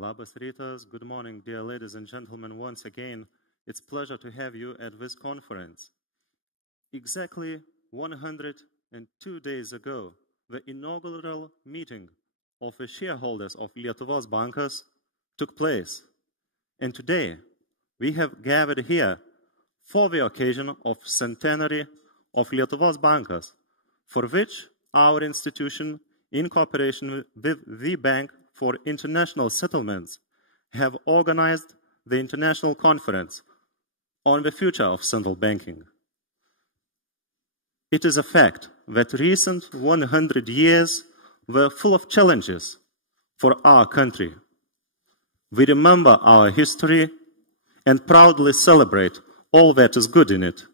Labas rytas, good morning, dear ladies and gentlemen. Once again, it's a pleasure to have you at this conference. Exactly 102 days ago, the inaugural meeting of the shareholders of Lietuvos bankas took place. And today, we have gathered here for the occasion of centenary of Lietuvos bankas, for which our institution, in cooperation with the Bank for International Settlements, have organized the International Conference on the Future of Central Banking. It is a fact that recent 100 years were full of challenges for our country. We remember our history and proudly celebrate all that is good in it.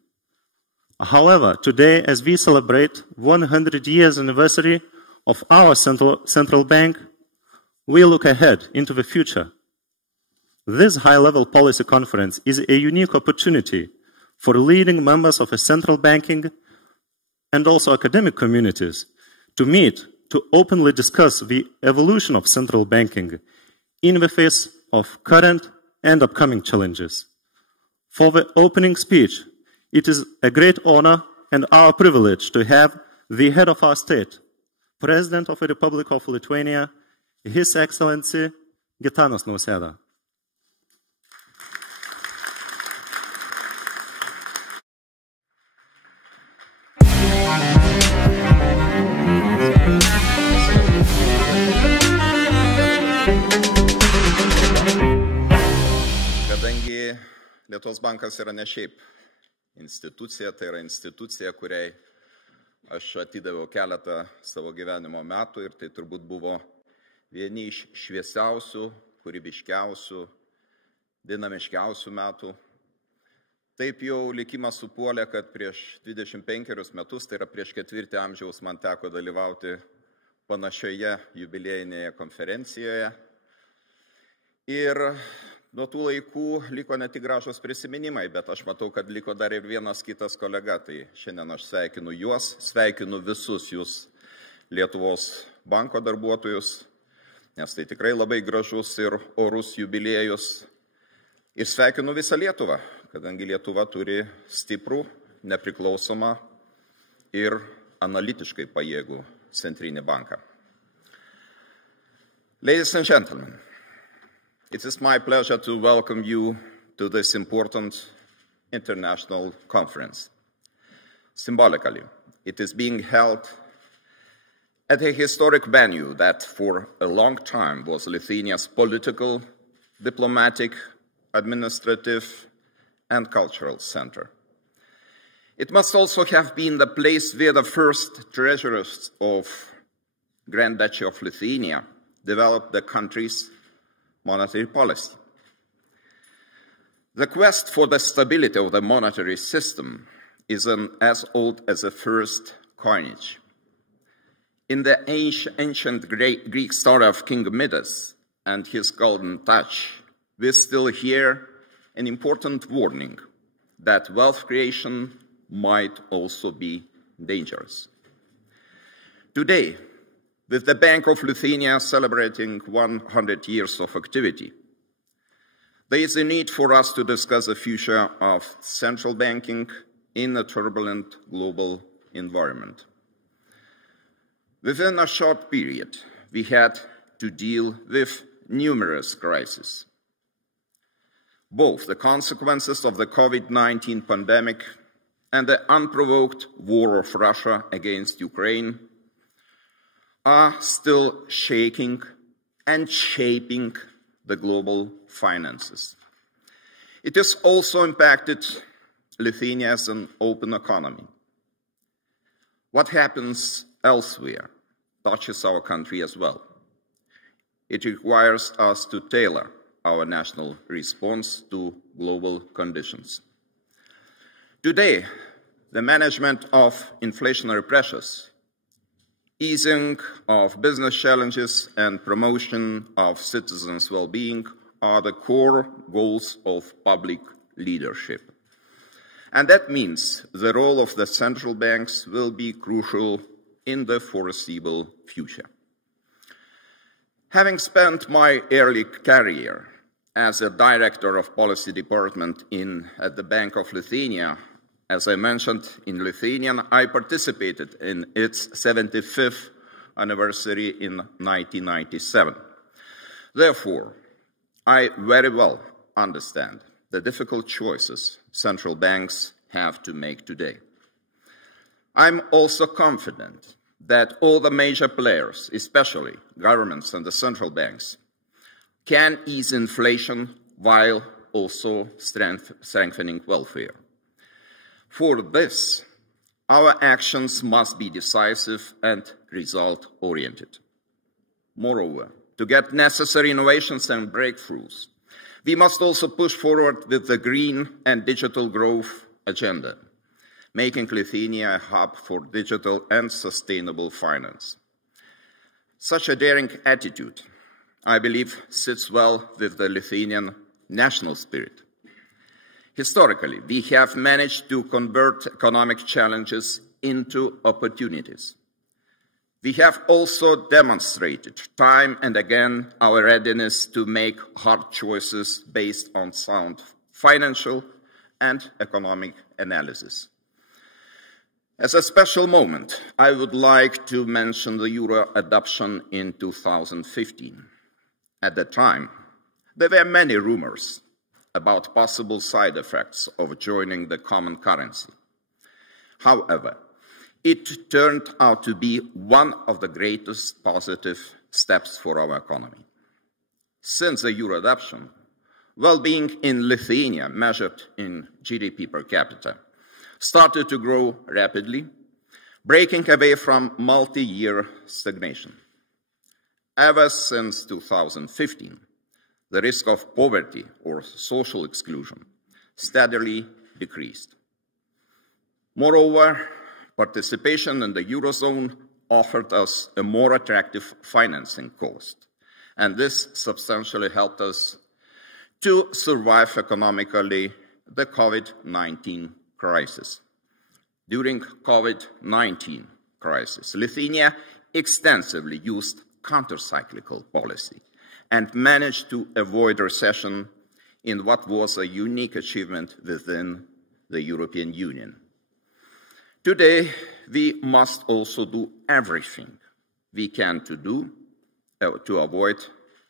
However, today, as we celebrate 100 years anniversary of our central bank, we look ahead into the future. This high-level policy conference is a unique opportunity for leading members of a central banking and also academic communities to meet, to openly discuss the evolution of central banking in the face of current and upcoming challenges. For the opening speech, it is a great honor and our privilege to have the head of our state, President of the Republic of Lithuania, His Excellency Gitanas Nausėda. Kadangi Lietuvos bankas yra ne šiaip institucija, tai yra institucija, kuriai aš atidaviau keletą savo gyvenimo metų ir tai turbūt buvo vieni iš šviesiausių, kūrybiškiausių, dinamiškiausių metų. Taip jau likimas supuolė, kad prieš 25 metus, tai yra prieš ketvirtį amžiaus, man teko dalyvauti panašioje jubiliejinėje konferencijoje. Ir nuo tų laikų liko ne tik gražus prisiminimai, bet aš matau, kad liko dar ir vienas kitas kolega. Tai šiandien aš sveikinu juos, sveikinu visus jūs Lietuvos banko darbuotojus, nes tai tikrai labai gražus ir orus jubiliejus. Ir sveikinu visą Lietuvą, kadangi Lietuva turi stiprų, nepriklausomą ir analitiškai pajėgų centrinį banką. Ladies and gentlemen, it is my pleasure to welcome you to this important international conference. Symbolically, it is being held at a historic venue that for a long time was Lithuania's political, diplomatic, administrative, and cultural center. It must also have been the place where the first treasurers of Grand Duchy of Lithuania developed the country's monetary policy. The quest for the stability of the monetary system is as old as the first coinage. In the ancient Greek story of King Midas and his golden touch, we still hear an important warning that wealth creation might also be dangerous. Today, with the Bank of Lithuania celebrating 100 years of activity, there is a need for us to discuss the future of central banking in a turbulent global environment. Within a short period, we had to deal with numerous crises. Both the consequences of the COVID-19 pandemic and the unprovoked war of Russia against Ukraine are still shaking and shaping the global finances. It has also impacted Lithuania as an open economy. What happens elsewhere touches our country as well. It requires us to tailor our national response to global conditions. Today, the management of inflationary pressures, easing of business challenges, and promotion of citizens' well-being are the core goals of public leadership. And that means the role of the central banks will be crucial in the foreseeable future. Having spent my early career as a director of policy department at the Bank of Lithuania, as I mentioned, in Lithuanian, I participated in its 75th anniversary in 1997. Therefore, I very well understand the difficult choices central banks have to make today. I'm also confident that all the major players, especially governments and the central banks, can ease inflation while also strengthening welfare. For this, our actions must be decisive and result-oriented. Moreover, to get necessary innovations and breakthroughs, we must also push forward with the green and digital growth agenda, making Lithuania a hub for digital and sustainable finance. Such a daring attitude, I believe, sits well with the Lithuanian national spirit. Historically, we have managed to convert economic challenges into opportunities. We have also demonstrated time and again our readiness to make hard choices based on sound financial and economic analysis. As a special moment, I would like to mention the euro adoption in 2015. At that time, there were many rumors about possible side effects of joining the common currency. However, it turned out to be one of the greatest positive steps for our economy. Since the euro adoption, well-being in Lithuania, measured in GDP per capita, started to grow rapidly, breaking away from multi-year stagnation. Ever since 2015, the risk of poverty or social exclusion steadily decreased. Moreover, participation in the Eurozone offered us a more attractive financing cost, and this substantially helped us to survive economically the COVID-19 crisis. During COVID-19 crisis, Lithuania extensively used counter-cyclical policy and managed to avoid recession in what was a unique achievement within the European Union. Today, we must also do everything we can to avoid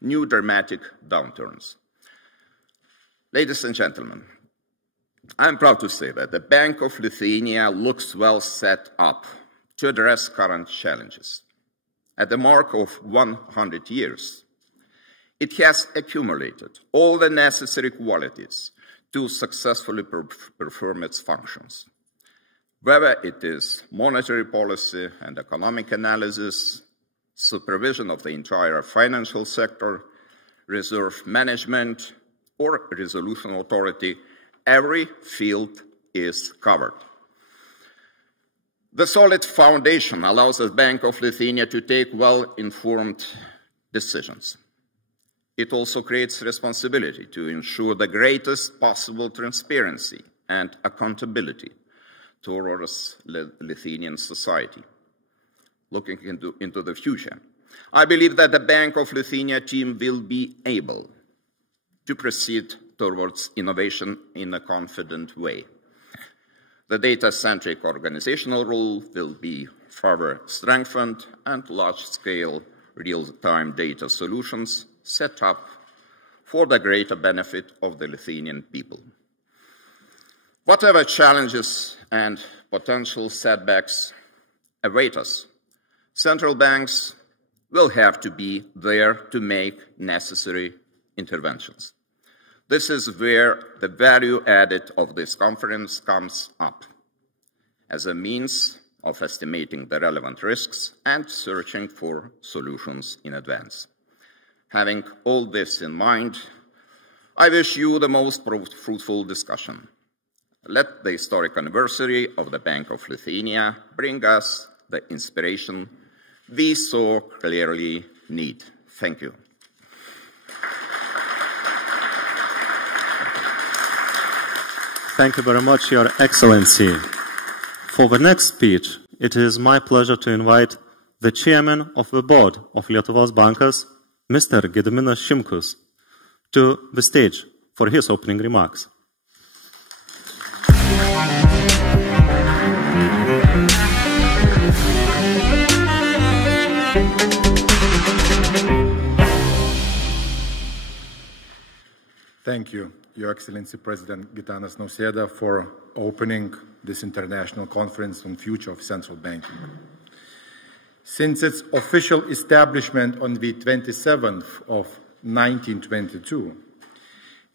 new dramatic downturns. Ladies and gentlemen, I'm proud to say that the Bank of Lithuania looks well set up to address current challenges. At the mark of 100 years, it has accumulated all the necessary qualities to successfully perform its functions. Whether it is monetary policy and economic analysis, supervision of the entire financial sector, reserve management, or resolution authority, every field is covered. The solid foundation allows the Bank of Lithuania to take well-informed decisions. It also creates responsibility to ensure the greatest possible transparency and accountability towards Lithuanian society. Looking into the future, I believe that the Bank of Lithuania team will be able to proceed towards innovation in a confident way. The data-centric organizational role will be further strengthened and large-scale real-time data solutions set up for the greater benefit of the Lithuanian people. Whatever challenges and potential setbacks await us, central banks will have to be there to make necessary interventions. This is where the value added of this conference comes up, as a means of estimating the relevant risks and searching for solutions in advance. Having all this in mind, I wish you the most fruitful discussion. Let the historic anniversary of the Bank of Lithuania bring us the inspiration we so clearly need. Thank you. Thank you very much, Your Excellency. For the next speech, it is my pleasure to invite the Chairman of the Board of Lietuvos Bankas, Mr. Gediminas Šimkus to the stage for his opening remarks. Thank you, Your Excellency President Gitanas Nausėda, for opening this international conference on future of central banking. Since its official establishment on the 27th of 1922,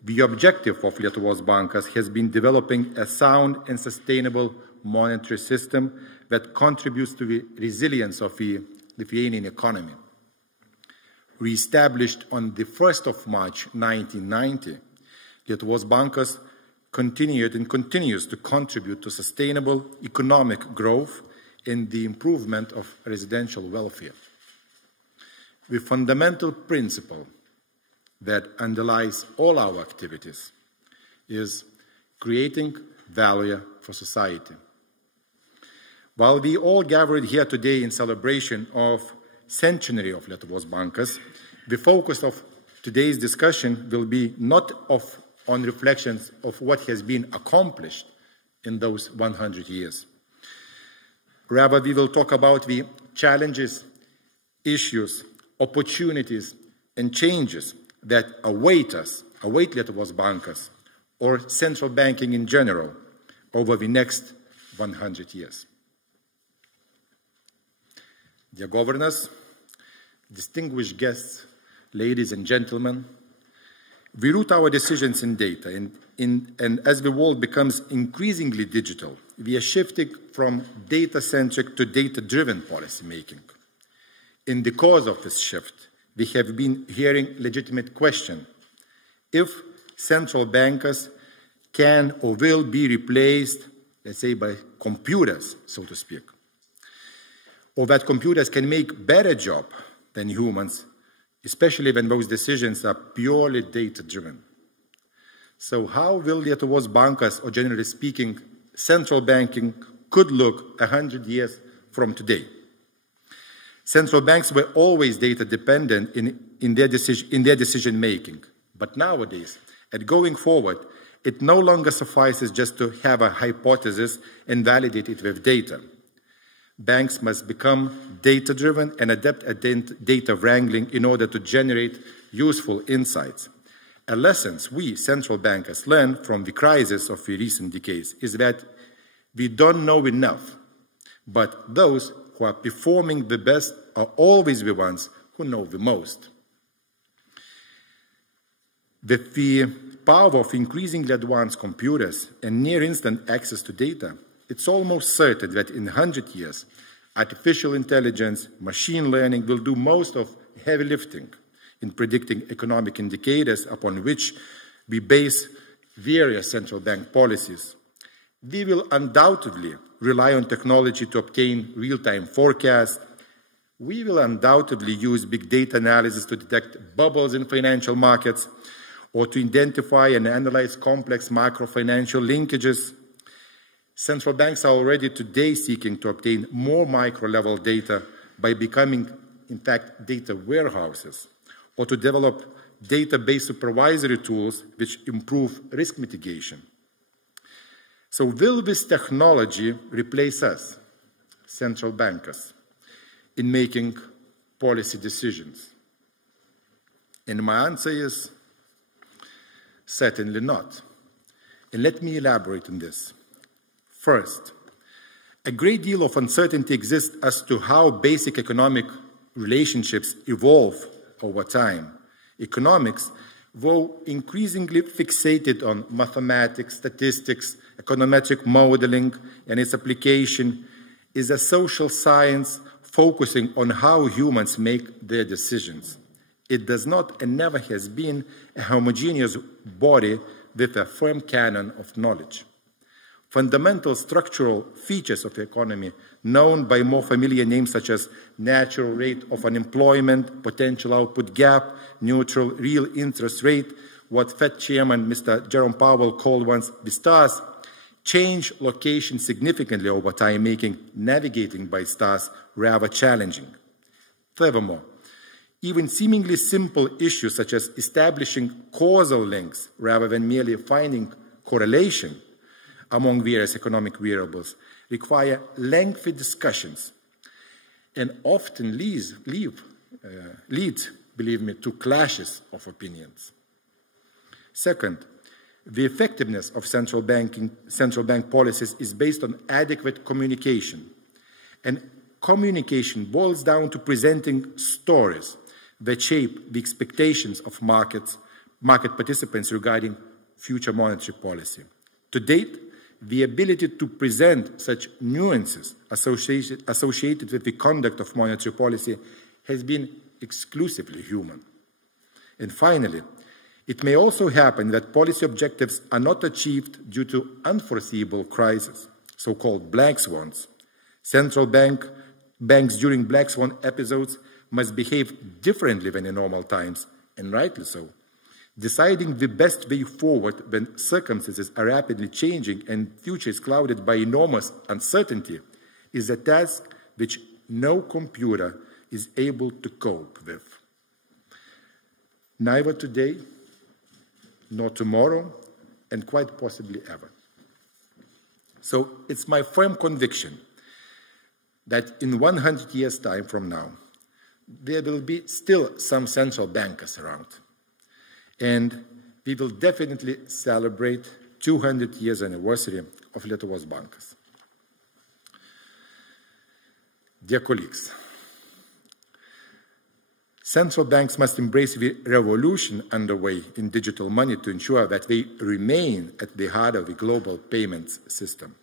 the objective of Lietuvos bankas has been developing a sound and sustainable monetary system that contributes to the resilience of the Lithuanian economy. Re-established on the 1st of March 1990, Lietuvos bankas continued and continues to contribute to sustainable economic growth and the improvement of residential welfare. The fundamental principle that underlies all our activities is creating value for society. While we all gathered here today in celebration of centenary of Lietuvos bankas, the focus of today's discussion will be not on reflections of what has been accomplished in those 100 years. Rather, we will talk about the challenges, issues, opportunities, and changes that await Lietuvos bankas, or central banking in general, over the next 100 years. Dear governors, distinguished guests, ladies and gentlemen, we root our decisions in data, and as the world becomes increasingly digital, we are shifting from data-centric to data-driven policymaking. In the course of this shift, we have been hearing legitimate question if central bankers can or will be replaced, let's say, by computers, so to speak, or that computers can make better job than humans, especially when those decisions are purely data-driven. So how will Lietuvos bankas, or generally speaking, central banking, could look 100 years from today? Central banks were always data-dependent in their decision-making. But nowadays, and going forward, it no longer suffices just to have a hypothesis and validate it with data. Banks must become data-driven and adapt at data wrangling in order to generate useful insights. A lesson we, central bankers, learned from the crisis of the recent decades is that we don't know enough, but those who are performing the best are always the ones who know the most. With the power of increasingly advanced computers and near-instant access to data, it's almost certain that in 100 years, artificial intelligence, machine learning will do most of heavy lifting in predicting economic indicators upon which we base various central bank policies. We will undoubtedly rely on technology to obtain real-time forecasts. We will undoubtedly use big data analysis to detect bubbles in financial markets or to identify and analyze complex macro-financial linkages. Central banks are already today seeking to obtain more micro-level data by becoming, in fact, data warehouses, or to develop database supervisory tools which improve risk mitigation. So will this technology replace us, central bankers, in making policy decisions? And my answer is certainly not. And let me elaborate on this. First, a great deal of uncertainty exists as to how basic economic relationships evolve over time. Economics, though increasingly fixated on mathematics, statistics, econometric modeling, and its application, is a social science focusing on how humans make their decisions. It does not and never has been a homogeneous body with a firm canon of knowledge. Fundamental structural features of the economy, known by more familiar names such as natural rate of unemployment, potential output gap, neutral real interest rate, what Fed Chairman Mr. Jerome Powell called once the stars, change location significantly over time, making navigating by stars rather challenging. Furthermore, Even seemingly simple issues such as establishing causal links rather than merely finding correlation among various economic variables require lengthy discussions and often lead, believe me, to clashes of opinions. Second, the effectiveness of central bank policies is based on adequate communication. And communication boils down to presenting stories that shape the expectations of market participants regarding future monetary policy. To date, the ability to present such nuances associated with the conduct of monetary policy has been exclusively human. And finally, it may also happen that policy objectives are not achieved due to unforeseeable crises, so-called black swans. Central banks during black swan episodes must behave differently than in normal times, and rightly so. Deciding the best way forward when circumstances are rapidly changing and future is clouded by enormous uncertainty is a task which no computer is able to cope with. Neither today, nor tomorrow, and quite possibly ever. So it's my firm conviction that in 100 years' time from now, there will be still some central bankers around. And we will definitely celebrate 200 years anniversary of Lietuvos bankas. Dear colleagues, central banks must embrace the revolution underway in digital money to ensure that they remain at the heart of the global payments system.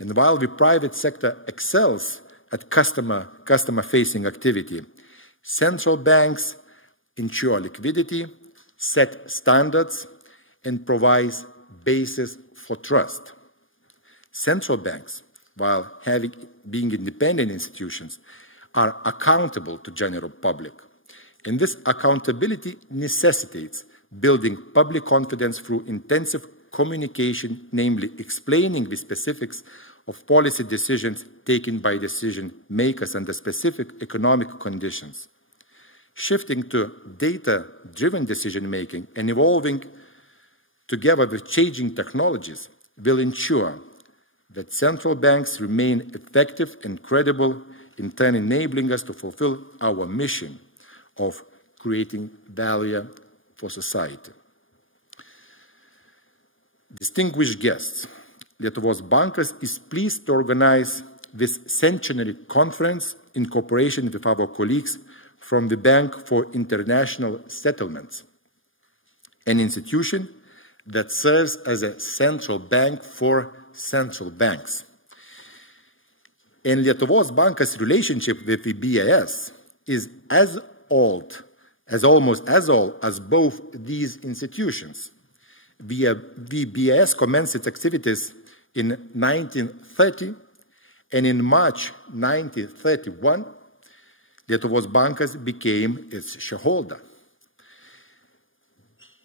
And while the private sector excels at customer-facing activity, central banks ensure liquidity, set standards, and provide basis for trust. Central banks, while being independent institutions, are accountable to general public. And this accountability necessitates building public confidence through intensive communication, namely explaining the specifics of policy decisions taken by decision makers under specific economic conditions. Shifting to data-driven decision-making and evolving together with changing technologies will ensure that central banks remain effective and credible, in turn enabling us to fulfill our mission of creating value for society. Distinguished guests, Lietuvos bankas is pleased to organize this centenary conference in cooperation with our colleagues from the Bank for International Settlements, an institution that serves as a central bank for central banks. And Lietuvos bankas' relationship with the BIS is as old, almost as old as both these institutions. The BIS commenced its activities in 1930, and in March 1931, Lietuvos bankas became its shareholder.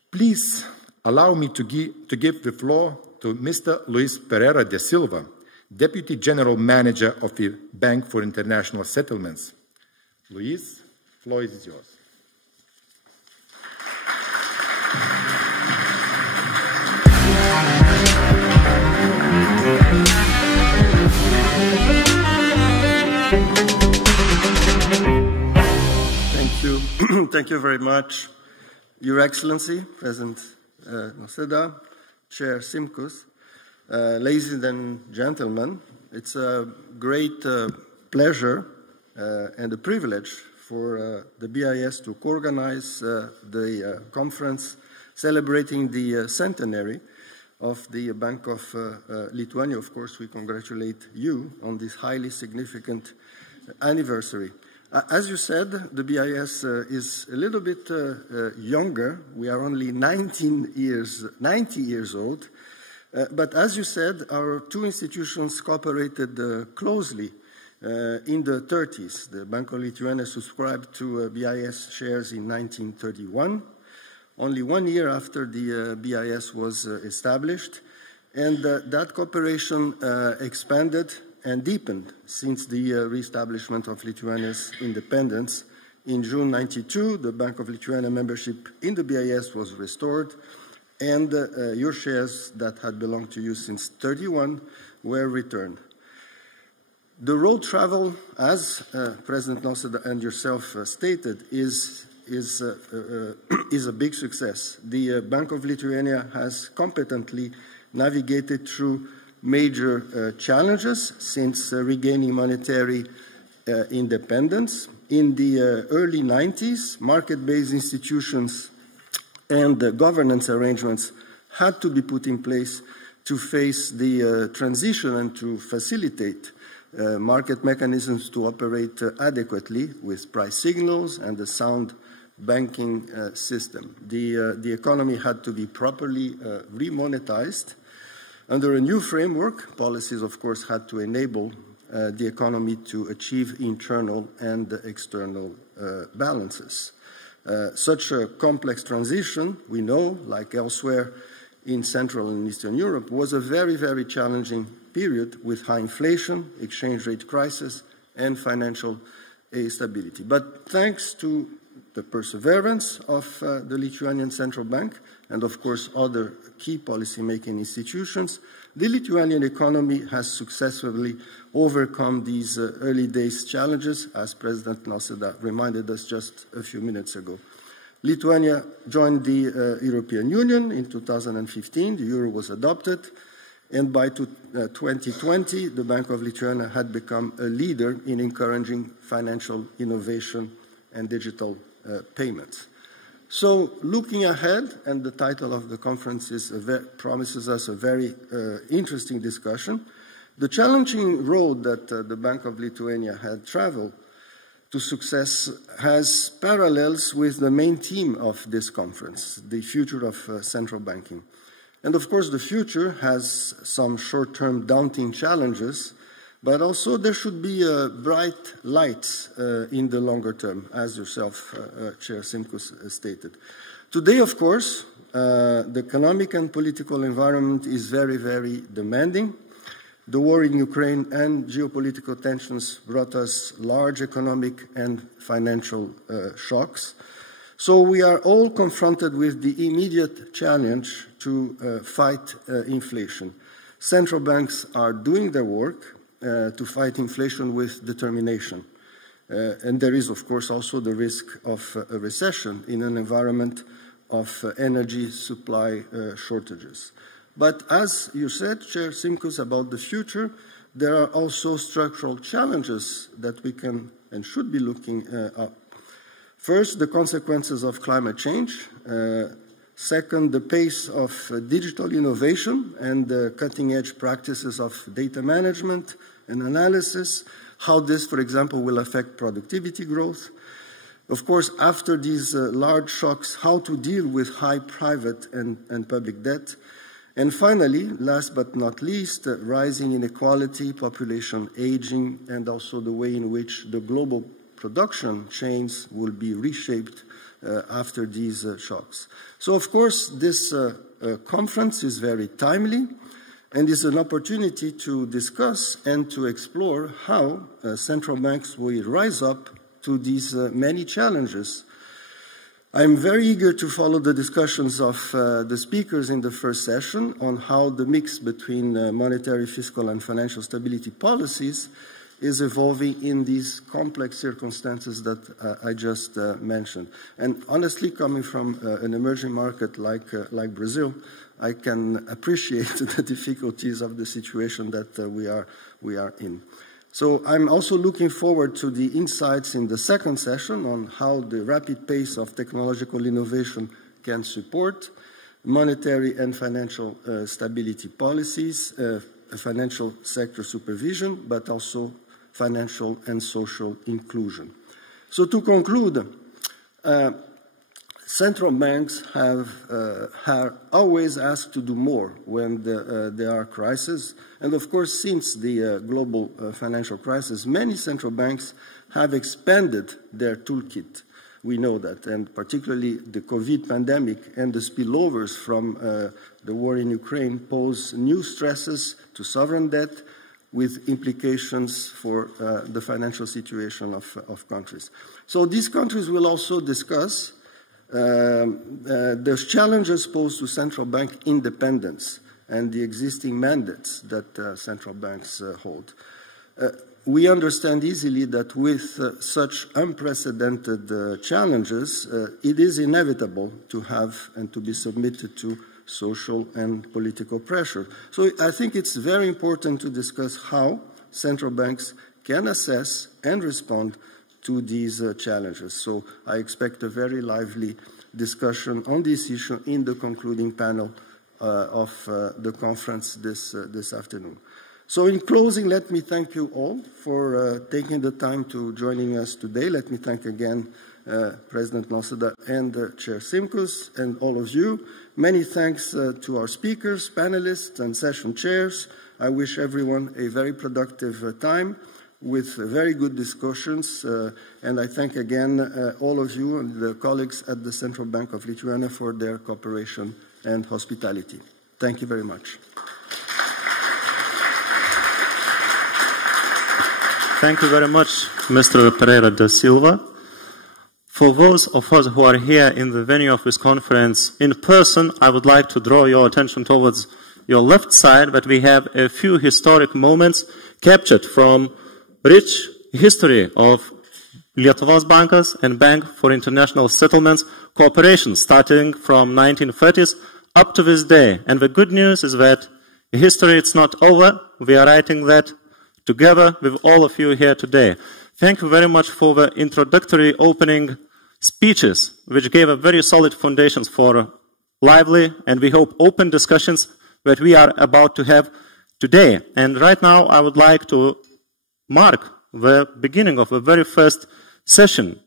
Please allow me to give the floor to Mr. Luis Pereira de Silva, Deputy General Manager of the Bank for International Settlements. Luis, the floor is yours. Thank you. Thank you very much, Your Excellency, President Noseda, Chair Simkus, ladies and gentlemen. It's a great pleasure and a privilege for the BIS to co-organize the conference celebrating the centenary of the Bank of Lithuania. Of course, we congratulate you on this highly significant anniversary. As you said, the BIS is a little bit younger. We are only 90 years old. But as you said, our two institutions cooperated closely in the 30s. The Bank of Lithuania subscribed to BIS shares in 1931, only 1 year after the BIS was established. And that cooperation expanded and deepened since the re-establishment of Lithuania's independence In June 92, the Bank of Lithuania membership in the BIS was restored, and your shares that had belonged to you since 31 were returned. The road travel, as President Nausėda and yourself stated, is a big success. The Bank of Lithuania has competently navigated through major challenges since regaining monetary independence. In the early 90s, market-based institutions and governance arrangements had to be put in place to face the transition and to facilitate market mechanisms to operate adequately with price signals and a sound banking system. The economy had to be properly remonetized. Under a new framework, policies, of course, had to enable the economy to achieve internal and external balances. Such a complex transition, we know, like elsewhere in Central and Eastern Europe, was a very, very challenging period with high inflation, exchange rate crisis, and financial instability. But thanks to the perseverance of the Lithuanian Central Bank and, of course, other key policy-making institutions, the Lithuanian economy has successfully overcome these early days challenges, as President Nausėda reminded us just a few minutes ago. Lithuania joined the European Union in 2015, the euro was adopted, and by 2020, the Bank of Lithuania had become a leader in encouraging financial innovation and digital payments. So, looking ahead, and the title of the conference promises us a very interesting discussion, the challenging road that the Bank of Lithuania had traveled to success has parallels with the main theme of this conference, the future of central banking. And of course, the future has some short-term daunting challenges, but also there should be bright lights in the longer term, as yourself, Chair Simkus, stated. Today, of course, the economic and political environment is very, very demanding. The war in Ukraine and geopolitical tensions brought us large economic and financial shocks. So we are all confronted with the immediate challenge to fight inflation. Central banks are doing their work to fight inflation with determination. And there is, of course, also the risk of a recession in an environment of energy supply shortages. But as you said, Chair Simkus, about the future, there are also structural challenges that we can and should be looking at. First, the consequences of climate change. Second, the pace of digital innovation and the cutting-edge practices of data management and analysis, how this, for example, will affect productivity growth. Of course, after these large shocks, how to deal with high private and public debt. And finally, last but not least, rising inequality, population aging, and also the way in which the global production chains will be reshaped after these shocks. So, of course, this conference is very timely and is an opportunity to discuss and to explore how central banks will rise up to these many challenges. I'm very eager to follow the discussions of the speakers in the first session on how the mix between monetary, fiscal, and financial stability policies is evolving in these complex circumstances that I just mentioned. And honestly, coming from an emerging market like Brazil, I can appreciate the difficulties of the situation that we are in. So I'm also looking forward to the insights in the second session on how the rapid pace of technological innovation can support monetary and financial stability policies, financial sector supervision, but also financial and social inclusion. So to conclude, central banks have always asked to do more when there are crises. And of course, since the global financial crisis, many central banks have expanded their toolkit. We know that, and particularly the COVID pandemic and the spillovers from the war in Ukraine pose new stresses to sovereign debt, with implications for the financial situation of countries. So these countries will also discuss the challenges posed to central bank independence and the existing mandates that central banks hold. We understand easily that with such unprecedented challenges, it is inevitable to have and to be submitted to social and political pressure. So I think it's very important to discuss how central banks can assess and respond to these challenges. So I expect a very lively discussion on this issue in the concluding panel of the conference this afternoon. So in closing, let me thank you all for taking the time to joining us today. Let me thank again President Nausėda and Chair Simkus and all of you. Many thanks to our speakers, panelists, and session chairs. I wish everyone a very productive time with very good discussions. And I thank again all of you and the colleagues at the Central Bank of Lithuania for their cooperation and hospitality. Thank you very much. Thank you very much, Mr. Pereira da Silva. For those of us who are here in the venue of this conference in person, I would like to draw your attention towards your left side, that we have a few historic moments captured from rich history of Lietuvos bankas and Bank for International Settlements cooperation starting from 1930s up to this day. And the good news is that history is not over. We are writing that together with all of you here today. Thank you very much for the introductory opening speeches, which gave a very solid foundations for lively and we hope open discussions that we are about to have today. And right now I would like to mark the beginning of the very first session,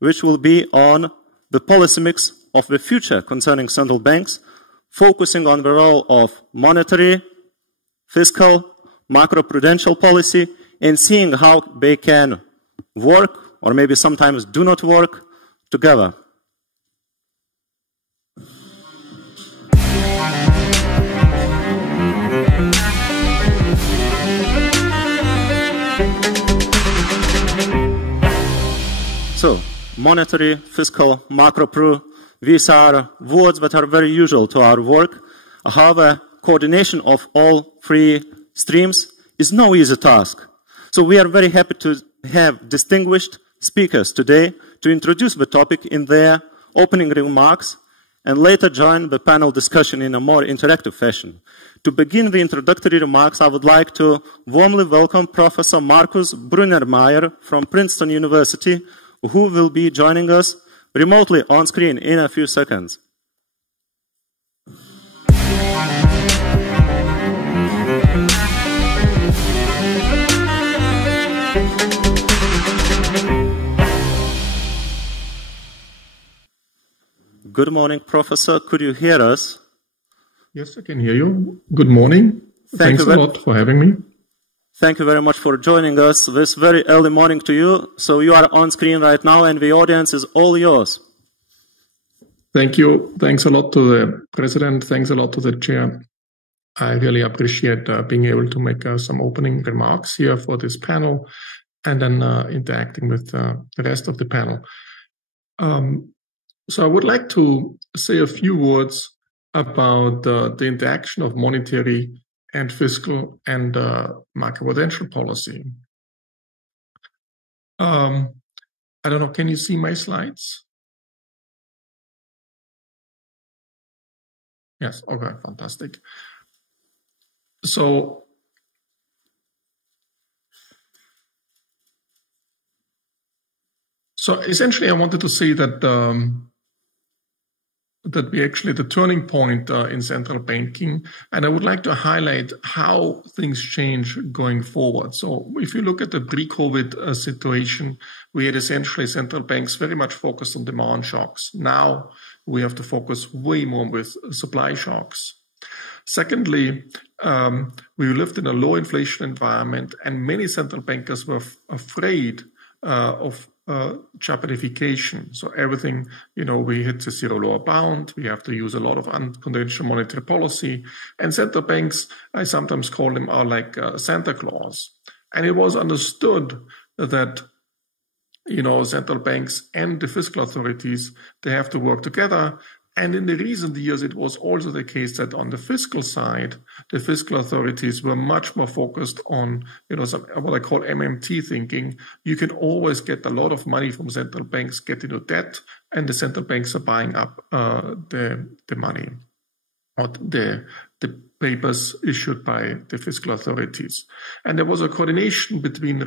which will be on the policy mix of the future concerning central banks, focusing on the role of monetary, fiscal, macroprudential policy, and seeing how they can work, or maybe sometimes do not work, together. So, monetary, fiscal, macropru, these are words that are very usual to our work. However, coordination of all three streams is no easy task. So we are very happy to have distinguished speakers today to introduce the topic in their opening remarks and later join the panel discussion in a more interactive fashion. To begin the introductory remarks, I would like to warmly welcome Professor Markus Brunnermeier from Princeton University, who will be joining us remotely on screen in a few seconds. Good morning, Professor. Could you hear us? Yes, I can hear you. Good morning. Thanks a lot for having me. Thank you very much for joining us this very early morning to you. So you are on screen right now and the audience is all yours. Thank you. Thanks a lot to the President. Thanks a lot to the Chair. I really appreciate being able to make some opening remarks here for this panel and then interacting with the rest of the panel. So I would like to say a few words about the interaction of monetary and fiscal and macroprudential policy. I don't know, can you see my slides? Yes, okay, fantastic. So essentially I wanted to say that that we actually the turning point in central banking, and I would like to highlight how things change going forward. So if you look at the pre-COVID situation, we had essentially central banks very much focused on demand shocks. Now we have to focus way more with supply shocks. Secondly, we lived in a low inflation environment, and many central bankers were afraid of Japanification. So everything, we hit the zero lower bound. We have to use a lot of unconventional monetary policy. And central banks, I sometimes call them, are like Santa Claus. And it was understood that, central banks and the fiscal authorities, they have to work together. And in the recent years, it was also the case that on the fiscal side, the fiscal authorities were much more focused on, some, what I call MMT thinking. You can always get a lot of money from central banks, get into debt, and the central banks are buying up the money, or the papers issued by the fiscal authorities. And there was a coordination between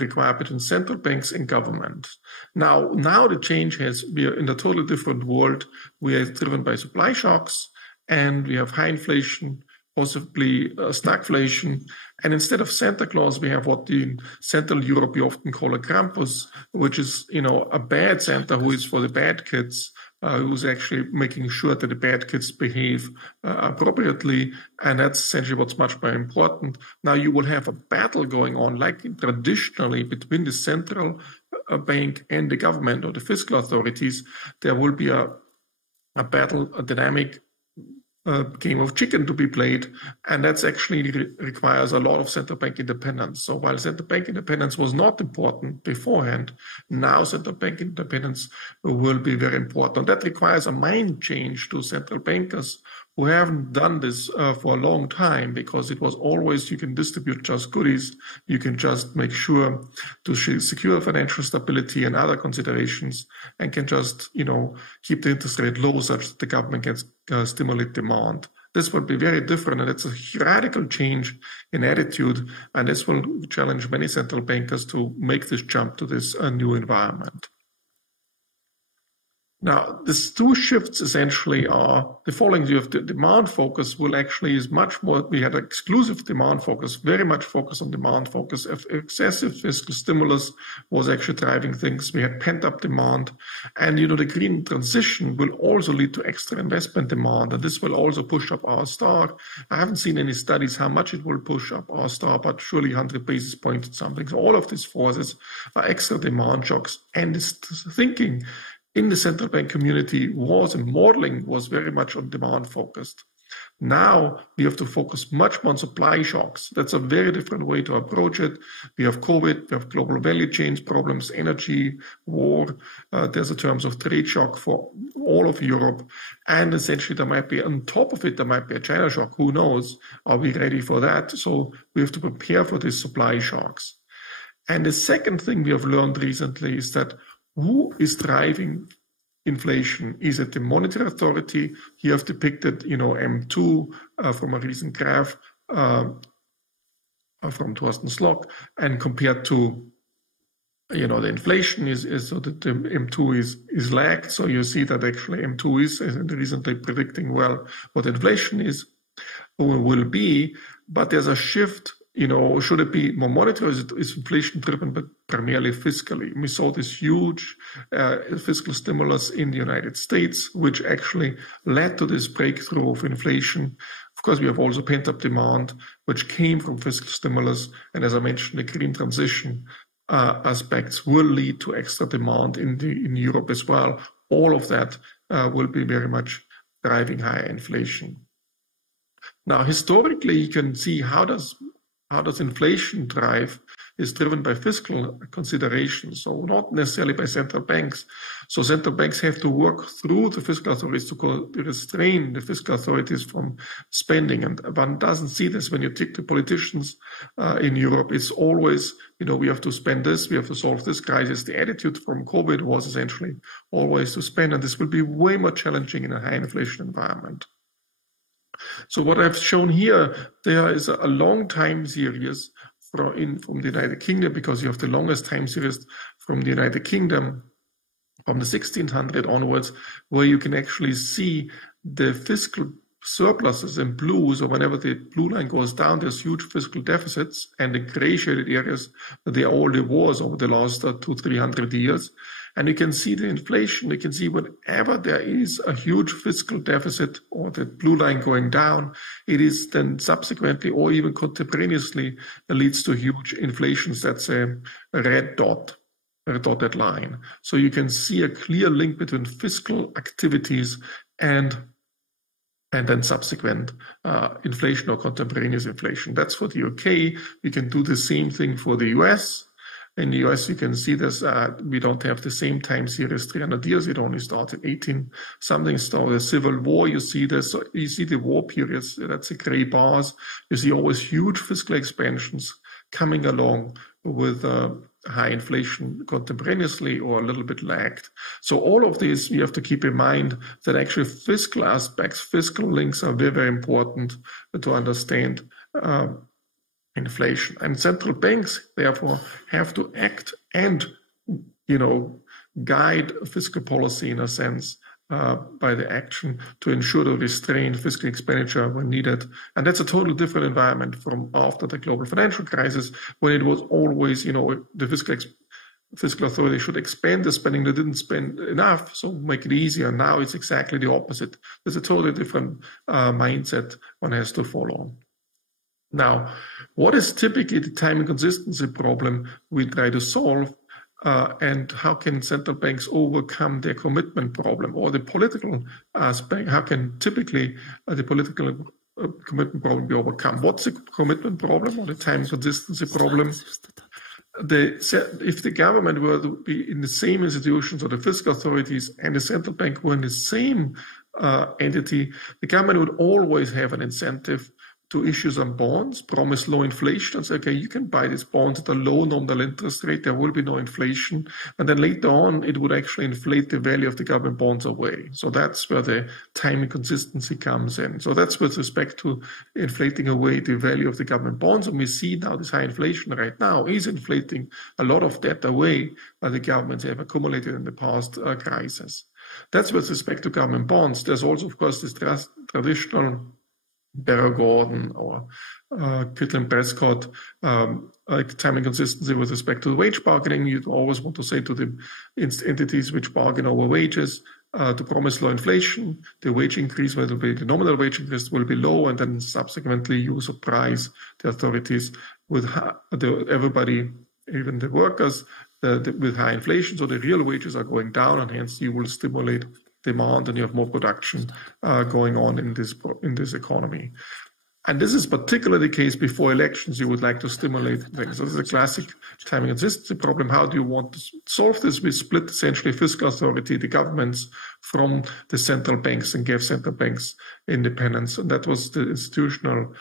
central banks and government. Now the change we are in a totally different world. We are driven by supply shocks, and we have high inflation, possibly stagflation. And instead of Santa Claus, we have what in Central Europe we often call a Krampus, which is, a bad Santa who is for the bad kids, who's actually making sure that the bad kids behave appropriately. And that's essentially what's much more important. Now you will have a battle going on, like traditionally, between the central bank and the government or the fiscal authorities. There will be a battle, a dynamic game of chicken to be played, and that's actually requires a lot of central bank independence. So while central bank independence was not important beforehand, now central bank independence will be very important. That requires a mind change to central bankers who haven't done this for a long time, because it was always you can distribute just goodies, you can just make sure to secure financial stability and other considerations, and can just keep the interest rate low such that the government can stimulate demand. This will be very different, and it's a radical change in attitude, and this will challenge many central bankers to make this jump to this new environment. Now, these two shifts essentially are the following. You have the demand focus is much more, we had exclusive demand focus, very much focus on demand focus. Excessive fiscal stimulus was actually driving things. We had pent-up demand. And, the green transition will also lead to extra investment demand. And this will also push up our stock. I haven't seen any studies how much it will push up our stock, but surely 100 basis points or something. So all of these forces are extra demand shocks. And this thinking in the central bank community and modeling was very much on demand focused. Now we have to focus much more on supply shocks. That's a very different way to approach it. We have COVID, we have global value chains problems, energy, war. There's a terms of trade shock for all of Europe. And essentially there might be, on top of it, there might be a China shock. Who knows? Are we ready for that? So we have to prepare for these supply shocks. And the second thing we have learned recently is that who is driving inflation? Is it the monetary authority? Here I've depicted, M2 from a recent graph from Thorsten Slock, and compared to, the inflation is so that the M2 is lagged. So you see that actually M2 is recently predicting well what inflation is or will be, but there's a shift. Should it be more monetary, or is inflation driven but primarily fiscally? We saw this huge fiscal stimulus in the United States, which actually led to this breakthrough of inflation. Of course, we have also pent-up demand, which came from fiscal stimulus. And as I mentioned, the green transition aspects will lead to extra demand in Europe as well. All of that will be very much driving higher inflation. Now, historically, you can see how does inflation drive is driven by fiscal considerations, so not necessarily by central banks. So central banks have to work through the fiscal authorities to restrain the fiscal authorities from spending. And one doesn't see this when you take the politicians in Europe. It's always, we have to spend this, we have to solve this crisis. The attitude from COVID was essentially always to spend, and this will be way more challenging in a high inflation environment. So what I've shown here, there is a long time series from the United Kingdom, because you have the longest time series from the United Kingdom from the 1600 onwards, where you can actually see the fiscal surpluses in blue. So whenever the blue line goes down, there's huge fiscal deficits, and the gray shaded areas, they are all the wars over the last 200-300 years. And you can see the inflation. You can see whenever there is a huge fiscal deficit or the blue line going down, it is then subsequently or even contemporaneously leads to huge inflations. That's a red dot. dotted line. So you can see a clear link between fiscal activities and then subsequent inflation or contemporaneous inflation. That's for the UK. You can do the same thing for the US. In the US, you can see this, we don't have the same time series, 300 years. It only started 18-something, started the Civil War. You see this, so you see the war periods, that's the gray bars. You see always huge fiscal expansions coming along with high inflation contemporaneously or a little bit lagged. So all of this, we have to keep in mind that actually fiscal aspects, fiscal links are very, very important to understand inflation. And central banks, therefore, have to act and, guide fiscal policy in a sense by the action to ensure to restrain fiscal expenditure when needed. And that's a totally different environment from after the global financial crisis, when it was always, the fiscal authority should expand the spending. They didn't spend enough, so make it easier. Now it's exactly the opposite. There's a totally different mindset one has to follow. Now, what is typically the time inconsistency problem we try to solve, and how can central banks overcome their commitment problem, or the political aspect? How can typically the political commitment problem be overcome? What's the commitment problem or the time inconsistency problem? If the government were to be in the same institutions, or the fiscal authorities and the central bank were in the same entity, the government would always have an incentive to issue some bonds, promise low inflation, and say, okay, you can buy these bonds at a low nominal interest rate, there will be no inflation. And then later on, it would actually inflate the value of the government bonds away. So that's where the time inconsistency comes in. So that's with respect to inflating away the value of the government bonds. And we see now this high inflation right now is inflating a lot of debt away that the governments have accumulated in the past crisis. That's with respect to government bonds. There's also, of course, this traditional Barrow Gordon or Kirtland Prescott time inconsistency with respect to the wage bargaining. You'd always want to say to the entities which bargain over wages to promise low inflation. The wage increase, whether it be the nominal wage increase, will be low, and then subsequently you surprise the authorities with everybody, even the workers, with high inflation. So the real wages are going down, and hence you will stimulate demand, and you have more production going on in this economy. And this is particularly the case before elections. You would like to stimulate things. So this is a classic time inconsistency problem. How do you want to solve this? We split essentially fiscal authority, the governments, from the central banks, and gave central banks independence. And that was the institutional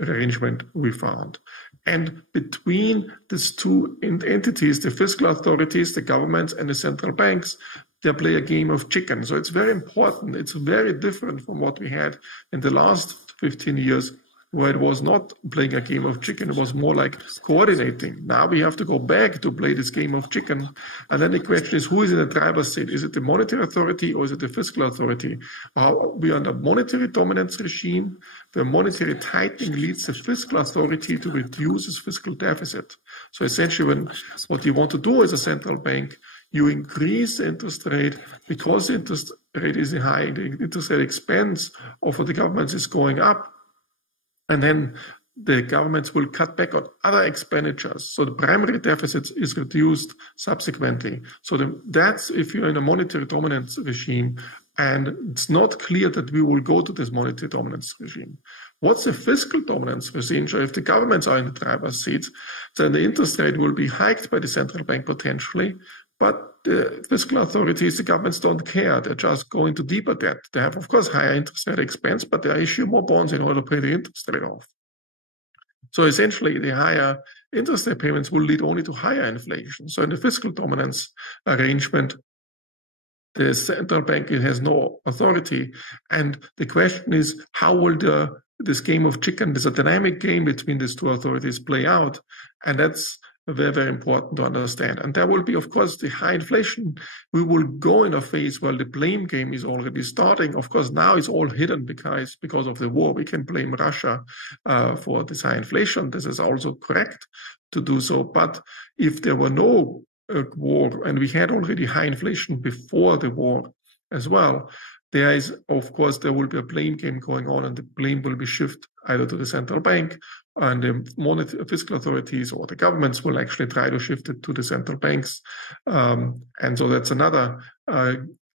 arrangement we found. And between these two entities, the fiscal authorities, the governments, and the central banks, they play a game of chicken. So it's very important. It's very different from what we had in the last 15 years, where it was not playing a game of chicken. It was more like coordinating. Now we have to go back to play this game of chicken. And then the question is, who is in the driver's seat? Is it the monetary authority or is it the fiscal authority? We are under monetary dominance regime, where monetary tightening leads the fiscal authority to reduce its fiscal deficit. So essentially, what you want to do as a central bank, you increase the interest rate because the interest rate is high, the interest rate expense of the governments is going up, and then the governments will cut back on other expenditures. So the primary deficit is reduced subsequently. So that's if you're in a monetary dominance regime, and it's not clear that we will go to this monetary dominance regime. What's the fiscal dominance regime? So if the governments are in the driver's seat, then the interest rate will be hiked by the central bank potentially, but the fiscal authorities, the governments don't care. They're just going to deeper debt. They have, of course, higher interest rate expense, but they issue more bonds in order to pay the interest rate off. So essentially, the higher interest rate payments will lead only to higher inflation. So in the fiscal dominance arrangement, the central bank has no authority. And the question is, how will this game of chicken, this a dynamic game between these two authorities, play out? And that's very, very important to understand. And there will be, of course, the high inflation. We will go in a phase where the blame game is already starting. Of course, now it's all hidden because of the war. We can blame Russia for this high inflation. This is also correct to do so. But if there were no war, and we had already high inflation before the war as well, there is, of course, there will be a blame game going on, and the blame will be shifted either to the central bank, and the fiscal authorities or the governments will actually try to shift it to the central banks. And so that's another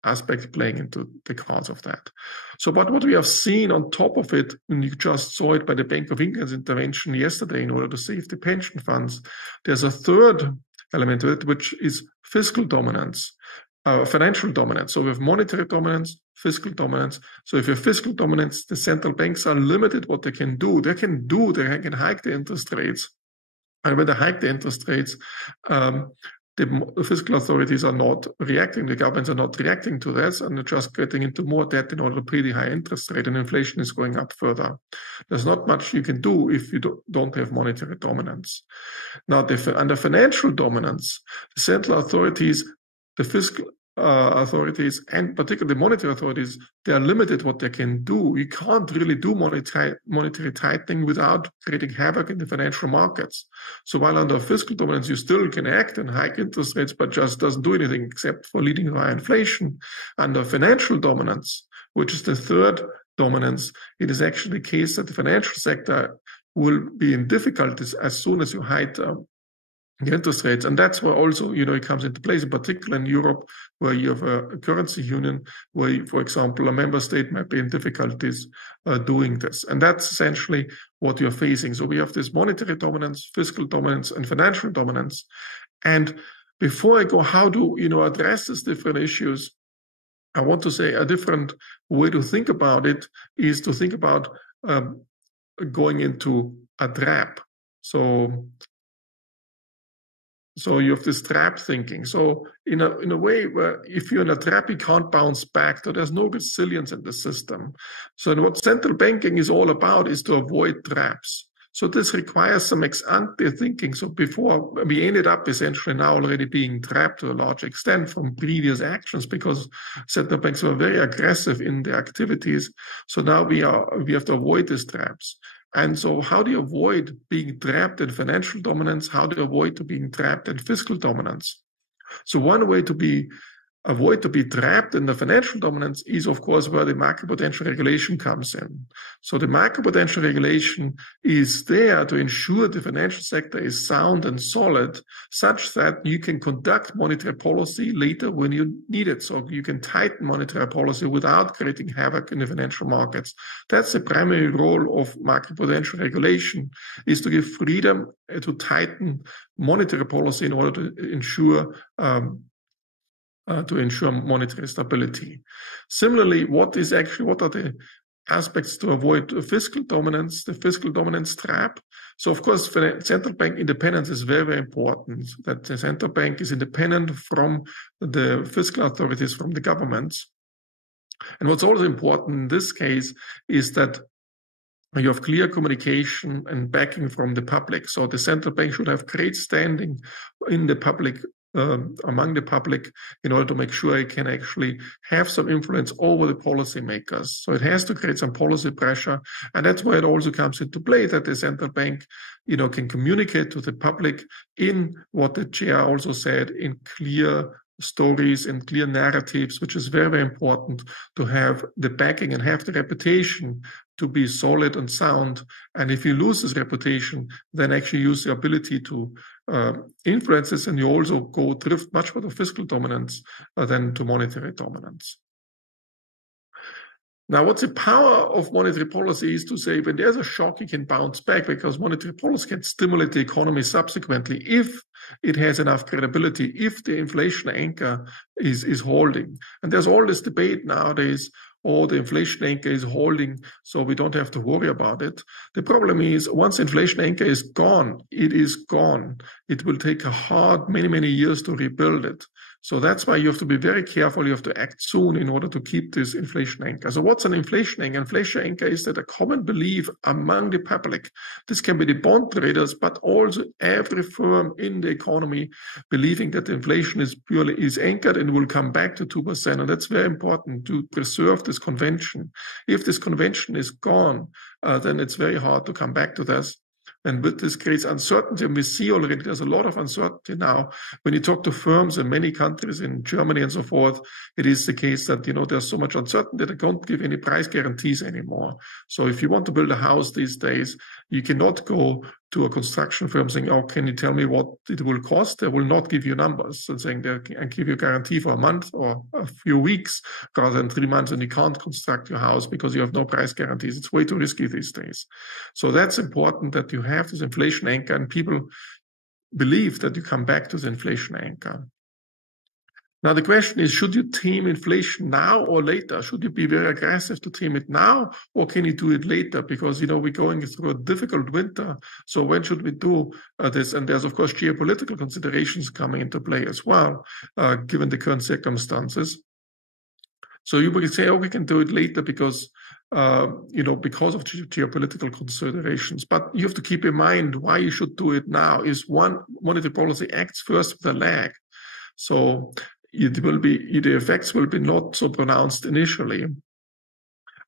aspect playing into the cards of that. So, but what we have seen on top of it, and you just saw it by the Bank of England's intervention yesterday in order to save the pension funds, there's a third element to it, which is fiscal dominance, financial dominance. So we have monetary dominance, fiscal dominance. So if you have fiscal dominance, the central banks are limited what they can do. They can hike the interest rates. And when they hike the interest rates, the fiscal authorities are not reacting, the governments are not reacting to this, and they're just getting into more debt in order to pay the high interest rate, and inflation is going up further. There's not much you can do if you don't have monetary dominance. Now, under financial dominance, the central authorities, the fiscal authorities, and particularly the monetary authorities, they are limited what they can do. You can't really do monetary tightening without creating havoc in the financial markets. So while under fiscal dominance, you still can act and hike interest rates, but just doesn't do anything except for leading to high inflation. Under financial dominance, which is the third dominance, it is actually the case that the financial sector will be in difficulties as soon as you hike the interest rates. And that's where also, it comes into place, in particular in Europe, where you have a currency union, where, for example, a member state might be in difficulties doing this. And that's essentially what you're facing. So we have this monetary dominance, fiscal dominance, and financial dominance. And before I go, how to, address these different issues, I want to say a different way to think about it is to think about going into a trap. So you have this trap thinking. So in a way where if you're in a trap, you can't bounce back. So there's no resilience in the system. So what central banking is all about is to avoid traps. So this requires some ex-ante thinking. So before we ended up essentially now already being trapped to a large extent from previous actions because central banks were very aggressive in their activities. So now we have to avoid these traps. And so how do you avoid being trapped in financial dominance? How do you avoid being trapped in fiscal dominance? So one way to avoid to be trapped in the financial dominance is, of course, where the macroprudential regulation comes in. So the macroprudential regulation is there to ensure the financial sector is sound and solid, such that you can conduct monetary policy later when you need it. So you can tighten monetary policy without creating havoc in the financial markets. That's the primary role of macroprudential regulation, is to give freedom to tighten monetary policy in order to ensure monetary stability. Similarly, what are the aspects to avoid fiscal dominance, the fiscal dominance trap? So, of course, central bank independence is very, very important, that the central bank is independent from the fiscal authorities, from the governments. And what's also important in this case is that you have clear communication and backing from the public. So the central bank should have great standing in the public, among the public, in order to make sure it can actually have some influence over the policymakers. So it has to create some policy pressure. And that's where it also comes into play, that the central bank, can communicate to the public in what the chair also said, in clear stories and clear narratives, which is very, very important to have the backing and have the reputation to be solid and sound. And if you lose this reputation, then actually use the ability to influence this, and you also drift much more to fiscal dominance than to monetary dominance. Now, what's the power of monetary policy is to say when there's a shock, you can bounce back, because monetary policy can stimulate the economy subsequently if it has enough credibility, if the inflation anchor is holding. And there's all this debate nowadays, the inflation anchor is holding, so we don't have to worry about it. The problem is, once the inflation anchor is gone, it is gone. It will take many, many years to rebuild it. So that's why you have to be very careful. You have to act soon in order to keep this inflation anchor. So what's an inflation anchor? Inflation anchor is that a common belief among the public. This can be the bond traders, but also every firm in the economy believing that the inflation is anchored and will come back to 2%. And that's very important to preserve this convention. If this convention is gone, then it's very hard to come back to this. And with this creates uncertainty. And we see already there's a lot of uncertainty now. When you talk to firms in many countries, in Germany and so forth, it is the case that, there's so much uncertainty they don't give any price guarantees anymore. So if you want to build a house these days, you cannot go to a construction firm saying, oh, can you tell me what it will cost? They will not give you numbers and saying they can give you a guarantee for a month or a few weeks rather than 3 months, and you can't construct your house because you have no price guarantees. It's way too risky these days. So that's important that you have this inflation anchor, and people believe that you come back to the inflation anchor. Now, the question is, should you tame inflation now or later? Should you be very aggressive to tame it now, or can you do it later? Because, we're going through a difficult winter. So when should we do this? And there's, of course, geopolitical considerations coming into play as well, given the current circumstances. So you would say, oh, we can do it later because, because of geopolitical considerations. But you have to keep in mind why you should do it now is one, monetary policy acts first with a lag. So the effects will be not so pronounced initially.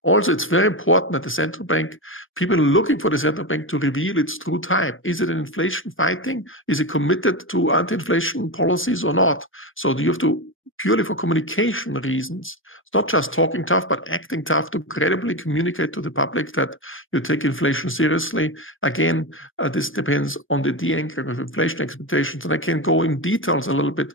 Also, it's very important that the central bank, people are looking for the central bank to reveal its true type. Is it an inflation fighting? Is it committed to anti-inflation policies or not? So you have to, purely for communication reasons, it's not just talking tough, but acting tough to credibly communicate to the public that you take inflation seriously. Again, this depends on the de-anchoring of inflation expectations. And I can go in details a little bit.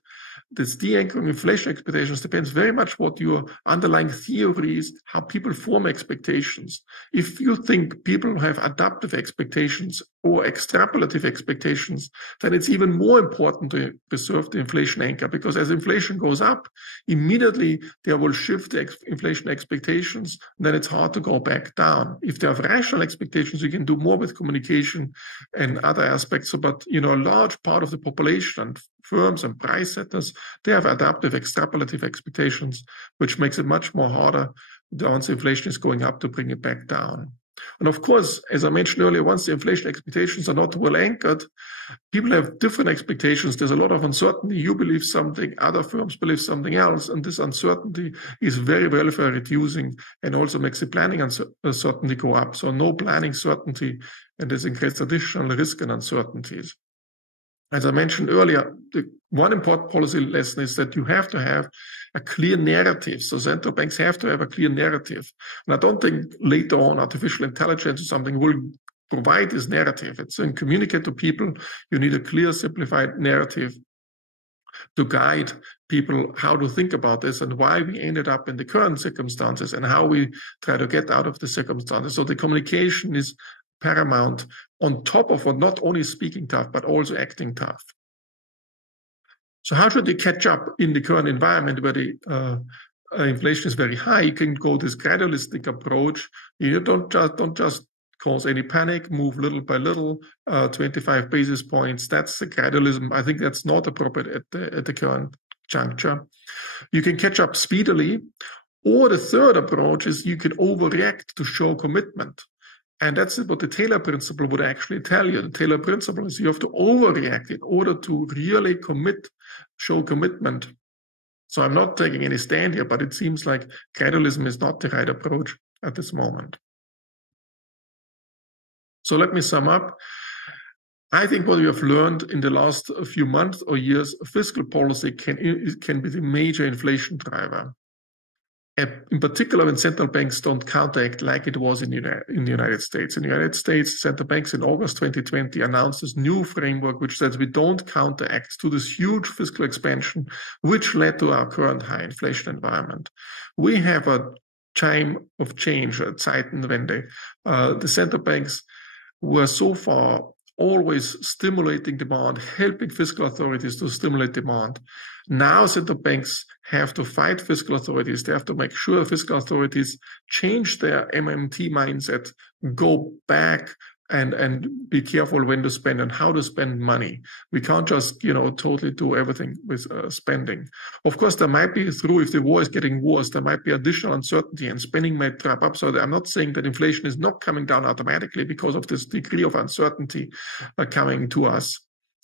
This de-anchoring inflation expectations depends very much what your underlying theory is, how people form expectations. If you think people have adaptive expectations or extrapolative expectations, then it's even more important to preserve the inflation anchor, because as inflation goes up, immediately they will shift the inflation expectations, and then it's hard to go back down. If they have rational expectations, you can do more with communication and other aspects. So, but, a large part of the population and firms and price setters, they have adaptive extrapolative expectations, which makes it much more harder once inflation is going up to bring it back down. And of course, as I mentioned earlier, once the inflation expectations are not well anchored, people have different expectations. There's a lot of uncertainty. You believe something, other firms believe something else, and this uncertainty is very welfare reducing and also makes the planning uncertainty go up. So no planning certainty, and this increases additional risk and uncertainties. As I mentioned earlier, the one important policy lesson is that you have to have a clear narrative. So central banks have to have a clear narrative. And I don't think later on artificial intelligence or something will provide this narrative. It's in communicate to people. You need a clear, simplified narrative to guide people how to think about this and why we ended up in the current circumstances and how we try to get out of the circumstances. So the communication is paramount, on top of not only speaking tough, but also acting tough. So how should you catch up in the current environment where the inflation is very high? You can go this gradualistic approach. You don't just cause any panic, move little by little, 25 basis points. That's the gradualism. I think that's not appropriate at the current juncture. You can catch up speedily, or the third approach is you can overreact to show commitment. And that's what the Taylor principle would actually tell you. The Taylor principle is you have to overreact in order to really show commitment. So I'm not taking any stand here, but it seems like gradualism is not the right approach at this moment. So let me sum up. I think what we have learned in the last few months or years, fiscal policy can be the major inflation driver. In particular, when central banks don't counteract like it was in the United States. In the United States, central banks in August 2020 announced this new framework which says we don't counteract to this huge fiscal expansion, which led to our current high inflation environment. We have a time of change, a Zeitenwende. The central banks were so far always stimulating demand, helping fiscal authorities to stimulate demand. Now central banks have to fight fiscal authorities. They have to make sure fiscal authorities change their MMT mindset, go back and be careful when to spend and how to spend money. We can't just, totally do everything with spending. Of course, there might be if the war is getting worse, there might be additional uncertainty and spending might trap up. So I'm not saying that inflation is not coming down automatically because of this degree of uncertainty coming to us.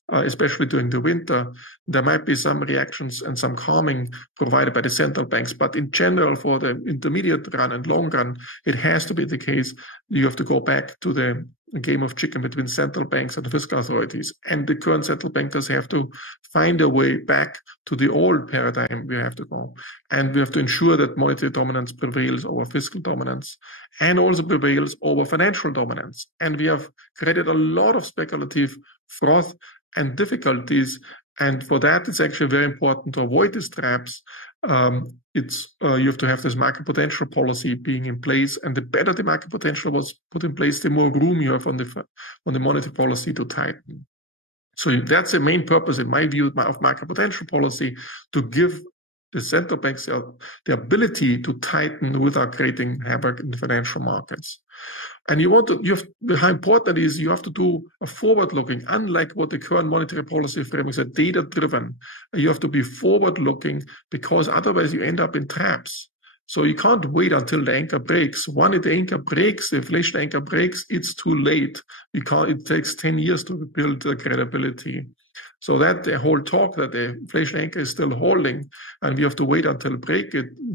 Especially during the winter, there might be some reactions and some calming provided by the central banks. But in general, for the intermediate run and long run, it has to be the case you have to go back to the a game of chicken between central banks and the fiscal authorities. And the current central bankers have to find a way back to the old paradigm we have to go. And we have to ensure that monetary dominance prevails over fiscal dominance and also prevails over financial dominance. And we have created a lot of speculative froth and difficulties. And for that, it's actually very important to avoid these traps. You have to have this macro-potential policy being in place, and the better the macro-potential was put in place, the more room you have on the monetary policy to tighten. So that's the main purpose, in my view, of macro-potential policy, to give the central banks the ability to tighten without creating havoc in the financial markets. And how important it is, you have to do a forward-looking, unlike what the current monetary policy frameworks are data-driven. You have to be forward-looking, because otherwise you end up in traps. So you can't wait until the anchor breaks. When the anchor breaks, the inflation anchor breaks, it's too late. It takes 10 years to build the credibility. So that the whole talk that the inflation anchor is still holding and we have to wait until it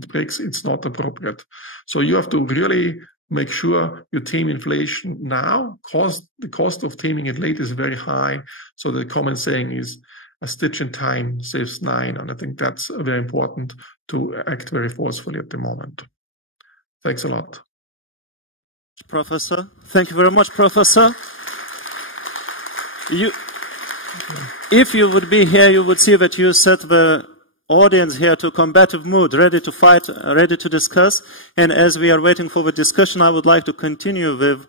breaks, it's not appropriate. So you have to really make sure you tame inflation now. The cost of taming it late is very high. So the common saying is, a stitch in time saves 9. And I think that's very important to act very forcefully at the moment. Thanks a lot. Professor, thank you very much, Professor. If you would be here, you would see that you set the audience here to a combative mood, ready to fight, ready to discuss. And as we are waiting for the discussion, I would like to continue with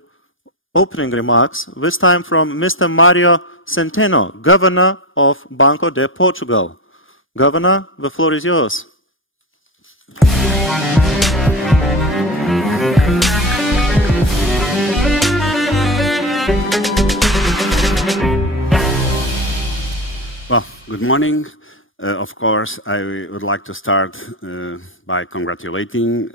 opening remarks, this time from Mr. Mario Centeno, Governor of Banco de Portugal. Governor, the floor is yours. Well, good morning. Of course, I would like to start by congratulating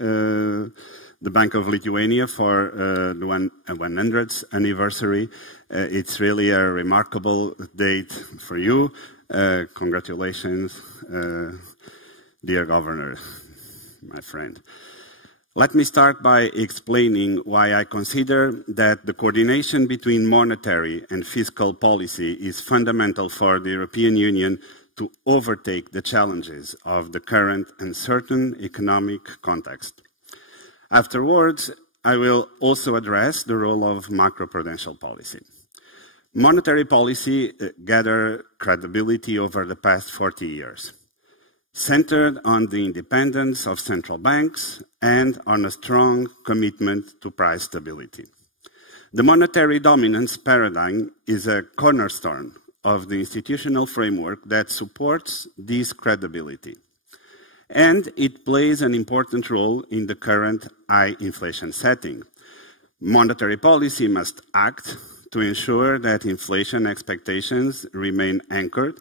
the Bank of Lithuania for the 100th anniversary. It's really a remarkable date for you. Congratulations, dear Governor, my friend. Let me start by explaining why I consider that the coordination between monetary and fiscal policy is fundamental for the European Union to overtake the challenges of the current uncertain economic context. Afterwards, I will also address the role of macroprudential policy. Monetary policy gathered credibility over the past 40 years, centered on the independence of central banks and on a strong commitment to price stability. The monetary dominance paradigm is a cornerstone of the institutional framework that supports this credibility. And it plays an important role in the current high inflation setting. Monetary policy must act to ensure that inflation expectations remain anchored,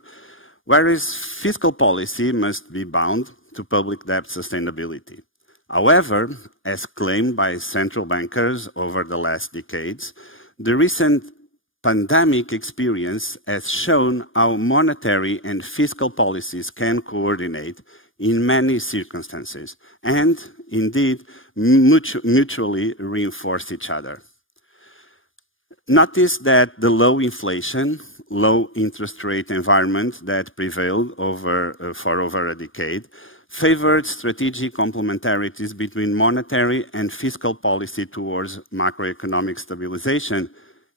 whereas fiscal policy must be bound to public debt sustainability. However, as claimed by central bankers over the last decades, the recent pandemic experience has shown how monetary and fiscal policies can coordinate in many circumstances and, indeed, mutually reinforce each other. Notice that the low inflation, low interest rate environment that prevailed for over a decade favored strategic complementarities between monetary and fiscal policy towards macroeconomic stabilization.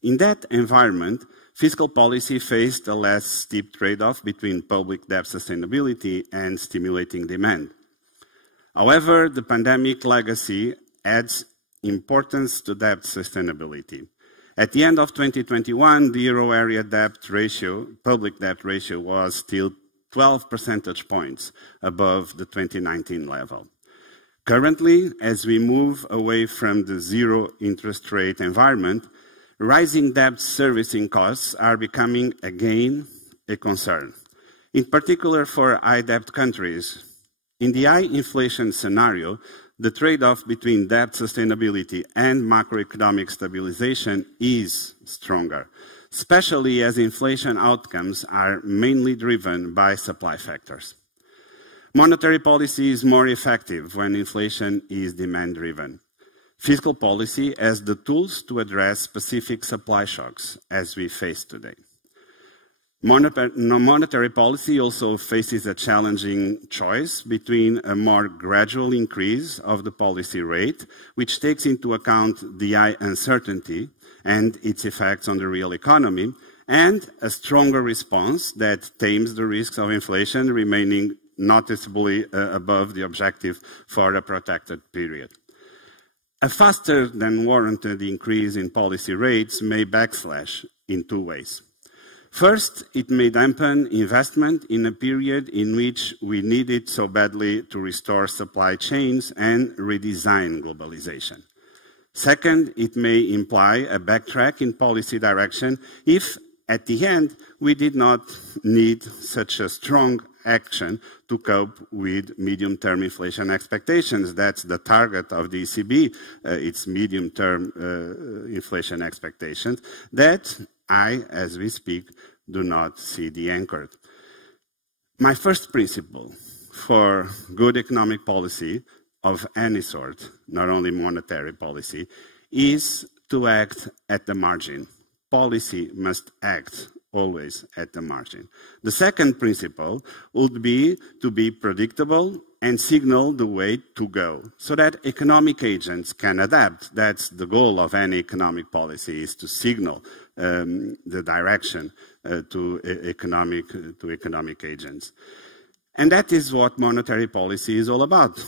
In that environment, fiscal policy faced a less steep trade-off between public debt sustainability and stimulating demand. However, the pandemic legacy adds importance to debt sustainability. At the end of 2021, the euro area debt ratio, public debt ratio, was still 12 percentage points above the 2019 level. Currently, as we move away from the zero interest rate environment, rising debt servicing costs are becoming again a concern, in particular for high debt countries. In the high inflation scenario, the trade-off between debt sustainability and macroeconomic stabilization is stronger, especially as inflation outcomes are mainly driven by supply factors. Monetary policy is more effective when inflation is demand-driven. Fiscal policy as the tools to address specific supply shocks as we face today. Monetary policy also faces a challenging choice between a more gradual increase of the policy rate, which takes into account the high uncertainty and its effects on the real economy, and a stronger response that tames the risks of inflation remaining noticeably above the objective for a protected period. A faster than warranted increase in policy rates may backslash in two ways. First, it may dampen investment in a period in which we need it so badly to restore supply chains and redesign globalization. Second, it may imply a backtrack in policy direction if, at the end, we did not need such a strong action to cope with medium-term inflation expectations. That's the target of the ECB, its medium-term inflation expectations, that I, as we speak, do not see the anchored. My first principle for good economic policy of any sort, not only monetary policy, is to act at the margin. Policy must act always at the margin. The second principle would be to be predictable and signal the way to go so that economic agents can adapt. That's the goal of any economic policy, is to signal the direction to economic agents. And that is what monetary policy is all about.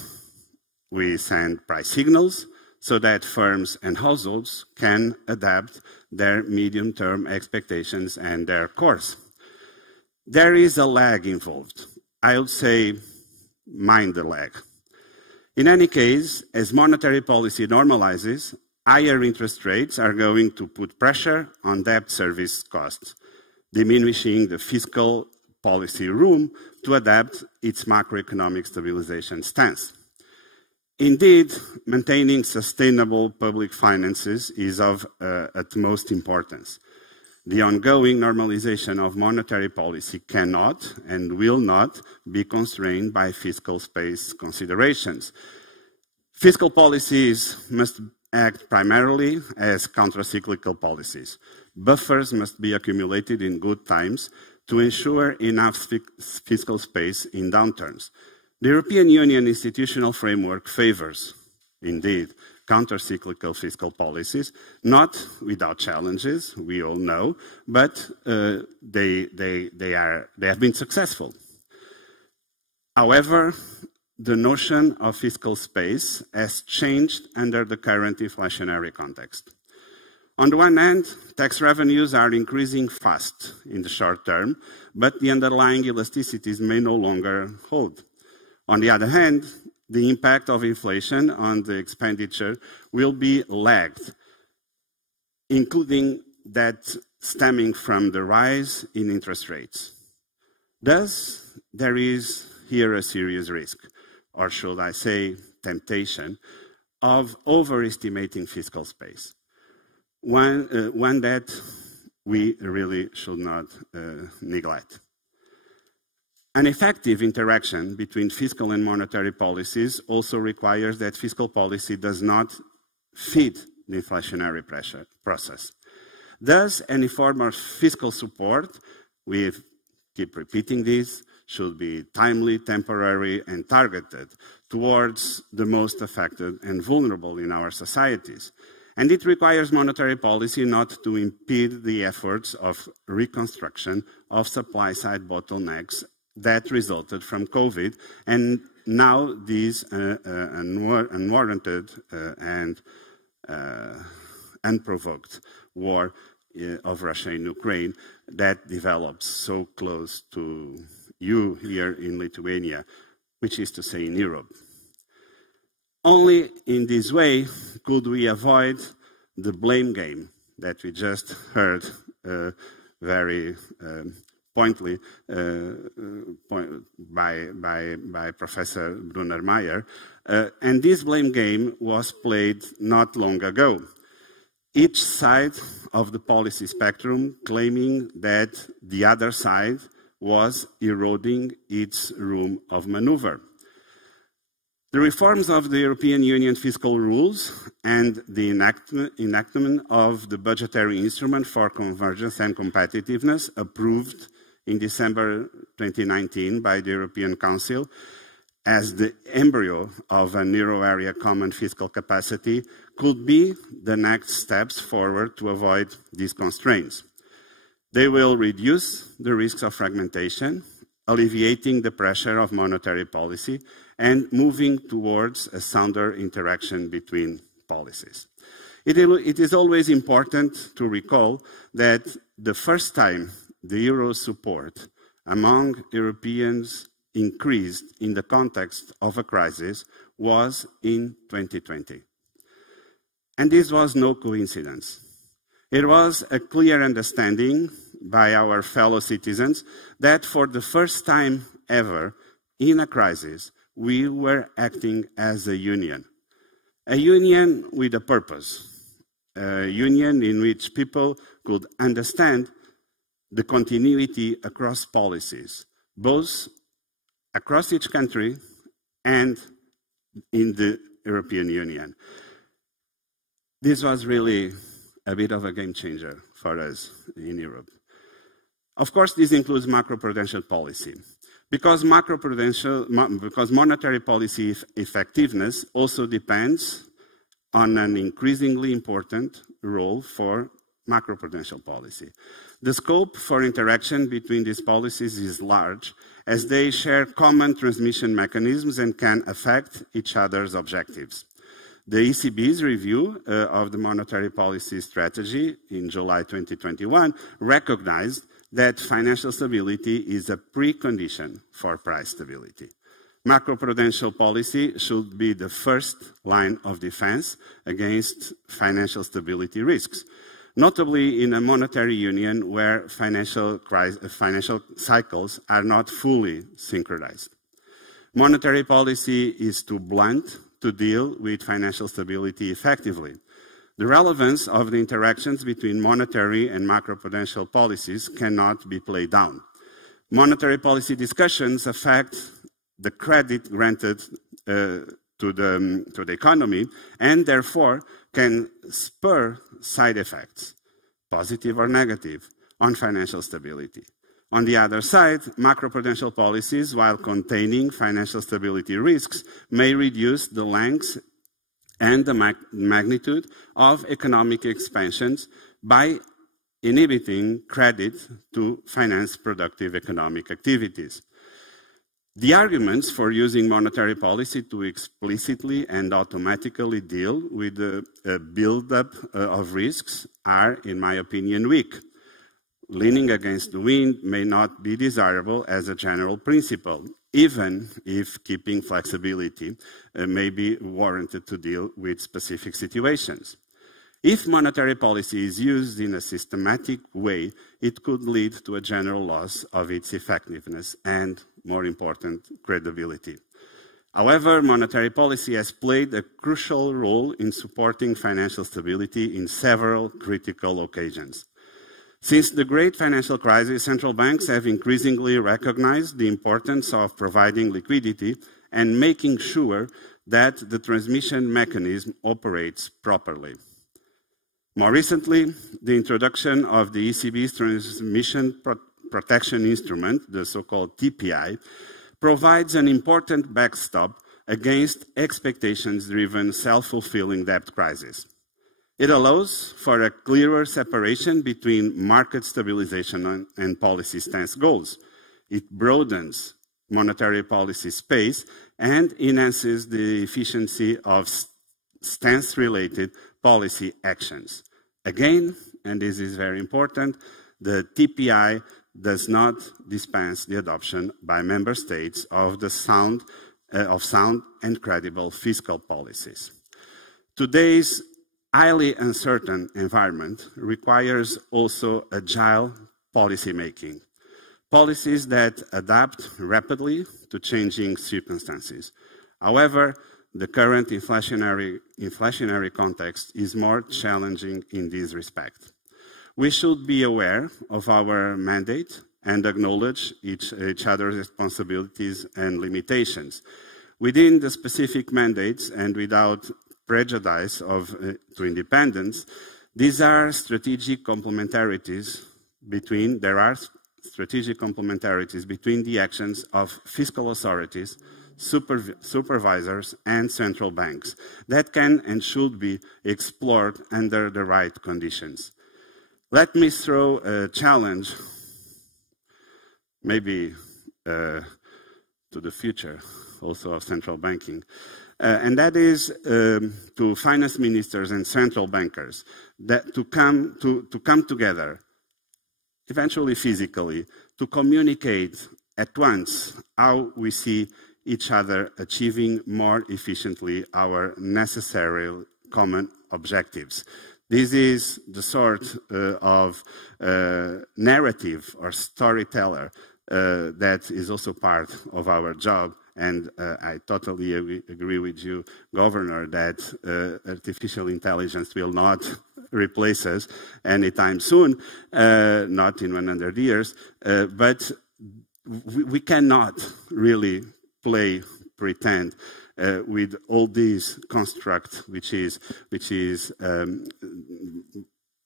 We send price signals so that firms and households can adapt their medium-term expectations and their course. There is a lag involved. I would say, mind the lag. In any case, as monetary policy normalizes, higher interest rates are going to put pressure on debt service costs, diminishing the fiscal policy room to adapt its macroeconomic stabilization stance. Indeed, maintaining sustainable public finances is of utmost importance. The ongoing normalization of monetary policy cannot and will not be constrained by fiscal space considerations. Fiscal policies must act primarily as countercyclical policies. Buffers must be accumulated in good times to ensure enough fiscal space in downturns. The European Union institutional framework favors, indeed, countercyclical fiscal policies, not without challenges, we all know, but they have been successful. However, the notion of fiscal space has changed under the current inflationary context. On the one hand, tax revenues are increasing fast in the short term, but the underlying elasticities may no longer hold. On the other hand, the impact of inflation on the expenditure will be lagged, including that stemming from the rise in interest rates. Thus, there is here a serious risk, or should I say temptation, of overestimating fiscal space, one that we really should not neglect. An effective interaction between fiscal and monetary policies also requires that fiscal policy does not feed the inflationary process. Thus, any form of fiscal support, we keep repeating this, should be timely, temporary, and targeted towards the most affected and vulnerable in our societies. And it requires monetary policy not to impede the efforts of reconstruction of supply-side bottlenecks that resulted from COVID, and now these unwarranted and unprovoked war of Russia in Ukraine that develops so close to you here in Lithuania, which is to say in Europe. Only in this way could we avoid the blame game that we just heard very pointedly by Professor Brunner Meyer. And this blame game was played not long ago. Each side of the policy spectrum claiming that the other side was eroding its room of maneuver. The reforms of the European Union fiscal rules and the enactment of the budgetary instrument for convergence and competitiveness approved in December 2019 by the European Council as the embryo of an euro area common fiscal capacity could be the next steps forward to avoid these constraints. They will reduce the risks of fragmentation, alleviating the pressure of monetary policy, and moving towards a sounder interaction between policies. It is always important to recall that the first time the euro's support among Europeans increased in the context of a crisis was in 2020. And this was no coincidence. It was a clear understanding by our fellow citizens that for the first time ever in a crisis, we were acting as a union with a purpose, a union in which people could understand the continuity across policies, both across each country and in the European Union. This was really a bit of a game changer for us in Europe. Of course, this includes macroprudential policy, because monetary policy effectiveness also depends on an increasingly important role for macroprudential policy. The scope for interaction between these policies is large, as they share common transmission mechanisms and can affect each other's objectives. The ECB's review of the monetary policy strategy in July 2021 recognized that financial stability is a precondition for price stability. Macroprudential policy should be the first line of defense against financial stability risks, notably in a monetary union where financial cycles are not fully synchronized. Monetary policy is too blunt to deal with financial stability effectively. The relevance of the interactions between monetary and macroprudential policies cannot be played down. Monetary policy discussions affect the credit granted to the economy and therefore can spur side effects, positive or negative, on financial stability. On the other side, macroprudential policies, while containing financial stability risks, may reduce the length and the magnitude of economic expansions by inhibiting credit to finance productive economic activities. The arguments for using monetary policy to explicitly and automatically deal with the build-up of risks are, in my opinion, weak. Leaning against the wind may not be desirable as a general principle, even if keeping flexibility may be warranted to deal with specific situations. If monetary policy is used in a systematic way, it could lead to a general loss of its effectiveness and, more important, credibility. However, monetary policy has played a crucial role in supporting financial stability in several critical occasions. Since the great financial crisis, central banks have increasingly recognized the importance of providing liquidity and making sure that the transmission mechanism operates properly. More recently, the introduction of the ECB's Transmission Protection Instrument, the so-called TPI, provides an important backstop against expectations-driven self-fulfilling debt crisis. It allows for a clearer separation between market stabilization and policy stance goals. It broadens monetary policy space and enhances the efficiency of stance-related policy actions. Again, and this is very important, the TPI does not dispense the adoption by member states of sound and credible fiscal policies. Today's highly uncertain environment requires also agile policymaking, policies that adapt rapidly to changing circumstances. However, the current inflationary context is more challenging in this respect. We should be aware of our mandate and acknowledge each other's responsibilities and limitations. Within the specific mandates and without prejudice to independence, there are strategic complementarities between the actions of fiscal authorities, supervisors, and central banks that can and should be explored under the right conditions. Let me throw a challenge, maybe to the future also of central banking, and that is to finance ministers and central bankers to come together, eventually physically, to communicate at once how we see each other achieving more efficiently our necessary common objectives. This is the sort of narrative or storyteller that is also part of our job. And I totally agree with you, Governor, that artificial intelligence will not replace us anytime soon, not in 100 years, but we cannot really play pretend with all these constructs, which is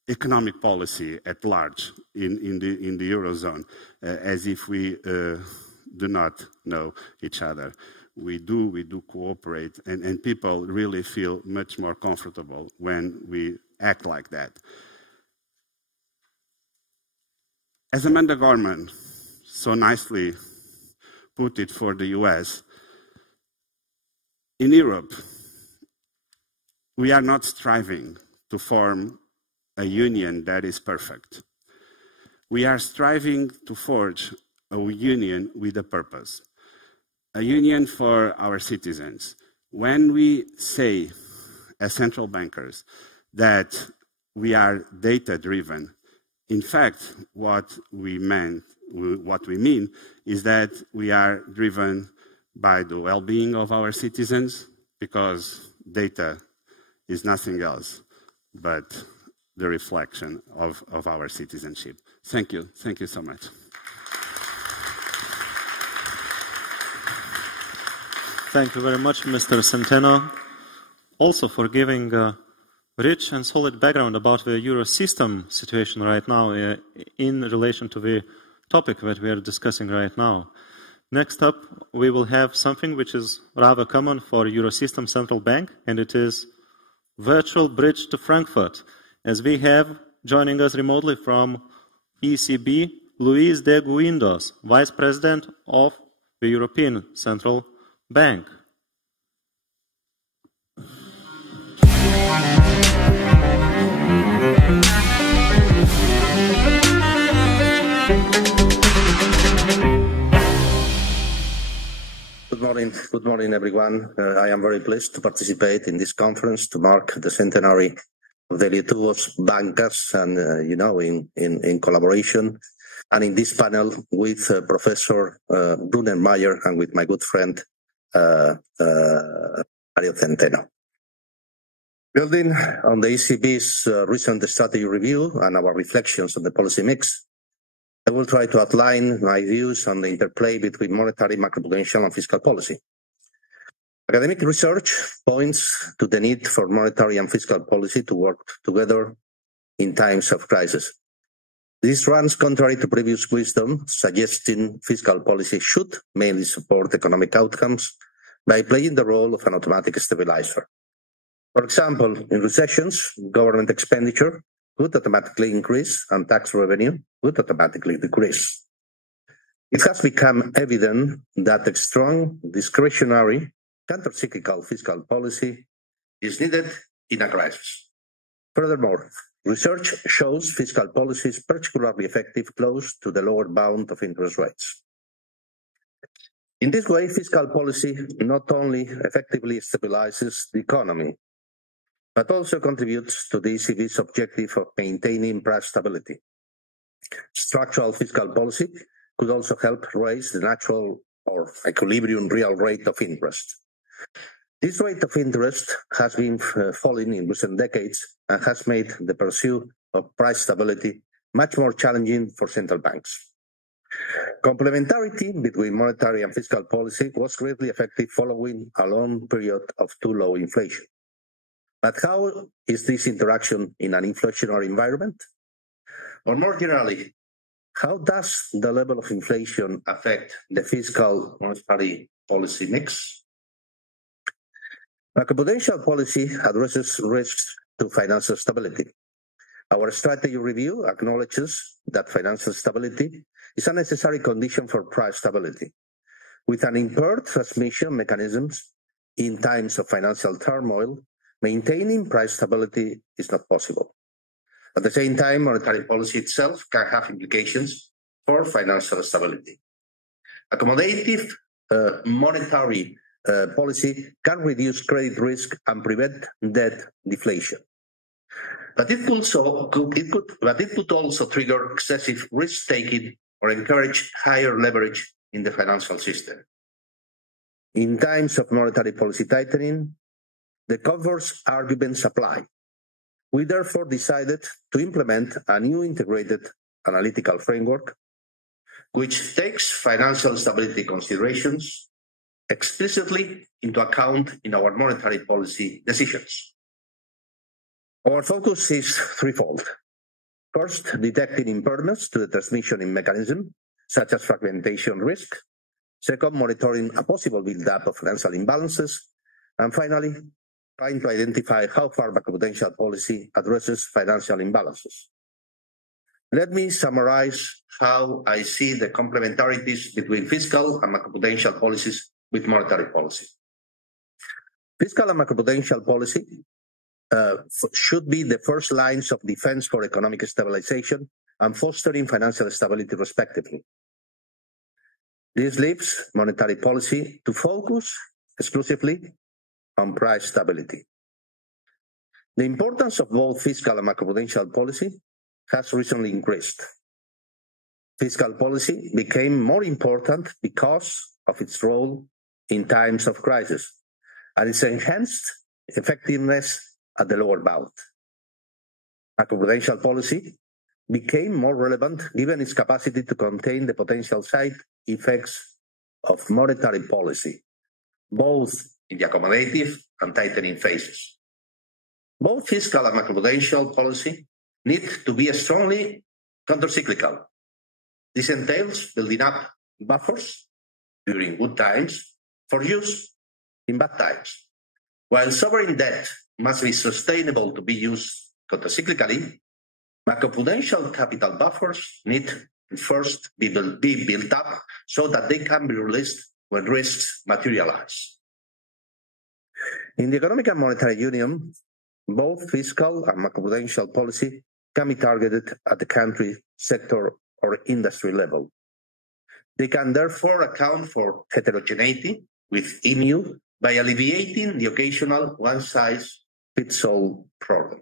economic policy at large in the Eurozone, as if we do not know each other. We do cooperate, and people really feel much more comfortable when we act like that. As Amanda Gorman so nicely put it for the US, in Europe, we are not striving to form a union that is perfect. We are striving to forge a union with a purpose, a union for our citizens. When we say, as central bankers, that we are data-driven, in fact, what we mean is that we are driven by the well-being of our citizens, because data is nothing else but the reflection of our citizenship. Thank you. Thank you so much. Thank you very much, Mr. Centeno, also for giving a rich and solid background about the Euro system situation right now in relation to the topic that we are discussing right now. Next up, we will have something which is rather common for Eurosystem Central Bank, and it is virtual bridge to Frankfurt, as we have joining us remotely from ECB, Luis de Guindos, Vice President of the European Central Bank. Good morning, everyone. I am very pleased to participate in this conference to mark the centenary of the Lietuvos bankas, and in collaboration, and in this panel with Professor Brunner-Meyer and with my good friend Mario Centeno. Building on the ECB's recent strategy review and our reflections on the policy mix, I will try to outline my views on the interplay between monetary, macroprudential, and fiscal policy. Academic research points to the need for monetary and fiscal policy to work together in times of crisis. This runs contrary to previous wisdom, suggesting fiscal policy should mainly support economic outcomes by playing the role of an automatic stabilizer. For example, in recessions, government expenditure would automatically increase and tax revenue would automatically decrease. It has become evident that a strong, discretionary, counter-cyclical fiscal policy is needed in a crisis. Furthermore, research shows fiscal policy is particularly effective close to the lower bound of interest rates. In this way, fiscal policy not only effectively stabilizes the economy, but also contributes to the ECB's objective of maintaining price stability. Structural fiscal policy could also help raise the natural or equilibrium real rate of interest. This rate of interest has been falling in recent decades and has made the pursuit of price stability much more challenging for central banks. Complementarity between monetary and fiscal policy was greatly effective following a long period of too low inflation. But how is this interaction in an inflationary environment? Or more generally, how does the level of inflation affect the fiscal monetary policy mix? Macroprudential policy addresses risks to financial stability. Our strategy review acknowledges that financial stability is a necessary condition for price stability. With an impaired transmission mechanisms in times of financial turmoil, maintaining price stability is not possible. At the same time, monetary policy itself can have implications for financial stability. Accommodative monetary policy can reduce credit risk and prevent debt deflation. But it could also trigger excessive risk-taking or encourage higher leverage in the financial system. In times of monetary policy tightening, the converse arguments apply. We therefore decided to implement a new integrated analytical framework which takes financial stability considerations explicitly into account in our monetary policy decisions. Our focus is threefold. First, detecting impairments to the transmission mechanism, such as fragmentation risk. Second, monitoring a possible build-up of financial imbalances. And finally, trying to identify how far macroprudential policy addresses financial imbalances. Let me summarize how I see the complementarities between fiscal and macroprudential policies with monetary policy. Fiscal and macroprudential policy should be the first lines of defense for economic stabilization and fostering financial stability respectively. This leaves monetary policy to focus exclusively on price stability. The importance of both fiscal and macroprudential policy has recently increased. Fiscal policy became more important because of its role in times of crisis and its enhanced effectiveness at the lower bound. Macroprudential policy became more relevant given its capacity to contain the potential side effects of monetary policy, both in the accommodative and tightening phases. Both fiscal and macroprudential policy need to be strongly countercyclical. This entails building up buffers during good times for use in bad times. While sovereign debt must be sustainable to be used countercyclically, macroprudential capital buffers need to first be built up so that they can be released when risks materialize. In the Economic and Monetary Union, both fiscal and macroprudential policy can be targeted at the country, sector, or industry level. They can therefore account for heterogeneity within EMU by alleviating the occasional one-size-fits-all problem.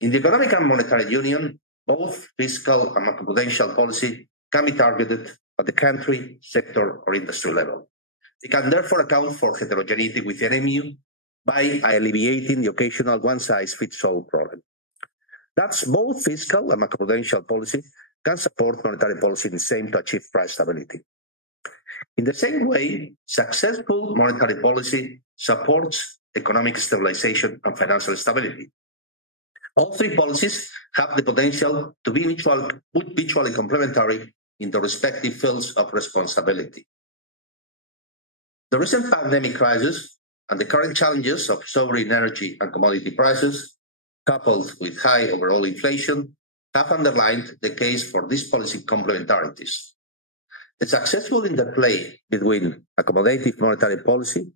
In the Economic and Monetary Union, both fiscal and macroprudential policy can be targeted at the country, sector, or industry level. They can therefore account for heterogeneity within EMU by alleviating the occasional one-size-fits-all problem. Thus, both fiscal and macroprudential policy can support monetary policy in the same to achieve price stability. In the same way, successful monetary policy supports economic stabilization and financial stability. All three policies have the potential to be mutually complementary in the respective fields of responsibility. The recent pandemic crisis and the current challenges of soaring energy and commodity prices, coupled with high overall inflation, have underlined the case for these policy complementarities. The successful interplay between accommodative monetary policy,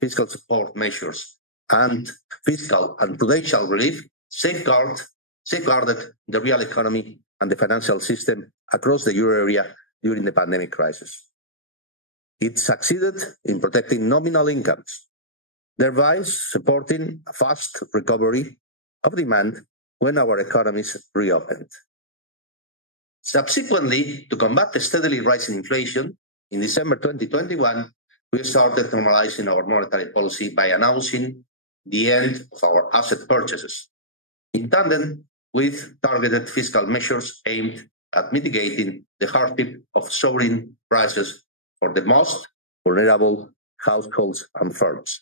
fiscal support measures, and fiscal and prudential relief safeguarded the real economy and the financial system across the euro area during the pandemic crisis. It succeeded in protecting nominal incomes, thereby supporting a fast recovery of demand when our economies reopened. Subsequently, to combat the steadily rising inflation, in December 2021, we started normalizing our monetary policy by announcing the end of our asset purchases, in tandem with targeted fiscal measures aimed at mitigating the hardship of soaring prices for the most vulnerable households and firms.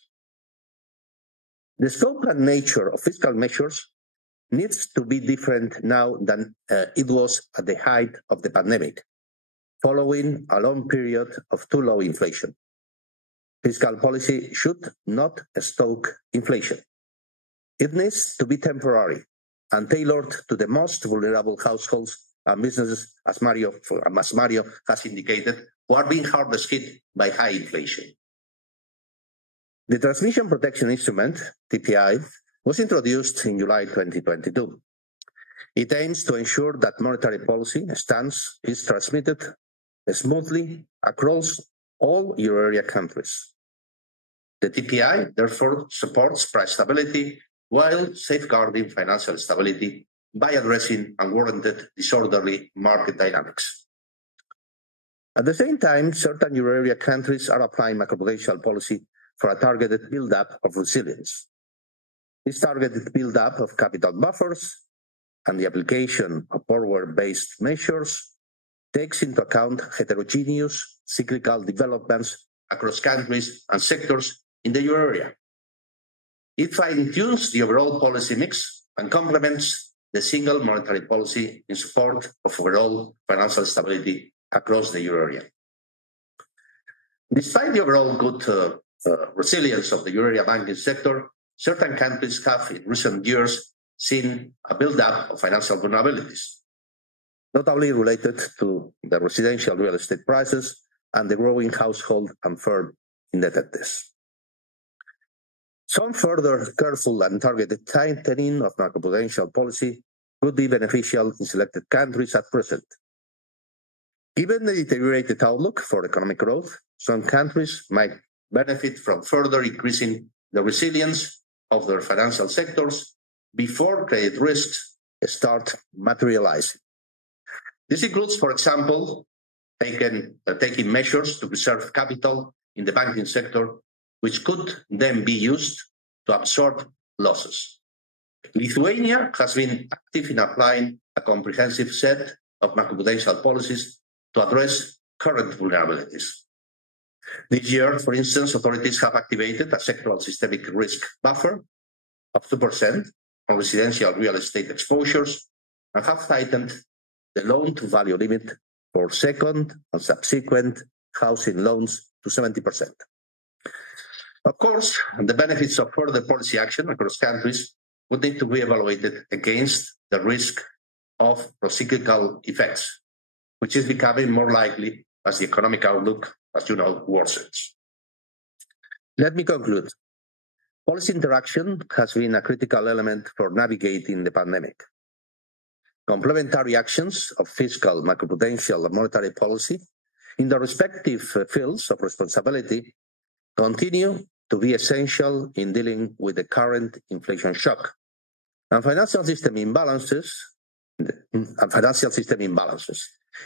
The scope and nature of fiscal measures needs to be different now than it was at the height of the pandemic, following a long period of too low inflation. Fiscal policy should not stoke inflation. It needs to be temporary and tailored to the most vulnerable households and businesses, as Mario has indicated, who are being hardest hit by high inflation. The Transmission Protection Instrument, TPI, was introduced in July 2022. It aims to ensure that monetary policy stance is transmitted smoothly across all euro area countries. The TPI therefore supports price stability while safeguarding financial stability by addressing unwarranted disorderly market dynamics. At the same time, certain euro area countries are applying macroprudential policy for a targeted build-up of resilience. This targeted build-up of capital buffers and the application of forward-based measures takes into account heterogeneous cyclical developments across countries and sectors in the euro area. It fine-tunes the overall policy mix and complements the single monetary policy in support of overall financial stability across the euro area. Despite the overall good resilience of the euro area banking sector, certain countries have in recent years seen a build-up of financial vulnerabilities, notably related to the residential real estate prices and the growing household and firm indebtedness. Some further careful and targeted tightening of macroprudential policy would be beneficial in selected countries at present. Given the deteriorated outlook for economic growth, some countries might benefit from further increasing the resilience of their financial sectors before credit risks start materializing. This includes, for example, taking measures to preserve capital in the banking sector, which could then be used to absorb losses. Lithuania has been active in applying a comprehensive set of macroprudential policies to address current vulnerabilities. This year, for instance, authorities have activated a sectoral systemic risk buffer of 2% on residential real estate exposures and have tightened the loan-to-value limit for second and subsequent housing loans to 70%. Of course, the benefits of further policy action across countries would need to be evaluated against the risk of procyclical effects, which is becoming more likely as the economic outlook, as you know, worsens. Let me conclude. Policy interaction has been a critical element for navigating the pandemic. Complementary actions of fiscal, macroprudential, and monetary policy in the respective fields of responsibility continue to be essential in dealing with the current inflation shock and financial system imbalances.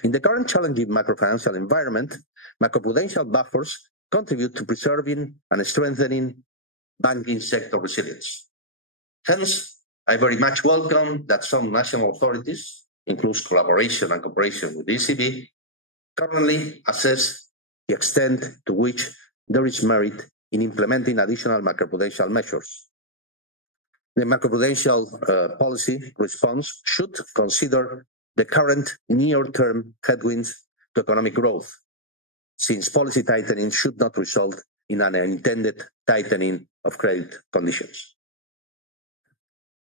In the current challenging macrofinancial environment, macroprudential buffers contribute to preserving and strengthening banking sector resilience. Hence, I very much welcome that some national authorities, in close collaboration and cooperation with the ECB, currently assess the extent to which there is merit in implementing additional macroprudential measures. The macroprudential policy response should consider the current near-term headwinds to economic growth, since policy tightening should not result in an unintended tightening of credit conditions.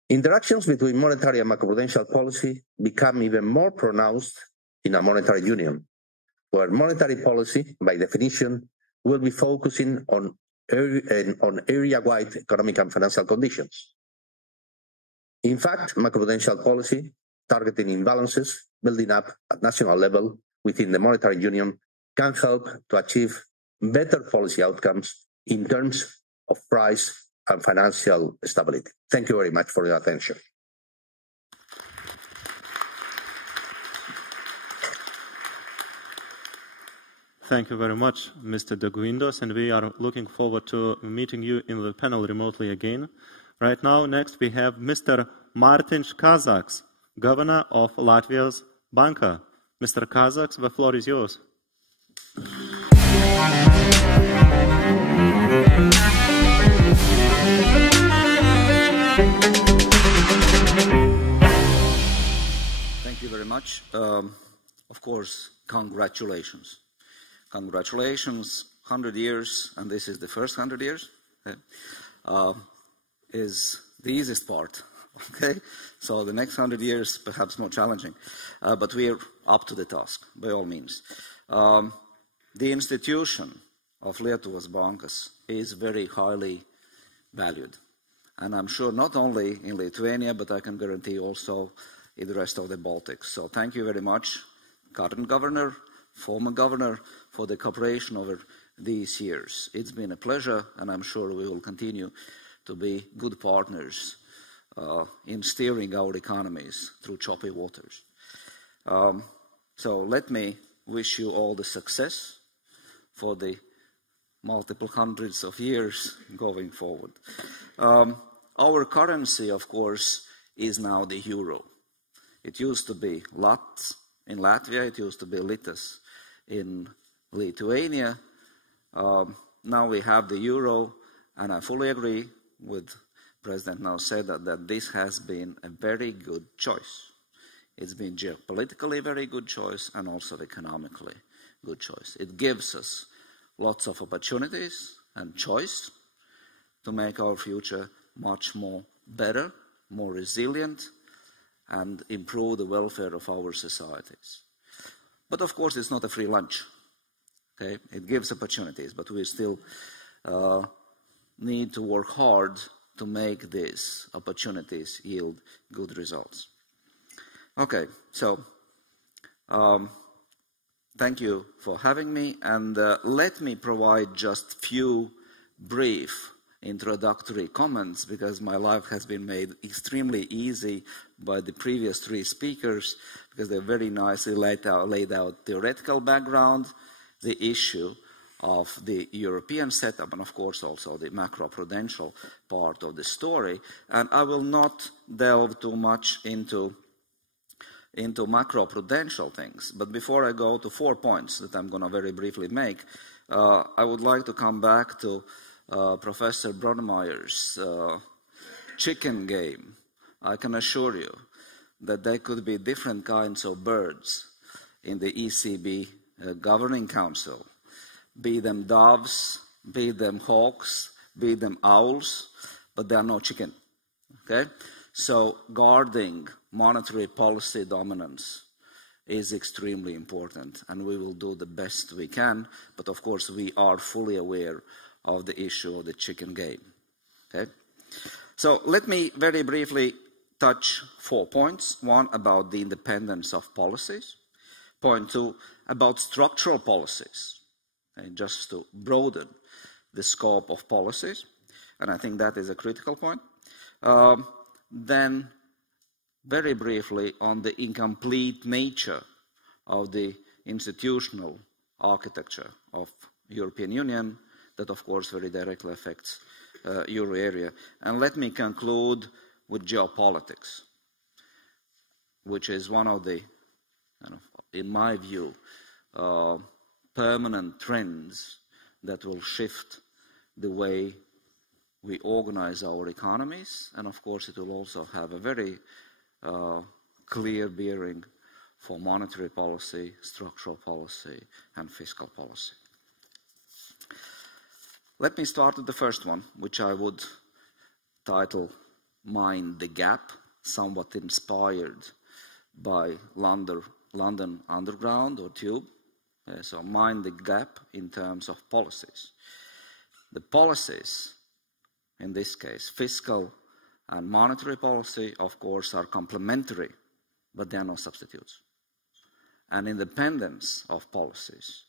Interactions between monetary and macroprudential policy become even more pronounced in a monetary union, where monetary policy, by definition, will be focusing on area-wide economic and financial conditions. In fact, macroprudential policy targeting imbalances building up at national level within the monetary union can help to achieve better policy outcomes in terms of price and financial stability. Thank you very much for your attention. Thank you very much, Mr. De Guindos, and we are looking forward to meeting you in the panel remotely again. Right now, next we have Mr. Martin Kazaks, Governor of Latvia's Banko. Mr. Kazaks, the floor is yours. Thank you very much. Of course, congratulations. Congratulations, 100 years, and this is the first 100 years, is the easiest part, okay? So the next 100 years, perhaps more challenging, but we are up to the task, by all means. The institution of Lietuvos bankas is very highly valued, and I'm sure not only in Lithuania, but I can guarantee also in the rest of the Baltics. So thank you very much, current governor, former governor, for the cooperation over these years. It's been a pleasure, and I'm sure we will continue to be good partners in steering our economies through choppy waters. So let me wish you all the success for the multiple hundreds of years going forward. Our currency, of course, is now the euro. It used to be lats in Latvia, it used to be litas in Lithuania. Now we have the euro, and I fully agree with President Nausėda that this has been a very good choice. It's been geopolitically a very good choice and also economically good choice. It gives us lots of opportunities and choice to make our future much more better, more resilient, and improve the welfare of our societies. But of course, it's not a free lunch. Okay? It gives opportunities, but we still need to work hard to make these opportunities yield good results. Okay, so thank you for having me, and let me provide just few brief introductory comments, because my life has been made extremely easy by the previous three speakers, because they very nicely laid out theoretical background, the issue of the European setup, and of course also the macroprudential part of the story. And I will not delve too much into macroprudential things, but before I go to 4 points that I'm going to very briefly make, I would like to come back to Professor Bronnemeyer's chicken game. I can assure you that there could be different kinds of birds in the ECB Governing Council, be them doves, be them hawks, be them owls, but they are no chicken, okay? So guarding monetary policy dominance is extremely important, and we will do the best we can, but of course we are fully aware of the issue of the chicken game, okay? So let me very briefly touch 4 points. One, about the independence of policies. Point 2, about structural policies, okay, just to broaden the scope of policies, and I think that is a critical point. Then, very briefly, on the incomplete nature of the institutional architecture of European Union, that of course very directly affects euro area. And let me conclude with geopolitics, which is one of the, in my view, permanent trends that will shift the way we organize our economies, and of course it will also have a very clear bearing for monetary policy, structural policy, and fiscal policy. Let me start with the first one, which I would title Mind the Gap, somewhat inspired by London Underground or Tube. So mind the gap in terms of policies. The policies, in this case, fiscal and monetary policy, of course, are complementary, but they are no substitutes. And independence of policies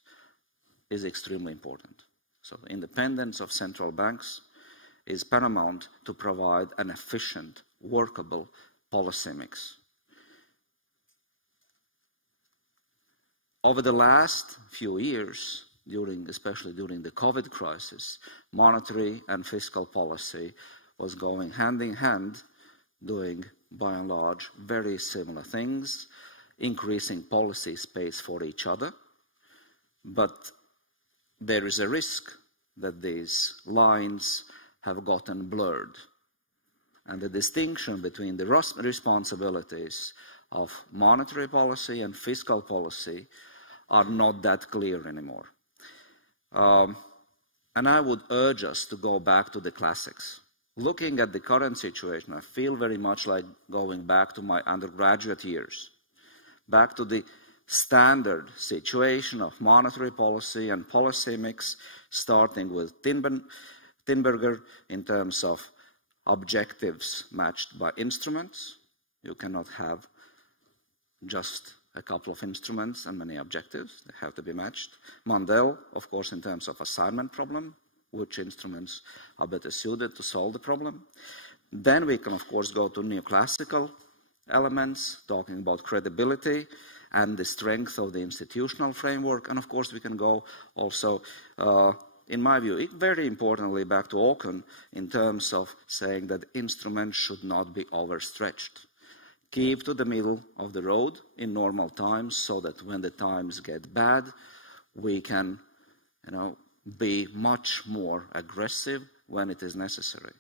is extremely important. So the independence of central banks is paramount to provide an efficient, workable policy mix. Over the last few years, especially during the COVID crisis, monetary and fiscal policy was going hand in hand, doing, by and large, very similar things. increasing policy space for each other, but there is a risk that these lines have gotten blurred, and the distinction between the responsibilities of monetary policy and fiscal policy are not that clear anymore. And I would urge us to go back to the classics. Looking at the current situation, I feel very much like going back to my undergraduate years, back to the standard situation of monetary policy and policy mix, starting with Tinberger in terms of objectives matched by instruments. You cannot have just a couple of instruments and many objectives. They have to be matched. Mandel, of course, in terms of assignment problem, which instruments are better suited to solve the problem. Then we can, of course, go to neoclassical elements, talking about credibility and the strength of the institutional framework. And, of course, we can go also, in my view, very importantly, back to Åken in terms of saying that instruments should not be overstretched. Keep to the middle of the road in normal times so that when the times get bad, we can, be much more aggressive when it is necessary.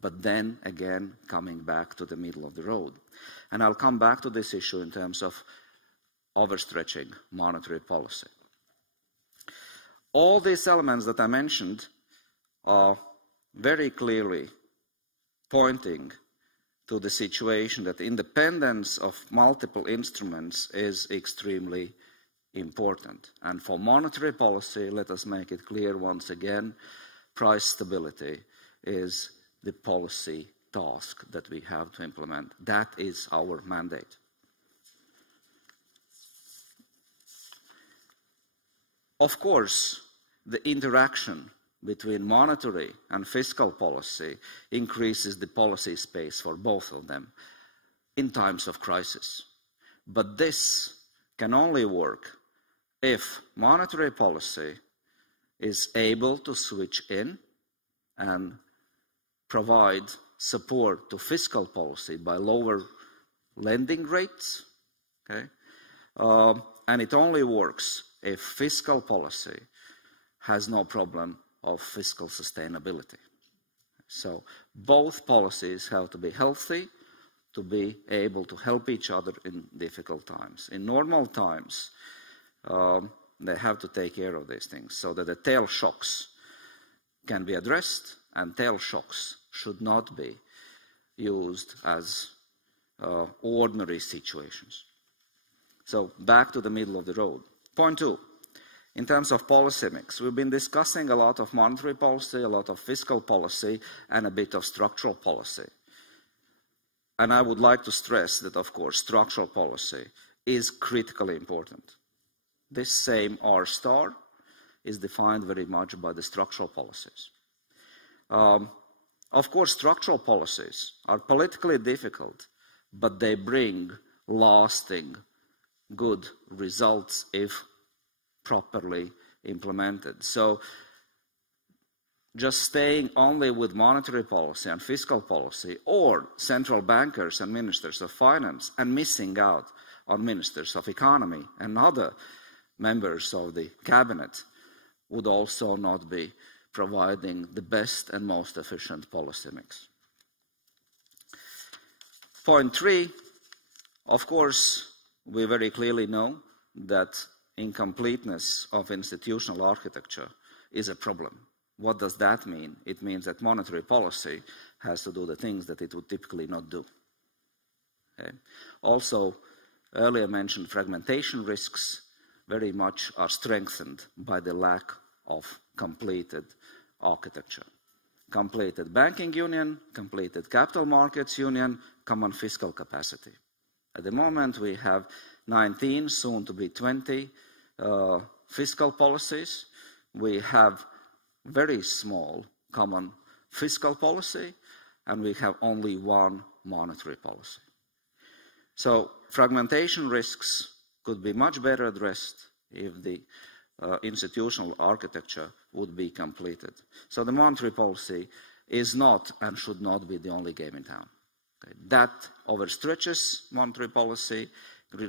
But then, again, coming back to the middle of the road. And I'll come back to this issue in terms of overstretching monetary policy. All these elements that I mentioned are very clearly pointing to the situation that independence of multiple instruments is extremely important. And for monetary policy, let us make it clear once again, price stability is the policy task that we have to implement. That is our mandate. Of course, the interaction between monetary and fiscal policy increases the policy space for both of them in times of crisis. But this can only work if monetary policy is able to switch in and provide support to fiscal policy by lower lending rates, okay? And it only works if fiscal policy has no problem of fiscal sustainability. So both policies have to be healthy to be able to help each other in difficult times. In normal times, they have to take care of these things so that the tail shocks can be addressed, and tail shocks should not be used as ordinary situations. So back to the middle of the road. Point 2. In terms of policy mix, we've been discussing a lot of monetary policy, a lot of fiscal policy, and a bit of structural policy. And I would like to stress that, of course, structural policy is critically important. This same R star is defined very much by the structural policies. Of course, structural policies are politically difficult, but they bring lasting good results if properly implemented. So just staying only with monetary policy and fiscal policy, or central bankers and ministers of finance, and missing out on ministers of economy and other members of the cabinet, would also not be providing the best and most efficient policy mix. Point 3, of course, we very clearly know that incompleteness of institutional architecture is a problem. What does that mean? It means that monetary policy has to do the things that it would typically not do. Okay? Also, earlier mentioned fragmentation risks very much are strengthened by the lack of completed architecture. Completed banking union, completed capital markets union, common fiscal capacity. At the moment, we have 19, soon to be 20, fiscal policies. We have very small common fiscal policy, and we have only one monetary policy. So fragmentation risks could be much better addressed if the institutional architecture would be completed. So the monetary policy is not and should not be the only game in town. Okay. That overstretches monetary policy,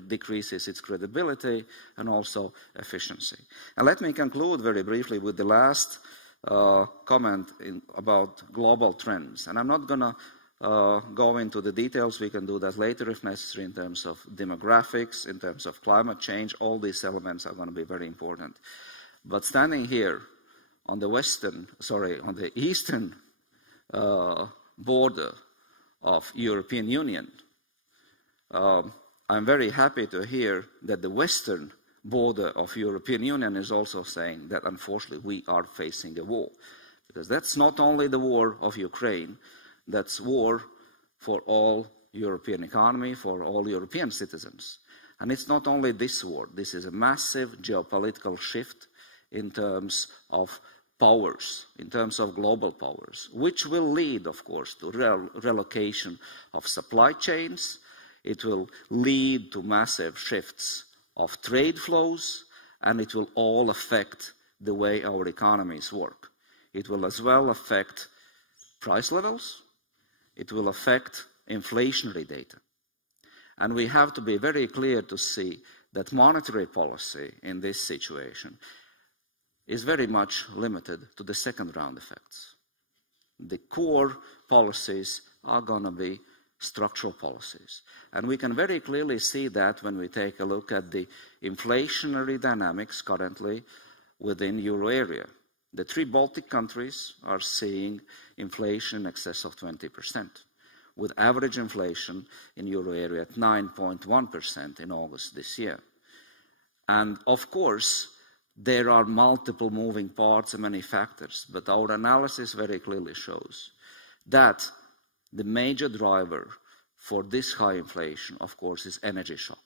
decreases its credibility and also efficiency. And let me conclude very briefly with the last comment about global trends. And I'm not going to go into the details. We can do that later if necessary in terms of demographics, in terms of climate change. All these elements are going to be very important. But standing here on the on the eastern border of European Union, I'm very happy to hear that the western border of European Union is also saying that unfortunately we are facing a war. Because that's not only the war of Ukraine, that's war for all European economy, for all European citizens. And it's not only this war, this is a massive geopolitical shift in terms of powers, in terms of global powers, which will lead, of course, to relocation of supply chains. It will lead to massive shifts of trade flows, and it will all affect the way our economies work. It will as well affect price levels. It will affect inflationary data. And we have to be very clear to see that monetary policy in this situation is very much limited to the second round effects. The core policies are going to be structural policies. And we can very clearly see that when we take a look at the inflationary dynamics currently within euro area. The 3 Baltic countries are seeing inflation in excess of 20%, with average inflation in euro area at 9.1% in August this year. And of course, there are multiple moving parts and many factors, but our analysis very clearly shows that the major driver for this high inflation, of course, is energy shock.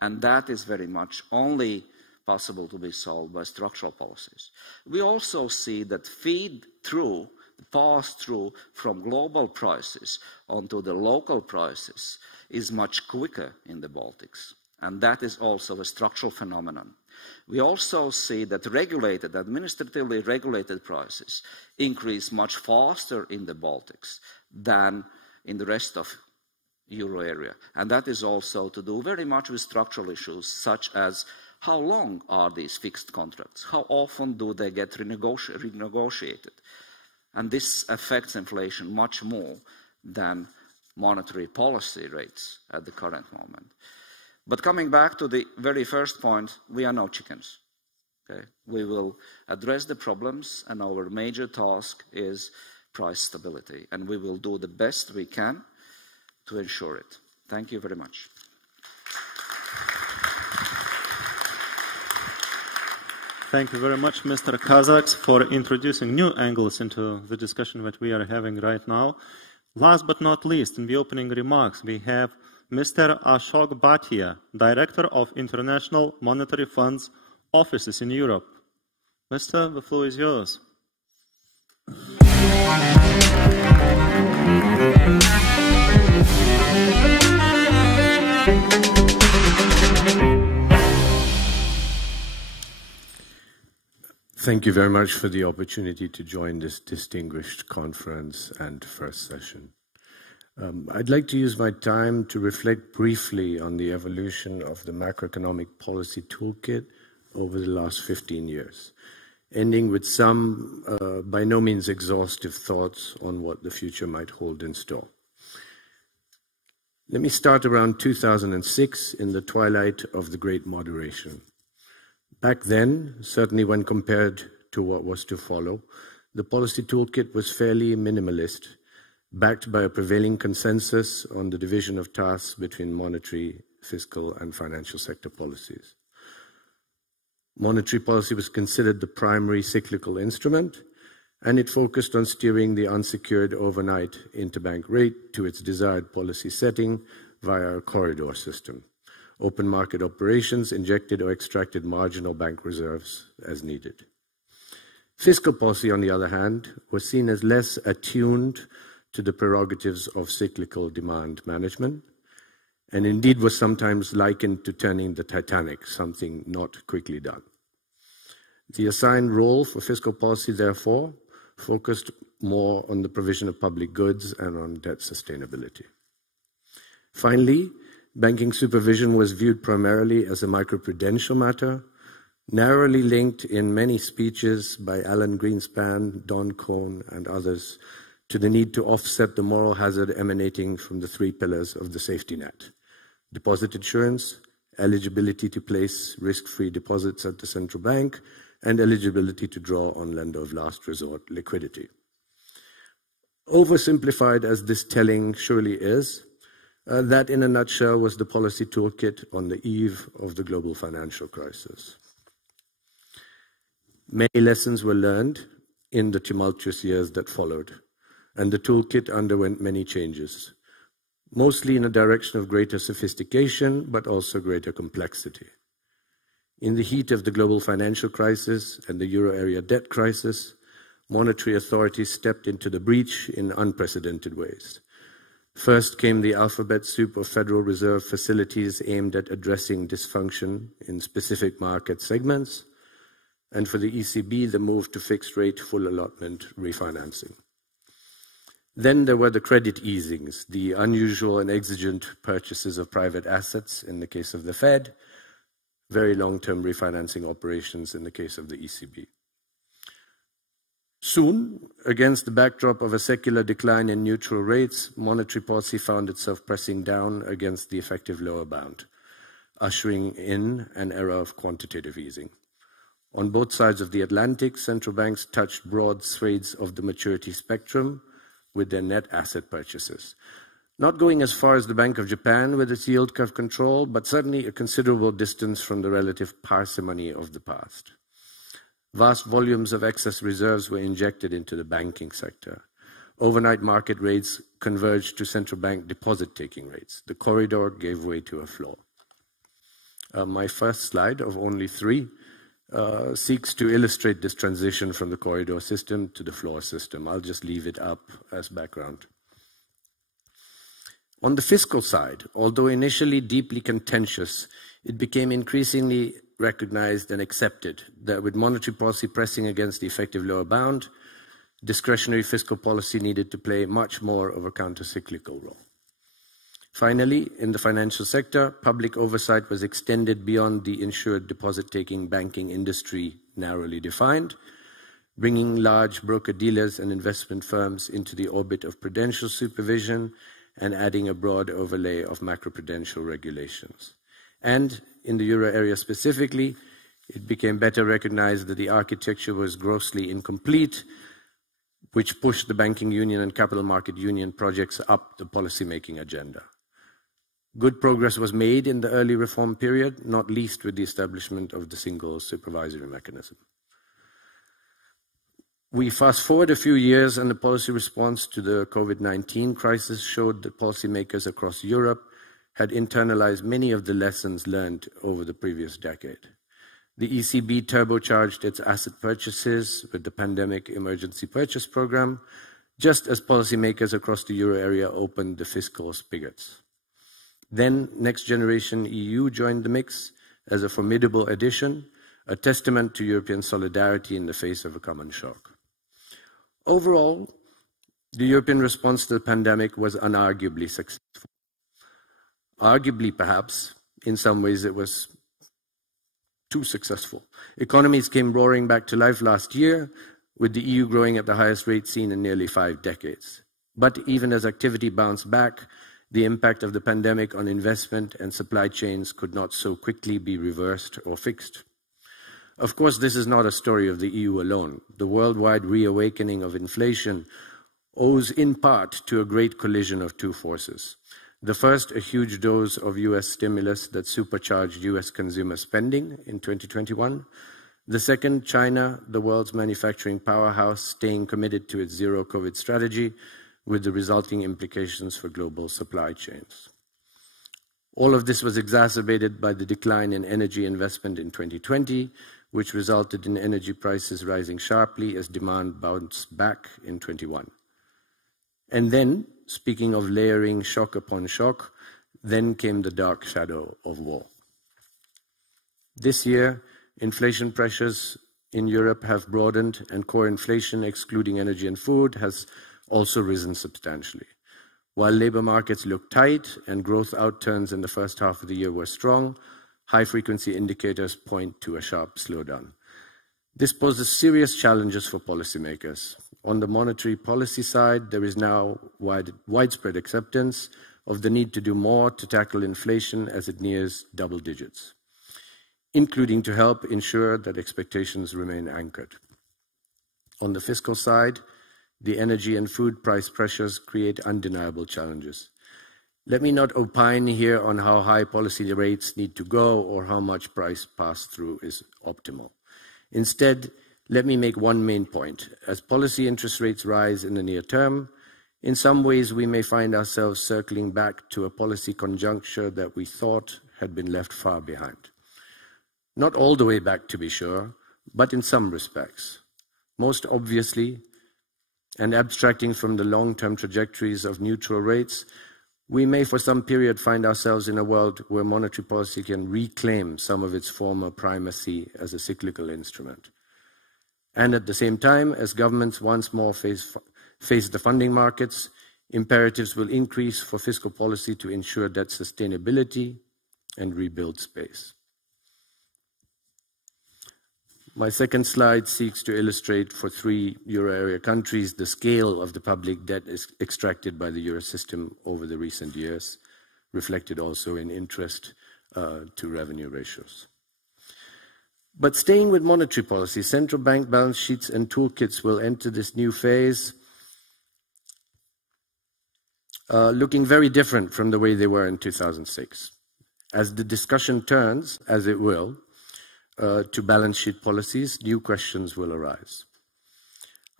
And that is very much only possible to be solved by structural policies. We also see that feed-through, pass-through from global prices onto the local prices is much quicker in the Baltics. And that is also a structural phenomenon. We also see that regulated, administratively regulated prices increase much faster in the Baltics than in the rest of euro area. And that is also to do very much with structural issues such as how long are these fixed contracts? How often do they get renegotiated? And this affects inflation much more than monetary policy rates at the current moment. But coming back to the very first point, we are no chickens. Okay? We will address the problems, and our major task is price stability. And we will do the best we can to ensure it. Thank you very much. Thank you very much, Mr. Kazaks, for introducing new angles into the discussion that we are having right now. Last but not least, in the opening remarks, we have Mr. Ashok Bhatia, Director of International Monetary Fund's offices in Europe. Mr., the floor is yours. Thank you very much for the opportunity to join this distinguished conference and first session. I'd like to use my time to reflect briefly on the evolution of the macroeconomic policy toolkit over the last 15 years, ending with some by no means exhaustive thoughts on what the future might hold in store. Let me start around 2006 in the twilight of the Great Moderation. Back then, certainly when compared to what was to follow, the policy toolkit was fairly minimalist, backed by a prevailing consensus on the division of tasks between monetary, fiscal, and financial sector policies. Monetary policy was considered the primary cyclical instrument, and it focused on steering the unsecured overnight interbank rate to its desired policy setting via a corridor system. Open market operations injected or extracted marginal bank reserves as needed. Fiscal policy, on the other hand, was seen as less attuned to the prerogatives of cyclical demand management, and indeed was sometimes likened to turning the Titanic, something not quickly done. The assigned role for fiscal policy, therefore, focused more on the provision of public goods and on debt sustainability. Finally, Banking supervision was viewed primarily as a microprudential matter, narrowly linked in many speeches by Alan Greenspan, Don Cohn, and others to the need to offset the moral hazard emanating from the three pillars of the safety net: deposit insurance, eligibility to place risk-free deposits at the central bank, and eligibility to draw on lender of last resort liquidity. Oversimplified as this telling surely is, that in a nutshell was the policy toolkit on the eve of the global financial crisis. Many lessons were learned in the tumultuous years that followed, and the toolkit underwent many changes, mostly in a direction of greater sophistication, but also greater complexity. In the heat of the global financial crisis and the euro area debt crisis, monetary authorities stepped into the breach in unprecedented ways. First came the alphabet soup of Federal Reserve facilities aimed at addressing dysfunction in specific market segments, and for the ECB, the move to fixed rate full allotment refinancing. Then there were the credit easings, the unusual and exigent purchases of private assets in the case of the Fed, very long-term refinancing operations in the case of the ECB. Soon, against the backdrop of a secular decline in neutral rates, monetary policy found itself pressing down against the effective lower bound, ushering in an era of quantitative easing. On both sides of the Atlantic, central banks touched broad swathes of the maturity spectrum with their net asset purchases, not going as far as the Bank of Japan with its yield curve control, but certainly a considerable distance from the relative parsimony of the past. Vast volumes of excess reserves were injected into the banking sector. Overnight market rates converged to central bank deposit-taking rates. The corridor gave way to a floor. My first slide of only 3 seeks to illustrate this transition from the corridor system to the floor system. I'll just leave it up as background. On the fiscal side, although initially deeply contentious, it became increasingly recognized and accepted that with monetary policy pressing against the effective lower bound, discretionary fiscal policy needed to play much more of a counter-cyclical role. Finally, in the financial sector, public oversight was extended beyond the insured deposit-taking banking industry narrowly defined, bringing large broker-dealers and investment firms into the orbit of prudential supervision and adding a broad overlay of macroprudential regulations. And in the euro area specifically, it became better recognized that the architecture was grossly incomplete, which pushed the banking union and capital market union projects up the policymaking agenda. Good progress was made in the early reform period, not least with the establishment of the single supervisory mechanism. We fast forward a few years, and the policy response to the COVID-19 crisis showed that policymakers across Europe had internalized many of the lessons learned over the previous decade. The ECB turbocharged its asset purchases with the Pandemic Emergency Purchase Program, just as policymakers across the euro area opened the fiscal spigots. Then Next Generation EU joined the mix as a formidable addition, a testament to European solidarity in the face of a common shock. Overall, the European response to the pandemic was unarguably successful. Arguably, perhaps, in some ways it was too successful. Economies came roaring back to life last year, with the EU growing at the highest rate seen in nearly 5 decades. But even as activity bounced back, the impact of the pandemic on investment and supply chains could not so quickly be reversed or fixed. Of course, this is not a story of the EU alone. The worldwide reawakening of inflation owes in part to a great collision of 2 forces. The first, a huge dose of US stimulus that supercharged US consumer spending in 2021. The second, China, the world's manufacturing powerhouse, staying committed to its zero COVID strategy with the resulting implications for global supply chains. All of this was exacerbated by the decline in energy investment in 2020, which resulted in energy prices rising sharply as demand bounced back in 21. And then, speaking of layering shock upon shock, then came the dark shadow of war. This year, inflation pressures in Europe have broadened, and core inflation, excluding energy and food, has also risen substantially. While labor markets look tight and growth outturns in the first half of the year were strong, high-frequency indicators point to a sharp slowdown. This poses serious challenges for policymakers. On the monetary policy side, there is now widespread acceptance of the need to do more to tackle inflation as it nears double digits, including to help ensure that expectations remain anchored. On the fiscal side, the energy and food price pressures create undeniable challenges. Let me not opine here on how high policy rates need to go or how much price pass-through is optimal. Instead, let me make one main point. As policy interest rates rise in the near term, in some ways we may find ourselves circling back to a policy conjuncture that we thought had been left far behind. Not all the way back, to be sure, but in some respects. Most obviously, and abstracting from the long-term trajectories of neutral rates, we may for some period find ourselves in a world where monetary policy can reclaim some of its former primacy as a cyclical instrument. And at the same time, as governments once more face the funding markets, imperatives will increase for fiscal policy to ensure debt sustainability and rebuild space. My second slide seeks to illustrate for 3 euro area countries the scale of the public debt extracted by the euro system over the recent years, reflected also in interest to revenue ratios. But staying with monetary policy, central bank balance sheets and toolkits will enter this new phase looking very different from the way they were in 2006. As the discussion turns, as it will, to balance sheet policies, new questions will arise.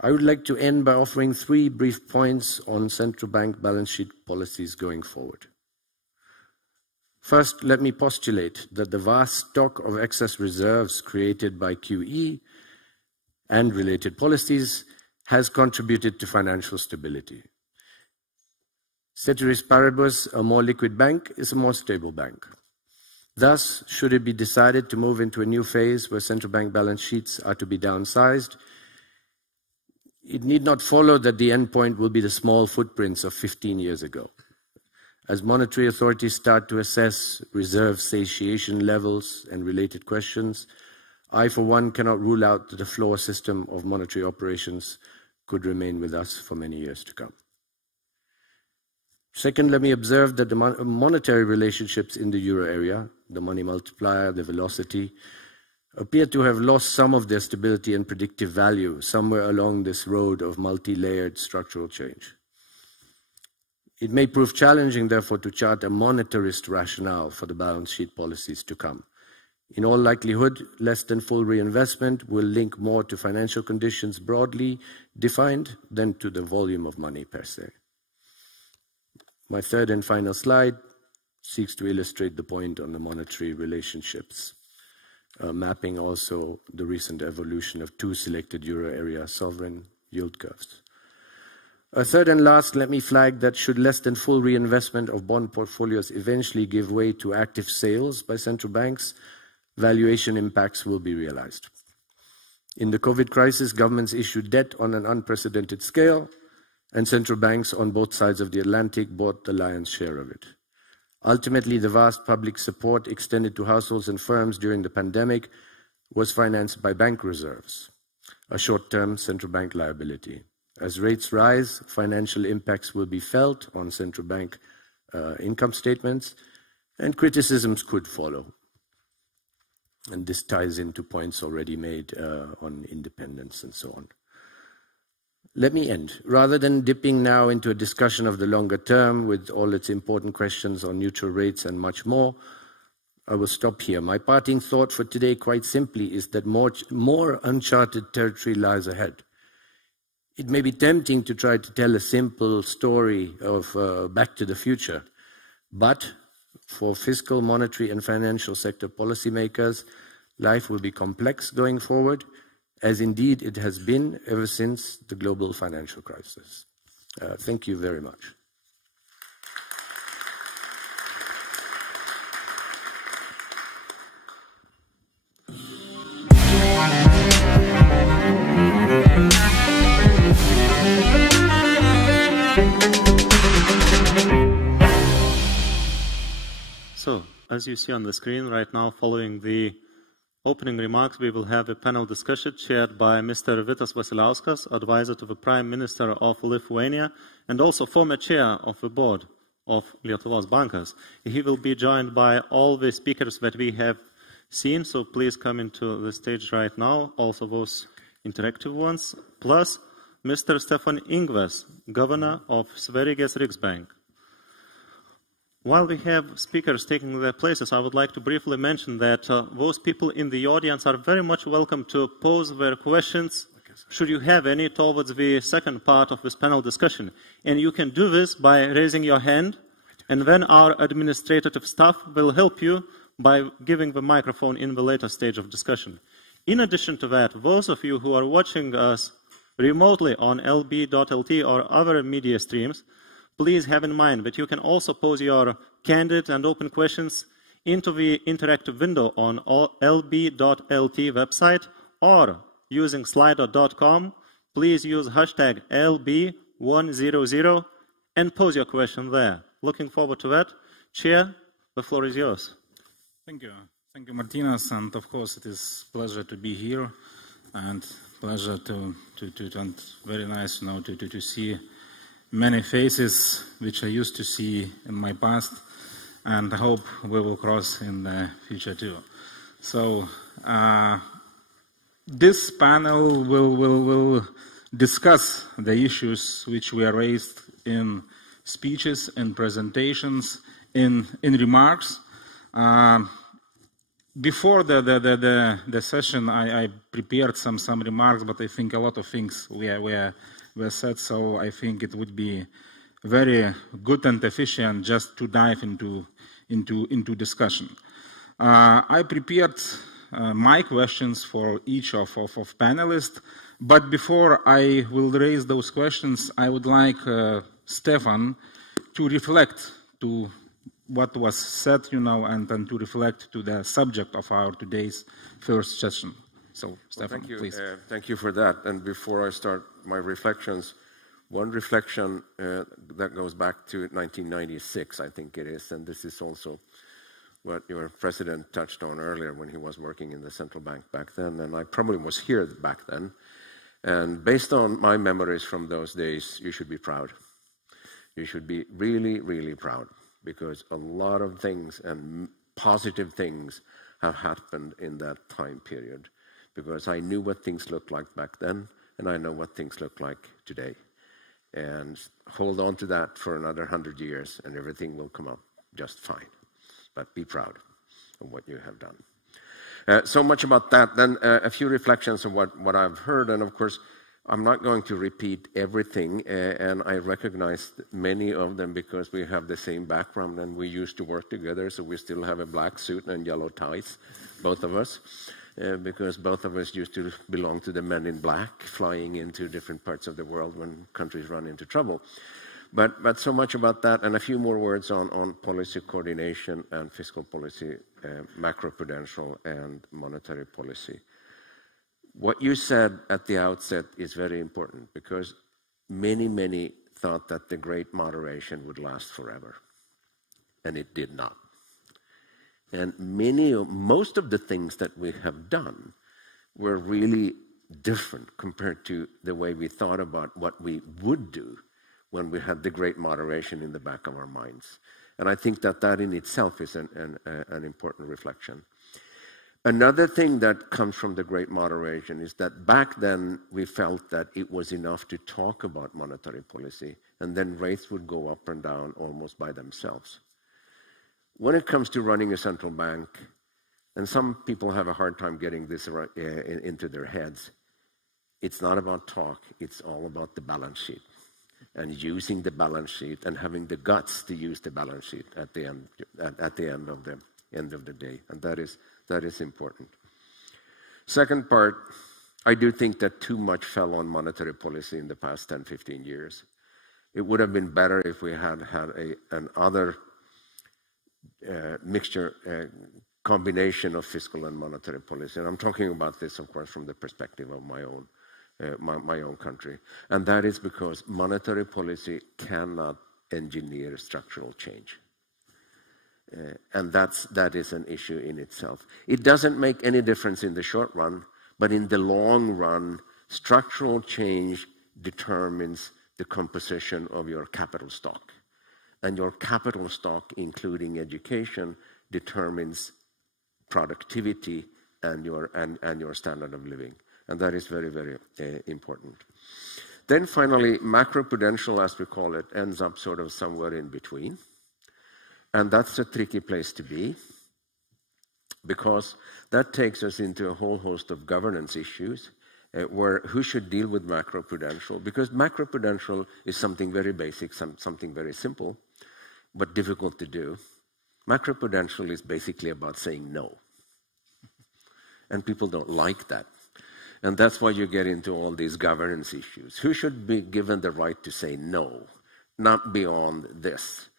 I would like to end by offering 3 brief points on central bank balance sheet policies going forward. First, let me postulate that the vast stock of excess reserves created by QE and related policies has contributed to financial stability. Ceteris paribus, a more liquid bank is a more stable bank. Thus, should it be decided to move into a new phase where central bank balance sheets are to be downsized, it need not follow that the endpoint will be the small footprints of 15 years ago. As monetary authorities start to assess reserve satiation levels and related questions, I, for one, cannot rule out that the floor system of monetary operations could remain with us for many years to come. Second, let me observe that the monetary relationships in the euro area, the money multiplier, the velocity, appear to have lost some of their stability and predictive value somewhere along this road of multi-layered structural change. It may prove challenging, therefore, to chart a monetarist rationale for the balance sheet policies to come. In all likelihood, less than full reinvestment will link more to financial conditions broadly defined than to the volume of money per se. My third and final slide seeks to illustrate the point on the monetary relationships, mapping also the recent evolution of 2 selected euro area sovereign yield curves. Third and last, let me flag that should less than full reinvestment of bond portfolios eventually give way to active sales by central banks, valuation impacts will be realized. In the COVID crisis, governments issued debt on an unprecedented scale, and central banks on both sides of the Atlantic bought the lion's share of it. Ultimately, the vast public support extended to households and firms during the pandemic was financed by bank reserves, a short-term central bank liability. As rates rise, financial impacts will be felt on central bank income statements, and criticisms could follow. And this ties into points already made on independence and so on. Let me end. Rather than dipping now into a discussion of the longer term with all its important questions on neutral rates and much more, I will stop here. My parting thought for today, quite simply, is that more uncharted territory lies ahead. It may be tempting to try to tell a simple story of Back to the Future, but for fiscal, monetary, and financial sector policymakers, life will be complex going forward, as indeed it has been ever since the global financial crisis. Thank you very much. So, as you see on the screen right now, following the opening remarks, we will have a panel discussion chaired by Mr. Vitas Vasiliauskas, advisor to the Prime Minister of Lithuania, and also former chair of the board of Lietuvos Bankas. He will be joined by all the speakers that we have seen, so please come into the stage right now, also those interactive ones, plus Mr. Stefan Ingves, Governor of Sveriges Riksbank. While we have speakers taking their places, I would like to briefly mention that those people in the audience are very much welcome to pose their questions, should you have any, towards the second part of this panel discussion. And you can do this by raising your hand, and then our administrative staff will help you by giving the microphone in the later stage of discussion. In addition to that, those of you who are watching us remotely on lb.lt or other media streams, please have in mind that you can also pose your candid and open questions into the interactive window on lb.lt website, or using slido.com, please use hashtag LB100 and pose your question there. Looking forward to that. Chair, the floor is yours. Thank you. Thank you, Martinas, and of course it is a pleasure to be here, and pleasure and very nice to see many faces which I used to see in my past, and I hope we will cross in the future too. So this panel will discuss the issues which were raised in speeches and presentations, in remarks. Before the session, I prepared some remarks, but I think a lot of things were said, so I think it would be very good and efficient just to dive into discussion. I prepared my questions for each of panelists, but before I will raise those questions, I would like Stefan to reflect to what was said, and to reflect to the subject of our today's first session. So, Stefan, please. Thank you for that. And before I start my reflections, one reflection that goes back to 1996, I think it is, and this is also what your president touched on earlier when he was working in the central bank back then, and I probably was here back then. And based on my memories from those days, you should be proud. You should be really, really proud, because a lot of things and positive things have happened in that time period. Because I knew what things looked like back then, and I know what things look like today. And hold on to that for another 100 years, and everything will come up just fine. But be proud of what you have done. So much about that. Then a few reflections on what I've heard, and of course, I'm not going to repeat everything, and I recognize many of them because we have the same background and we used to work together, so we still have a black suit and yellow ties, both of us. Because both of us used to belong to the men in black, flying into different parts of the world when countries run into trouble. But so much about that, and a few more words on policy coordination and fiscal policy, macroprudential and monetary policy. What you said at the outset is very important, because many thought that the great moderation would last forever, and it did not. And most of the things that we have done were really different compared to the way we thought about what we would do when we had the great moderation in the back of our minds. And I think that in itself is an important reflection. Another thing that comes from the great moderation is that back then we felt that it was enough to talk about monetary policy, and then rates would go up and down almost by themselves. When it comes to running a central bank, and some people have a hard time getting this into their heads, it's not about talk, it's all about the balance sheet. And using the balance sheet and having the guts to use the balance sheet at the end of the day. And that is important. Second part, I do think that too much fell on monetary policy in the past 10, 15 years. It would have been better if we had an other combination of fiscal and monetary policy. And I'm talking about this, of course, from the perspective of my own country. And that is because monetary policy cannot engineer structural change. And that is an issue in itself. It doesn't make any difference in the short run, but in the long run, structural change determines the composition of your capital stock. And your capital stock, including education, determines productivity and your standard of living. And that is very, very important. Then finally, macroprudential, as we call it, ends up sort of somewhere in between. And that's a tricky place to be, because that takes us into a whole host of governance issues, where who should deal with macroprudential, because macroprudential is something very basic, something very simple, but difficult to do. Macroprudential is basically about saying no. And people don't like that. And that's why you get into all these governance issues. Who should be given the right to say no, not beyond this?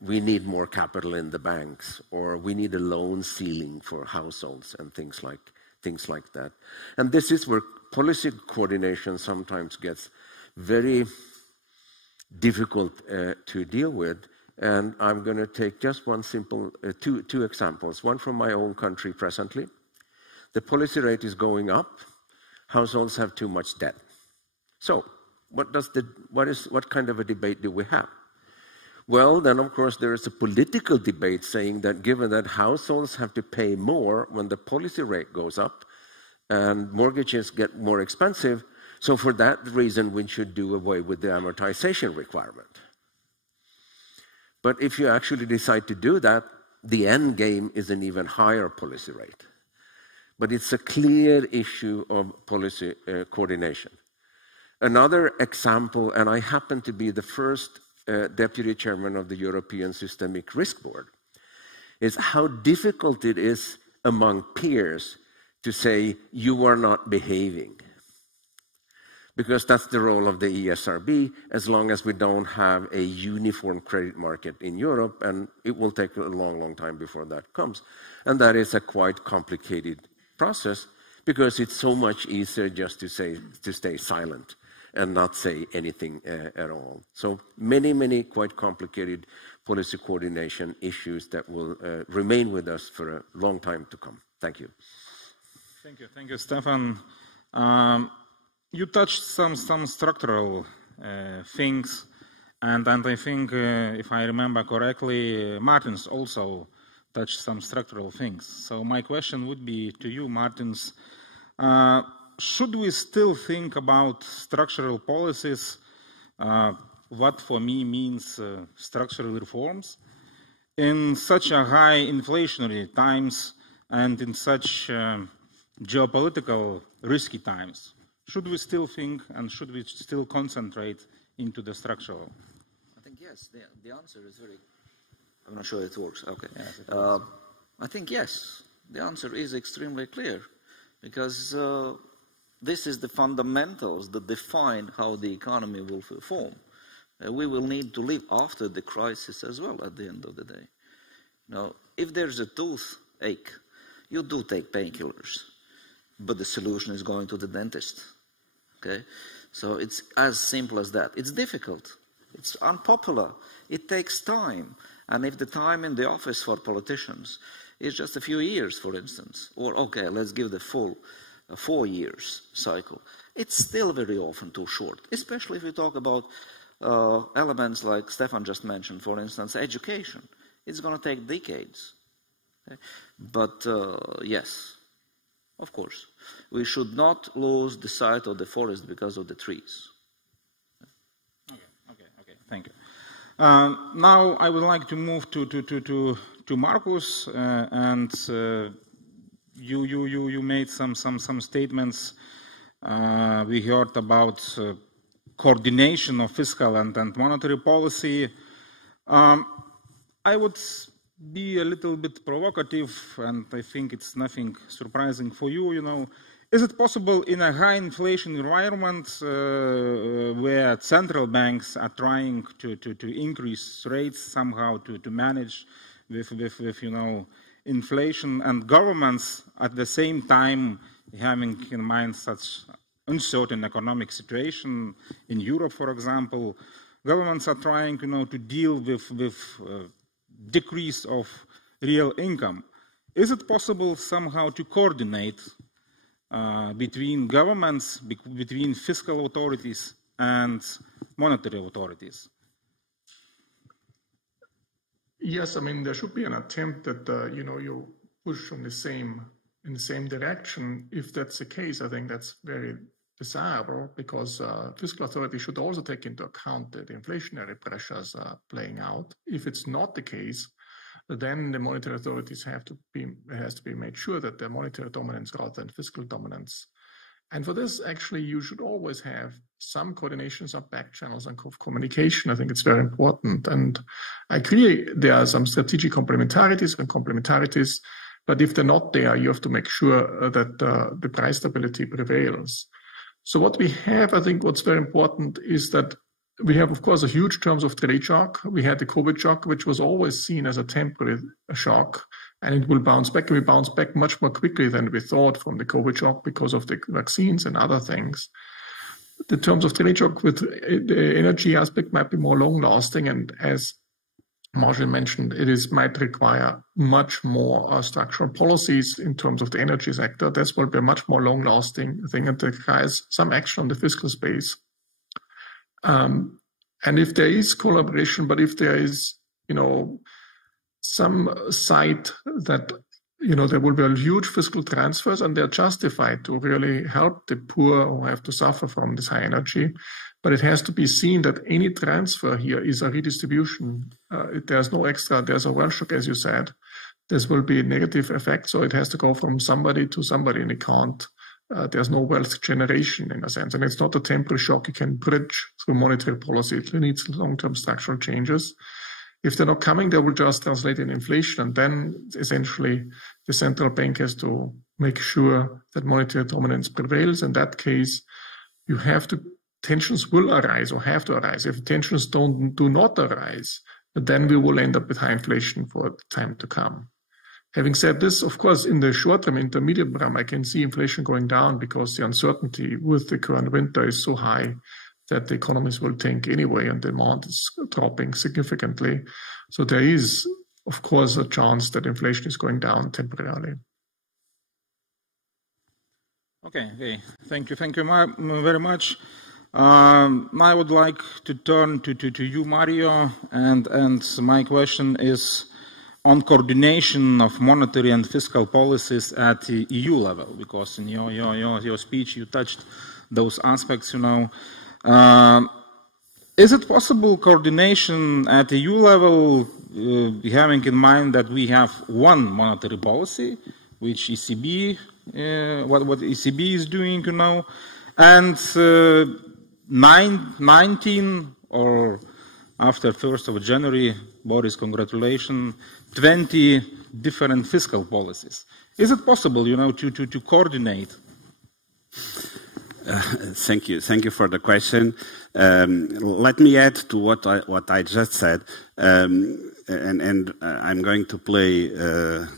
We need more capital in the banks, or we need a loan ceiling for households and things like that. And this is where policy coordination sometimes gets very difficult to deal with. And I'm going to take just one simple, two examples. One from my own country presently. The policy rate is going up. Households have too much debt. So what kind of a debate do we have? Well, then, of course, there is a political debate saying that given that households have to pay more when the policy rate goes up and mortgages get more expensive, so for that reason, we should do away with the amortization requirement. But if you actually decide to do that, the end game is an even higher policy rate. But it's a clear issue of policy coordination. Another example, and I happen to be the first deputy chairman of the European Systemic Risk Board, is how difficult it is among peers to say, you are not behaving. Because that's the role of the ESRB, as long as we don't have a uniform credit market in Europe, and it will take a long, long time before that comes. And that is a quite complicated process, because it's so much easier just to stay silent and not say anything at all. So many quite complicated policy coordination issues that will remain with us for a long time to come. Thank you. Thank you, Stefan. You touched some structural things, and I think, if I remember correctly, Martins also touched some structural things. So my question would be to you, Martins, should we still think about structural policies, what for me means structural reforms, in such a high inflationary times and in such geopolitical risky times? Should we still think and should we still concentrate into the structural? I think yes. The answer is very... I'm not sure it works. Okay. Yes, I think yes. The answer is extremely clear, because this is the fundamentals that define how the economy will perform. We will need to live after the crisis as well at the end of the day. Now, if there's a toothache, you do take painkillers, but the solution is going to the dentist. Okay? So it's as simple as that. It's difficult. It's unpopular. It takes time. And if the time in the office for politicians is just a few years, for instance, or okay, let's give the full 4 years cycle, it's still very often too short, especially if we talk about elements like Stefan just mentioned, for instance, education. It's going to take decades. Okay? But yes, of course, we should not lose the sight of the forest because of the trees. Okay, thank you. Now I would like to move to Markus, and you made some statements. We heard about coordination of fiscal and monetary policy. I would be a little bit provocative, and I think it's nothing surprising for you. You know, is it possible in a high inflation environment where central banks are trying to increase rates somehow to manage with you know, inflation, and governments at the same time having in mind such uncertain economic situation in Europe, for example, governments are trying, you know, to deal with decrease of real income. Is it possible somehow to coordinate between governments, between fiscal authorities and monetary authorities? Yes, I mean, there should be an attempt that, you push in the same direction. If that's the case, I think that's very desirable, because fiscal authorities should also take into account that inflationary pressures are playing out. If it's not the case, then the monetary authorities has to be made sure that they're monetary dominance rather than fiscal dominance. And for this, actually, you should always have some coordination, some back channels and communication. I think it's very important. And I agree there are some strategic complementarities, but if they're not there, you have to make sure that the price stability prevails. So what we have, I think what's very important is that we have, of course, a huge terms of trade shock. We had the COVID shock, which was always seen as a temporary shock, and it will bounce back. We bounce back much more quickly than we thought from the COVID shock because of the vaccines and other things. The terms of trade shock with the energy aspect might be more long-lasting, and as Marshall mentioned, might require much more structural policies in terms of the energy sector. This will be a much more long-lasting thing and requires some action on the fiscal space. And if there is collaboration, but if there is, some sight that, there will be huge fiscal transfers and they're justified to really help the poor who have to suffer from this high energy. But it has to be seen that any transfer here is a redistribution. There's no extra, there's a wealth shock, as you said. This will be a negative effect, so it has to go from somebody to somebody, and it can't. There's no wealth generation in a sense, and it's not a temporary shock you can bridge through monetary policy. It needs long-term structural changes. If they're not coming, they will just translate in inflation, and then essentially the central bank has to make sure that monetary dominance prevails. In that case, you have to, tensions will arise or have to arise. If tensions do not arise, then we will end up with high inflation for the time to come. Having said this, of course, in the short term, intermediate term, I can see inflation going down because the uncertainty with the current winter is so high that the economies will tank anyway and demand is dropping significantly. So there is, of course, a chance that inflation is going down temporarily. Okay. Thank you very much. I would like to turn to you, Mario, and my question is on coordination of monetary and fiscal policies at the EU level, because in your speech you touched those aspects, Is it possible coordination at the EU level, having in mind that we have one monetary policy, which ECB, what ECB is doing, and 19 or after 1st of January, Boris, congratulations, 20 different fiscal policies. Is it possible, to coordinate? Thank you for the question. Let me add to what I just said, and I'm going to play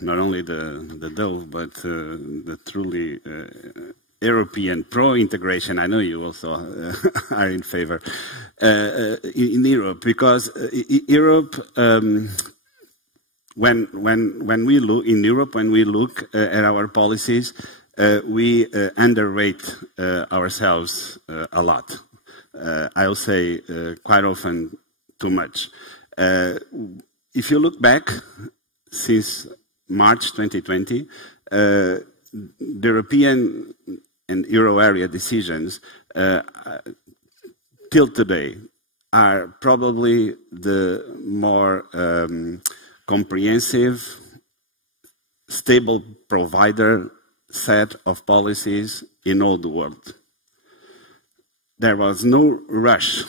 not only the dove, but the truly European pro-integration. I know you also are in favor in Europe, because Europe. When we look at our policies, we underrate ourselves a lot. I'll say quite often too much. If you look back since March 2020, the European and Euro area decisions till today are probably the more comprehensive, stable provider set of policies in all the world. There was no rush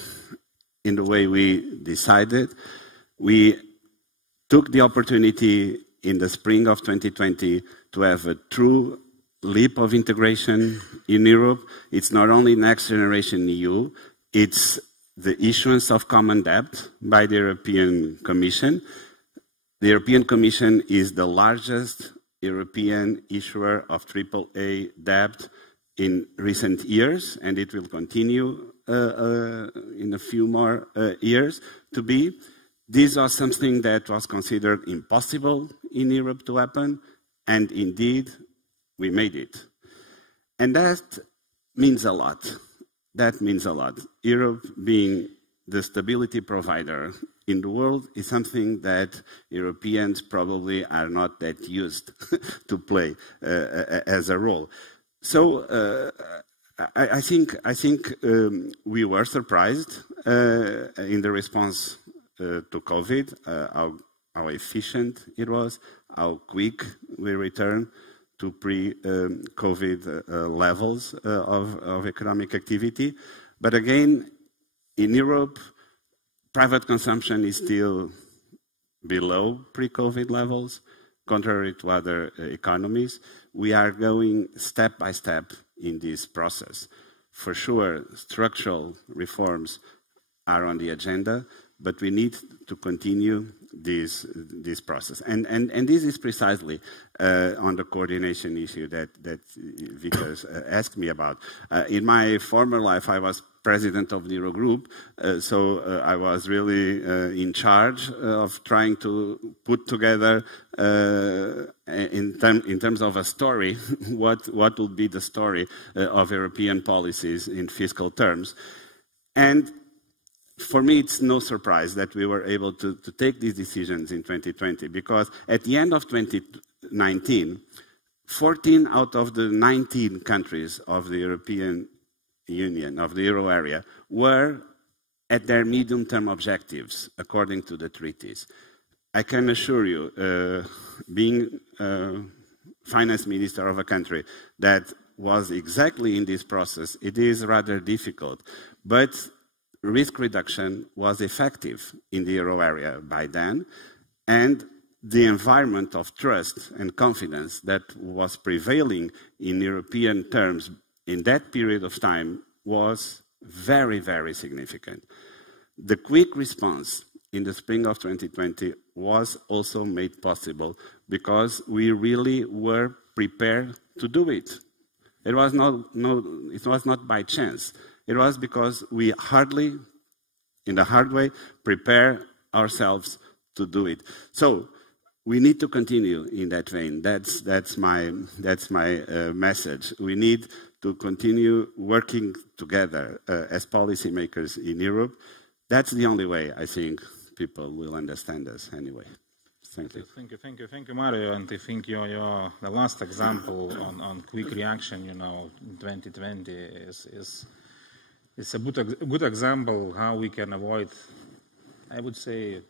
in the way we decided. We took the opportunity in the spring of 2020 to have a true leap of integration in Europe. It's not only next generation EU, it's the issuance of common debt by the European Commission. The European Commission is the largest European issuer of AAA debt in recent years, and it will continue in a few more years to be. This was something that was considered impossible in Europe to happen, and indeed, we made it. And that means a lot. That means a lot. Europe being the stability provider in the world is something that Europeans probably are not that used to play as a role. So I think we were surprised in the response to COVID, how efficient it was, how quick we returned to pre-COVID levels of economic activity. But again, in Europe, private consumption is still below pre-COVID levels, contrary to other economies. We are going step by step in this process. For sure, structural reforms are on the agenda, but we need to continue this process. And this is precisely on the coordination issue that Vikas asked me about. In my former life, I was president of the Eurogroup, so I was really in charge of trying to put together, in terms of a story, what would be the story of European policies in fiscal terms. And for me, it's no surprise that we were able to take these decisions in 2020, because at the end of 2019, 14 out of the 19 countries of the European Union, of the euro area, were at their medium-term objectives, according to the treaties. I can assure you, being finance minister of a country that was exactly in this process, it is rather difficult. But risk reduction was effective in the euro area by then, and the environment of trust and confidence that was prevailing in European terms in that period of time was very, very significant. The quick response in the spring of 2020 was also made possible because we really were prepared to do it. It was not by chance. It was because we hardly, in the hard way, prepare ourselves to do it. So we need to continue in that vein. That's my message. We need to continue working together as policymakers in Europe. That's the only way I think people will understand us anyway. Thank you. Thank you, Mario. And I think the last example on quick reaction, in 2020 is a good example how we can avoid, I would say,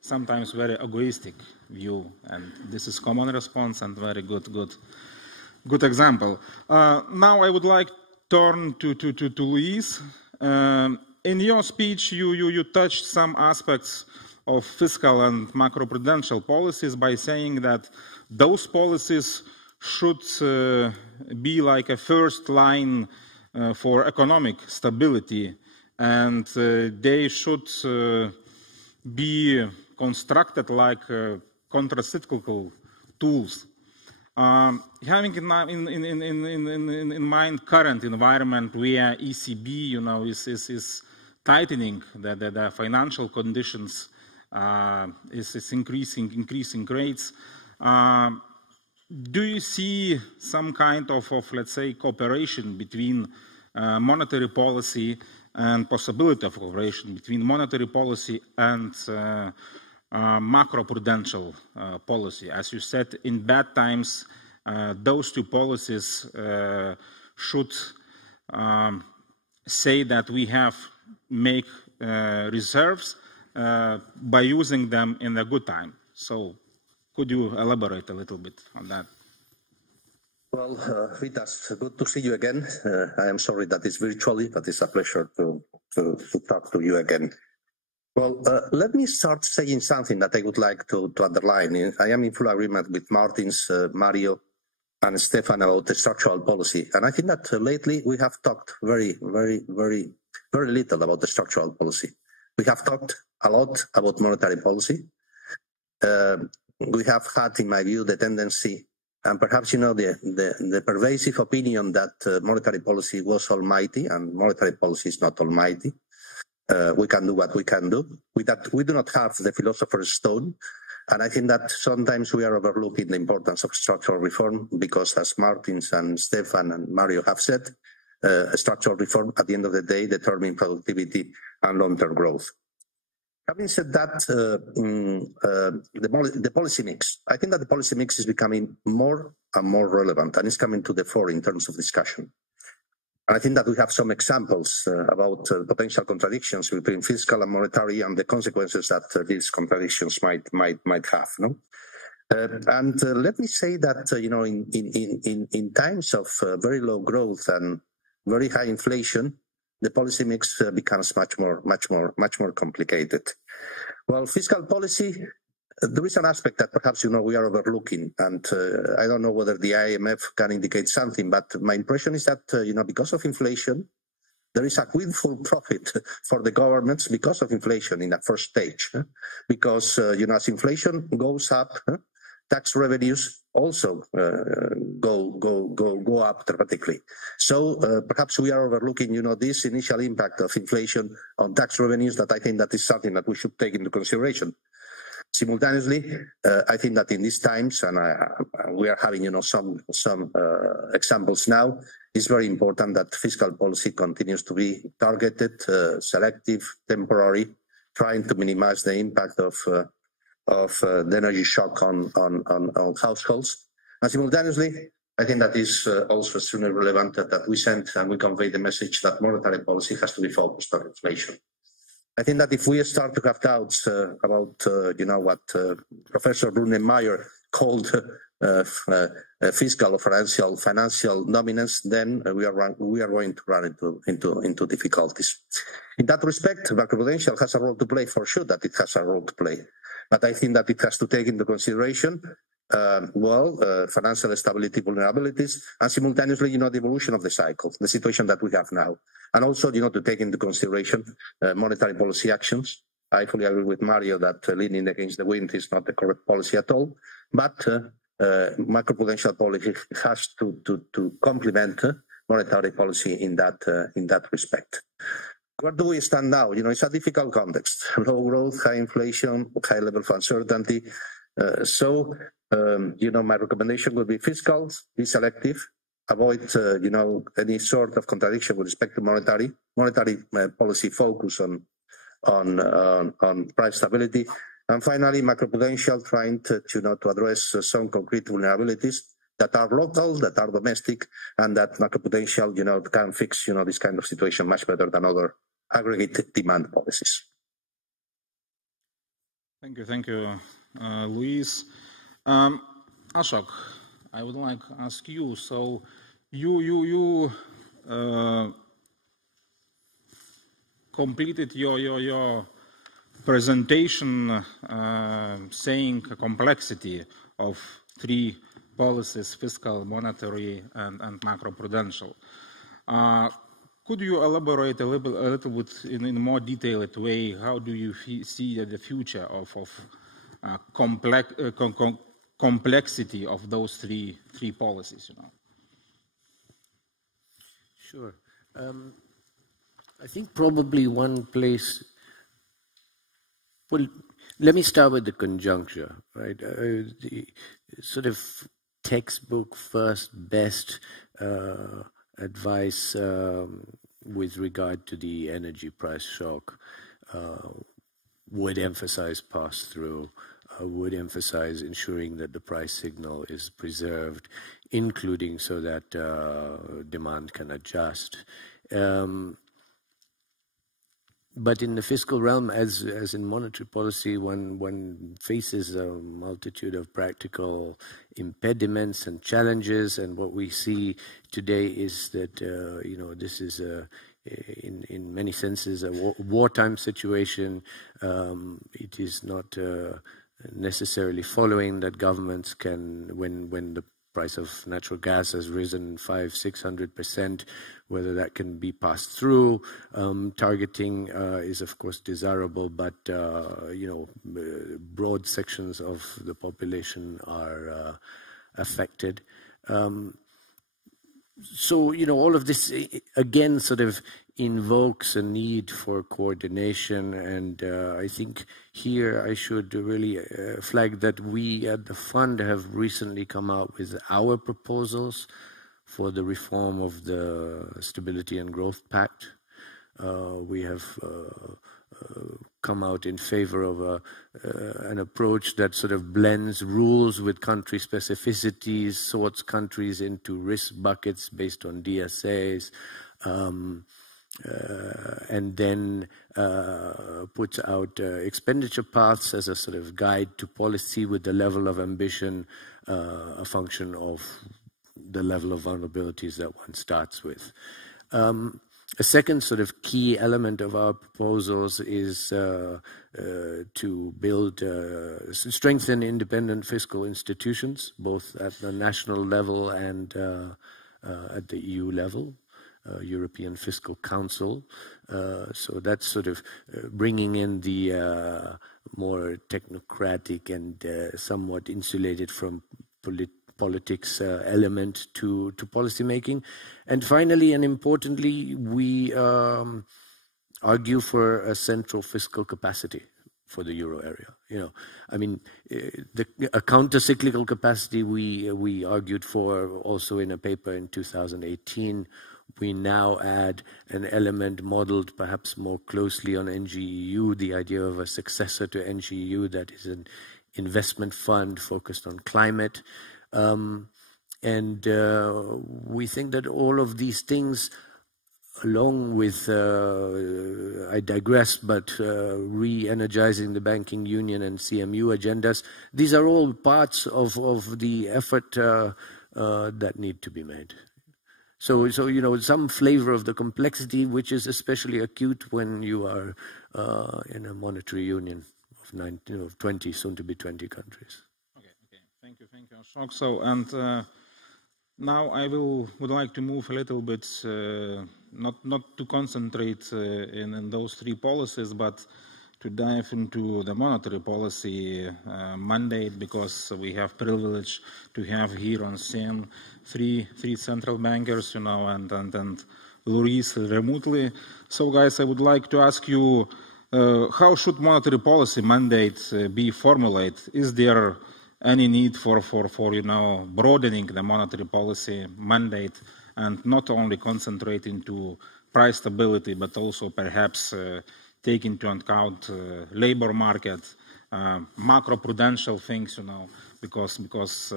sometimes very egoistic view. And this is common response and very good example. Now I would like to turn to Luis. In your speech, you touched some aspects of fiscal and macroprudential policies by saying that those policies should be like a first line for economic stability, and they should be constructed like countercyclical tools. Having in mind current environment where ECB, is tightening the financial conditions, is increasing rates. Do you see some kind of, let's say, cooperation between monetary policy and possibility of cooperation between monetary policy and macroprudential policy? As you said, in bad times, those two policies should say that we have make reserves by using them in a good time. So could you elaborate a little bit on that? Well, Vitas, good to see you again. I am sorry that it's virtually, but it's a pleasure to talk to you again. Well, let me start saying something that I would like to underline. I am in full agreement with Martins, Mario, and Stefan about the structural policy. And I think that lately we have talked very little about the structural policy. We have talked a lot about monetary policy. We have had, in my view, the tendency, and perhaps the pervasive opinion that monetary policy was almighty, and monetary policy is not almighty. we can do what we can do. We do not have the philosopher's stone. And I think that sometimes we are overlooking the importance of structural reform because, as Martins and Stefan and Mario have said, structural reform at the end of the day determines productivity and long-term growth. Having said that, the policy mix, I think that the policy mix is becoming more and more relevant and is coming to the fore in terms of discussion. And I think that we have some examples about potential contradictions between fiscal and monetary and the consequences that these contradictions might have. No? Let me say that in times of very low growth and very high inflation, the policy mix becomes much more complicated. Well, fiscal policy. There is an aspect that perhaps we are overlooking, and I don't know whether the IMF can indicate something, but my impression is that because of inflation, there is a windfall profit for the governments because of inflation in a first stage, because as inflation goes up, tax revenues also go up dramatically. So perhaps we are overlooking this initial impact of inflation on tax revenues. That I think that is something that we should take into consideration. Simultaneously, I think that in these times, and we are having some examples now, it's very important that fiscal policy continues to be targeted, selective, temporary, trying to minimize the impact of the energy shock on households. And simultaneously, I think that is also extremely relevant that we send and we convey the message that monetary policy has to be focused on inflation. I think that if we start to have doubts about, what Professor Brunner-Meyer called fiscal or financial dominance, then we are going to run into difficulties. In that respect, macroprudential has a role to play, for sure that it has a role to play. But I think that it has to take into consideration financial stability vulnerabilities, and simultaneously, the evolution of the cycle, the situation that we have now. And also, to take into consideration monetary policy actions. I fully agree with Mario that leaning against the wind is not the correct policy at all, but macroprudential policy has to complement monetary policy in that respect. Where do we stand now? It's a difficult context. Low growth, high inflation, high level of uncertainty. My recommendation would be fiscal, be selective, avoid, any sort of contradiction with respect to monetary policy focus on price stability, and finally, macroprudential trying to address some concrete vulnerabilities that are local, that are domestic, and that macroprudential, can fix, this kind of situation much better than other aggregate demand policies. Thank you, Luis. Ashok, I would like to ask you. So, you completed your presentation saying the complexity of three policies: fiscal, monetary, and macroprudential. Could you elaborate a little bit in a more detailed way? How do you see the future of complexity of those three policies? Sure. I think probably one place. Well, let me start with the conjuncture, right? The sort of textbook first best advice with regard to the energy price shock would emphasize pass-through, would emphasize ensuring that the price signal is preserved, including so that demand can adjust. But in the fiscal realm, as in monetary policy, one faces a multitude of practical impediments and challenges, and what we see today is that this is in many senses a wartime situation. It is not necessarily following that governments can, when the price of natural gas has risen 500–600%, whether that can be passed through. Targeting is of course desirable, but broad sections of the population are affected. So, all of this, again, sort of invokes a need for coordination. And I think here I should really flag that we at the fund have recently come out with our proposals for the reform of the Stability and Growth Pact. We have come out in favor of an approach that sort of blends rules with country specificities, sorts countries into risk buckets based on DSAs, and then puts out expenditure paths as a sort of guide to policy with the level of ambition a function of the level of vulnerabilities that one starts with. A second sort of key element of our proposals is to build, strengthen independent fiscal institutions, both at the national level and at the EU level, European Fiscal Council. So that's sort of bringing in the more technocratic and somewhat insulated from politics element to policy making. And finally and importantly, we argue for a central fiscal capacity for the euro area. A counter-cyclical capacity we argued for also in a paper in 2018. We now add an element modeled perhaps more closely on NGEU, the idea of a successor to NGEU that is an investment fund focused on climate. And we think that all of these things, along with, I digress, but re-energizing the banking union and CMU agendas, these are all parts of the effort that need to be made. So some flavor of the complexity, which is especially acute when you are in a monetary union of 20, soon to be 20 countries. Okay. Thank you, Ashok. So, and now I would like to move a little bit, not to concentrate in those three policies, but to dive into the monetary policy mandate, because we have privilege to have here on scene three central bankers, and Luis remotely. So, guys, I would like to ask you, how should monetary policy mandate be formulated? Is there any need for broadening the monetary policy mandate and not only concentrating to price stability, but also perhaps take into account labor market, macroprudential things, because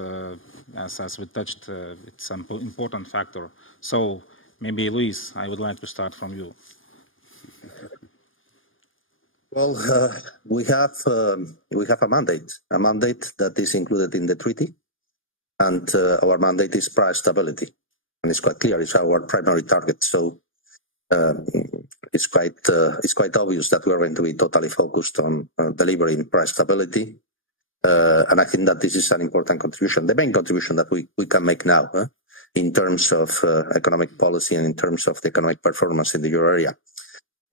as we touched, it's an important factor. So maybe, Luis, I would like to start from you. Well, we have a mandate that is included in the treaty, and our mandate is price stability, and it's quite clear. It's our primary target. So it's quite obvious that we are going to be totally focused on delivering price stability, and I think that this is an important contribution, the main contribution that we can make now in terms of economic policy and in terms of the economic performance in the euro area.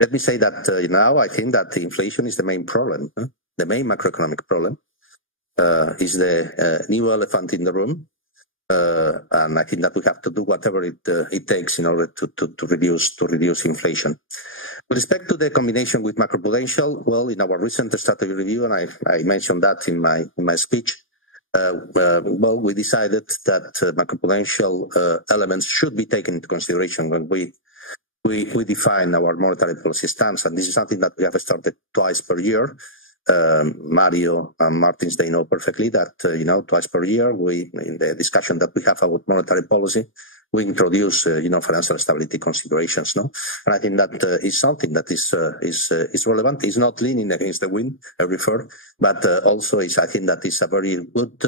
Let me say that now I think that the inflation is the main problem. The main macroeconomic problem is the new elephant in the room. And I think that we have to do whatever it takes in order to reduce inflation. With respect to the combination with macroprudential, well, in our recent strategy review, and I mentioned that in my speech, well, we decided that macroprudential elements should be taken into consideration when we define our monetary policy stance, and this is something that we have started twice per year. Mario and Martins, they know perfectly that, twice per year, in the discussion that we have about monetary policy, we introduce, financial stability considerations, no? And I think that is something that is relevant. It's not leaning against the wind, I refer, but also I think that is a very good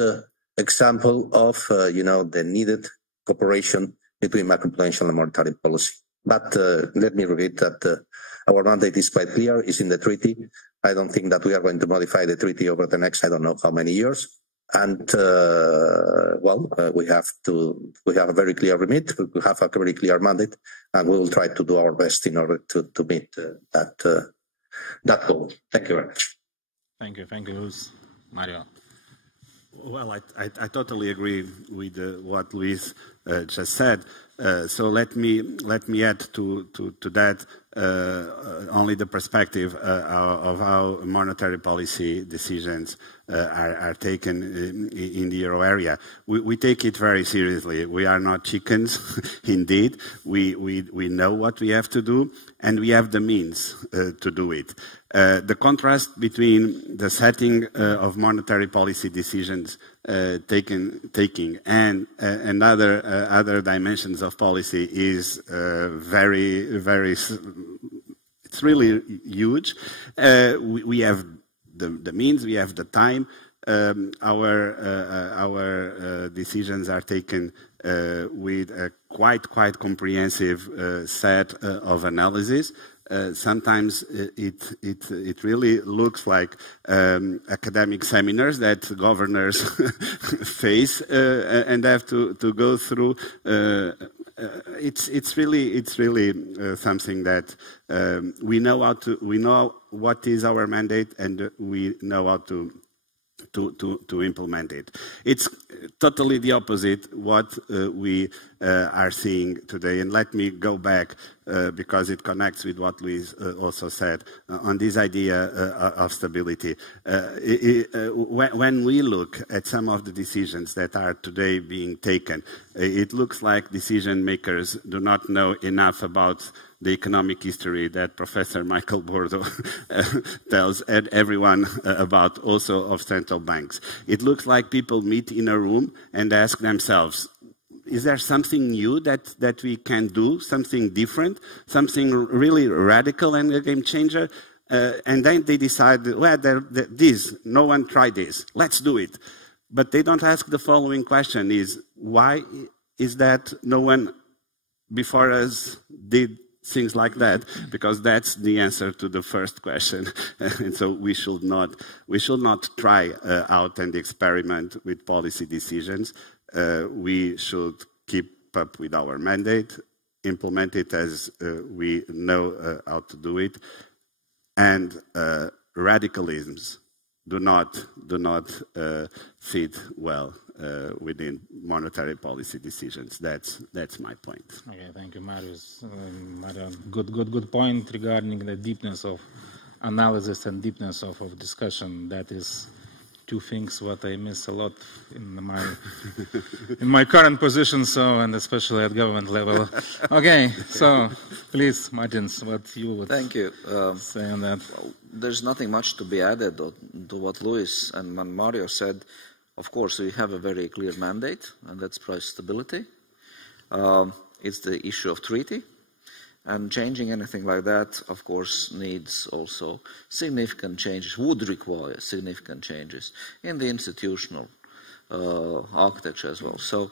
example of, the needed cooperation between macroprudential and monetary policy. But let me repeat that our mandate is quite clear, is in the treaty. I don't think that we are going to modify the treaty over the next, I don't know how many years. And, we have a very clear remit, we have a very clear mandate, and we will try to do our best in order to meet that goal. Thank you very much. Thank you, Luis. Mario. Well, I totally agree with what Luis just said. So let me add to that only the perspective of how monetary policy decisions are taken in the euro area. We take it very seriously. We are not chickens, indeed. We know what we have to do, and we have the means to do it. The contrast between the setting of monetary policy decisions taking and other dimensions of policy is very it's really huge. We have the means, we have the time. Our decisions are taken with a quite comprehensive set of analysis. Sometimes it really looks like academic seminars that governors face and have to go through. It's really something that we know what is our mandate, and we know how to implement it. It's totally the opposite what we are seeing today. And let me go back because it connects with what Luis also said on this idea of stability. When we look at some of the decisions that are today being taken, it looks like decision makers do not know enough about the economic history that Professor Michael Bordo tells everyone about, also of central banks. It looks like people meet in a room and ask themselves, is there something new that we can do, something different, something really radical and a game changer? And then they decide, well, no one tried this, let's do it. But they don't ask the following question, is why is that no one before us did things like that? Because that's the answer to the first question. And so we should not try out and experiment with policy decisions. We should keep up with our mandate, implement it as we know how to do it, and radicalisms do not fit well within monetary policy decisions. That's my point. Okay, thank you, Marius. Good point regarding the deepness of analysis and deepness of discussion. That is two things what I miss a lot in my current position, and especially at government level. Okay, so please, Martins, what you would say on that? There's nothing much to be added to what Luis and Mario said. Of course, we have a very clear mandate, and that's price stability. It's the issue of treaty. And changing anything like that, of course, needs also significant changes, would require significant changes in the institutional architecture as well. So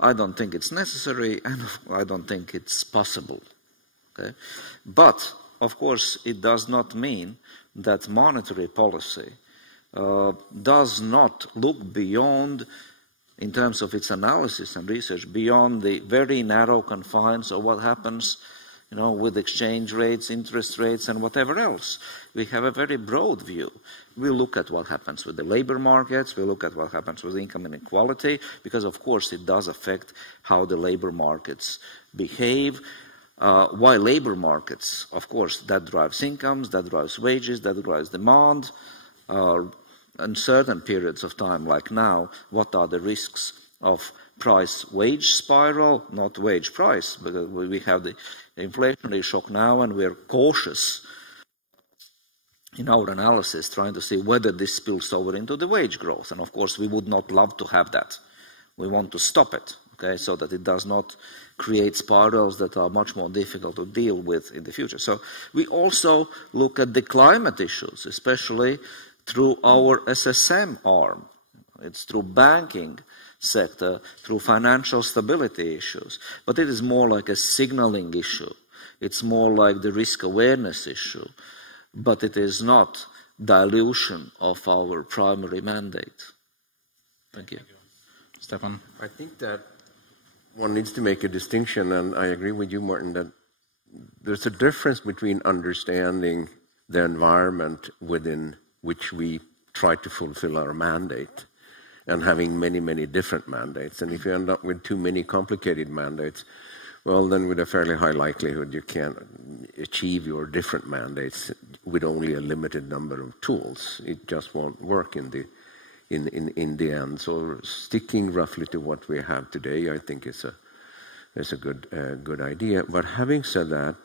I don't think it's necessary, and I don't think it's possible. Okay? But, of course, it does not mean that monetary policy does not look beyond, in terms of its analysis and research, beyond the very narrow confines of what happens with exchange rates, interest rates, and whatever else. We have a very broad view. We look at what happens with the labor markets, we look at what happens with income inequality, because of course it does affect how the labor markets behave. Why labor markets? Of course, that drives incomes, that drives wages, that drives demand. In certain periods of time, like now, what are the risks of price-wage spiral, not wage-price, because we have the inflationary shock now, and we're cautious in our analysis, trying to see whether this spills over into the wage growth. And of course, we would not love to have that. We want to stop it, okay, so that it does not create spirals that are much more difficult to deal with in the future. So we also look at the climate issues, especially through our SSM arm. It's through banking sector, through financial stability issues. But it is more like a signaling issue. It's more like the risk awareness issue. But it is not dilution of our primary mandate. Thank you. Stefan? I think that one needs to make a distinction, and I agree with you, Martin, that there's a difference between understanding the environment within which we try to fulfill our mandate and having many, many different mandates. And if you end up with too many complicated mandates, well, then with a fairly high likelihood you can't achieve your different mandates with only a limited number of tools. It just won't work in the end. So sticking roughly to what we have today, I think is a good idea. But having said that,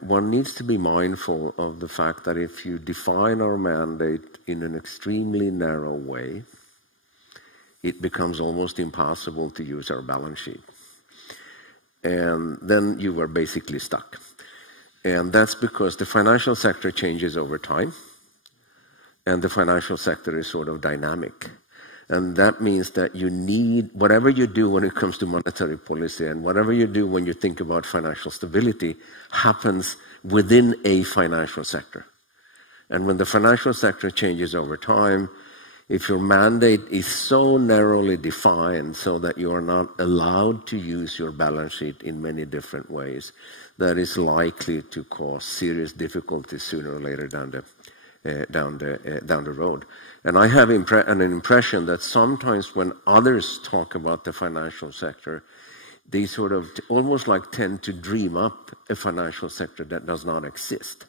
one needs to be mindful of the fact that if you define our mandate in an extremely narrow way, it becomes almost impossible to use our balance sheet. And then you are basically stuck. And that's because the financial sector changes over time, and the financial sector is sort of dynamic. And that means that you need, whatever you do when it comes to monetary policy and whatever you do when you think about financial stability happens within a financial sector. And when the financial sector changes over time, if your mandate is so narrowly defined so that you are not allowed to use your balance sheet in many different ways, that is likely to cause serious difficulties sooner or later down the road. And I have an impression that sometimes when others talk about the financial sector, they sort of almost like tend to dream up a financial sector that does not exist,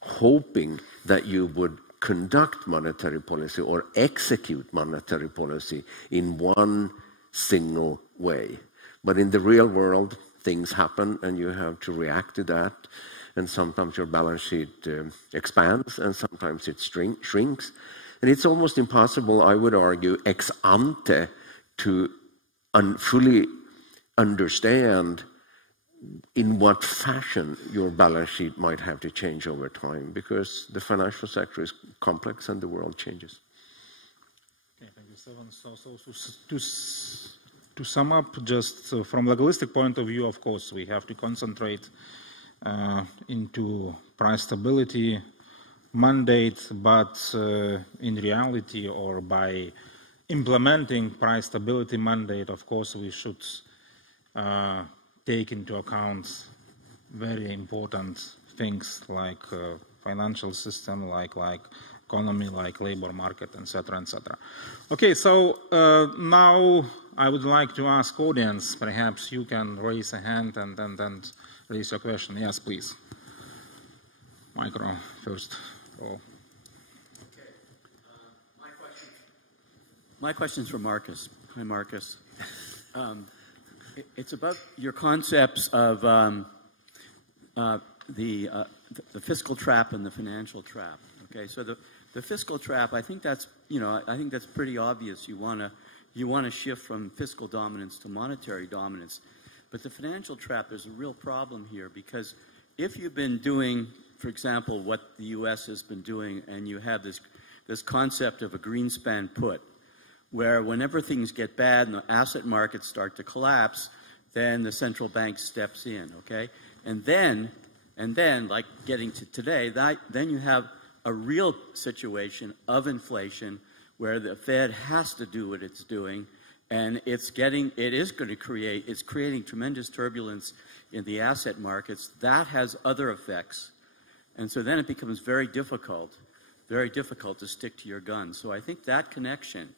hoping that you would conduct monetary policy or execute monetary policy in one single way. But in the real world, things happen and you have to react to that. And sometimes your balance sheet expands and sometimes it shrinks. And it's almost impossible, I would argue, ex ante to fully understand in what fashion your balance sheet might have to change over time, because the financial sector is complex and the world changes. Okay, thank you, Stefan. So to sum up, just from legalistic point of view, of course, we have to concentrate into price stability mandate, but in reality, or by implementing price stability mandate, of course, we should take into account very important things like financial system, like economy, like labor market, etc., etc. Okay, so now I would like to ask audience, perhaps you can raise a hand and raise your question. Yes, please. Micro first. Oh. Okay. My question is for Marcus. Hi, Marcus. It's about your concepts of the fiscal trap and the financial trap. Okay, so the fiscal trap, I think that's pretty obvious. You want to shift from fiscal dominance to monetary dominance, but the financial trap, there's a real problem here, because if you've been doing, for example, what the U.S. has been doing, and you have this concept of a Greenspan put, where whenever things get bad and the asset markets start to collapse, then the central bank steps in, okay? And then, like getting to today, then you have a real situation of inflation where the Fed has to do what it's doing, and it's creating tremendous turbulence in the asset markets. That has other effects. And so then it becomes very difficult to stick to your guns. So I think that connection,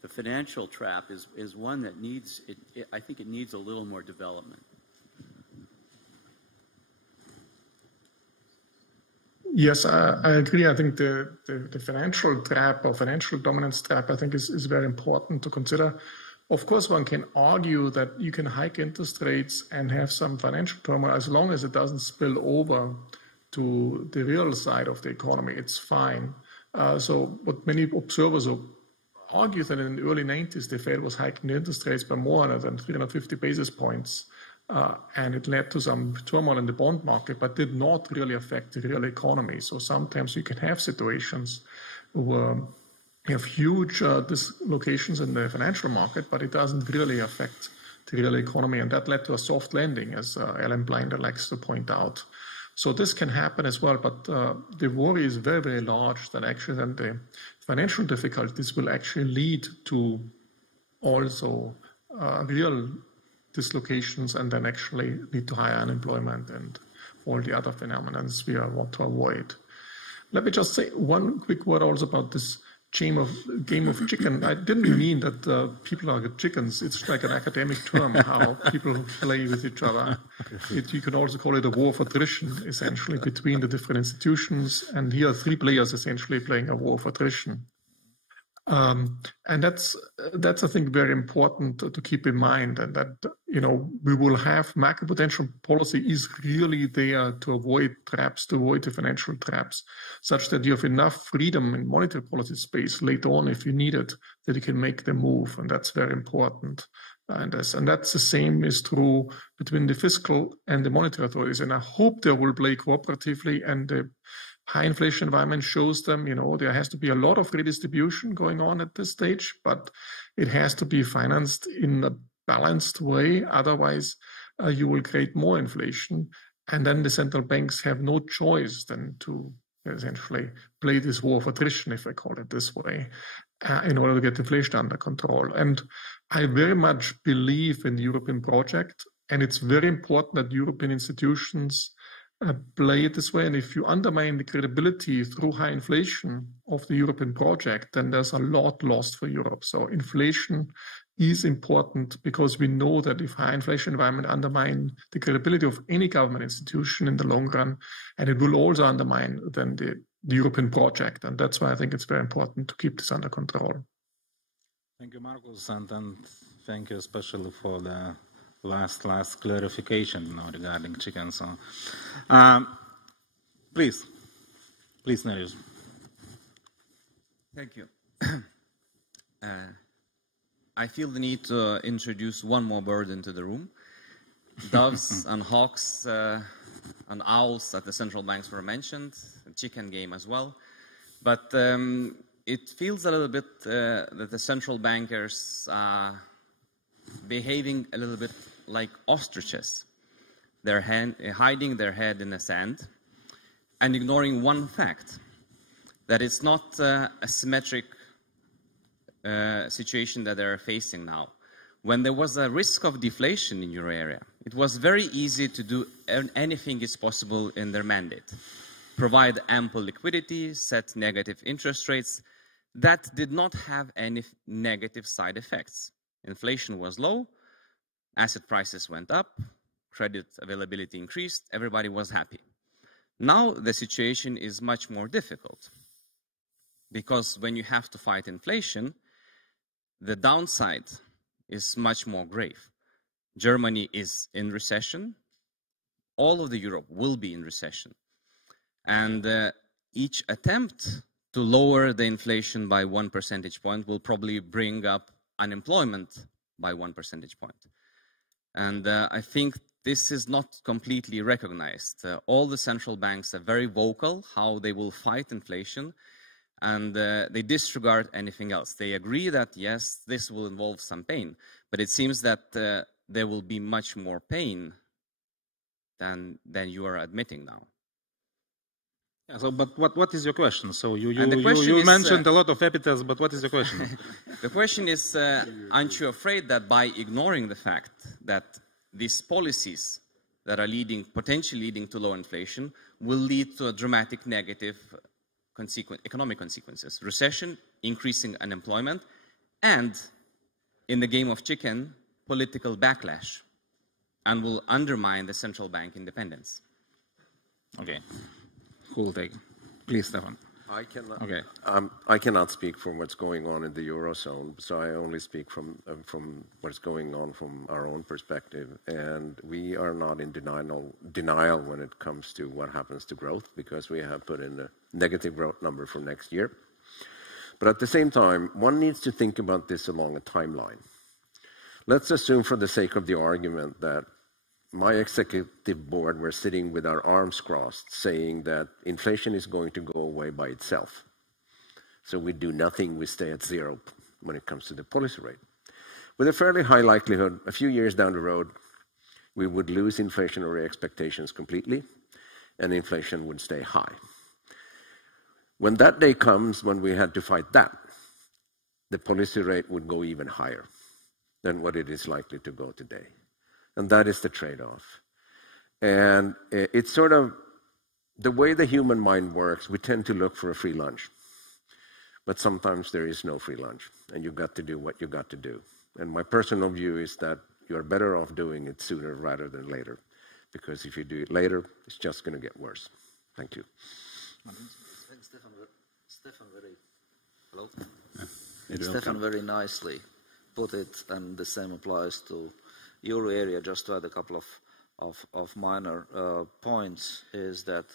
the financial trap, is one that needs, I think it needs a little more development. Yes, I agree. I think the financial trap or financial dominance trap, I think, is very important to consider. Of course, one can argue that you can hike interest rates and have some financial turmoil as long as it doesn't spill over to the real side of the economy. It's fine. So what many observers argue that in the early 90s, the Fed was hiking the interest rates by more than 350 basis points. And it led to some turmoil in the bond market, but did not really affect the real economy. So sometimes you can have situations where you have huge dislocations in the financial market, but it doesn't really affect the real economy. And that led to a soft landing, as Alan Blinder likes to point out. So this can happen as well, but the worry is very, very large that actually then the financial difficulties will actually lead to also real dislocations, and then actually lead to higher unemployment and all the other phenomena we want to avoid. Let me just say one quick word also about this game of chicken. I didn't mean that people are chickens. It's like an academic term, how people play with each other. You can also call it a war of attrition, essentially, between the different institutions. And here are three players essentially playing a war of attrition. And that's I think very important to keep in mind, and that we will have macroprudential policy is really there to avoid traps, to avoid the financial traps, such that you have enough freedom in monetary policy space later on if you need it, that you can make the move, and that's very important. And that's the same is true between the fiscal and the monetary authorities, and I hope they will play cooperatively, and the high inflation environment shows them, there has to be a lot of redistribution going on at this stage, but it has to be financed in a balanced way. Otherwise, you will create more inflation. And then the central banks have no choice than to essentially play this war of attrition, if I call it this way, in order to get inflation under control. And I very much believe in the European project, and it's very important that European institutions play it this way. And if you undermine the credibility through high inflation of the European project, then there's a lot lost for Europe. So inflation is important because we know that if high inflation environment undermine the credibility of any government institution in the long run, and it will also undermine then the European project. And that's why I think it's very important to keep this under control. Thank you, Markus, and thank you especially for the last clarification regarding chicken. So, please, Narius. Thank you. I feel the need to introduce one more bird into the room. Doves and hawks and owls at the central banks were mentioned, the chicken game as well. But it feels a little bit that the central bankers are behaving a little bit like ostriches. They're hiding their head in the sand and ignoring one fact, that it's not a symmetric situation that they're facing now. When there was a risk of deflation in euro area, it was very easy to do anything is possible in their mandate. Provide ample liquidity, set negative interest rates. That did not have any negative side effects. Inflation was low, asset prices went up, credit availability increased, everybody was happy. Now the situation is much more difficult, because when you have to fight inflation, the downside is much more grave. Germany is in recession, all of Europe will be in recession, and each attempt to lower the inflation by 1 percentage point will probably bring up unemployment by 1 percentage point. And I think this is not completely recognized. All the central banks are very vocal how they will fight inflation, and they disregard anything else. They agree that, yes, this will involve some pain, but it seems that there will be much more pain than you are admitting now. Yeah, so, but what is your question? So you is, mentioned a lot of epithets, but what is the question? The question is, aren't you afraid that by ignoring the fact that these policies that are potentially leading to low inflation will lead to a dramatic negative economic consequences, recession, increasing unemployment, and in the game of chicken, political backlash, and will undermine the central bank independence? Okay. Who will take? Please, Stefan. I cannot speak from what's going on in the Eurozone, so I only speak from what's going on from our own perspective. And we are not in denial when it comes to what happens to growth, because we have put in a negative growth number for next year. But at the same time, one needs to think about this along a timeline. Let's assume, for the sake of the argument, that my executive board were sitting with our arms crossed, saying that inflation is going to go away by itself. So we do nothing, we stay at zero when it comes to the policy rate. With a fairly high likelihood, a few years down the road, we would lose inflationary expectations completely, and inflation would stay high. When that day comes, when we had to fight that, the policy rate would go even higher than what it is likely to go today. And that is the trade-off. And it's sort of the way the human mind works. We tend to look for a free lunch. but sometimes there is no free lunch, and you got to do what you got to do. And my personal view is that you're better off doing it sooner rather than later, because if you do it later, it's just going to get worse. Thank you. Stefan very nicely put it, and the same applies to euro area. Just to add a couple of minor points, is that,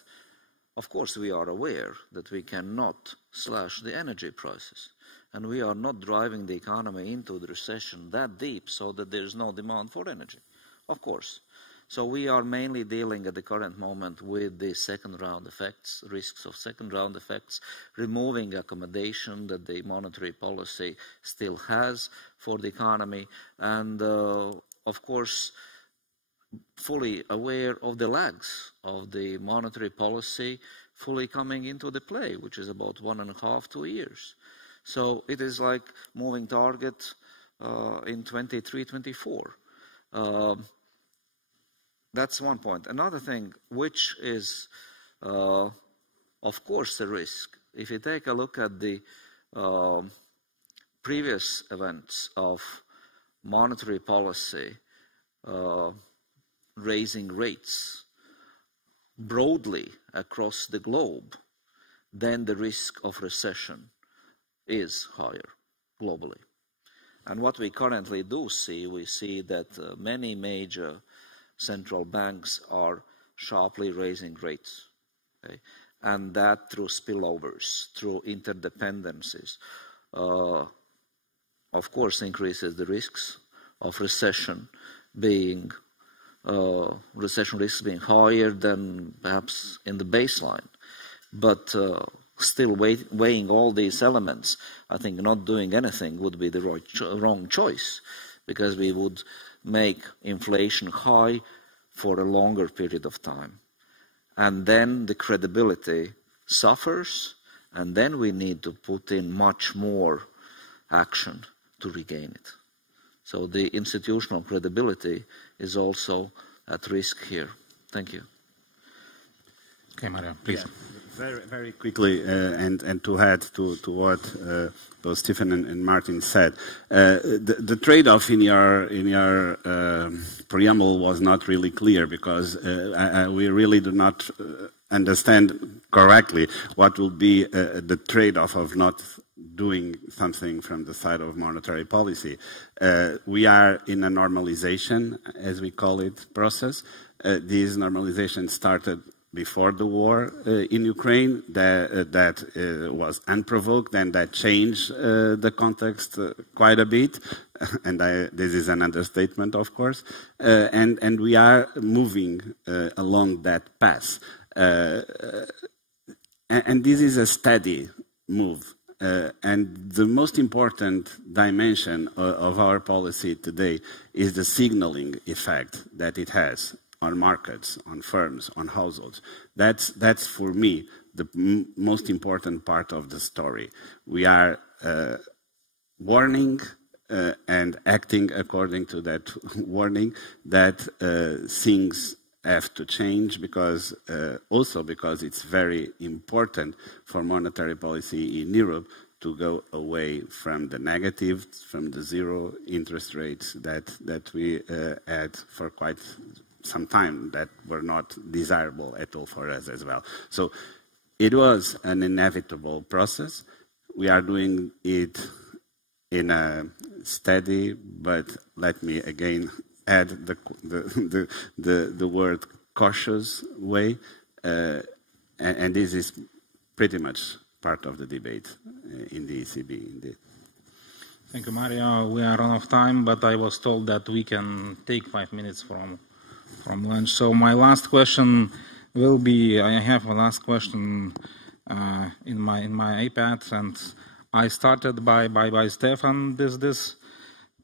of course, we are aware that we cannot slash the energy prices, and we are not driving the economy into the recession that deep so that there is no demand for energy, of course. So we are mainly dealing at the current moment with the second round effects, risks of second round effects, removing accommodation that the monetary policy still has for the economy, and of course fully aware of the lags of the monetary policy fully coming into the play, which is about 1.5 to 2 years. So it is like moving target in 23-24. That's one point. Another thing, which is, of course, a risk. If you take a look at the previous events of monetary policy raising rates broadly across the globe, then the risk of recession is higher globally. And what we currently do see, we see that many major central banks are sharply raising rates, okay? And that through spillovers, through interdependencies, of course increases the risks of recession being recession risks being higher than perhaps in the baseline. But still weighing all these elements, I think not doing anything would be the wrong choice, because we would make inflation high for a longer period of time. And then the credibility suffers, and then we need to put in much more action to regain it. So the institutional credibility is also at risk here. Thank you. Okay, Mario, please. Yeah. Very quickly, and to add to what both Stephen and Martin said, the trade-off in your preamble was not really clear, because we really do not understand correctly what will be the trade-off of not doing something from the side of monetary policy. We are in a normalization, as we call it, process. This normalization started before the war in Ukraine, that was unprovoked, and that changed the context quite a bit, and this is an understatement, of course, and we are moving along that path. And this is a steady move, and the most important dimension of our policy today is the signaling effect that it has on markets, on firms, on households. That's for me the most important part of the story. We are warning and acting according to that warning that things have to change, because also because it's very important for monetary policy in Europe to go away from the negative, from the zero interest rates that we had for quite some time, that were not desirable at all for us as well. So it was an inevitable process. We are doing it in a steady, but let me again add the word cautious way, and this is pretty much part of the debate in the ECB indeed. Thank you, Mario. We are out of time, but I was told that we can take 5 minutes from lunch. So my last question will be, I have a last question in my iPad, and I started by Stefan. This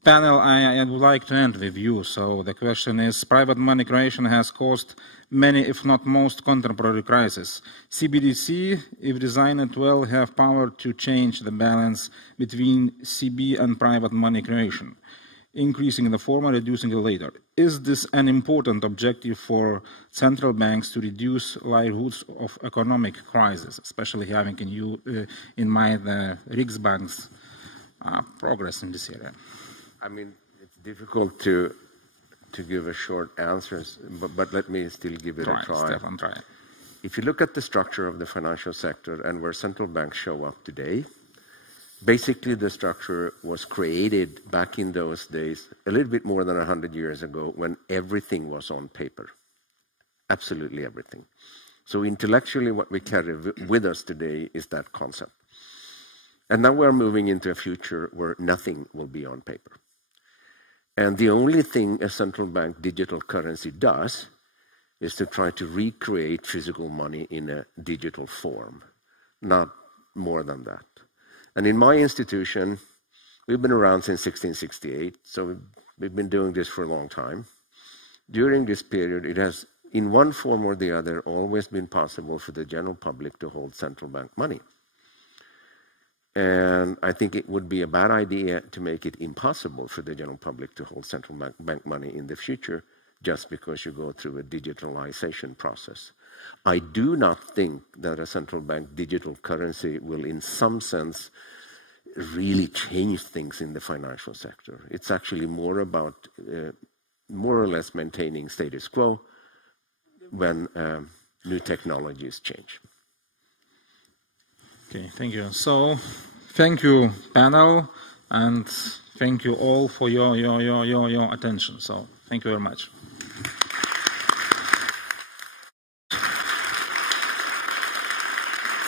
panel, I would like to end with you. So the question is, private money creation has caused many, if not most, contemporary crises. CBDC, if designed well, have power to change the balance between CB and private money creation. increasing the former, reducing the later. Is this an important objective for central banks to reduce livelihoods of economic crisis, especially having in mind the Riksbank's progress in this area? I mean, it's difficult to give a short answer, but let me still give it a try. Stefan, try. If you look at the structure of the financial sector and where central banks show up today, basically the structure was created back in those days, a little bit more than 100 years ago, when everything was on paper. Absolutely everything. So intellectually what we carry with us today is that concept. And now we're moving into a future where nothing will be on paper. And the only thing a central bank digital currency does is to try to recreate physical money in a digital form, not more than that. And in my institution, we've been around since 1668, so we've been doing this for a long time. During this period, it has, in one form or the other, always been possible for the general public to hold central bank money. And I think it would be a bad idea to make it impossible for the general public to hold central bank money in the future just because you go through a digitalization process. I do not think that a central bank digital currency will, in some sense, really change things in the financial sector. It's actually more about more or less maintaining status quo when new technologies change. Okay, thank you. So, thank you, panel, and thank you all for your attention. So, thank you very much.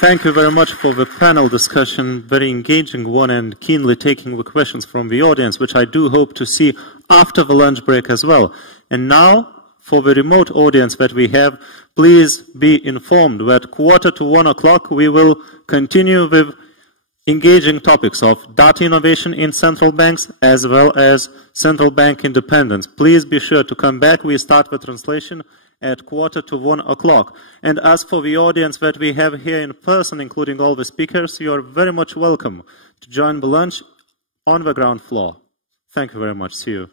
Thank you very much for the panel discussion, very engaging one, and keenly taking the questions from the audience, which I do hope to see after the lunch break as well. And now, for the remote audience that we have, please be informed that 1:45 we will continue with engaging topics of data innovation in central banks as well as central bank independence. Please be sure to come back. We start the translation at 1:45. And as for the audience that we have here in person, including all the speakers, you are very much welcome to join the lunch on the ground floor. Thank you very much. See you.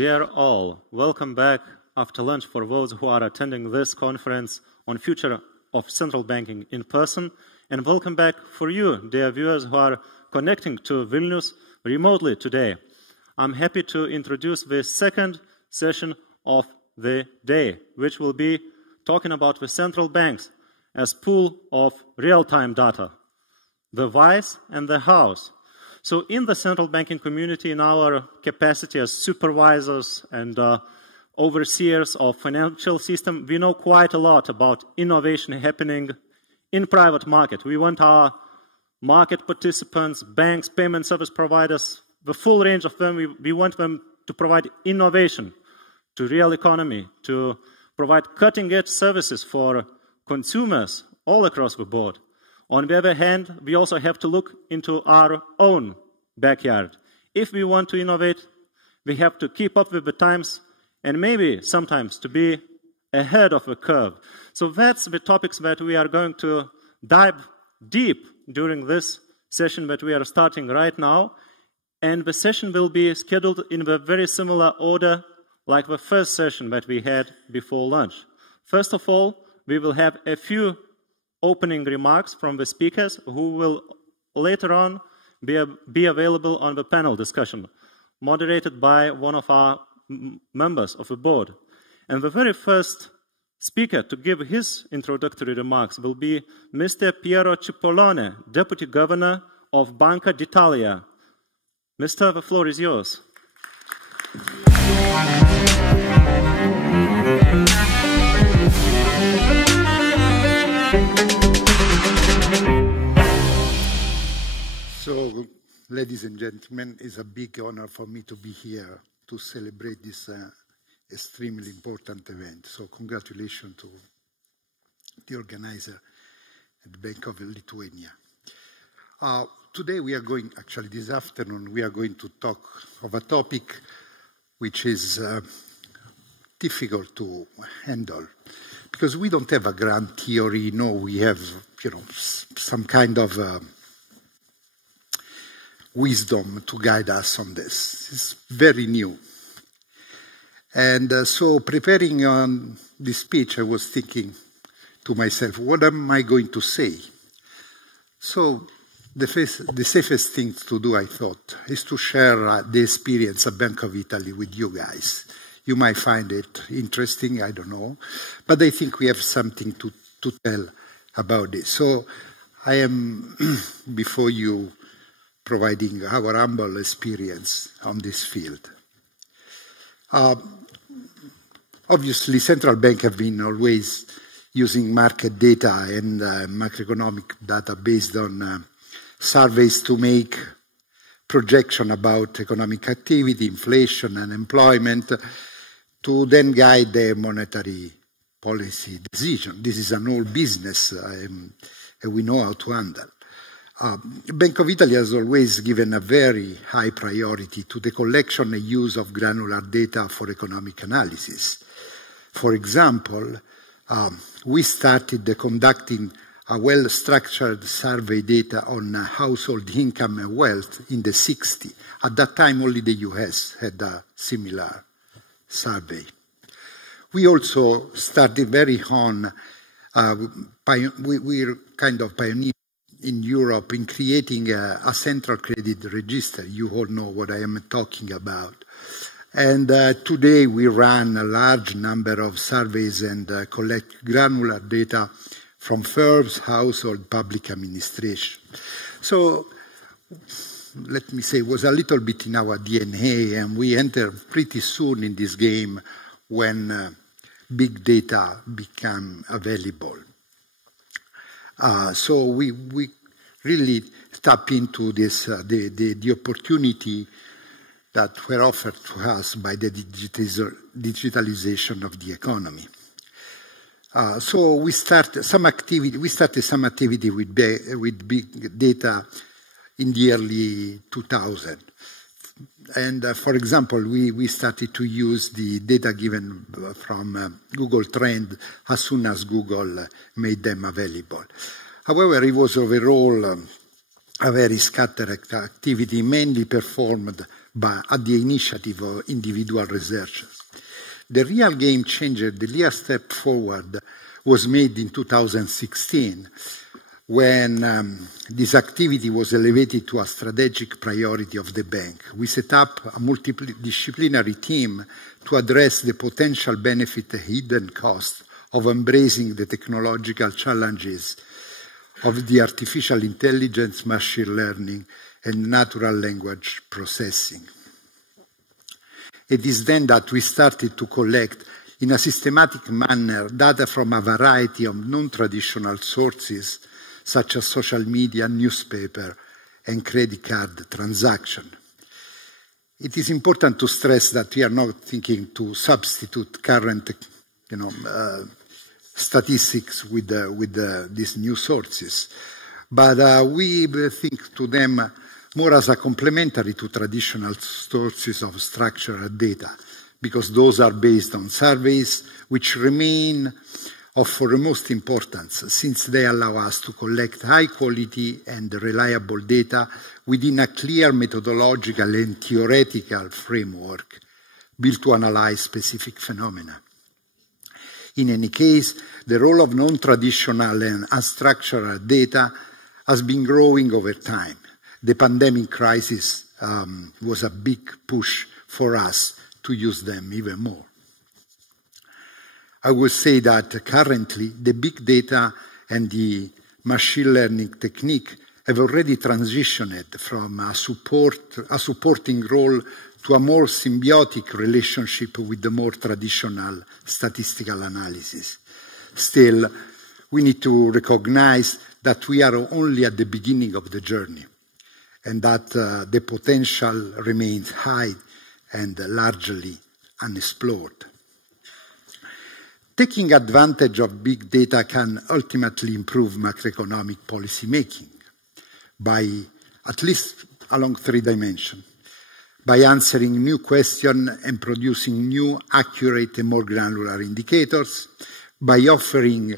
Dear all, welcome back after lunch for those who are attending this conference on future of central banking in person, and welcome back for you, dear viewers who are connecting to Vilnius remotely today. I'm happy to introduce the second session of the day, which will be talking about the central banks as pool of real-time data, the whys and the hows. So in the central banking community, in our capacity as supervisors and overseers of financial system, we know quite a lot about innovation happening in private market. We want our market participants, banks, payment service providers, the full range of them, we want them to provide innovation to real economy, to provide cutting-edge services for consumers all across the board. On the other hand, we also have to look into our own backyard. If we want to innovate, we have to keep up with the times and maybe sometimes to be ahead of the curve. So that's the topics that we are going to dive deep during this session that we are starting right now. And the session will be scheduled in a very similar order like the first session that we had before lunch. First of all, we will have a few opening remarks from the speakers who will later on be available on the panel discussion, moderated by one of our members of the board. And the very first speaker to give his introductory remarks will be Mr. Piero Cipollone, Deputy Governor of Banca d'Italia. Mr. The floor is yours. So, ladies and gentlemen, it's a big honor for me to be here to celebrate this extremely important event. So, congratulations to the organizer at the Bank of Lithuania. Today we are going, actually this afternoon, we are going to talk of a topic which is difficult to handle because we don't have a grand theory. No, we have, some kind of wisdom to guide us on this. It's very new. And so preparing on this speech, I was thinking to myself, what am I going to say? So the safest thing to do, I thought, is to share the experience of Bank of Italy with you guys. You might find it interesting, I don't know, but I think we have something to tell about this. So I am before you providing our humble experience on this field. Obviously, central banks have been always using market data and macroeconomic data based on surveys to make projection about economic activity, inflation, and employment to then guide their monetary policy decision. This is an old business, and we know how to handle. Bank of Italy has always given a very high priority to the collection and use of granular data for economic analysis. For example, we started conducting a well-structured survey data on household income and wealth in the 60s. At that time, only the US had a similar survey. We also started very on, we're kind of pioneers in Europe in creating a central credit register. You all know what I am talking about. And today we run a large number of surveys and collect granular data from firms, household, public administration. So let me say it was a little bit in our DNA, and we entered pretty soon in this game when big data became available. So we really tap into this, the opportunity that were offered to us by the digitalization of the economy. So we started some activity with big data in the early 2000. And for example, we started to use the data given from Google Trend as soon as Google made them available. However, it was overall a very scattered activity, mainly performed at the initiative of individual researchers. The real game changer, the real step forward, was made in 2016 when this activity was elevated to a strategic priority of the bank. We set up a multidisciplinary team to address the potential benefit and hidden cost of embracing the technological challenges of the artificial intelligence, machine learning, and natural language processing. It is then that we started to collect in a systematic manner data from a variety of non-traditional sources, such as social media, newspaper, and credit card transaction. It is important to stress that we are not thinking to substitute current, statistics with these new sources, but we think to them more as a complementary to traditional sources of structured data, because those are based on surveys which remain of foremost importance, since they allow us to collect high quality and reliable data within a clear methodological and theoretical framework built to analyze specific phenomena. In any case, the role of non-traditional and unstructured data has been growing over time. The pandemic crisis was a big push for us to use them even more. I would say that currently the big data and the machine learning technique have already transitioned from a supporting role to a more symbiotic relationship with the more traditional statistical analysis. Still, we need to recognize that we are only at the beginning of the journey, and that the potential remains high and largely unexplored. Taking advantage of big data can ultimately improve macroeconomic policy making by at least along 3 dimensions. By answering new questions and producing new, accurate and more granular indicators, by offering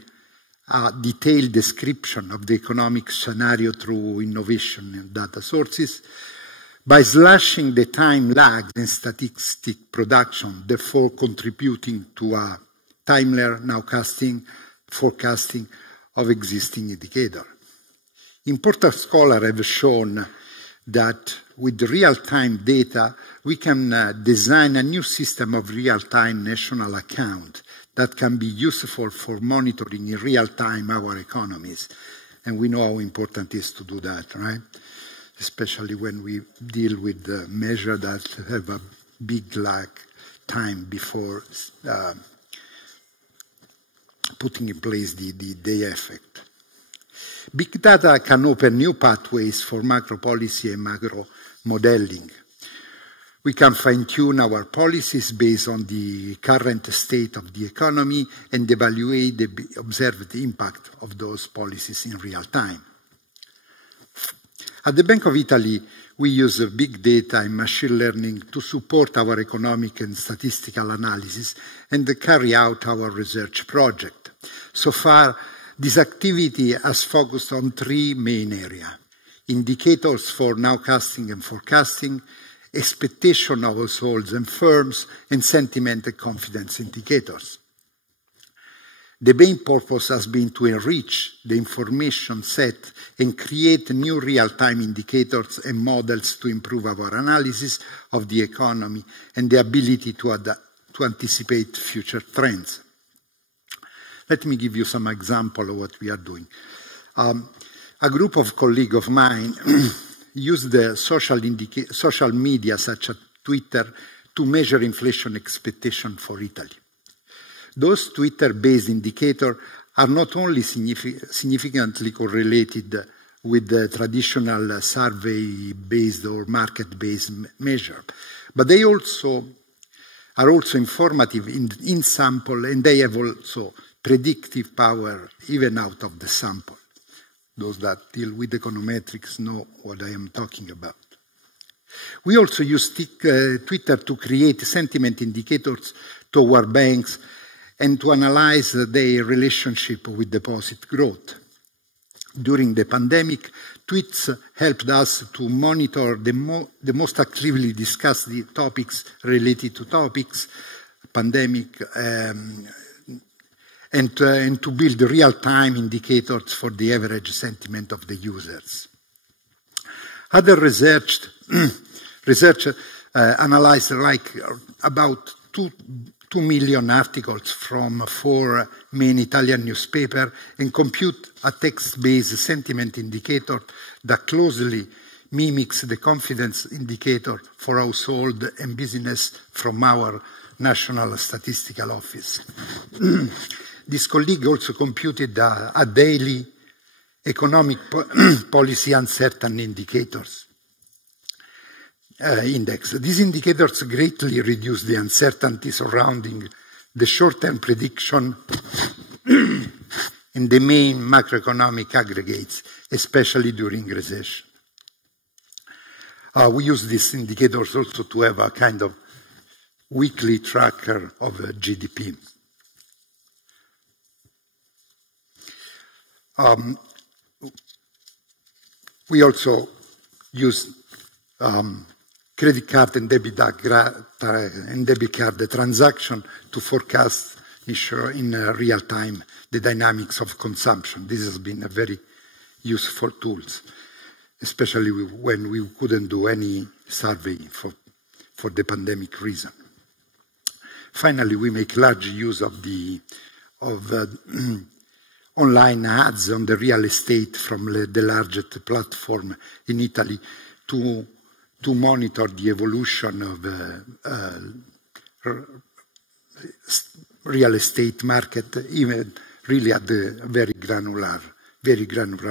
a detailed description of the economic scenario through innovation and data sources, by slashing the time lags in statistic production, therefore contributing to a timelier forecasting of existing indicators. Important scholars have shown that with real-time data, we can design a new system of real-time national account that can be useful for monitoring in real time our economies. And we know how important it is to do that, right? Especially when we deal with measures that have a big lag time before putting in place the effect. Big data can open new pathways for macro policy and macro modeling. We can fine-tune our policies based on the current state of the economy and evaluate the observed impact of those policies in real time. At the Bank of Italy, we use big data and machine learning to support our economic and statistical analysis and carry out our research project. So far, this activity has focused on 3 main areas: indicators for nowcasting and forecasting, expectation of households and firms, and sentiment and confidence indicators. The main purpose has been to enrich the information set and create new real-time indicators and models to improve our analysis of the economy and the ability to anticipate future trends. Let me give you some example of what we are doing. A group of colleagues of mine use the social media such as Twitter to measure inflation expectation for Italy. Those Twitter-based indicators are not only significantly correlated with the traditional survey-based or market-based measure, but they are also informative in sample, and they have also predictive power even out of the sample. Those that deal with econometrics know what I am talking about. We also use Twitter to create sentiment indicators toward banks and to analyze their relationship with deposit growth. During the pandemic, Tweets helped us to monitor the most actively discussed topics related to topics, pandemic, and to build real-time indicators for the average sentiment of the users. Other research analyzed about 2 million articles from 4 main Italian newspapers and compute a text-based sentiment indicator that closely mimics the confidence indicator for household and business from our National Statistical Office. This colleague also computed a daily economic policy uncertain indicators index. These indicators greatly reduce the uncertainty surrounding the short-term prediction in the main macroeconomic aggregates, especially during recession. We use these indicators also to have a kind of weekly tracker of GDP. We also use credit card and debit card transaction to forecast in real time the dynamics of consumption. This has been a very useful tool, especially when we couldn't do any survey for the pandemic reason. Finally, we make large use of online ads on the real estate from the largest platform in Italy to monitor the evolution of real estate market, even really at the very granular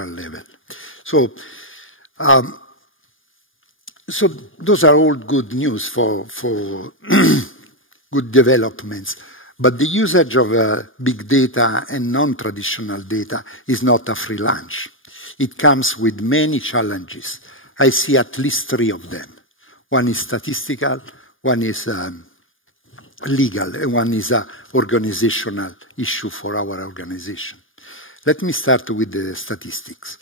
level. So those are all good news for good developments. But the usage of big data and non-traditional data is not a free lunch. It comes with many challenges. I see at least 3 of them. One is statistical, one is legal, and one is an organizational issue for our organization. Let me start with the statistics.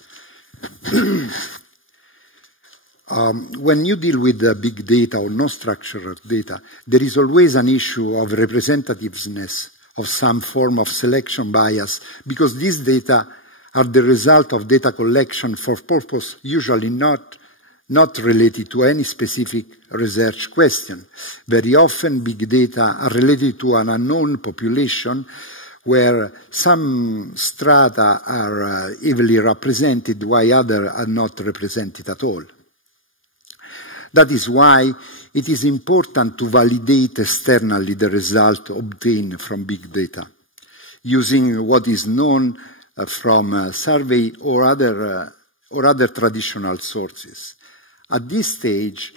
When you deal with big data or non-structured data, there is always an issue of representativeness of some form of selection bias, because these data are the result of data collection for purpose usually not related to any specific research question. Very often big data are related to an unknown population where some strata are heavily represented while others are not represented at all. That is why it is important to validate externally the result obtained from big data, using what is known from survey or other traditional sources. At this stage,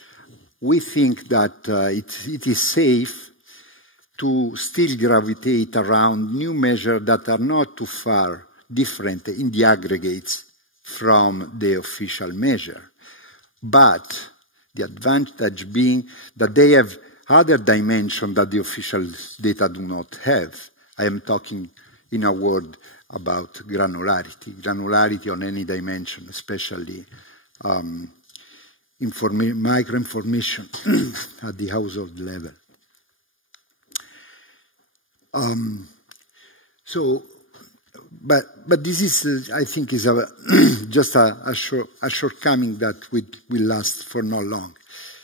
we think that it is safe to still gravitate around new measures that are not too far different in the aggregates from the official measure. But the advantage being that they have other dimensions that the official data do not have. I am talking, in a word, about granularity on any dimension, especially micro-information at the household level. But this is, I think, is just a shortcoming that will last for not long.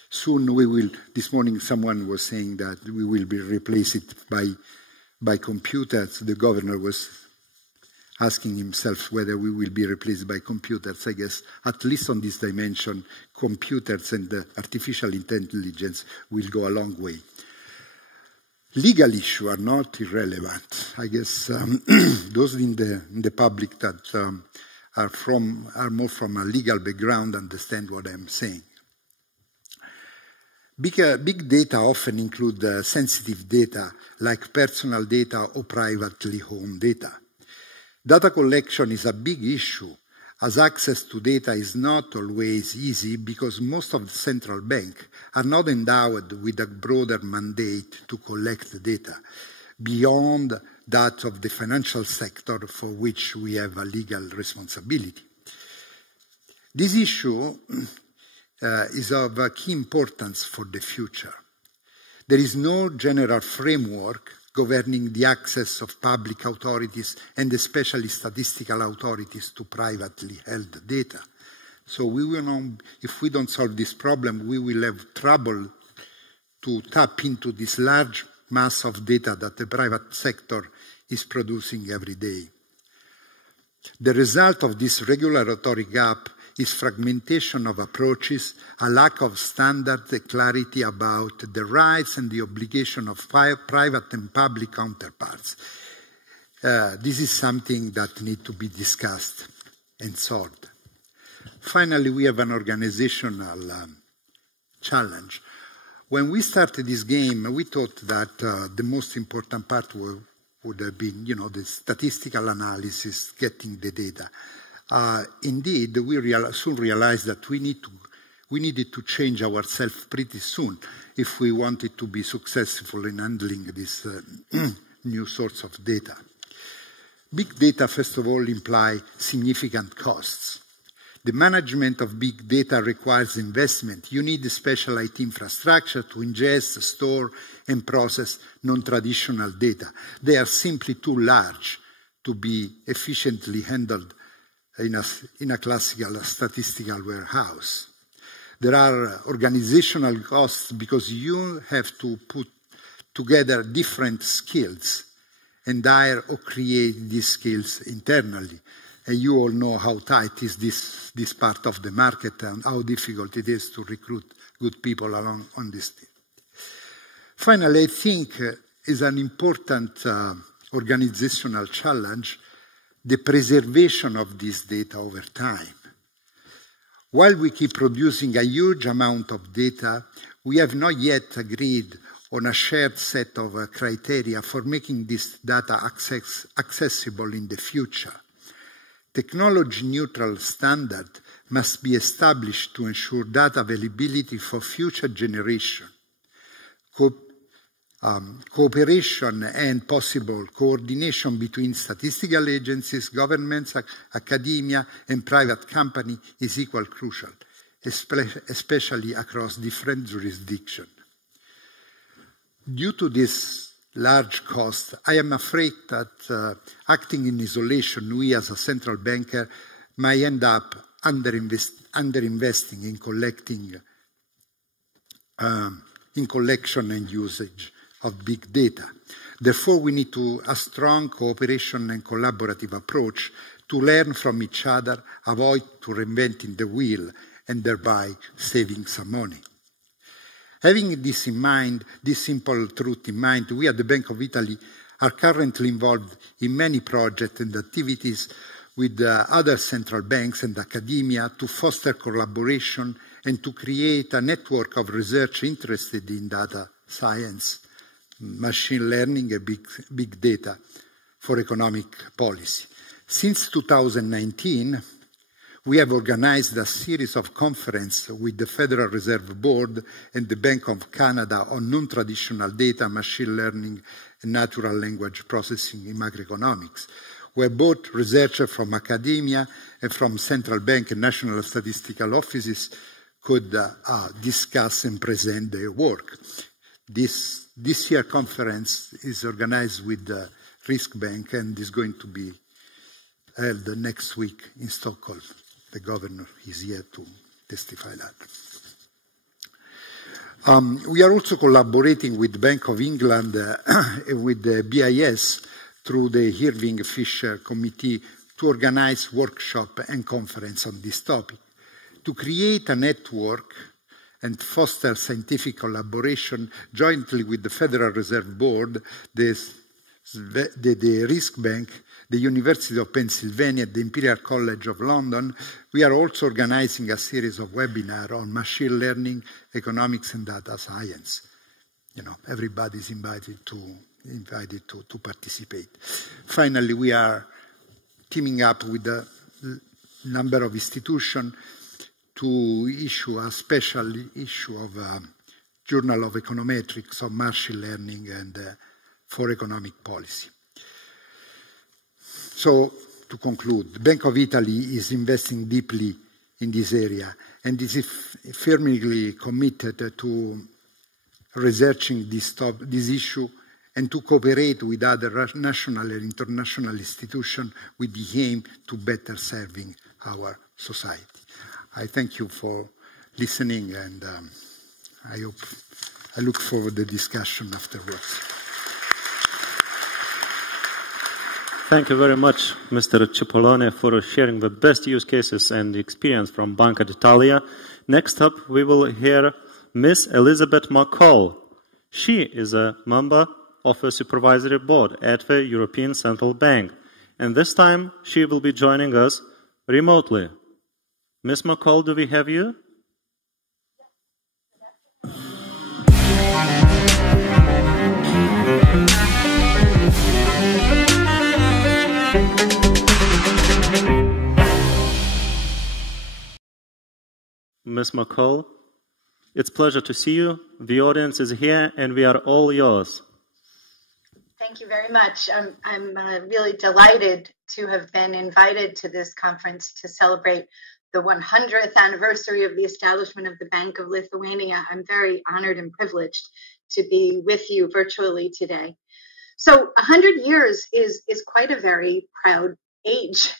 Soon we will. This morning, someone was saying that we will be replaced by computers. The governor was asking himself whether we will be replaced by computers. I guess, at least on this dimension, computers and artificial intelligence will go a long way. Legal issues are not irrelevant. I guess those in the public that are more from a legal background understand what I'm saying. Big data often include sensitive data like personal data or privately owned data. Data collection is a big issue, as access to data is not always easy because most of the central banks are not endowed with a broader mandate to collect data beyond that of the financial sector, for which we have a legal responsibility. This issue is of key importance for the future. There is no general framework governing the access of public authorities and especially statistical authorities to privately held data. So we will not, if we don't solve this problem, we will have trouble to tap into this large mass of data that the private sector is producing every day. The result of this regulatory gap is fragmentation of approaches, a lack of standard clarity about the rights and the obligation of private and public counterparts. This is something that needs to be discussed and solved. Finally, we have an organizational challenge. When we started this game, we thought that the most important part would have been, the statistical analysis, getting the data. Indeed, we soon realized that we needed to change ourselves pretty soon if we wanted to be successful in handling this new sorts of data. Big data, first of all, imply significant costs. The management of big data requires investment. You need a special IT infrastructure to ingest, store, and process non-traditional data. They are simply too large to be efficiently handled in a classical statistical warehouse. There are organizational costs because you have to put together different skills and hire or create these skills internally. And you all know how tight is this part of the market and how difficult it is to recruit good people along on this team. Finally, I think is an important organizational challenge the preservation of this data over time. While we keep producing a huge amount of data, we have not yet agreed on a shared set of criteria for making this data accessible in the future. Technology-neutral standard must be established to ensure data availability for future generations. Cooperation and possible coordination between statistical agencies, governments, academia, and private companies is equally crucial, especially across different jurisdictions. Due to this large cost, I am afraid that acting in isolation, we as a central banker might end up underinvesting in collection and usage of big data. Therefore, we need a strong cooperation and collaborative approach to learn from each other, avoid reinventing the wheel, and thereby saving some money. Having this in mind, this simple truth in mind, we at the Bank of Italy are currently involved in many projects and activities with other central banks and academia to foster collaboration and to create a network of research interested in data science, machine learning, and big data for economic policy. Since 2019, we have organized a series of conferences with the Federal Reserve Board and the Bank of Canada on non-traditional data, machine learning, and natural language processing in macroeconomics, where both researchers from academia and from central bank and national statistical offices could discuss and present their work. This year's conference is organized with the Risk Bank and is going to be held next week in Stockholm. The governor is here to testify that. We are also collaborating with the Bank of England and with the BIS through the Irving Fisher Committee to organize workshops and conferences on this topic. To create a network and foster scientific collaboration jointly with the Federal Reserve Board, the Risk Bank, the University of Pennsylvania, the Imperial College of London, we are also organizing a series of webinars on machine learning, economics, and data science. Everybody is invited to participate. Finally, we are teaming up with a number of institutions to issue a special issue of Journal of Econometrics on machine learning and for economic policy. So, to conclude, the Bank of Italy is investing deeply in this area, and is firmly committed to researching this issue and to cooperate with other national and international institutions with the aim to better serving our society. I thank you for listening, and I look forward to the discussion afterwards. Thank you very much, Mr. Cipollone, for sharing the best use cases and experience from Banca d'Italia. Next up, we will hear Ms. Elizabeth McCall. She is a member of a supervisory board at the European Central Bank, and this time she will be joining us remotely. Ms. McCall, do we have you? Ms. McCall, it's a pleasure to see you. The audience is here, and we are all yours. Thank you very much. I'm really delighted to have been invited to this conference to celebrate the 100th anniversary of the establishment of the Bank of Lithuania. I'm very honored and privileged to be with you virtually today. So 100 years is quite a very proud age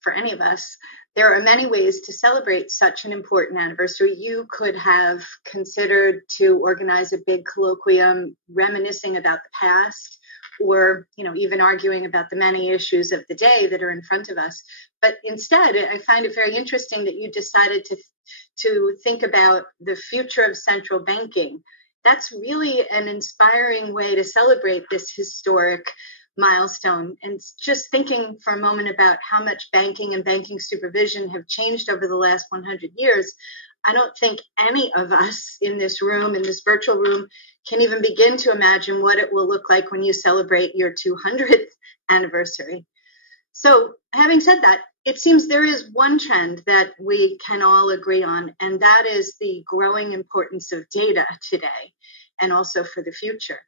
for any of us. There are many ways to celebrate such an important anniversary. You could have considered to organize a big colloquium reminiscing about the past, or even arguing about the many issues of the day that are in front of us. But instead, I find it very interesting that you decided to think about the future of central banking. That's really an inspiring way to celebrate this historic milestone. And just thinking for a moment about how much banking and banking supervision have changed over the last 100 years, I don't think any of us in this room, in this virtual room, can even begin to imagine what it will look like when you celebrate your 200th anniversary. So having said that, it seems there is one trend that we can all agree on, and that is the growing importance of data today and also for the future.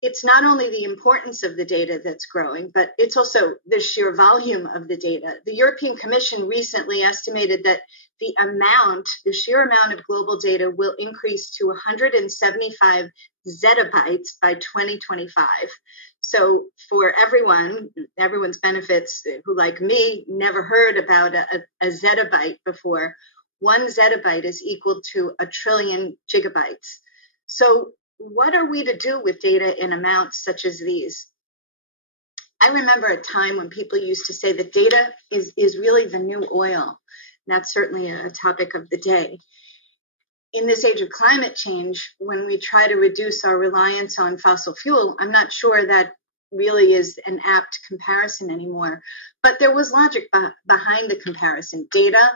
It's not only the importance of the data that's growing, but it's also the sheer volume of the data. The European Commission recently estimated that the sheer amount of global data will increase to 175 zettabytes by 2025. So for everyone's benefits who, like me, never heard about a zettabyte before, 1 zettabyte is equal to 1 trillion gigabytes. So what are we to do with data in amounts such as these? I remember a time when people used to say that data is really the new oil. And that's certainly a topic of the day. In this age of climate change, when we try to reduce our reliance on fossil fuel, I'm not sure that really is an apt comparison anymore. But there was logic behind the comparison. Data,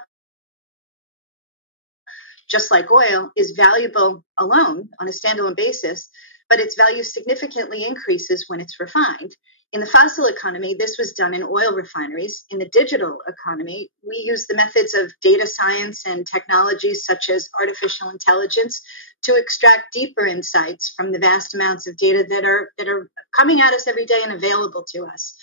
just like oil, is valuable alone on a standalone basis, but its value significantly increases when it's refined. In the fossil economy, this was done in oil refineries. In the digital economy, we use the methods of data science and technologies such as artificial intelligence to extract deeper insights from the vast amounts of data that are coming at us every day and available to us.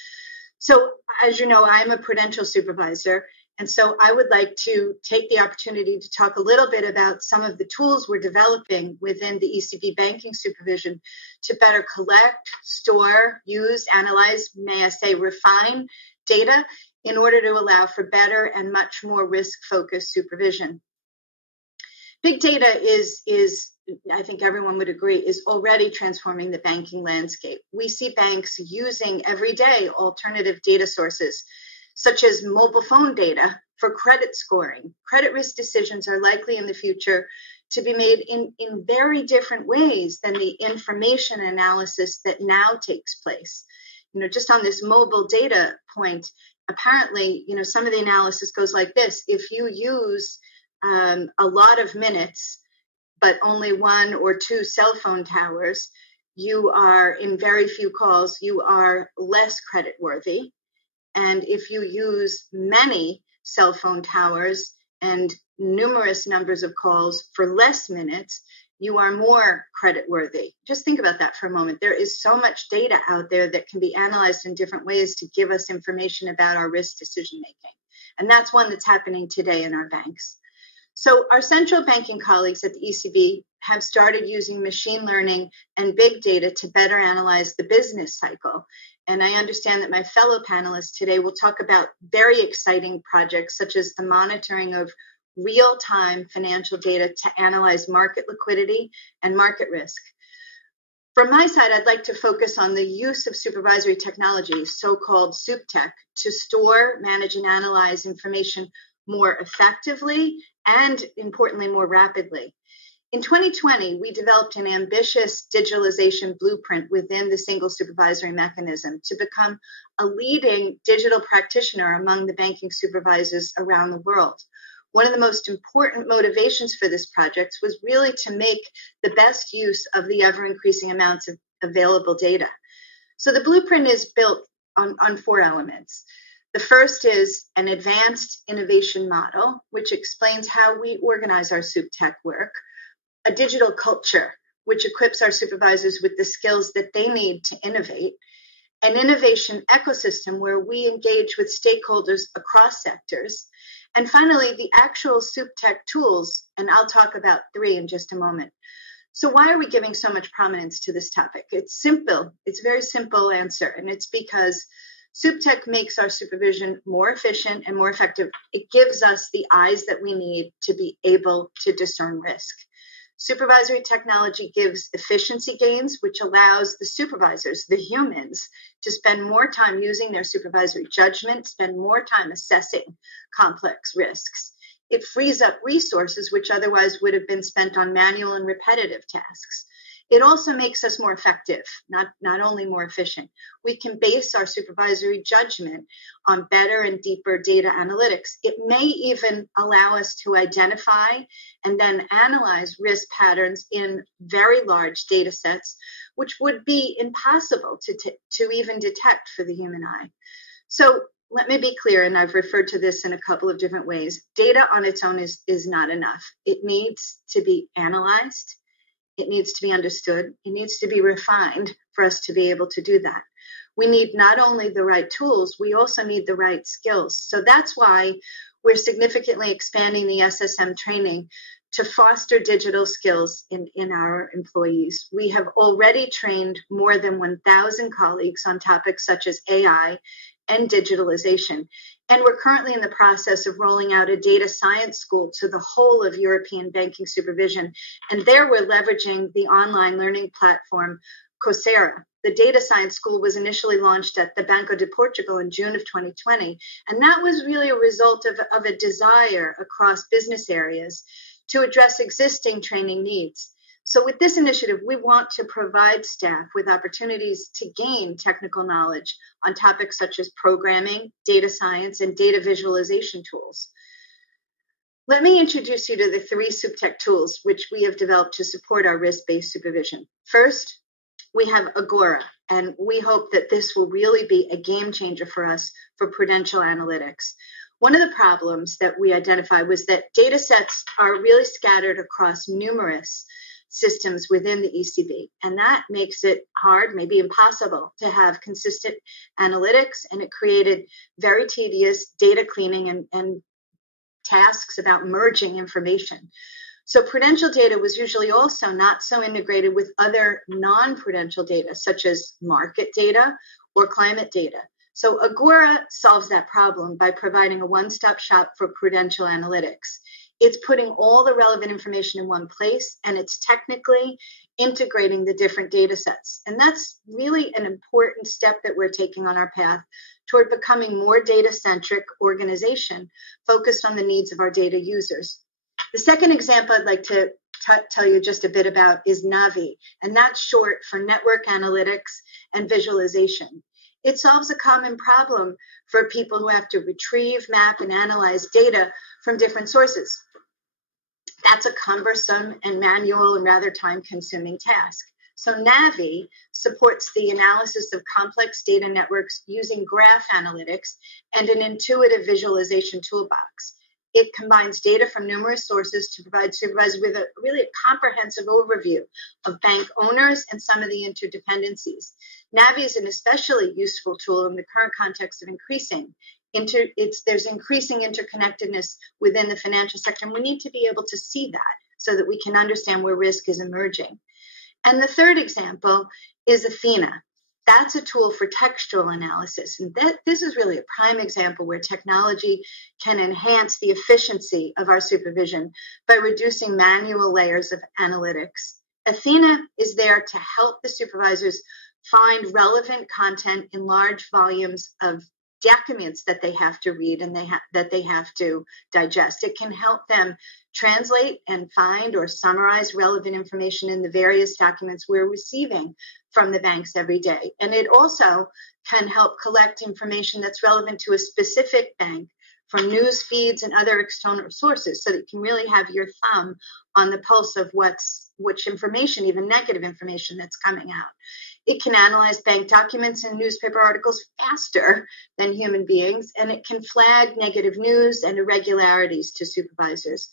So, as you know, I'm a prudential supervisor, and so I would like to take the opportunity to talk a little bit about some of the tools we're developing within the ECB banking supervision to better collect, store, use, analyze, may I say, refine data in order to allow for better and much more risk-focused supervision. Big data is, I think everyone would agree, is already transforming the banking landscape. We see banks using every day alternative data sources, such as mobile phone data for credit scoring. Credit risk decisions are likely in the future to be made in very different ways than the information analysis that now takes place. Just on this mobile data point, apparently, some of the analysis goes like this. If you use a lot of minutes, but only 1 or 2 cell phone towers, you are, in very few calls, you are less creditworthy. And if you use many cell phone towers and numerous numbers of calls for less minutes, you are more creditworthy. Just think about that for a moment. There is so much data out there that can be analyzed in different ways to give us information about our risk decision making. And that's one that's happening today in our banks. So our central banking colleagues at the ECB have started using machine learning and big data to better analyze the business cycle. And I understand that my fellow panelists today will talk about very exciting projects such as the monitoring of real-time financial data to analyze market liquidity and market risk. From my side, I'd like to focus on the use of supervisory technology, so-called SupTech, to store, manage, and analyze information more effectively and, importantly, more rapidly. In 2020, we developed an ambitious digitalization blueprint within the single supervisory mechanism to become a leading digital practitioner among the banking supervisors around the world. One of the most important motivations for this project was really to make the best use of the ever-increasing amounts of available data. So the blueprint is built on 4 elements. The first is an advanced innovation model, which explains how we organize our SupTech work, a digital culture, which equips our supervisors with the skills that they need to innovate, an innovation ecosystem where we engage with stakeholders across sectors, and finally, the actual SupTech tools, and I'll talk about 3 in just a moment. So why are we giving so much prominence to this topic? It's simple. It's a very simple answer, and it's because SupTech makes our supervision more efficient and more effective. It gives us the eyes that we need to be able to discern risk. Supervisory technology gives efficiency gains, which allows the supervisors, the humans, to spend more time using their supervisory judgment, spend more time assessing complex risks. It frees up resources which otherwise would have been spent on manual and repetitive tasks. It also makes us more effective, not only more efficient. We can base our supervisory judgment on better and deeper data analytics. It may even allow us to identify and then analyze risk patterns in very large data sets, which would be impossible to even detect for the human eye. So let me be clear, and I've referred to this in a couple of different ways. Data on its own is not enough. It needs to be analyzed. It needs to be understood. It needs to be refined for us to be able to do that. We need not only the right tools, we also need the right skills. So that's why we're significantly expanding the SSM training to foster digital skills in our employees. We have already trained more than 1,000 colleagues on topics such as AI and digitalization. And we're currently in the process of rolling out a data science school to the whole of European banking supervision. And there we're leveraging the online learning platform Coursera. The data science school was initially launched at the Banco de Portugal in June of 2020. And that was really a result of a desire across business areas to address existing training needs. So with this initiative, we want to provide staff with opportunities to gain technical knowledge on topics such as programming, data science, and data visualization tools. Let me introduce you to the 3 SupTech tools which we have developed to support our risk-based supervision. First, we have Agora, and we hope that this will really be a game changer for us for prudential analytics. One of the problems that we identified was that data sets are really scattered across numerous systems within the ECB, and that makes it hard, maybe impossible, to have consistent analytics, and it created very tedious data cleaning and tasks about merging information. So prudential data was usually also not so integrated with other non-prudential data, such as market data or climate data. So Agora solves that problem by providing a one-stop shop for prudential analytics. It's putting all the relevant information in one place, and it's technically integrating the different data sets. And that's really an important step that we're taking on our path toward becoming more data-centric organization focused on the needs of our data users. The second example I'd like to tell you just a bit about is Navi, and that's short for Network Analytics and Visualization. It solves a common problem for people who have to retrieve, map, and analyze data from different sources. That's a cumbersome and manual and rather time-consuming task. So Navi supports the analysis of complex data networks using graph analytics and an intuitive visualization toolbox. It combines data from numerous sources to provide supervisors with a comprehensive overview of bank owners and some of the interdependencies. Navi is an especially useful tool in the current context of increasing there's increasing interconnectedness within the financial sector, and we need to be able to see that so that we can understand where risk is emerging. And the third example is Athena. That's a tool for textual analysis. And this is really a prime example where technology can enhance the efficiency of our supervision by reducing manual layers of analytics. Athena is there to help the supervisors find relevant content in large volumes of documents that they have to read and that they have to digest. It can help them translate and find or summarize relevant information in the various documents we're receiving from the banks every day. And it also can help collect information that's relevant to a specific bank from news feeds and other external sources, so that you can really have your thumb on the pulse of which information, even negative information, that's coming out. It can analyze bank documents and newspaper articles faster than human beings, and it can flag negative news and irregularities to supervisors.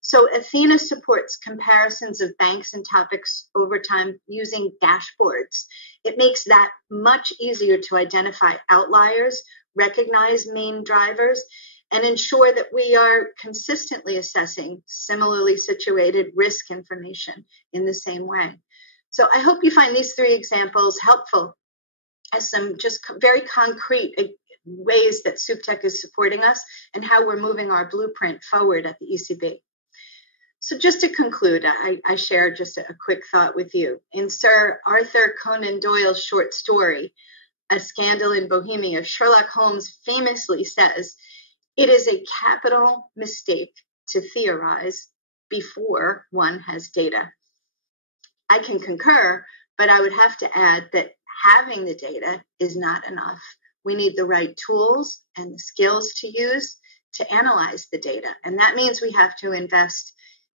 So Athena supports comparisons of banks and topics over time using dashboards. It makes that much easier to identify outliers, recognize main drivers, and ensure that we are consistently assessing similarly situated risk information in the same way. So I hope you find these three examples helpful as some just very concrete ways that SupTech is supporting us and how we're moving our blueprint forward at the ECB. So just to conclude, I share just a quick thought with you. In Sir Arthur Conan Doyle's short story, A Scandal in Bohemia, Sherlock Holmes famously says, "It is a capital mistake to theorize before one has data." I can concur, but I would have to add that having the data is not enough. We need the right tools and the skills to use to analyze the data. And that means we have to invest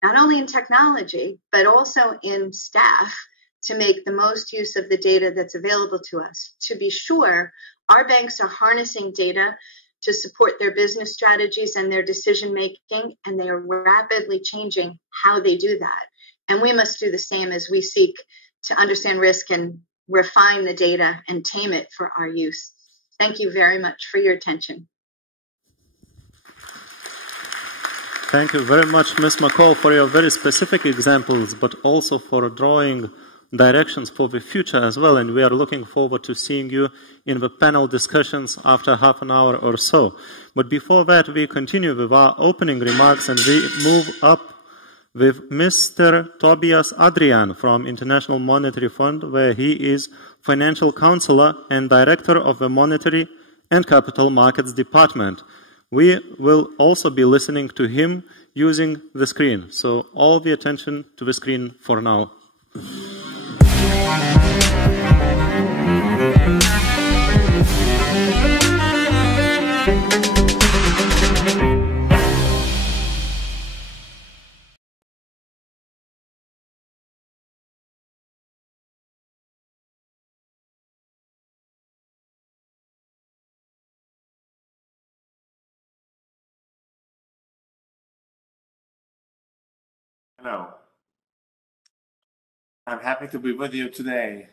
not only in technology, but also in staff to make the most use of the data that's available to us. To be sure, our banks are harnessing data to support their business strategies and their decision making, and they are rapidly changing how they do that. And we must do the same as we seek to understand risk and refine the data and tame it for our use. Thank you very much for your attention. Thank you very much, Ms. McCall, for your very specific examples, but also for drawing directions for the future as well. And we are looking forward to seeing you in the panel discussions after half an hour or so. But before that, we continue with our opening remarks and we move up with Mr. Tobias Adrian from International Monetary Fund, where he is Financial Counselor and Director of the Monetary and Capital Markets Department. We will also be listening to him using the screen. So all the attention to the screen for now. Hello. I'm happy to be with you today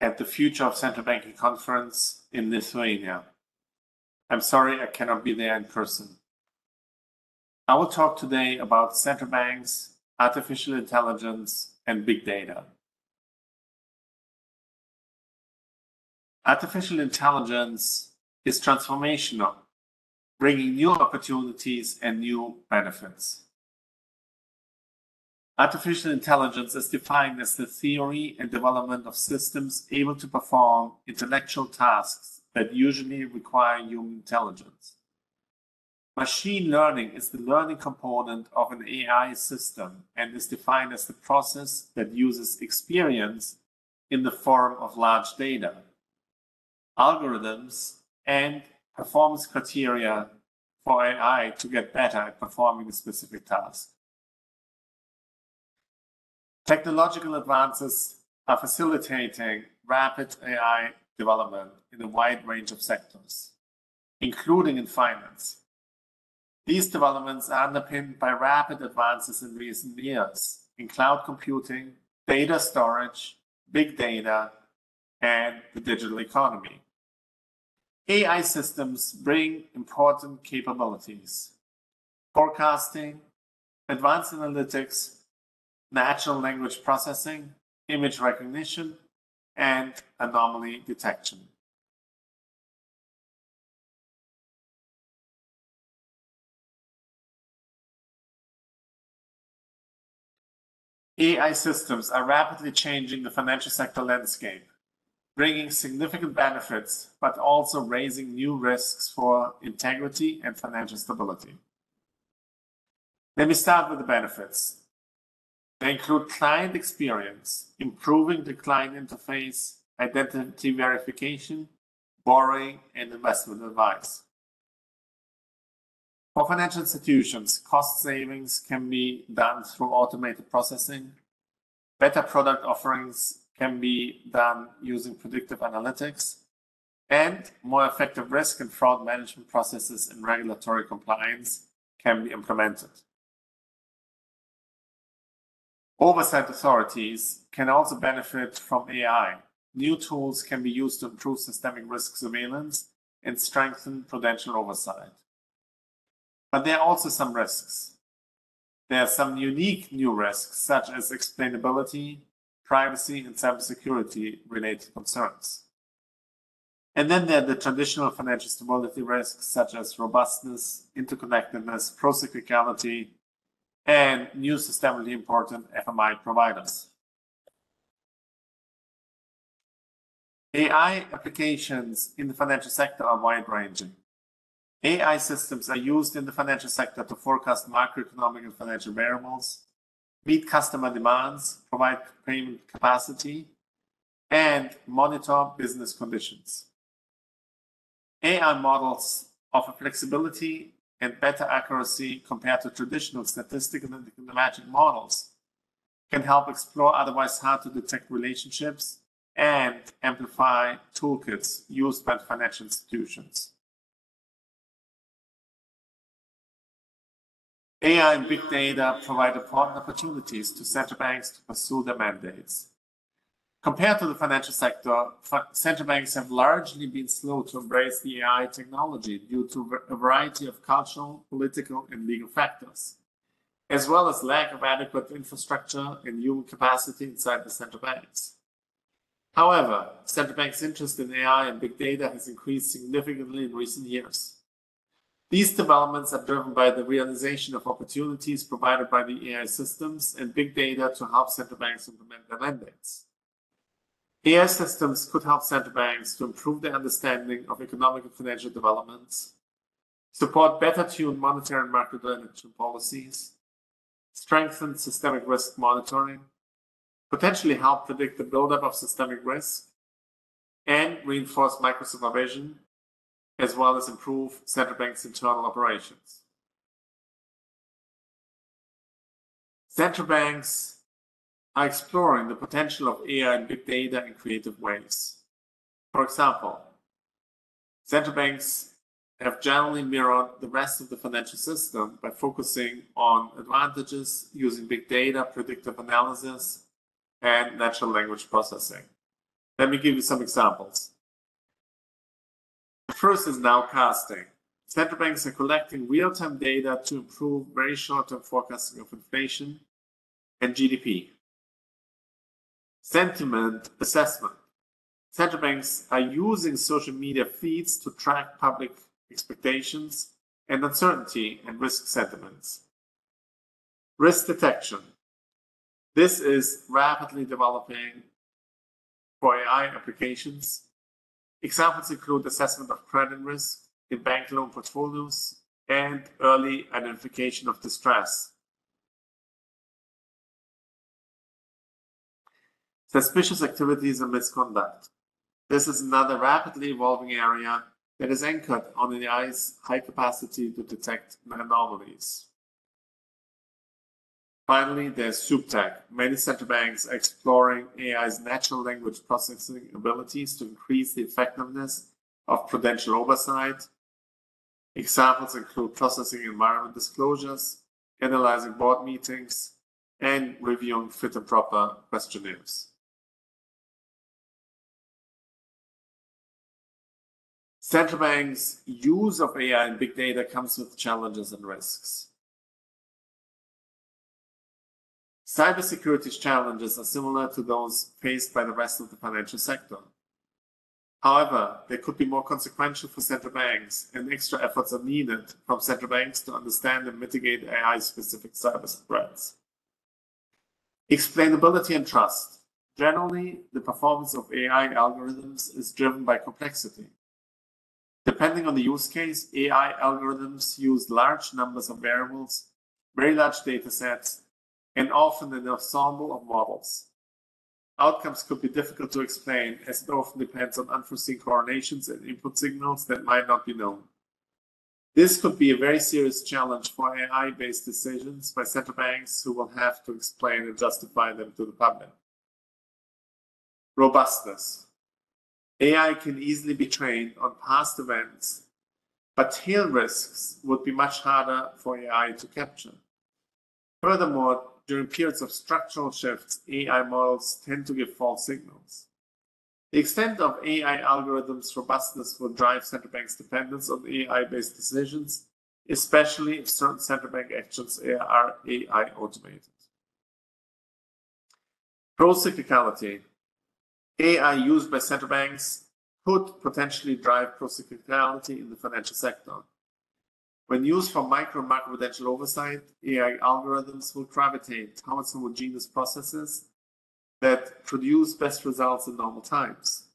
at the Future of Central Banking Conference in Lithuania. I'm sorry I cannot be there in person. I will talk today about central banks, artificial intelligence, and big data. Artificial intelligence is transformational, bringing new opportunities and new benefits. Artificial intelligence is defined as the theory and development of systems able to perform intellectual tasks that usually require human intelligence. Machine learning is the learning component of an AI system and is defined as the process that uses experience in the form of large data, algorithms, and performance criteria for AI to get better at performing a specific task. Technological advances are facilitating rapid AI development in a wide range of sectors, including in finance. These developments are underpinned by rapid advances in recent years in cloud computing, data storage, big data, and the digital economy. AI systems bring important capabilities: forecasting, advanced analytics, natural language processing, image recognition, and anomaly detection. AI systems are rapidly changing the financial sector landscape, bringing significant benefits, but also raising new risks for integrity and financial stability. Let me start with the benefits. They include client experience, improving the client interface, identity verification, borrowing, and investment advice. For financial institutions, cost savings can be done through automated processing. Better product offerings can be done using predictive analytics, and more effective risk and fraud management processes and regulatory compliance can be implemented. Oversight authorities can also benefit from AI. New tools can be used to improve systemic risk surveillance and strengthen prudential oversight. But there are also some risks. There are some unique new risks, such as explainability, privacy, and cybersecurity related concerns. And then there are the traditional financial stability risks, such as robustness, interconnectedness, procyclicality, and new systemically important FMI providers. AI applications in the financial sector are wide-ranging. AI systems are used in the financial sector to forecast macroeconomic and financial variables, meet customer demands, provide payment capacity, and monitor business conditions. AI models offer flexibility and better accuracy compared to traditional statistical and econometric models, can help explore otherwise hard to detect relationships, and amplify toolkits used by financial institutions. AI and big data provide important opportunities to central banks to pursue their mandates. Compared to the financial sector, central banks have largely been slow to embrace the AI technology due to a variety of cultural, political, and legal factors, as well as lack of adequate infrastructure and human capacity inside the central banks. However, central banks' interest in AI and big data has increased significantly in recent years. These developments are driven by the realization of opportunities provided by the AI systems and big data to help central banks implement their mandates. AI systems could help central banks to improve their understanding of economic and financial developments, support better-tuned monetary and macroeconomic policies, strengthen systemic risk monitoring, potentially help predict the buildup of systemic risk, and reinforce micro-supervision, as well as improve central banks' internal operations. Central banks are exploring the potential of AI and big data in creative ways. For example, central banks have generally mirrored the rest of the financial system by focusing on advantages using big data, predictive analysis, and natural language processing. Let me give you some examples. The first is nowcasting. Central banks are collecting real-time data to improve very short-term forecasting of inflation and GDP. Sentiment assessment. Central banks are using social media feeds to track public expectations and uncertainty and risk sentiments. Risk detection. This is rapidly developing for AI applications. Examples include assessment of credit risk in bank loan portfolios and early identification of distress. Suspicious activities and misconduct. This is another rapidly evolving area that is anchored on AI's high capacity to detect anomalies. Finally, there's SupTech. Many central banks are exploring AI's natural language processing abilities to increase the effectiveness of prudential oversight. Examples include processing environment disclosures, analyzing board meetings, and reviewing fit and proper questionnaires. Central banks' use of AI and big data comes with challenges and risks. Cybersecurity challenges are similar to those faced by the rest of the financial sector. However, they could be more consequential for central banks, and extra efforts are needed from central banks to understand and mitigate AI-specific cyber threats. Explainability and trust. Generally, the performance of AI algorithms is driven by complexity. Depending on the use case, AI algorithms use large numbers of variables, very large data sets, and often an ensemble of models. Outcomes could be difficult to explain, as it often depends on unforeseen correlations and input signals that might not be known. This could be a very serious challenge for AI-based decisions by central banks who will have to explain and justify them to the public. Robustness. AI can easily be trained on past events, but tail risks would be much harder for AI to capture. Furthermore, during periods of structural shifts, AI models tend to give false signals. The extent of AI algorithms' robustness will drive central banks' dependence on AI-based decisions, especially if certain central bank actions are AI automated. Procyclicality. AI used by central banks could potentially drive procyclicality in the financial sector. When used for micro and macroprudential oversight, AI algorithms will gravitate towards homogeneous processes that produce best results in normal times.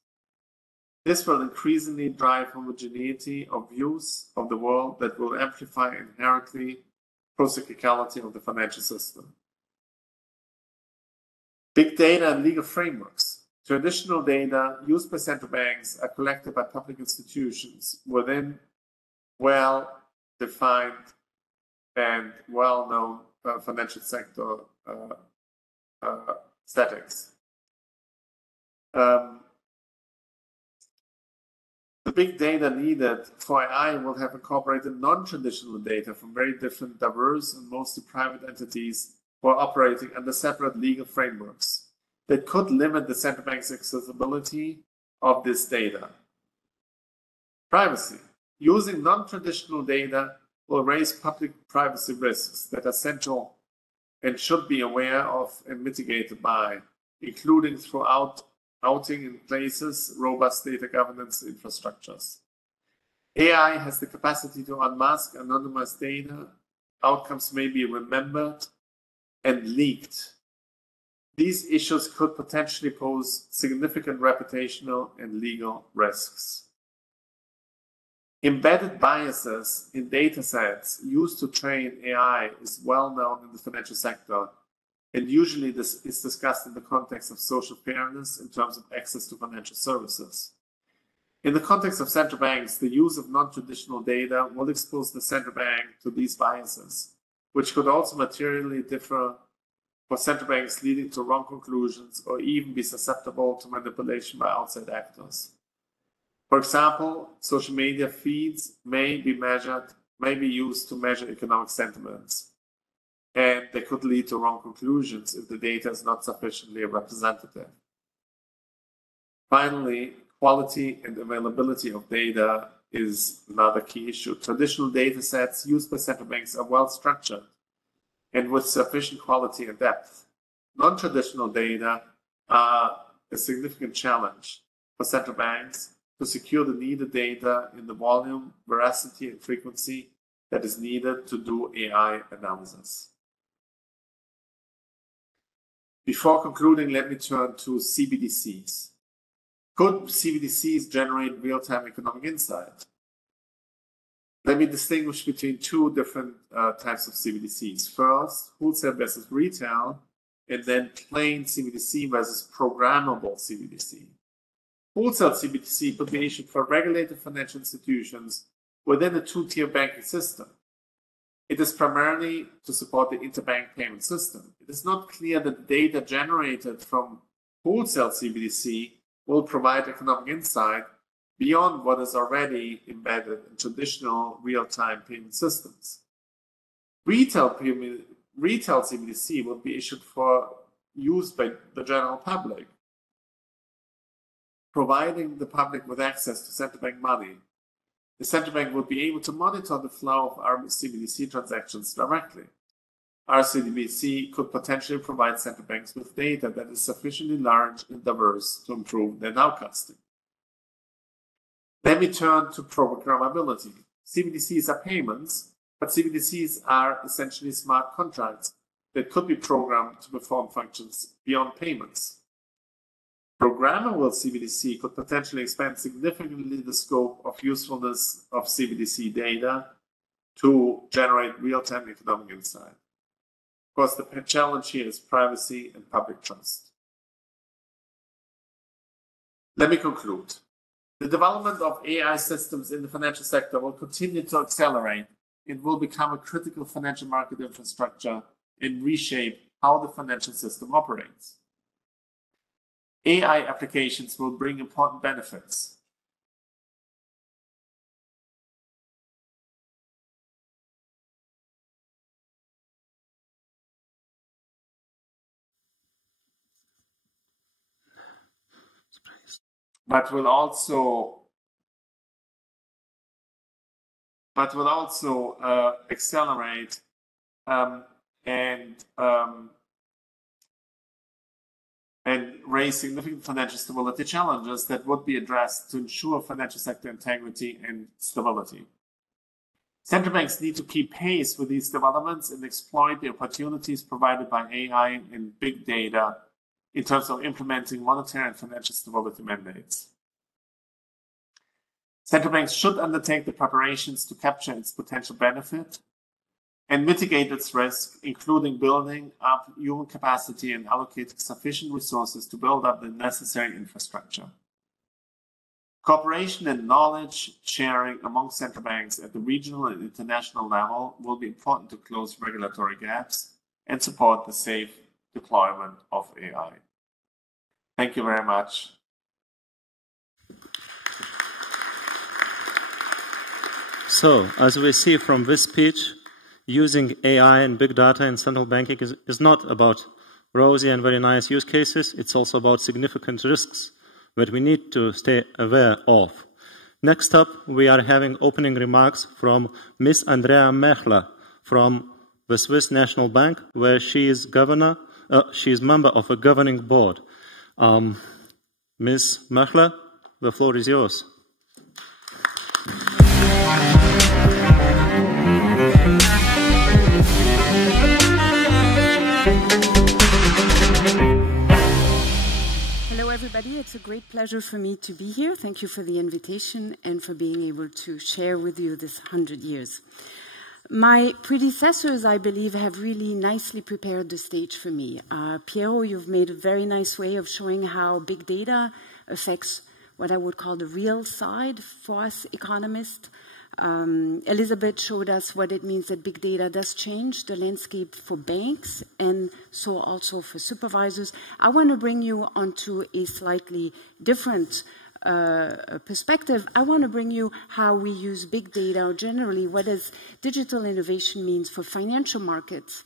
This will increasingly drive homogeneity of views of the world that will amplify inherently procyclicality of the financial system. Big data and legal frameworks. Traditional data used by central banks are collected by public institutions within well-defined and well-known financial sector settings. The big data needed for AI will have incorporated non-traditional data from very different, diverse, and mostly private entities who are operating under separate legal frameworks that could limit the central bank's accessibility of this data. Privacy. Using non-traditional data will raise public privacy risks that are central and should be aware of and mitigated by, including throughout outing in places robust data governance infrastructures. AI has the capacity to unmask anonymized data. Outcomes may be remembered and leaked. These issues could potentially pose significant reputational and legal risks. Embedded biases in data sets used to train AI is well known in the financial sector, and usually this is discussed in the context of social fairness in terms of access to financial services. In the context of central banks, the use of non-traditional data will expose the central bank to these biases, which could also materially differ for central banks, leading to wrong conclusions or even be susceptible to manipulation by outside actors. For example, social media feeds may be used to measure economic sentiments, and they could lead to wrong conclusions if the data is not sufficiently representative. Finally, quality and availability of data is another key issue. Traditional data sets used by central banks are well structured and with sufficient quality and depth. Non-traditional data are a significant challenge for central banks to secure the needed data in the volume, veracity, and frequency that is needed to do AI analysis. Before concluding, let me turn to CBDCs. Could CBDCs generate real-time economic insight? Let me distinguish between two different types of CBDCs. First, wholesale versus retail, and then plain CBDC versus programmable CBDC. Wholesale CBDC could be issued for regulated financial institutions within a two-tier banking system. It is primarily to support the interbank payment system. It is not clear that the data generated from wholesale CBDC will provide economic insight beyond what is already embedded in traditional real-time payment systems. Retail CBDC will be issued for use by the general public, providing the public with access to central bank money The central bank would be able to monitor the flow of RCBDC transactions directly. RCBDC could potentially provide central banks with data that is sufficiently large and diverse to improve their nowcasting. Let me turn to programmability. CBDCs are payments, but CBDCs are essentially smart contracts that could be programmed to perform functions beyond payments. Programmable CBDC could potentially expand significantly the scope of usefulness of CBDC data to generate real-time economic insight. Of course, the challenge here is privacy and public trust. Let me conclude. The development of AI systems in the financial sector will continue to accelerate. It will become a critical financial market infrastructure and reshape how the financial system operates. AI applications will bring important benefits. But will also accelerate and raise significant financial stability challenges that would be addressed to ensure financial sector integrity and stability. Central banks need to keep pace with these developments and exploit the opportunities provided by AI and big data in terms of implementing monetary and financial stability mandates. Central banks should undertake the preparations to capture its potential benefit and mitigate its risk, including building up human capacity and allocating sufficient resources to build up the necessary infrastructure. Cooperation and knowledge sharing among central banks at the regional and international level will be important to close regulatory gaps and support the safe deployment of AI. Thank you very much. So, as we see from this speech, using AI and big data in central banking is not about rosy and very nice use cases. It's also about significant risks that we need to stay aware of. Next up, we are having opening remarks from Ms. Andrea Mechler from the Swiss National Bank, where she is member of a governing board. Ms. Mechler, the floor is yours. Hello, everybody. It's a great pleasure for me to be here. Thank you for the invitation and for being able to share with you this 100 years. My predecessors, I believe, have really nicely prepared the stage for me. Piero, you've made a very nice way of showing how big data affects what I would call the real side for us economists. Elizabeth showed us what it means that big data does change the landscape for banks and so also for supervisors. I want to bring you onto a slightly different perspective. I want to bring you how we use big data, or generally what does digital innovation means for financial markets.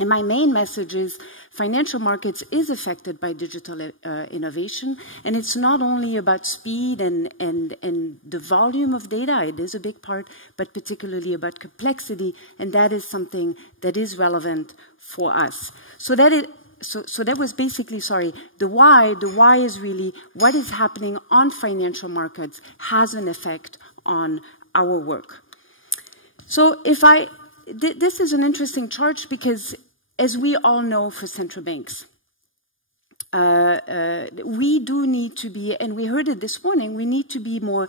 And my main message is financial markets is affected by digital innovation, and it's not only about speed and the volume of data, it is a big part, but particularly about complexity, and that is something that is relevant for us. So that was basically, the why. The why is really what is happening on financial markets has an effect on our work. So this is an interesting chart because, as we all know, for central banks, we do need to be, and we heard it this morning, we need to be more,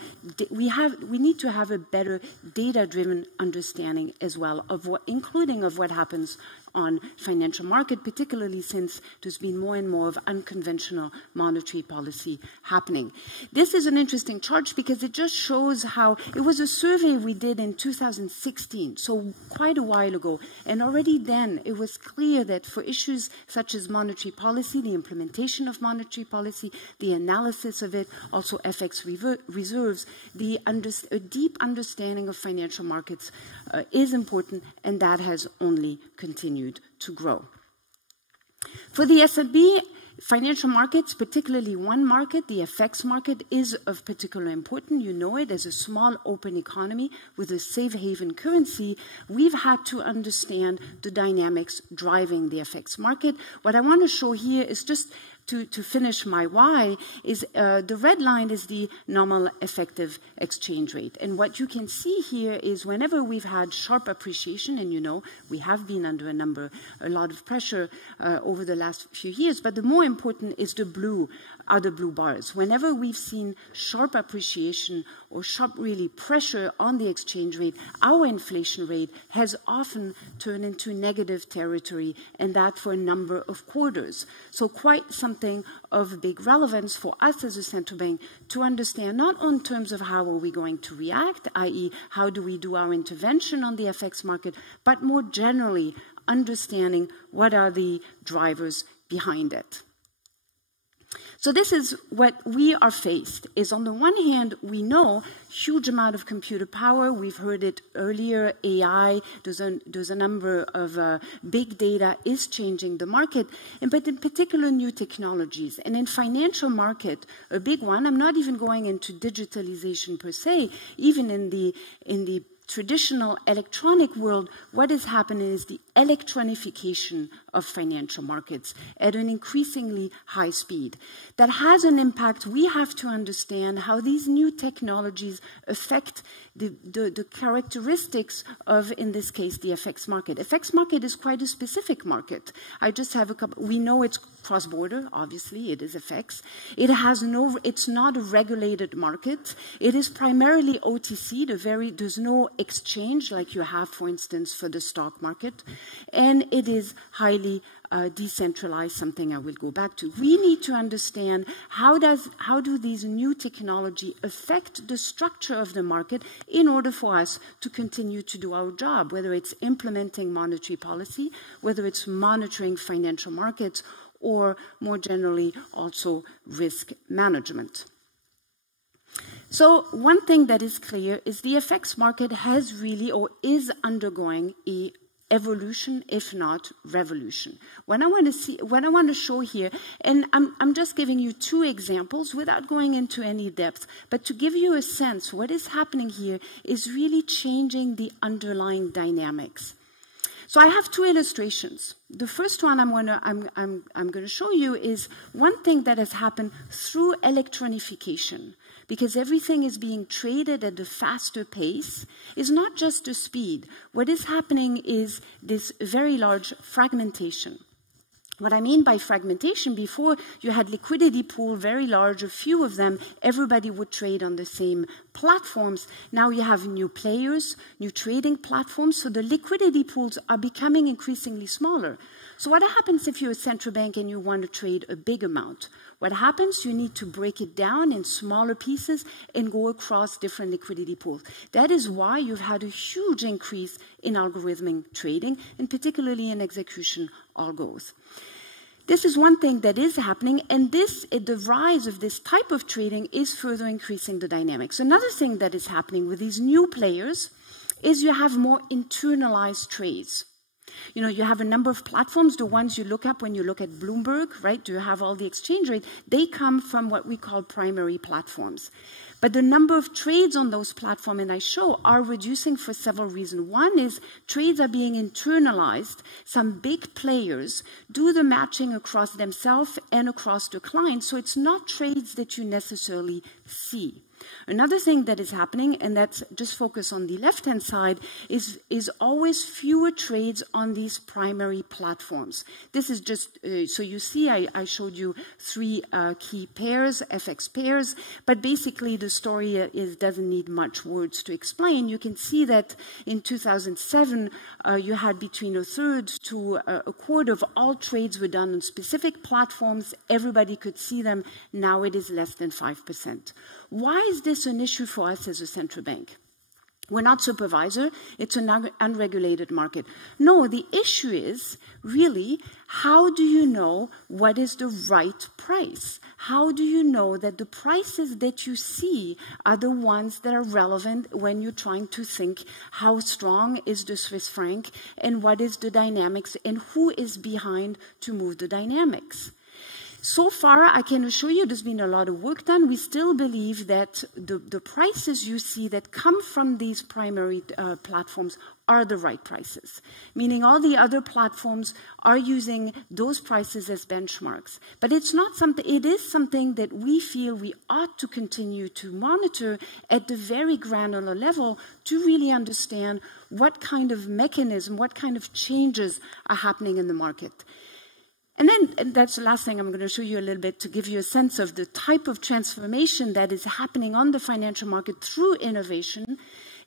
we need to have a better data-driven understanding as well of including of what happens on financial market, particularly since there's been more and more of unconventional monetary policy happening. This is an interesting chart because it just shows how, it was a survey we did in 2016, so quite a while ago, and already then it was clear that for issues such as monetary policy, the implementation of monetary policy, the analysis of it, also FX reserves, a deep understanding of financial markets is important, and that has only continued to grow. For the SNB, Financial markets, particularly one market, the FX market, is of particular importance. You know it as a small open economy with a safe haven currency. We've had to understand the dynamics driving the FX market. What I want to show here is just to finish my why is the red line is the nominal effective exchange rate. And what you can see here is whenever we've had sharp appreciation, and you know we have been under a lot of pressure over the last few years, but the more important is the blue bars. Whenever we've seen sharp appreciation or sharp really pressure on the exchange rate, our inflation rate has often turned into negative territory, and that for a number of quarters. So quite something of big relevance for us as a central bank to understand, not in terms of how are we going to react, i.e. how do we do our intervention on the FX market, but more generally understanding what are the drivers behind it. So this is what we are faced, is on the one hand, we know huge amount of computer power. We've heard it earlier, AI, there's a number of big data is changing the market, but in particular new technologies. And in financial market, a big one, I'm not even going into digitalization per se, even in the traditional electronic world, what is happening is the electronification of financial markets at an increasingly high speed. That has an impact. We have to understand how these new technologies affect the characteristics of, in this case, the FX market. FX market is quite a specific market. I just have a couple. We know it's cross-border, obviously, it is FX. It's not a regulated market. It is primarily OTC, there's no exchange like you have, for instance, for the stock market. And it is highly decentralized, something I will go back to. We need to understand how do these new technology affect the structure of the market in order for us to continue to do our job, whether it's implementing monetary policy, whether it's monitoring financial markets, or more generally also risk management. So one thing that is clear is the FX market has really or is undergoing a evolution, if not revolution. What I want to show here, and I'm just giving you two examples without going into any depth, but to give you a sense, what is happening here is really changing the underlying dynamics. So I have two illustrations. The first one I'm going to show you is one thing that has happened through electronification, because everything is being traded at a faster pace, is not just the speed. What is happening is this very large fragmentation. What I mean by fragmentation, before you had liquidity pool, very large, a few of them, everybody would trade on the same platforms. Now you have new players, new trading platforms, so the liquidity pools are becoming increasingly smaller. So what happens if you're a central bank and you want to trade a big amount? What happens? You need to break it down in smaller pieces and go across different liquidity pools. That is why you've had a huge increase in algorithmic trading, and particularly in execution algos. This is one thing that is happening, and the rise of this type of trading is further increasing the dynamics. Another thing that is happening with these new players is you have more internalized trades. You know, you have a number of platforms, the ones you look up when you look at Bloomberg, right? Do you have all the exchange rate? They come from what we call primary platforms. But the number of trades on those platforms, and I show, are reducing for several reasons. One is trades are being internalized. Some big players do the matching across themselves and across the client, so it's not trades that you necessarily see. Another thing that is happening, and that's just focus on the left-hand side, is always fewer trades on these primary platforms. This is just, so you see I showed you three key pairs, FX pairs, but basically the story doesn't need much words to explain. You can see that in 2007, you had between a third to a quarter of all trades were done on specific platforms. Everybody could see them. Now it is less than 5%. Why is this an issue for us as a central bank? We're not supervisor, it's an unregulated market. No, the issue is really, how do you know what is the right price? How do you know that the prices that you see are the ones that are relevant when you're trying to think how strong is the Swiss franc and what is the dynamics and who is behind to move the dynamics? So far, I can assure you there's been a lot of work done. We still believe that the prices you see that come from these primary platforms are the right prices, meaning all the other platforms are using those prices as benchmarks. But it's not something, it is something that we feel we ought to continue to monitor at the very granular level to really understand what kind of mechanism, what kind of changes are happening in the market. And then that's the last thing I'm going to show you a little bit to give you a sense of the type of transformation that is happening on the financial market through innovation.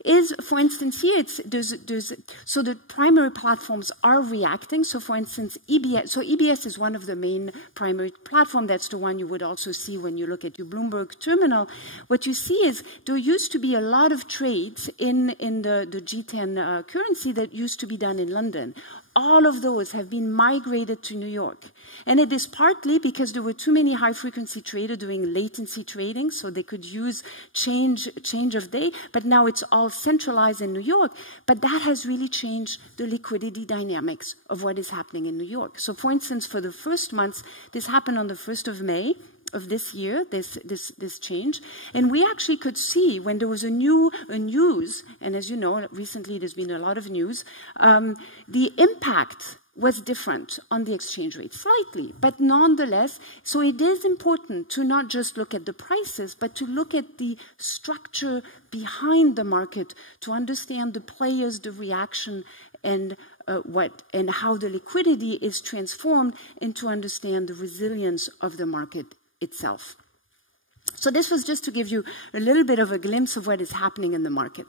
Is, for instance, here, so the primary platforms are reacting. So, for instance, EBS, so EBS is one of the main primary platforms. That's the one you would also see when you look at your Bloomberg terminal. What you see is there used to be a lot of trades in the G10 currency that used to be done in London. All of those have been migrated to New York. And it is partly because there were too many high-frequency traders doing latency trading, so they could use change of day, but now it's all centralized in New York. But that has really changed the liquidity dynamics of what is happening in New York. So, for instance, for the first months, this happened on the 1st of May of this year, this change. And we actually could see when there was a news, and as you know, recently there's been a lot of news, the impact was different on the exchange rate, slightly, but nonetheless, so it is important to not just look at the prices, but to look at the structure behind the market, to understand the players, the reaction, and how the liquidity is transformed, and to understand the resilience of the market itself. So this was just to give you a little bit of a glimpse of what is happening in the market.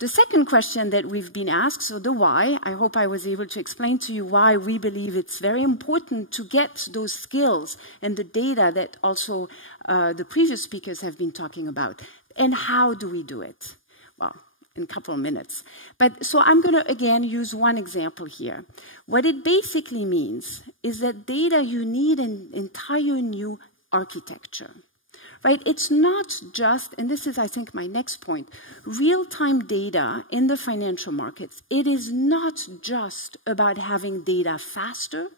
The second question that we've been asked, so the why, I hope I was able to explain to you why we believe it's very important to get those skills and the data that also the previous speakers have been talking about. And how do we do it? Well, in a couple of minutes. But so I'm going to, again, use one example here. What it basically means is that data, you need an entire new architecture. Right? It's not just, and this is, I think, my next point, real-time data in the financial markets. It is not just about having data faster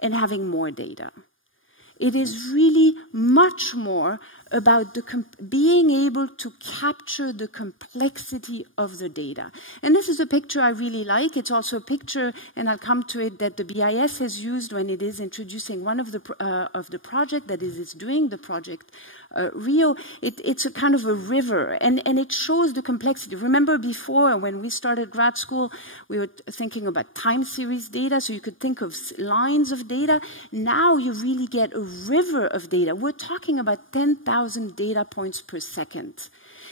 and having more data. It is really much more about being able to capture the complexity of the data. And this is a picture I really like. It's also a picture, and I'll come to it, that the BIS has used when it is introducing one of the project that is doing the project Rio. It's a kind of a river, and it shows the complexity. Remember before, when we started grad school, we were thinking about time series data, so you could think of lines of data. Now you really get a river of data. We're talking about 10,000 data points per second.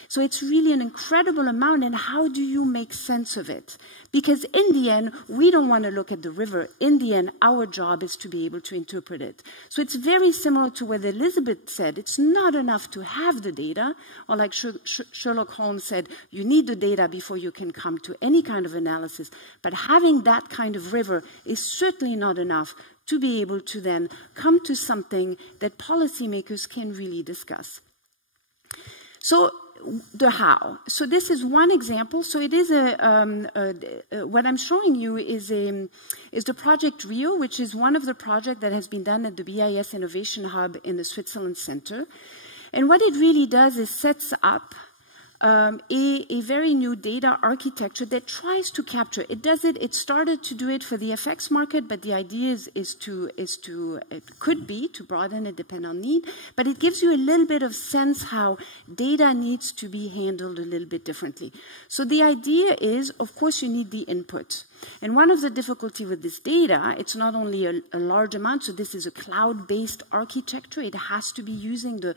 So it's really an incredible amount, and how do you make sense of it? Because in the end, we don't want to look at the river. In the end, our job is to be able to interpret it. So it's very similar to what Elizabeth said. It's not enough to have the data, or like Sherlock Holmes said, you need the data before you can come to any kind of analysis. But having that kind of river is certainly not enough to be able to then come to something that policymakers can really discuss. So the how. So this is one example. So it is what I'm showing you is the Project Rio, which is one of the projects that has been done at the BIS Innovation Hub in the Switzerland Center. And what it really does is sets up a very new data architecture that tries to capture. It started to do it for the FX market, but the idea it could be to broaden it depending on need, but it gives you a little bit of sense how data needs to be handled a little bit differently. So the idea is, of course, you need the input. And one of the difficulty with this data, it's not only a large amount, so this is a cloud-based architecture. It has to be using the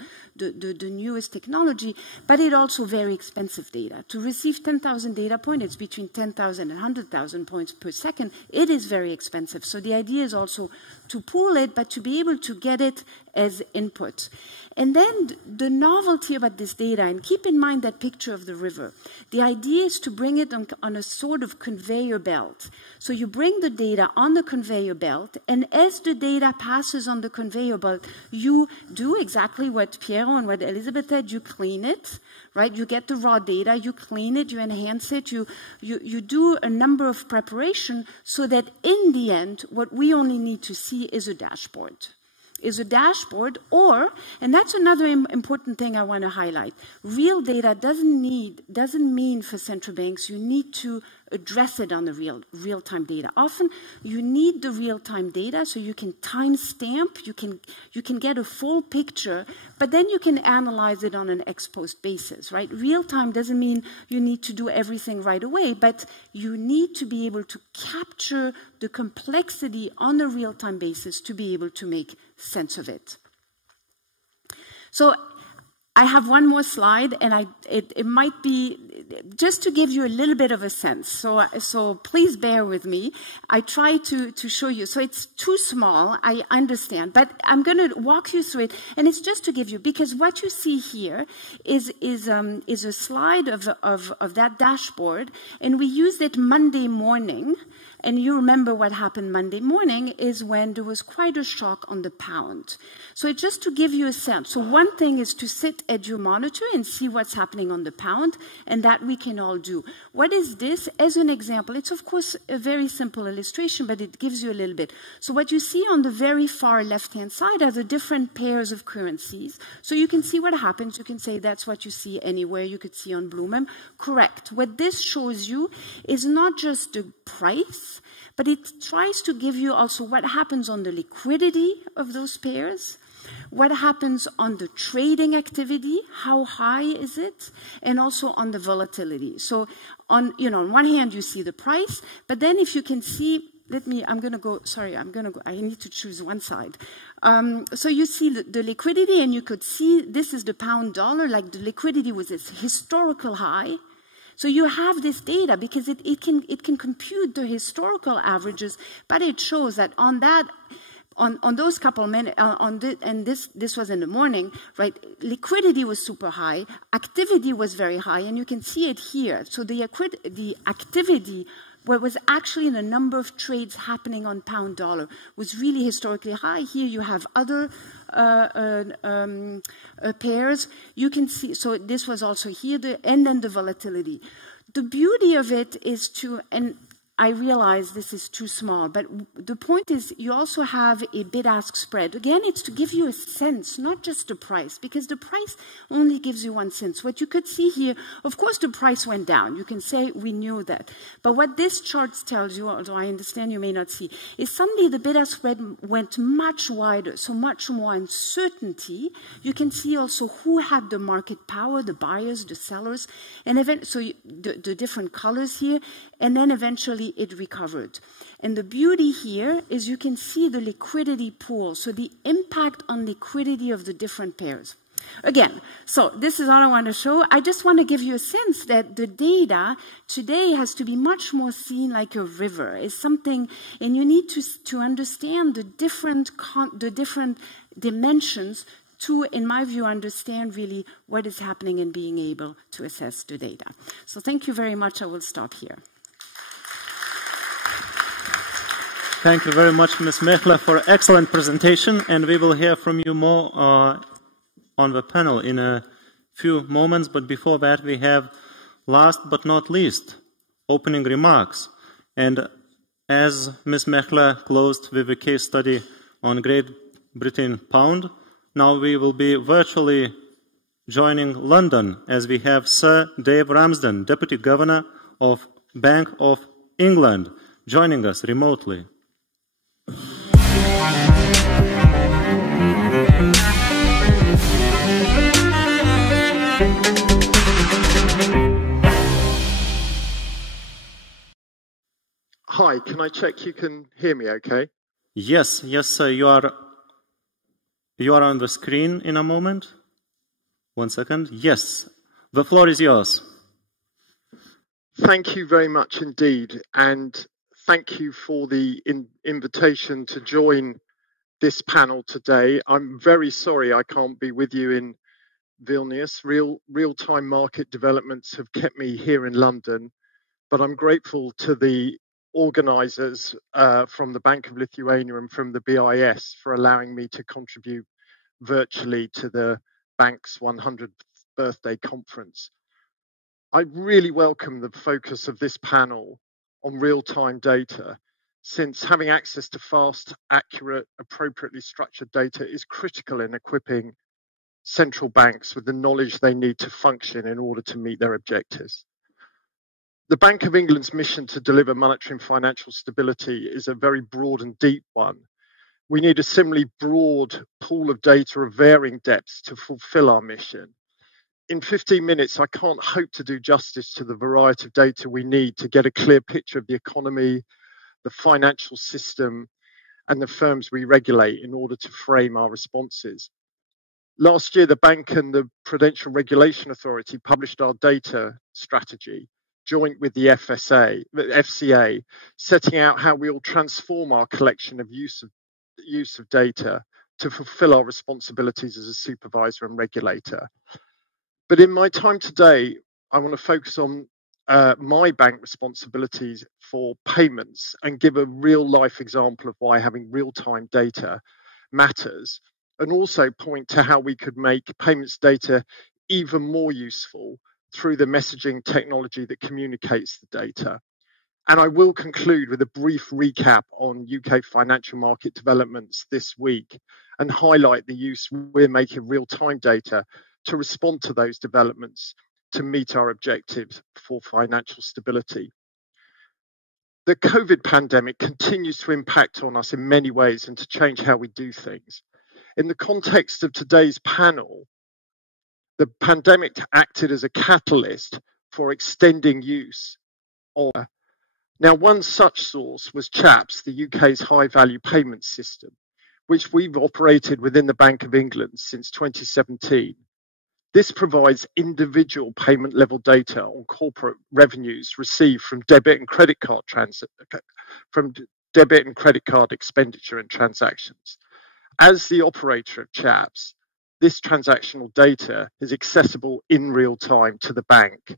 newest technology, but it also very expensive data. To receive 10,000 data points, it's between 10,000 and 100,000 points per second. It is very expensive. So the idea is also to pool it, but to be able to get it as input. And then the novelty about this data, and keep in mind that picture of the river. The idea is to bring it on a sort of conveyor belt. So you bring the data on the conveyor belt, and as the data passes on the conveyor belt, you do exactly what Piero and what Elizabeth said, you clean it, right? You get the raw data, you clean it, you enhance it, you do a number of preparation so that in the end, what we only need to see is a dashboard. is a dashboard, or, and that's another important thing I want to highlight, real data doesn't mean for central banks you need to address it on the real-time data. Often you need the real-time data so you can timestamp, you can get a full picture, but then you can analyze it on an ex-post basis, right? Real-time doesn't mean you need to do everything right away, but you need to be able to capture the complexity on a real-time basis to be able to make sense of it. So I have one more slide, and it might be just to give you a little bit of a sense. So please bear with me. I try to show you. So it's too small, I understand, but I'm going to walk you through it, and it's just to give you, because what you see here is a slide of that dashboard, and we used it Monday morning. And you remember what happened Monday morning is when there was quite a shock on the pound. So it's just to give you a sense. So one thing is to sit at your monitor and see what's happening on the pound, and that we can all do. What is this? As an example, it's of course a very simple illustration, but it gives you a little bit. So what you see on the very far left-hand side are the different pairs of currencies. So you can see what happens. You can say that's what you see anywhere. You could see on Bloomberg. Correct. What this shows you is not just the price, but it tries to give you also what happens on the liquidity of those pairs, what happens on the trading activity, how high is it, and also on the volatility. So on one hand you see the price, but then if you can see, I need to choose one side. So you see the liquidity, and you could see this is the pound dollar, like the liquidity was its historical high. So you have this data because it can compute the historical averages, but it shows that on those couple minutes, and this was in the morning, right? Liquidity was super high, activity was very high, and you can see it here. So the activity, what was actually the number of trades happening on pound dollar, was really historically high. Here you have other pairs. You can see, so this was also here, and then the volatility. The beauty of it is and I realize this is too small, but the point is you also have a bid-ask spread. Again, it's to give you a sense, not just the price, because the price only gives you one sense. What you could see here, of course, the price went down. You can say we knew that. But what this chart tells you, although I understand you may not see, is suddenly the bid-ask spread went much wider, so much more uncertainty. You can see also who had the market power, the buyers, the sellers, and the different colors here, and then eventually it recovered. And the beauty here is you can see the liquidity pool, so the impact on liquidity of the different pairs. Again, so this is all I want to show. I just want to give you a sense that the data today has to be much more seen like a river. It's something, and you need to understand the different dimensions to, in my view, understand really what is happening and being able to assess the data. So thank you very much. I will stop here. Thank you very much, Ms. Mechler, for an excellent presentation, and we will hear from you more on the panel in a few moments. But before that, we have, last but not least, opening remarks. And as Ms. Mechler closed with a case study on Great Britain pound, now we will be virtually joining London, as we have Sir Dave Ramsden, Deputy Governor of Bank of England, joining us remotely. Hi, can I check you can hear me okay? Yes, sir, you are on the screen in a moment. 1 second. Yes, the floor is yours. Thank you very much indeed, and thank you for the invitation to join this panel today. I'm very sorry I can't be with you in Vilnius. Real-time market developments have kept me here in London, but I'm grateful to the organisers from the Bank of Lithuania and from the BIS for allowing me to contribute virtually to the bank's 100th birthday conference. I really welcome the focus of this panel on real-time data, since having access to fast, accurate, appropriately structured data is critical in equipping central banks with the knowledge they need to function in order to meet their objectives. The Bank of England's mission to deliver monetary and financial stability is a very broad and deep one. We need a similarly broad pool of data of varying depths to fulfill our mission. In 15 minutes, I can't hope to do justice to the variety of data we need to get a clear picture of the economy, the financial system, and the firms we regulate in order to frame our responses. Last year, the Bank and the Prudential Regulation Authority published our data strategy, joint with the FCA, setting out how we will transform our collection of use of data to fulfill our responsibilities as a supervisor and regulator. But in my time today, I want to focus on my bank responsibilities for payments and give a real life example of why having real-time data matters, and also point to how we could make payments data even more useful through the messaging technology that communicates the data. And I will conclude with a brief recap on UK financial market developments this week and highlight the use we're making of real-time data to respond to those developments to meet our objectives for financial stability. The COVID pandemic continues to impact on us in many ways and to change how we do things. In the context of today's panel, the pandemic acted as a catalyst for extending use of. Now, one such source was CHAPS, the UK's high-value payment system, which we've operated within the Bank of England since 2017. This provides individual payment level data on corporate revenues received from debit and credit card expenditure and transactions. As the operator of CHAPS, this transactional data is accessible in real time to the bank.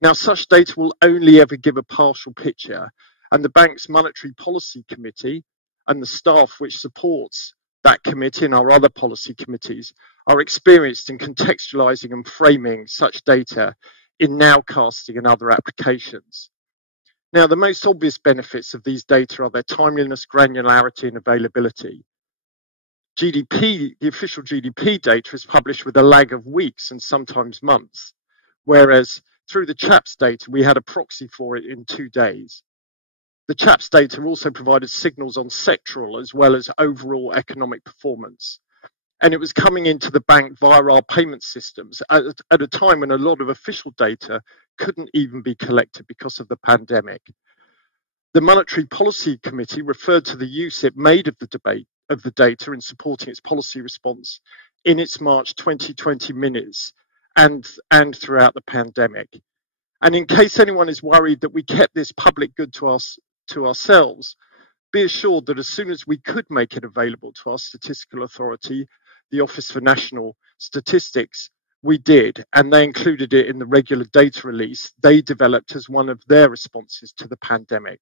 Now, such data will only ever give a partial picture, and the bank's Monetary Policy Committee and the staff which supports that committee and our other policy committees are experienced in contextualizing and framing such data in nowcasting and other applications. Now, the most obvious benefits of these data are their timeliness, granularity, and availability. GDP, the official GDP data is published with a lag of weeks and sometimes months, whereas through the CHAPS data, we had a proxy for it in 2 days. The CHAPS data also provided signals on sectoral as well as overall economic performance. And it was coming into the bank via our payment systems at a time when a lot of official data couldn't even be collected because of the pandemic. The Monetary Policy Committee referred to the use it made of the data in supporting its policy response in its March 2020 minutes and throughout the pandemic. And in case anyone is worried that we kept this public good to ourselves, be assured that as soon as we could make it available to our statistical authority, the Office for National Statistics, we did, and they included it in the regular data release they developed as one of their responses to the pandemic.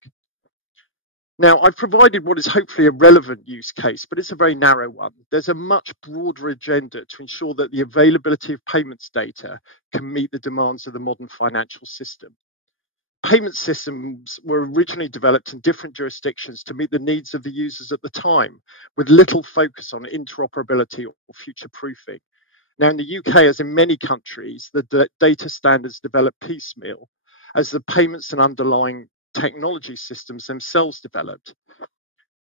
Now, I've provided what is hopefully a relevant use case, but it's a very narrow one. There's a much broader agenda to ensure that the availability of payments data can meet the demands of the modern financial system. Payment systems were originally developed in different jurisdictions to meet the needs of the users at the time, with little focus on interoperability or future-proofing. Now, in the UK, as in many countries, the data standards develop piecemeal as the payments and underlying technology systems themselves developed.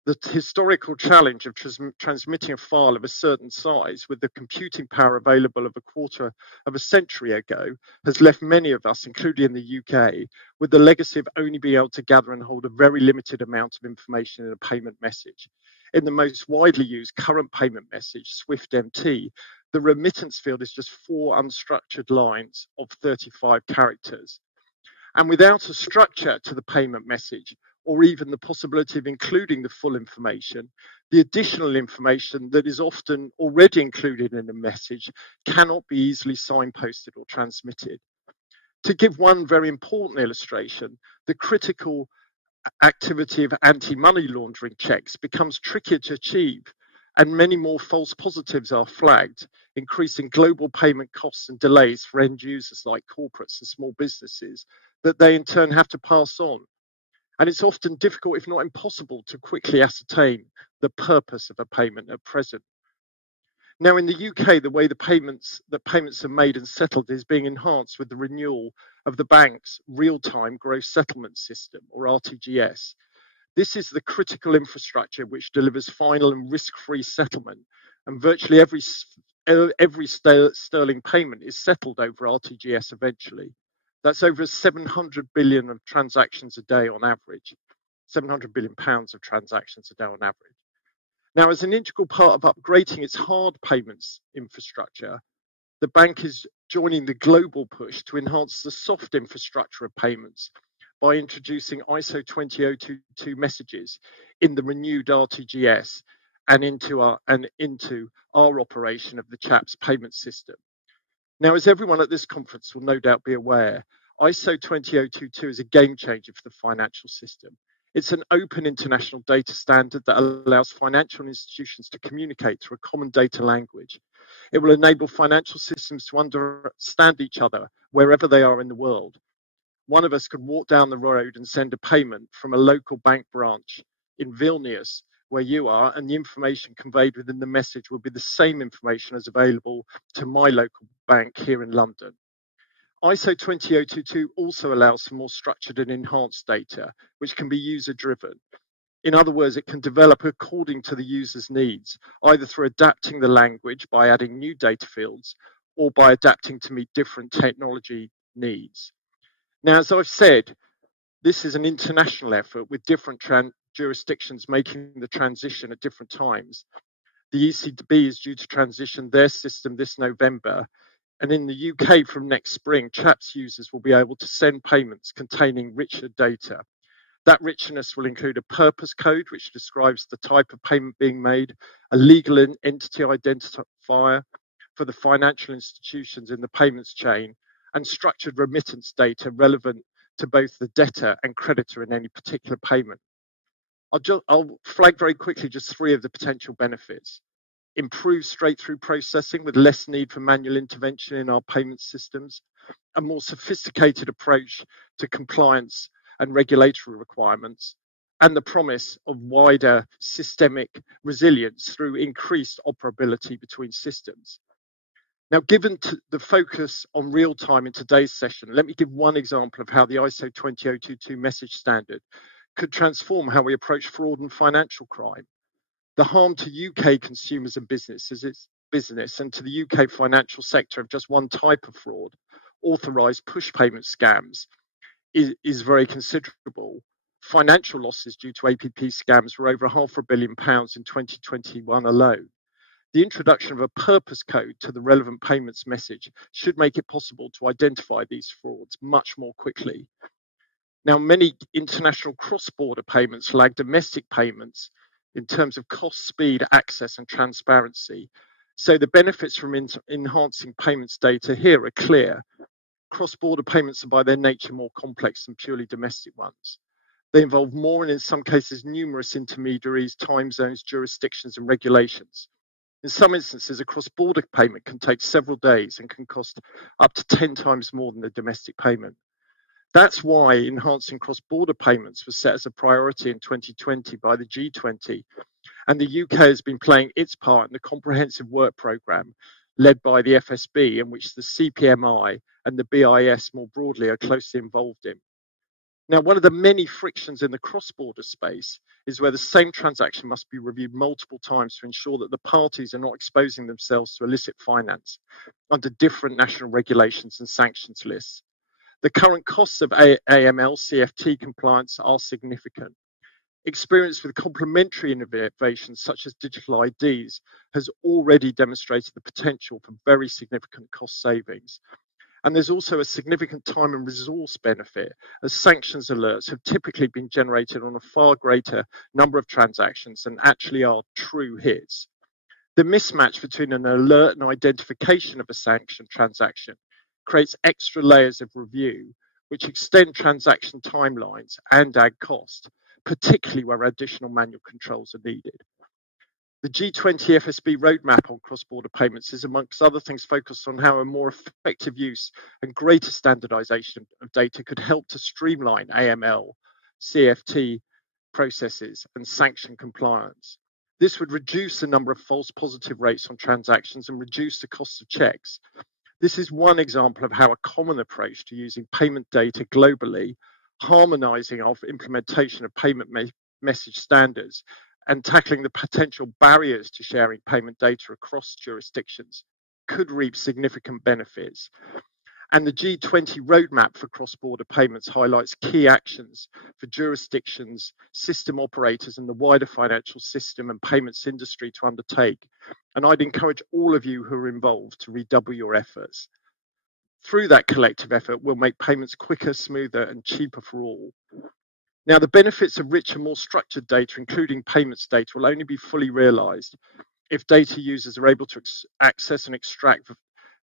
The historical challenge of transmitting a file of a certain size with the computing power available of a quarter of a century ago has left many of us, including in the UK, with the legacy of only being able to gather and hold a very limited amount of information in a payment message. In the most widely used current payment message, SWIFT MT, the remittance field is just 4 unstructured lines of 35 characters. And without a structure to the payment message, or even the possibility of including the full information, the additional information that is often already included in a message cannot be easily signposted or transmitted. To give one very important illustration, the critical activity of anti-money laundering checks becomes trickier to achieve, and many more false positives are flagged, increasing global payment costs and delays for end users like corporates and small businesses that they in turn have to pass on. And it's often difficult, if not impossible, to quickly ascertain the purpose of a payment at present. Now, in the UK, the way that payments are made and settled is being enhanced with the renewal of the bank's real-time gross settlement system, or RTGS. This is the critical infrastructure which delivers final and risk-free settlement, and virtually every sterling payment is settled over RTGS eventually. That's over 700 billion of transactions a day on average, 700 billion pounds of transactions a day on average. Now, as an integral part of upgrading its hard payments infrastructure, the bank is joining the global push to enhance the soft infrastructure of payments by introducing ISO 20022 messages in the renewed RTGS and into our operation of the CHAPS payment system. Now, as everyone at this conference will no doubt be aware, ISO 20022 is a game changer for the financial system. It's an open international data standard that allows financial institutions to communicate through a common data language. It will enable financial systems to understand each other wherever they are in the world. One of us could walk down the road and send a payment from a local bank branch in Vilnius, where you are, and the information conveyed within the message will be the same information as available to my local bank here in London. ISO 20022 also allows for more structured and enhanced data, which can be user-driven. In other words, it can develop according to the user's needs, either through adapting the language by adding new data fields or by adapting to meet different technology needs. Now, as I've said, this is an international effort with different jurisdictions making the transition at different times. The ECB is due to transition their system this November, and in the UK from next spring, CHAPS users will be able to send payments containing richer data. That richness will include a purpose code, which describes the type of payment being made, a legal entity identifier for the financial institutions in the payments chain, and structured remittance data relevant to both the debtor and creditor in any particular payment. I'll flag very quickly just three of the potential benefits. Improve straight-through processing with less need for manual intervention in our payment systems, a more sophisticated approach to compliance and regulatory requirements, and the promise of wider systemic resilience through increased operability between systems. Now, given the focus on real time in today's session, let me give one example of how the ISO 20022 message standard could transform how we approach fraud and financial crime. The harm to UK consumers and businesses and to the UK financial sector of just one type of fraud, authorised push payment scams, is very considerable. Financial losses due to APP scams were over £500 million in 2021 alone. The introduction of a purpose code to the relevant payments message should make it possible to identify these frauds much more quickly. Now, many international cross-border payments lag domestic payments in terms of cost, speed, access, and transparency. So the benefits from enhancing payments data here are clear. Cross-border payments are by their nature more complex than purely domestic ones. They involve more and in some cases numerous intermediaries, time zones, jurisdictions, and regulations. In some instances, a cross-border payment can take several days and can cost up to 10 times more than a domestic payment. That's why enhancing cross-border payments was set as a priority in 2020 by the G20, and the UK has been playing its part in the comprehensive work programme led by the FSB, in which the CPMI and the BIS more broadly are closely involved in. Now, one of the many frictions in the cross-border space is where the same transaction must be reviewed multiple times to ensure that the parties are not exposing themselves to illicit finance under different national regulations and sanctions lists. The current costs of AML, CFT compliance are significant. Experience with complementary innovations such as digital IDs has already demonstrated the potential for very significant cost savings. And there's also a significant time and resource benefit, as sanctions alerts have typically been generated on a far greater number of transactions than actually are true hits. The mismatch between an alert and identification of a sanctioned transaction creates extra layers of review, which extend transaction timelines and add cost, particularly where additional manual controls are needed. The G20 FSB roadmap on cross-border payments is, amongst other things, focused on how a more effective use and greater standardization of data could help to streamline AML, CFT processes, and sanction compliance. This would reduce the number of false positive rates on transactions and reduce the cost of checks. This is one example of how a common approach to using payment data globally, harmonizing of implementation of payment message standards, and tackling the potential barriers to sharing payment data across jurisdictions could reap significant benefits. And the G20 roadmap for cross-border payments highlights key actions for jurisdictions, system operators, and the wider financial system and payments industry to undertake. And I'd encourage all of you who are involved to redouble your efforts. Through that collective effort, we'll make payments quicker, smoother, and cheaper for all. Now, the benefits of richer, more structured data, including payments data, will only be fully realized if data users are able to access and extract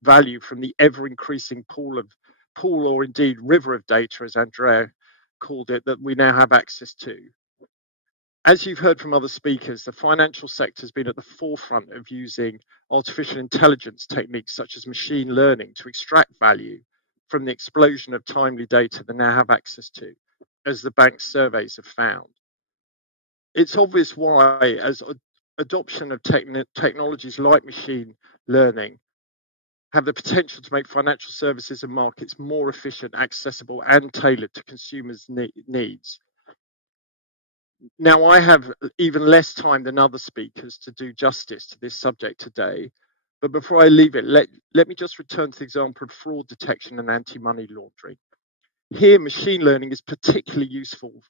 value from the ever-increasing pool or indeed river of data, as Andrea called it, that we now have access to. As you've heard from other speakers, the financial sector has been at the forefront of using artificial intelligence techniques such as machine learning to extract value from the explosion of timely data they now have access to, as the bank's surveys have found. It's obvious why, as adoption of technologies like machine learning have the potential to make financial services and markets more efficient, accessible, and tailored to consumers' needs. Now, I have even less time than other speakers to do justice to this subject today, but before I leave it, let me just return to the example of fraud detection and anti-money laundering. Here, machine learning is particularly useful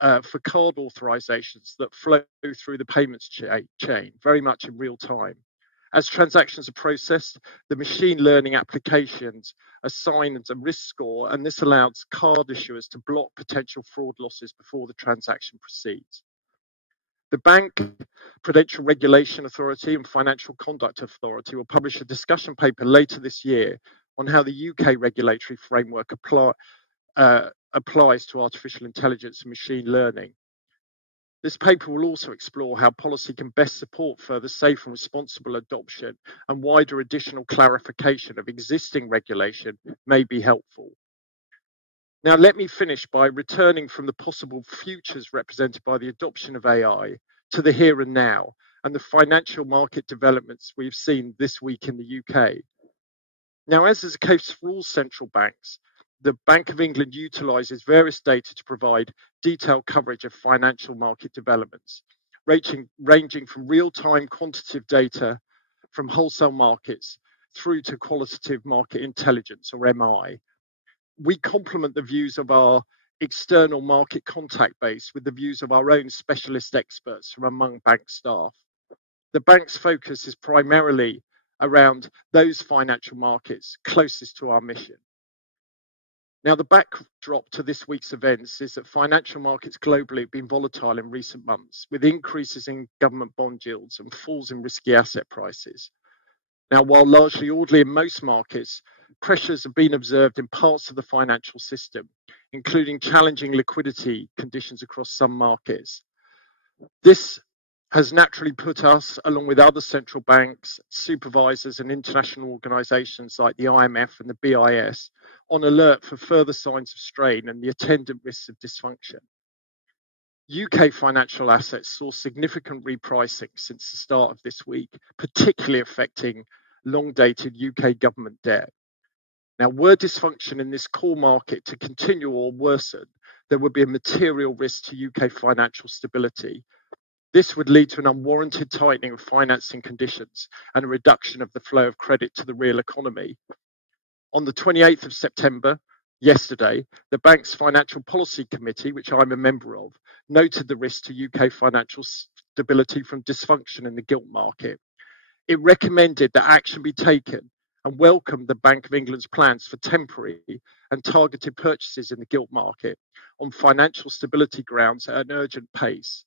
for card authorizations that flow through the payments chain, very much in real time. As transactions are processed, the machine learning applications assign a risk score, and this allows card issuers to block potential fraud losses before the transaction proceeds. The Bank, Prudential Regulation Authority and Financial Conduct Authority will publish a discussion paper later this year on how the UK regulatory framework applies to artificial intelligence and machine learning. This paper will also explore how policy can best support further safe and responsible adoption, and wider additional clarification of existing regulation may be helpful. Now, let me finish by returning from the possible futures represented by the adoption of AI to the here and now, and the financial market developments we've seen this week in the UK. Now, as is the case for all central banks, the Bank of England utilises various data to provide detailed coverage of financial market developments, ranging from real-time quantitative data from wholesale markets through to qualitative market intelligence, or MI. We complement the views of our external market contact base with the views of our own specialist experts from among bank staff. The bank's focus is primarily around those financial markets closest to our mission. Now, the backdrop to this week's events is that financial markets globally have been volatile in recent months, with increases in government bond yields and falls in risky asset prices. Now, while largely orderly in most markets, pressures have been observed in parts of the financial system, including challenging liquidity conditions across some markets. This has naturally put us, along with other central banks, supervisors and international organisations like the IMF and the BIS, on alert for further signs of strain and the attendant risks of dysfunction. UK financial assets saw significant repricing since the start of this week, particularly affecting long-dated UK government debt. Now, were dysfunction in this core market to continue or worsen, there would be a material risk to UK financial stability. This would lead to an unwarranted tightening of financing conditions and a reduction of the flow of credit to the real economy. On the 28th of September, yesterday, the bank's Financial Policy Committee, which I'm a member of, noted the risk to UK financial stability from dysfunction in the gilt market. It recommended that action be taken and welcomed the Bank of England's plans for temporary and targeted purchases in the gilt market on financial stability grounds at an urgent pace.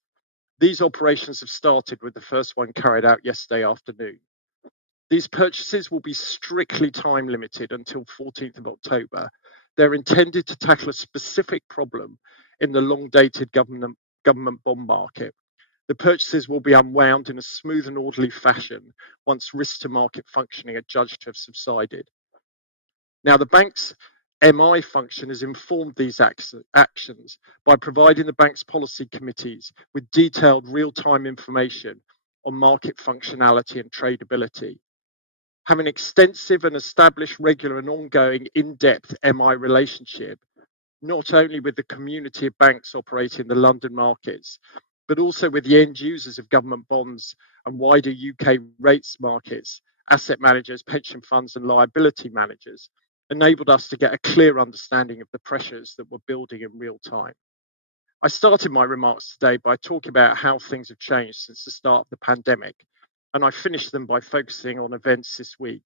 These operations have started, with the first one carried out yesterday afternoon. These purchases will be strictly time limited until 14th of October. They're intended to tackle a specific problem in the long-dated government bond market. The purchases will be unwound in a smooth and orderly fashion once risks to market functioning are judged to have subsided. Now, the bank's MI function has informed these actions by providing the bank's policy committees with detailed real-time information on market functionality and tradability. Having extensive and established regular and ongoing in-depth MI relationship, not only with the community of banks operating in the London markets, but also with the end users of government bonds and wider UK rates markets, asset managers, pension funds and liability managers, enabled us to get a clear understanding of the pressures that were building in real time. I started my remarks today by talking about how things have changed since the start of the pandemic, and I finished them by focusing on events this week.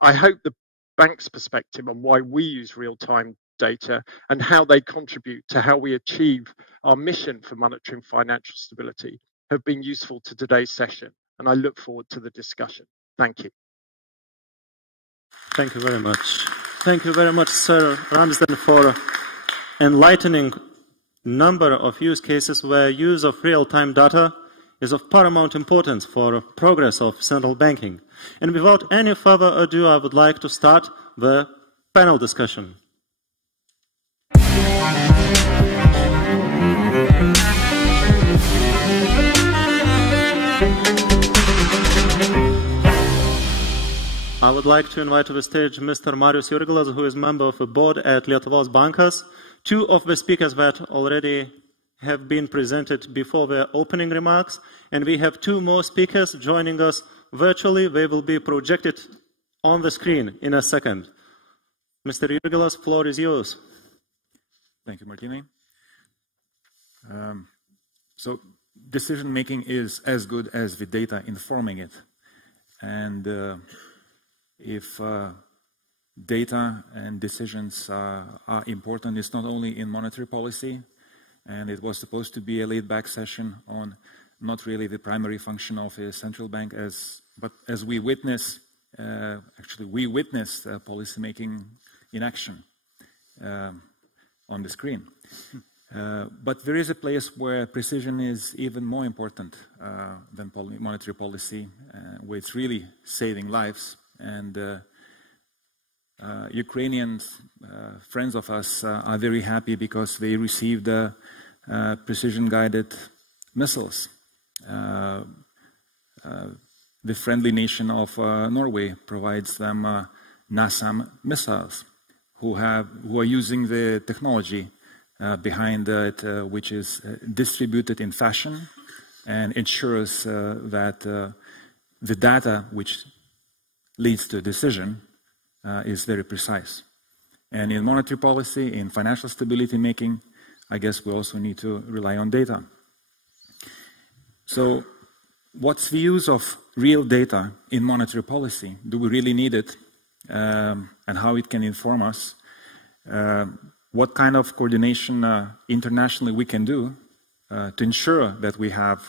I hope the bank's perspective on why we use real-time data and how they contribute to how we achieve our mission for monetary and financial stability have been useful to today's session, and I look forward to the discussion. Thank you. Thank you very much. Thank you very much, Sir Ramsden, for enlightening number of use cases where use of real-time data is of paramount importance for progress of central banking. And without any further ado, I would like to start the panel discussion. I would like to invite to the stage Mr. Marius Jurgilas, who is member of the board at Lietuvos Bankas. Two of the speakers that already have been presented before their opening remarks, and we have two more speakers joining us virtually. They will be projected on the screen in a second. Mr. Jurgilas, floor is yours. Thank you, Martini. So decision-making is as good as the data informing it. And if data and decisions are important, it's not only in monetary policy, and it was supposed to be a laid-back session on not really the primary function of a central bank, but as we witness, actually we witnessed policy-making in action on the screen. But there is a place where precision is even more important than monetary policy, where it's really saving lives. And Ukrainian friends of us are very happy because they received precision-guided missiles. The friendly nation of Norway provides them NASAM missiles, who are using the technology behind it, which is distributed in fashion and ensures that the data which leads to a decision is very precise. And in monetary policy, in financial stability making, I guess we also need to rely on data. So what's the use of real data in monetary policy? Do we really need it? And how it can inform us? What kind of coordination internationally we can do to ensure that we have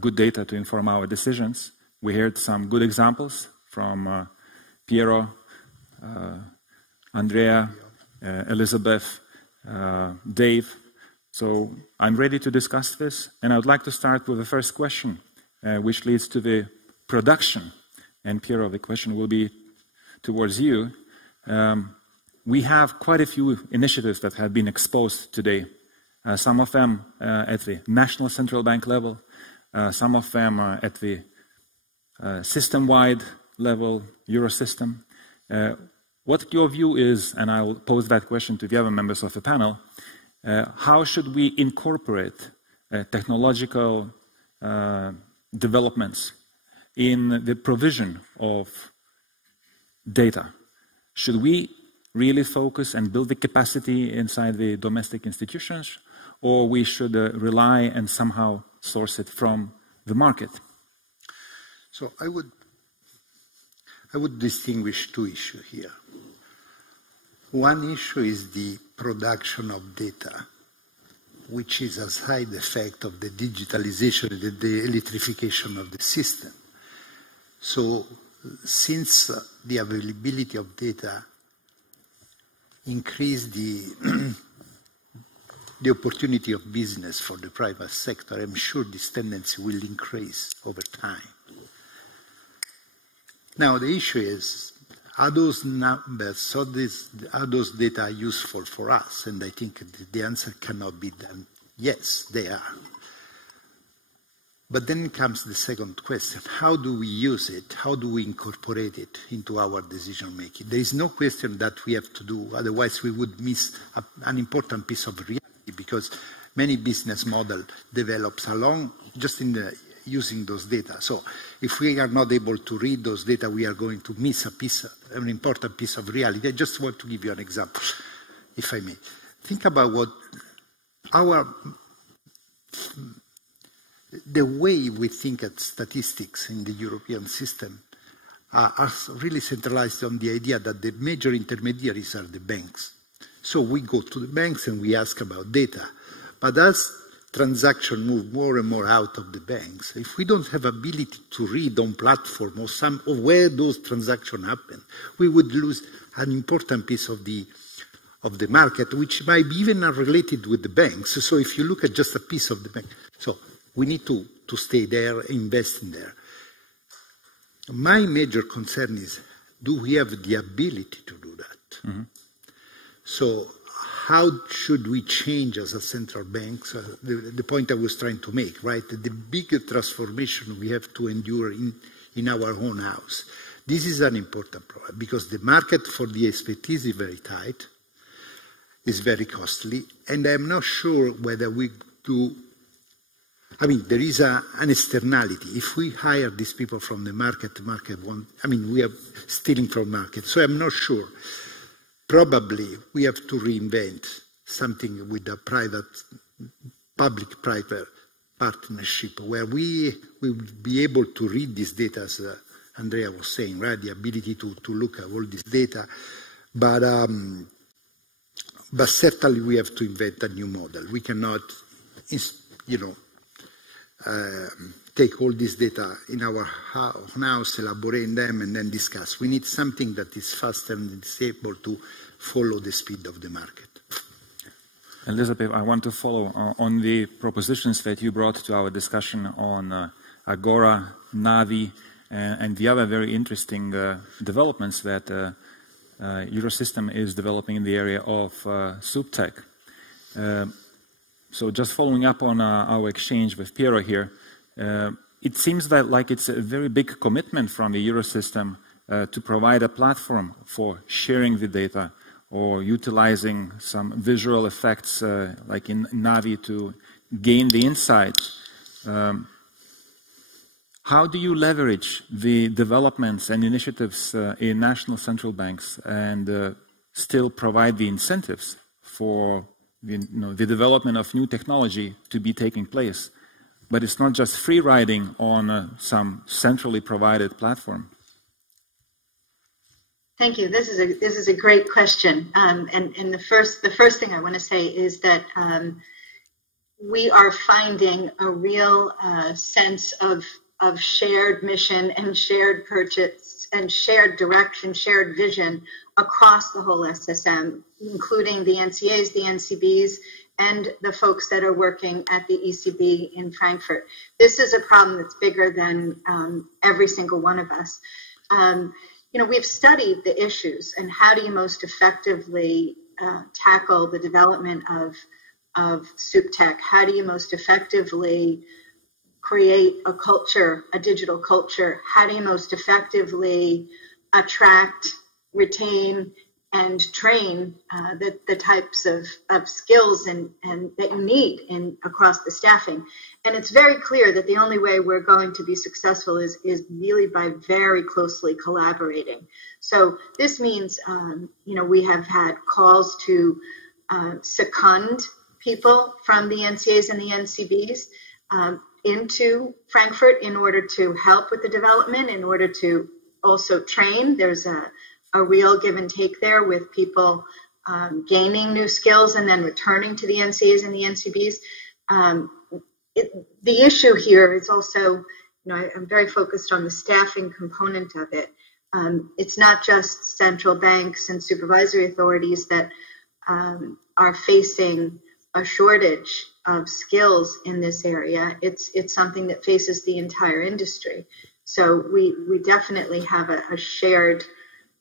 good data to inform our decisions? We heard some good examples from Piero, Andrea, Elizabeth, Dave. So I'm ready to discuss this, and I would like to start with the first question, which leads to the production. And Piero, the question will be towards you. We have quite a few initiatives that have been exposed today. Some of them at the national central bank level, some of them at the system-wide level, Eurosystem. What your view is, and I will pose that question to the other members of the panel, how should we incorporate technological developments in the provision of data? Should we really focus and build the capacity inside the domestic institutions, or we should rely and somehow source it from the market? So I would distinguish two issues here. One issue is the production of data, which is a side effect of the digitalization, the electrification of the system. So since the availability of data increased the opportunity of business for the private sector, I'm sure this tendency will increase over time. Now the issue is are those numbers, so are those data useful for us? And I think the answer cannot be then yes, they are. But then comes the second question. How do we use it? How do we incorporate it into our decision making? There is no question that we have to do, otherwise we would miss an important piece of reality, because many business model develops along just in the using those data. So if we are not able to read those data, we are going to miss an important piece of reality. I just want to give you an example, if I may. Think about what the way we think at statistics in the European system are really centralized on the idea that the major intermediaries are the banks. So we go to the banks and we ask about data. But as transactions move more and more out of the banks, if we don't have ability to read on platform or some of where those transactions happen, we would lose an important piece of the market, which might be even unrelated with the banks. So if you look at just a piece of the bank, so we need to stay there, invest in there. My major concern is, do we have the ability to do that? Mm-hmm. So how should we change as a central bank? The point I was trying to make, right? The big transformation we have to endure in our own house. This is an important problem because the market for the expertise is very tight, is very costly, and I'm not sure whether we do. I mean, there is an externality. If we hire these people from the market won't, I mean, we are stealing from market. So I'm not sure. Probably we have to reinvent something with a public-private partnership where we will be able to read this data, as Andrea was saying, right? The ability to look at all this data. But certainly we have to invent a new model. We cannot, take all this data in our house, elaborate them, and then discuss. We need something that is faster and is able to follow the speed of the market. Elizabeth, I want to follow on the propositions that you brought to our discussion on Agora, Navi, and the other very interesting developments that Eurosystem is developing in the area of SupTech. So just following up on our exchange with Piero here, it seems that like it's a very big commitment from the Eurosystem to provide a platform for sharing the data or utilizing some visual effects like in Navi to gain the insights. How do you leverage the developments and initiatives in national central banks and still provide the incentives for the development of new technology to be taking place? But it's not just free riding on some centrally provided platform. Thank you. This is a great question. And the first thing I want to say is that we are finding a real sense of shared mission and shared purchase and shared direction, shared vision across the whole SSM, including the NCAs, the NCBs, and the folks that are working at the ECB in Frankfurt. This is a problem that's bigger than every single one of us. We've studied the issues and how do you most effectively tackle the development of SupTech? How do you most effectively create a culture, a digital culture? How do you most effectively attract, retain, and train the types of skills and that you need across the staffing? And it's very clear that the only way we're going to be successful is really by very closely collaborating. So this means, we have had calls to second people from the NCAs and the NCBs into Frankfurt in order to help with the development, in order to also train. There's a real give and take there with people gaining new skills and then returning to the NCAs and the NCBs. The issue here is also, I'm very focused on the staffing component of it. It's not just central banks and supervisory authorities that are facing a shortage of skills in this area. It's something that faces the entire industry. So we definitely have a shared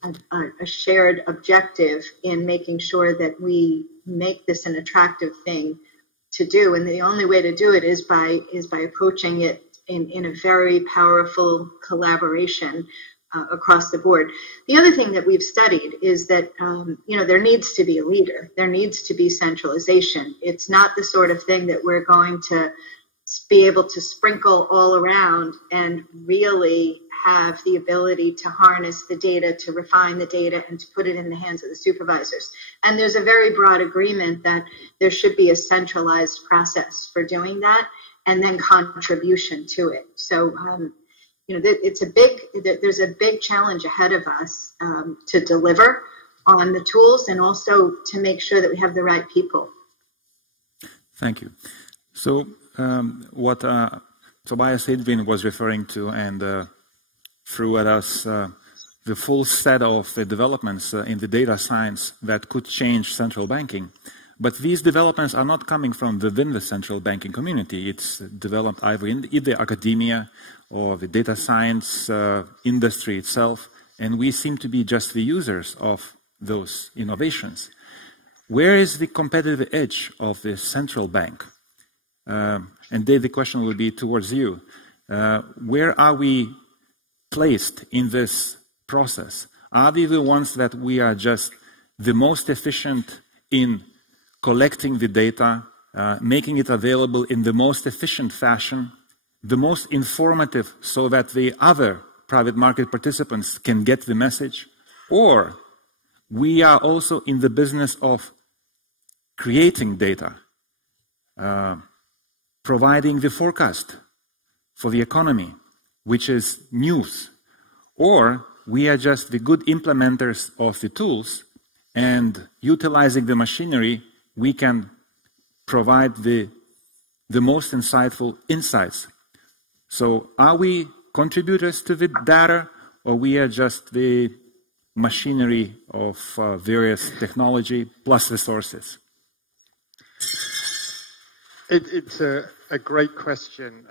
a shared objective in making sure that we make this an attractive thing to do. And the only way to do it is by approaching it in a very powerful collaboration across the board. The other thing that we've studied is that, there needs to be a leader. There needs to be centralization. It's not the sort of thing that we're going to be able to sprinkle all around and really have the ability to harness the data, to refine the data, and to put it in the hands of the supervisors. And there's a very broad agreement that there should be a centralized process for doing that, and then contribution to it. So, there's a big challenge ahead of us to deliver on the tools and also to make sure that we have the right people. Thank you. So what Tobias Edvin was referring to and threw at us the full set of the developments in the data science that could change central banking. But these developments are not coming from within the central banking community. It's developed either in the academia or the data science industry itself, and we seem to be just the users of those innovations. Where is the competitive edge of the central bank? And Dave, the question will be towards you. Where are we placed in this process? Are we the ones that we are just the most efficient in collecting the data, making it available in the most efficient fashion, the most informative so that the other private market participants can get the message? Or we are also in the business of creating data, providing the forecast for the economy, which is news? Or we are just the good implementers of the tools, and utilizing the machinery, we can provide the most insightful insights. So are we contributors to the data, or we are just the machinery of various technology plus resources? It's a great question,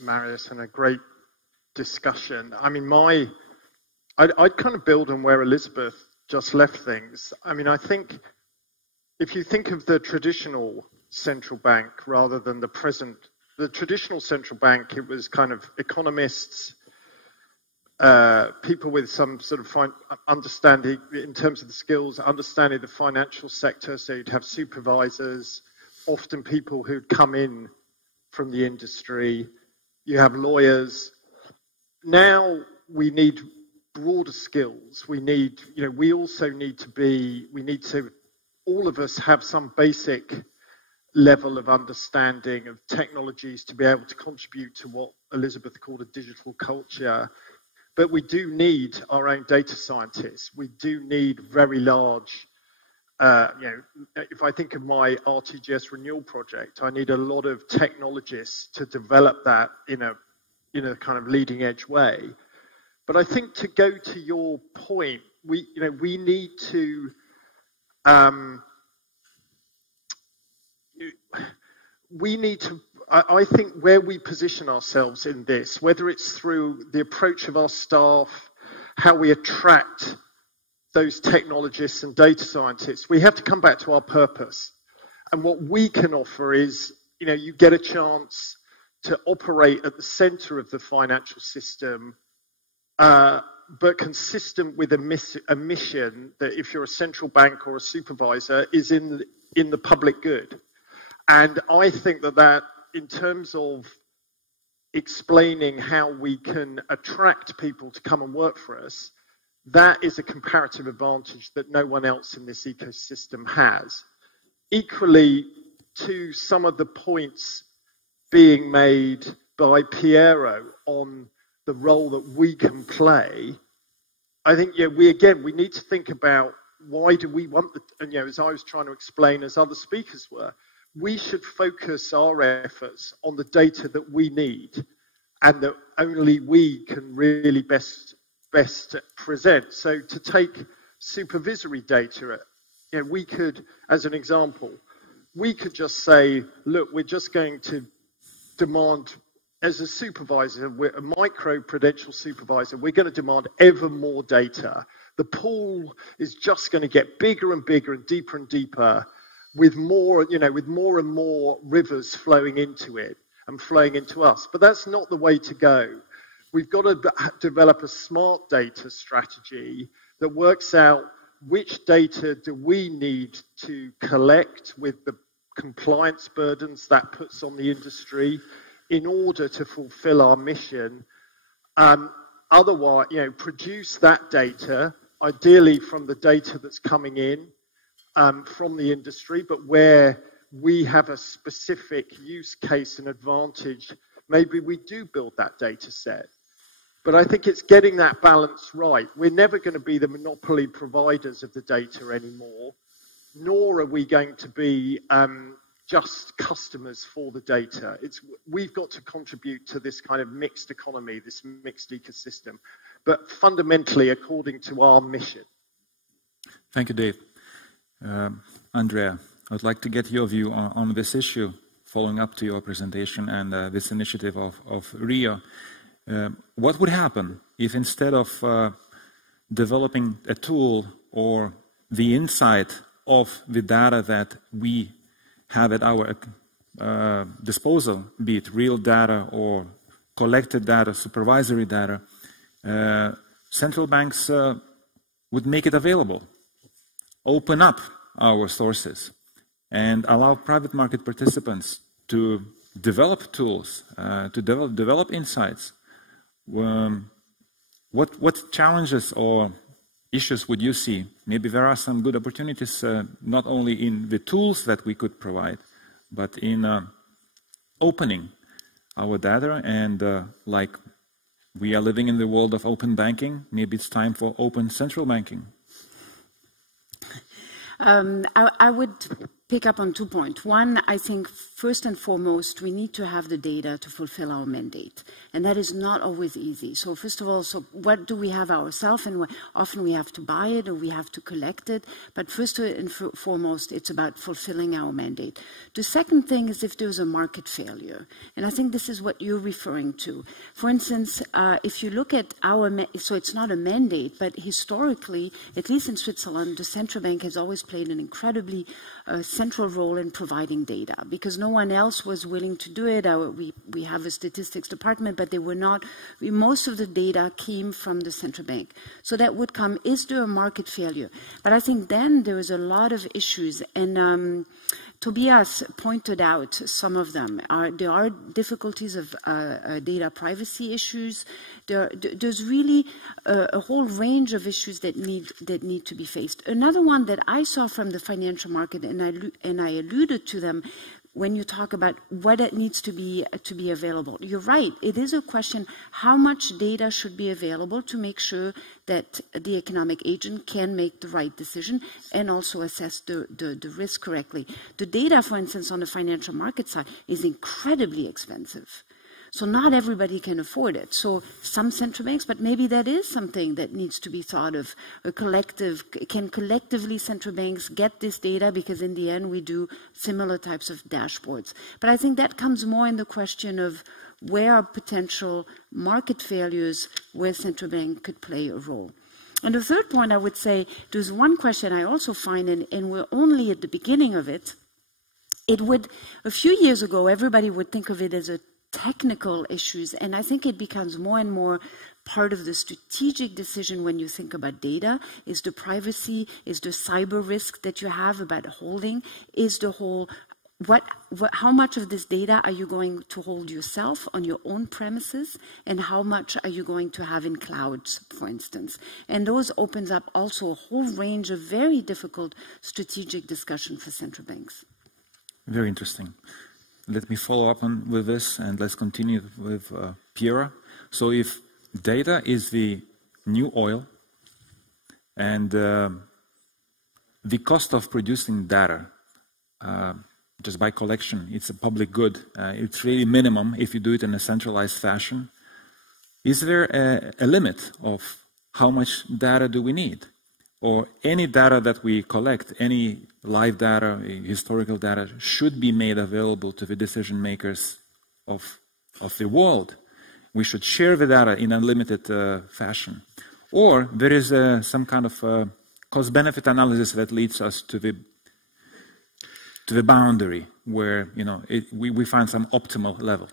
Marius, and a great discussion. I mean, I'd kind of build on where Elizabeth just left things. I mean, I think if you think of the traditional central bank rather than the present, the traditional central bank, it was kind of economists, people with some sort of understanding in terms of the skills, understanding the financial sector. So you'd have supervisors, often people who'd come in from the industry. You have lawyers. Now we need broader skills. We need, we also need to, all of us have some basic level of understanding of technologies to be able to contribute to what Elizabeth called a digital culture. But we do need our own data scientists. We do need very large, if I think of my RTGS renewal project, I need a lot of technologists to develop that in a kind of leading edge way. But I think, to go to your point, we need to I think where we position ourselves in this, whether it's through the approach of our staff, how we attract those technologists and data scientists, we have to come back to our purpose. And what we can offer is, you get a chance to operate at the center of the financial system, but consistent with a mission that, if you're a central bank or a supervisor, is in the public good. And I think that in terms of explaining how we can attract people to come and work for us, that is a comparative advantage that no one else in this ecosystem has. Equally, to some of the points being made by Piero on the role that we can play, I think we need to think about, why do we want as I was trying to explain, as other speakers were, we should focus our efforts on the data that we need and that only we can really best present. So to take supervisory data, we could, as an example, we could just say, look, we're just going to demand as a supervisor, a micro-prudential supervisor, we're going to demand ever more data. The pool is just going to get bigger and bigger and deeper with more, with more and more rivers flowing into it and flowing into us. But that's not the way to go. We've got to develop a smart data strategy that works out which data do we need to collect with the compliance burdens that puts on the industry in order to fulfill our mission. Otherwise, produce that data, ideally from the data that's coming in from the industry, but where we have a specific use case and advantage, maybe we do build that data set. But I think it's getting that balance right. We're never going to be the monopoly providers of the data anymore, nor are we going to be just customers for the data. We've got to contribute to this kind of mixed economy, this mixed ecosystem, but fundamentally according to our mission. Thank you, Dave. Andrea, I'd like to get your view on this issue, following up to your presentation and this initiative of Rio. What would happen if instead of developing a tool or the insight of the data that we have at our disposal, be it real data or collected data, supervisory data, central banks would make it available, open up our sources, and allow private market participants to develop tools, to develop insights. What challenges or issues would you see? Maybe there are some good opportunities, not only in the tools that we could provide, but in opening our data. And like we are living in the world of open banking, maybe it's time for open central banking. I would pick up on 2 points. One, I think first and foremost, we need to have the data to fulfill our mandate. And that is not always easy. So first of all, what do we have ourselves? And often we have to buy it or we have to collect it. But first and foremost, it's about fulfilling our mandate. The second thing is if there's a market failure. And I think this is what you're referring to. For instance, if you look at so it's not a mandate, but historically, at least in Switzerland, the central bank has always played an incredibly central role in providing data because no one else was willing to do it. We have a statistics department, but they were not. Most of the data came from the central bank. So that would come, is there a market failure? But I think then there is a lot of issues, and Tobias pointed out some of them. There are difficulties of data privacy issues. There's really a whole range of issues that need to be faced. Another one that I saw from the financial market, and I alluded to them when you talk about what it needs to be available. You're right. It is a question how much data should be available to make sure that the economic agent can make the right decision and also assess the risk correctly. The data, for instance, on the financial market side is incredibly expensive. So not everybody can afford it. So some central banks, but maybe that is something that needs to be thought of. Can collectively central banks get this data? Because in the end, we do similar types of dashboards. But I think that comes more in the question of where are potential market failures where central bank could play a role. And the third point, I would say, there's one question I also find, and we're only at the beginning of it. A few years ago, everybody would think of it as a technical issues, and I think it becomes more and more part of the strategic decision when you think about data. Is the privacy, is the cyber risk that you have about holding, is the whole, how much of this data are you going to hold yourself on your own premises, and how much are you going to have in clouds, for instance. And those opens up also a whole range of very difficult strategic discussion for central banks. Very interesting. Let me follow up with this, and let's continue with Piera. So if data is the new oil, and the cost of producing data, just by collection, it's a public good. It's really minimum if you do it in a centralized fashion. Is there a limit of how much data do we need? Or any data that we collect, any live data, historical data, should be made available to the decision makers of of the world. We should share the data in unlimited fashion. Or there is some kind of cost-benefit analysis that leads us to the boundary where we find some optimal level.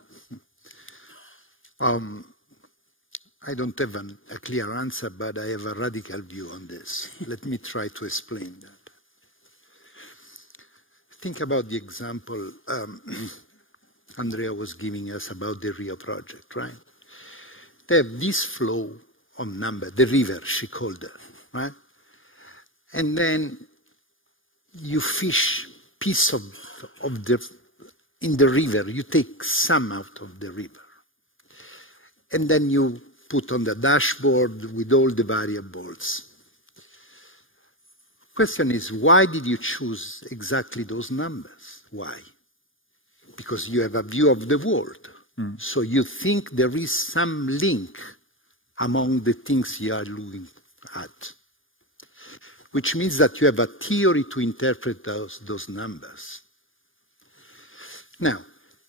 I don't have a clear answer, but I have a radical view on this. Let me try to explain that. Think about the example Andrea was giving us about the Rio project, right? They have this flow of number, the river, she called it, right? And then you fish piece in the river, you take some out of the river. And then you put on the dashboard with all the variables. Question is, why did you choose exactly those numbers? Why? Because you have a view of the world. So you think there is some link among the things you are looking at, which means that you have a theory to interpret those numbers. Now,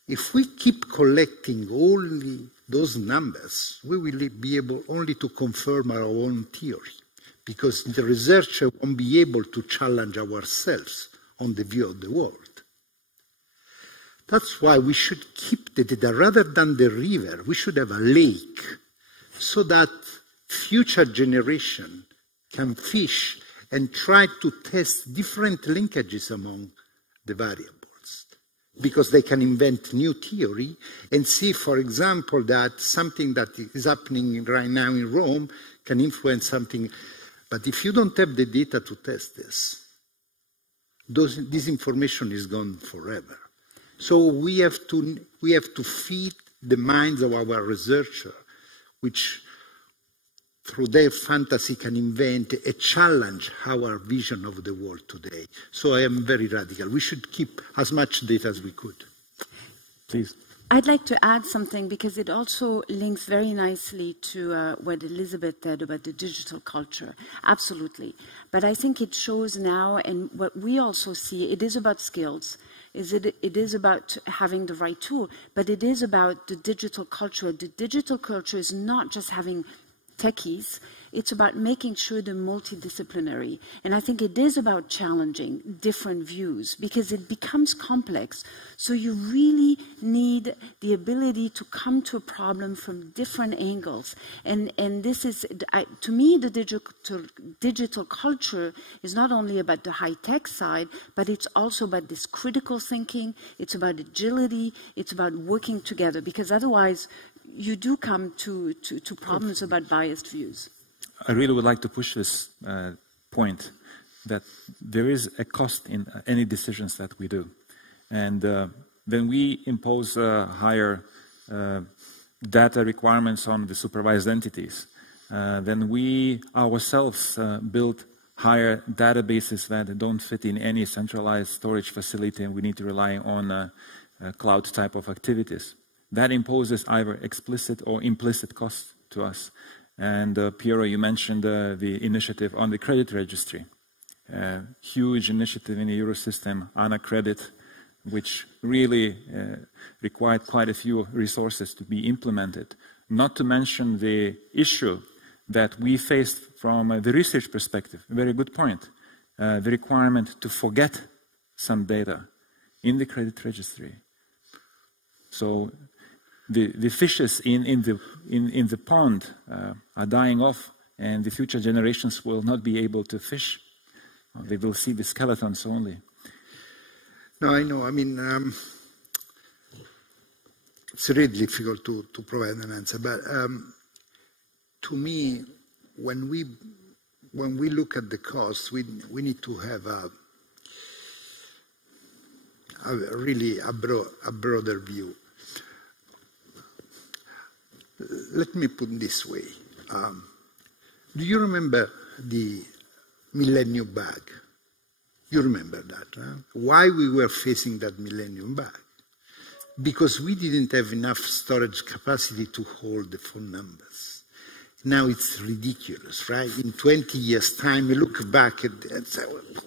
if we keep collecting only those numbers, we will be able only to confirm our own theory, because the researcher won't be able to challenge ourselves on the view of the world. That's why we should keep the data. Rather than the river, we should have a lake, so that future generation can fish and try to test different linkages among the variables, because they can invent new theory and see, for example, that something that is happening right now in Rome can influence something. But if you don't have the data to test this, this information is gone forever. So we have to feed the minds of our researcher, which through their fantasy can invent a challenge our vision of the world today. So I am very radical. We should keep as much data as we could. Please. I'd like to add something, because it also links very nicely to what Elizabeth said about the digital culture. Absolutely. But I think it shows now, and what we also see, it is about skills. It is about having the right tool, but it is about the digital culture. The digital culture is not just having techies, it's about making sure they're multidisciplinary. And I think it is about challenging different views, because it becomes complex. So you really need the ability to come to a problem from different angles. And this is, to me, the digital culture is not only about the high-tech side, but it's also about this critical thinking, it's about agility, it's about working together, because otherwise you do come to problems about biased views. I really would like to push this point, that there is a cost in any decisions that we do. And when we impose higher data requirements on the supervised entities, then we ourselves build higher databases that don't fit in any centralized storage facility, and we need to rely on cloud type of activities. That imposes either explicit or implicit costs to us. And Piero, you mentioned the initiative on the credit registry. Huge initiative in the Eurosystem, ANA Credit, which really required quite a few resources to be implemented. Not to mention the issue that we faced from the research perspective, a very good point, the requirement to forget some data in the credit registry. So the fishes in the pond are dying off, and the future generations will not be able to fish. They will see the skeletons only. No, I know. I mean, it's really difficult to provide an answer. But to me, when we look at the costs, we need to have a broader view. Let me put it this way. Do you remember the Millennium Bug? You remember that, huh? Why we were facing that Millennium Bug? Because we didn't have enough storage capacity to hold the phone numbers. Now it's ridiculous, right? In 20 years' time, we look back at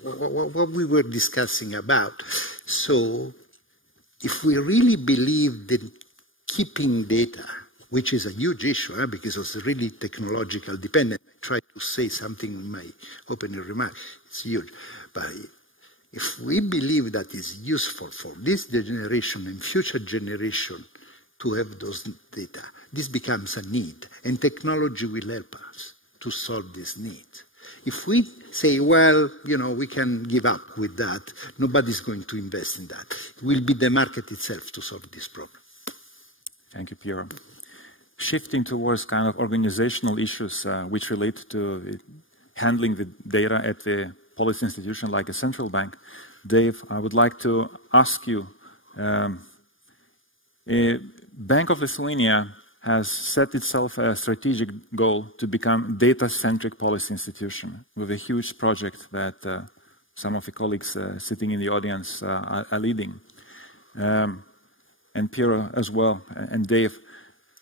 what we were discussing about. So if we really believe the keeping data, which is a huge issue because it's really technological dependent. I tried to say something in my opening remark. It's huge. But if we believe that it's useful for this generation and future generation to have those data, this becomes a need, and technology will help us to solve this need. If we say, well, we can give up with that, nobody's going to invest in that. It will be the market itself to solve this problem. Thank you, Piero. Shifting towards kind of organizational issues which relate to handling the data at the policy institution like a central bank, Dave, I would like to ask you, Bank of Lithuania has set itself a strategic goal to become data-centric policy institution with a huge project that some of the colleagues sitting in the audience are leading. And Piero as well, and Dave,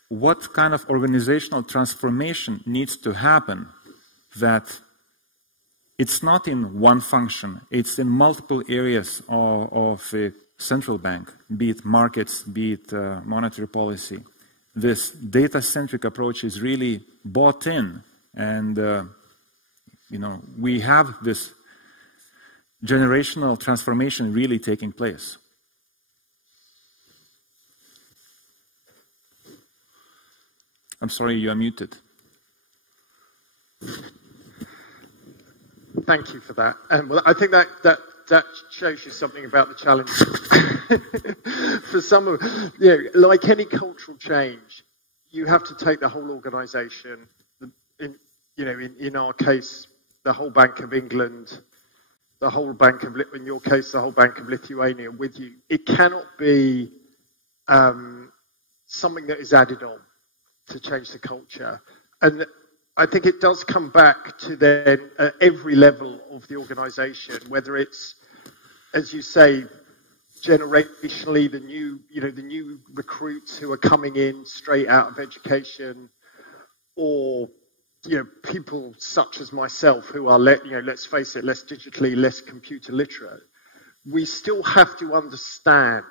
what kind of organizational transformation needs to happen that it's not in one function, it's in multiple areas of a central bank, be it markets, be it monetary policy. This data-centric approach is really bought in, and we have this generational transformation really taking place. I'm sorry, you are muted. Thank you for that. Well, I think that shows you something about the challenge. For some of, like any cultural change, you have to take the whole organisation. In our case, the whole Bank of England, the whole Bank of, in your case, the whole Bank of Lithuania with you. It cannot be something that is added on to change the culture. And I think it does come back to then at every level of the organisation, whether it's, as you say, generationally, the new recruits who are coming in straight out of education, or people such as myself who are let's face it, less digitally, less computer literate. We still have to understand,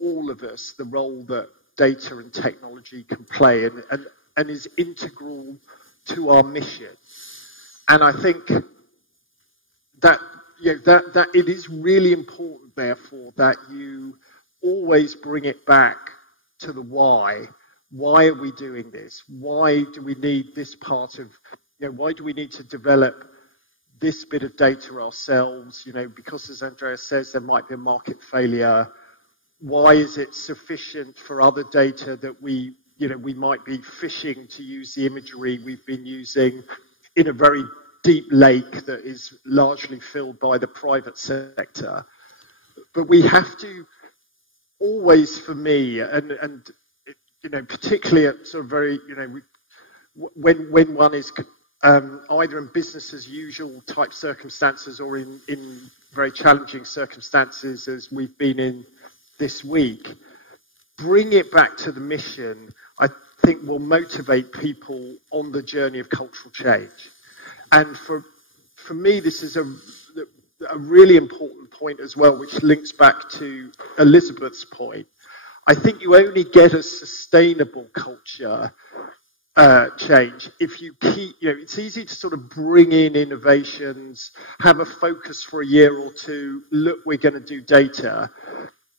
all of us, the role that data and technology can play and is integral to our mission. And I think that that it is really important, therefore, that you always bring it back to the why. Why are we doing this? Why do we need this part of, why do we need to develop this bit of data ourselves? Because as Andreas says, there might be a market failure. Why is it sufficient for other data that we might be fishing, to use the imagery we've been using, in a very deep lake that is largely filled by the private sector? But we have to always, for me, and particularly at sort of very, when one is either in business as usual type circumstances or in very challenging circumstances as we've been in this week, bring it back to the mission, I think will motivate people on the journey of cultural change. And for me, this is a really important point as well, which links back to Elizabeth's point. I think you only get a sustainable culture change if you keep, it's easy to sort of bring in innovations, have a focus for a year or two, look, we're going to do data,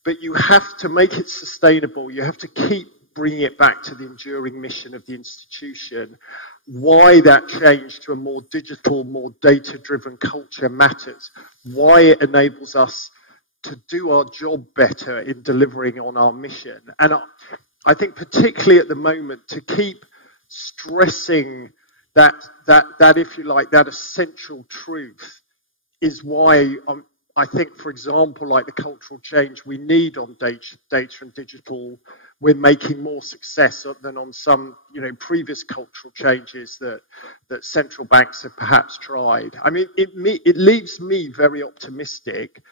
but you have to make it sustainable. You have to keep bringing it back to the enduring mission of the institution. Why that change to a more digital, more data-driven culture matters. Why it enables us to do our job better in delivering on our mission. And I think particularly at the moment, to keep stressing that if you like, that essential truth is why I think, for example, like the cultural change we need on data and digital, we're making more success than on some, previous cultural changes that central banks have perhaps tried. I mean, it leaves me very optimistic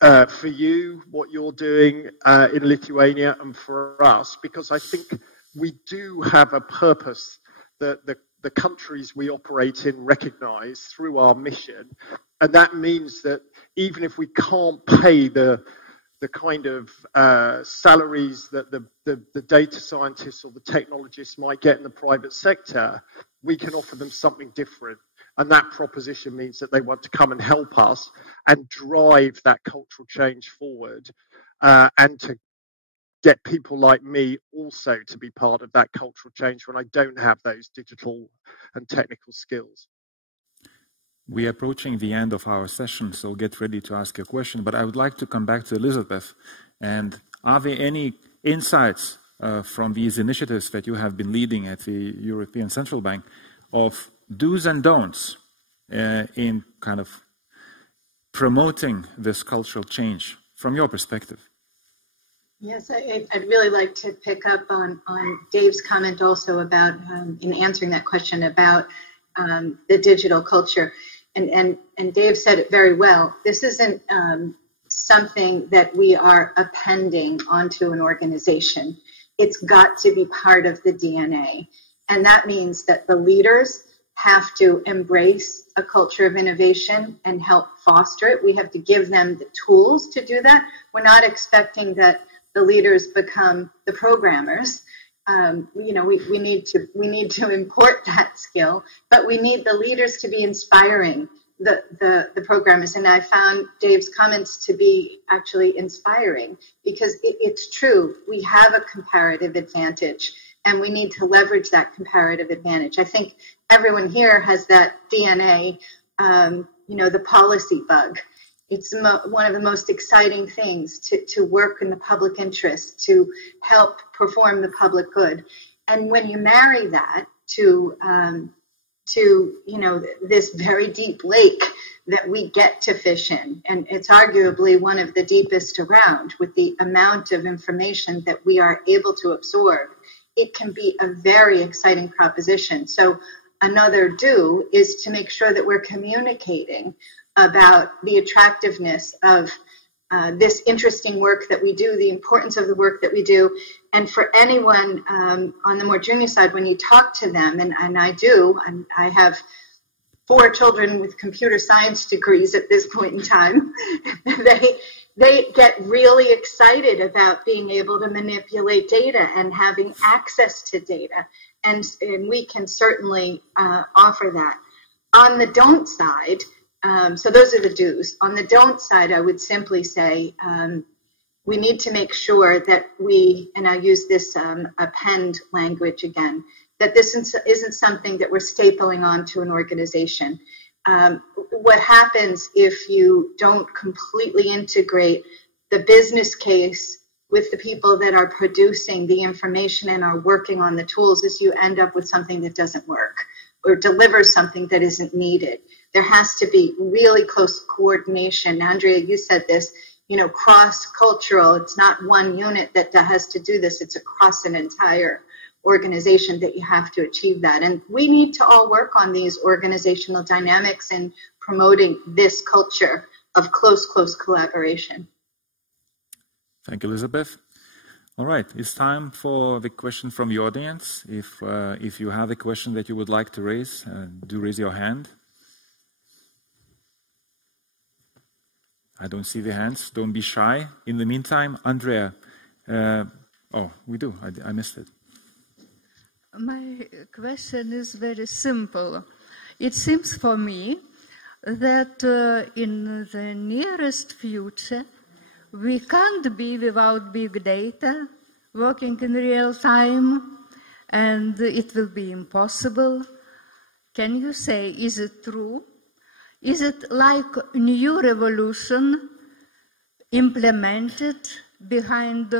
for you, what you're doing in Lithuania, and for us, because I think we do have a purpose that the countries we operate in recognize through our mission. And that means that even if we can't pay the the kind of salaries that the data scientists or the technologists might get in the private sector, we can offer them something different. And that proposition means that they want to come and help us and drive that cultural change forward, and to get people like me also to be part of that cultural change when I don't have those digital and technical skills. We are approaching the end of our session, so get ready to ask a question. But I would like to come back to Elizabeth. And are there any insights from these initiatives that you have been leading at the European Central Bank of do's and don'ts in kind of promoting this cultural change from your perspective? Yes, I'd really like to pick up on Dave's comment also about, in answering that question about the digital culture. And Dave said it very well. This isn't something that we are appending onto an organization. It's got to be part of the DNA. And that means that the leaders have to embrace a culture of innovation and help foster it. We have to give them the tools to do that. We're not expecting that the leaders become the programmers. You know, we need to import that skill, but we need the leaders to be inspiring the programmers. And I found Dave's comments to be actually inspiring, because it's true. We have a comparative advantage, and we need to leverage that comparative advantage. I think everyone here has that DNA, you know, the policy bug. It's one of the most exciting things to work in the public interest, to help perform the public good. And when you marry that to you know, this very deep lake that we get to fish in, and it's arguably one of the deepest around, with the amount of information that we are able to absorb, it can be a very exciting proposition. So another do is to make sure that we're communicating about the attractiveness of this interesting work that we do, the importance of the work that we do. And for anyone on the more junior side, when you talk to them, and I do, I have 4 children with computer science degrees at this point in time, they get really excited about being able to manipulate data and having access to data. And we can certainly offer that. On the don't side, so those are the do's. On the don't side, I would simply say we need to make sure that we, and I use this append language again, that this isn't something that we're stapling onto an organization. What happens if you don't completely integrate the business case with the people that are producing the information and are working on the tools is you end up with something that doesn't work or delivers something that isn't needed. There has to be really close coordination. Andrea, you said this, you know, cross-cultural. It's not one unit that has to do this. It's across an entire organization that you have to achieve that. And we need to all work on these organizational dynamics and promoting this culture of close collaboration. Thank you, Elizabeth. All right, it's time for the question from the audience. If you have a question that you would like to raise, do raise your hand. I don't see the hands. Don't be shy. In the meantime, Andrea, oh, we do. I missed it. My question is very simple. It seems for me that in the nearest future, we can't be without big data, working in real time, and it will be impossible. Can you say, is it true? Is it like a new revolution implemented behind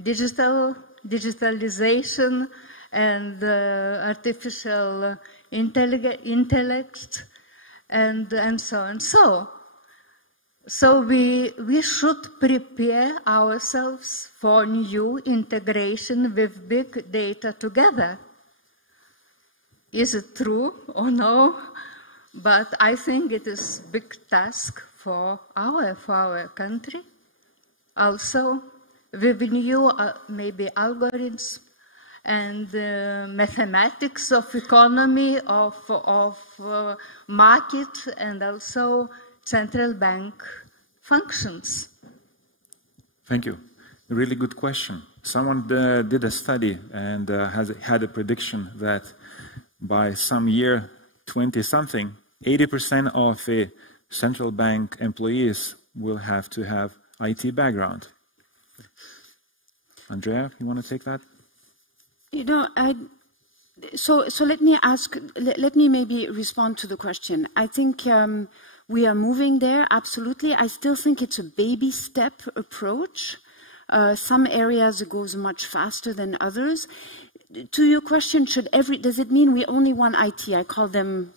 digitalization and artificial intellect and so on? So we should prepare ourselves for new integration with big data together. Is it true or no? But I think it is a big task for our country. Also, with new maybe algorithms and mathematics of economy, of market, and also central bank functions? Thank you. A really good question. Someone did a study and has had a prediction that by some year 20-something, 80% of the central bank employees will have to have IT background. Andrea, you want to take that? You know, so let me ask, let me maybe respond to the question. I think we are moving there, absolutely. I still think it's a baby step approach. Some areas it goes much faster than others. To your question, does it mean we only want IT? I call them,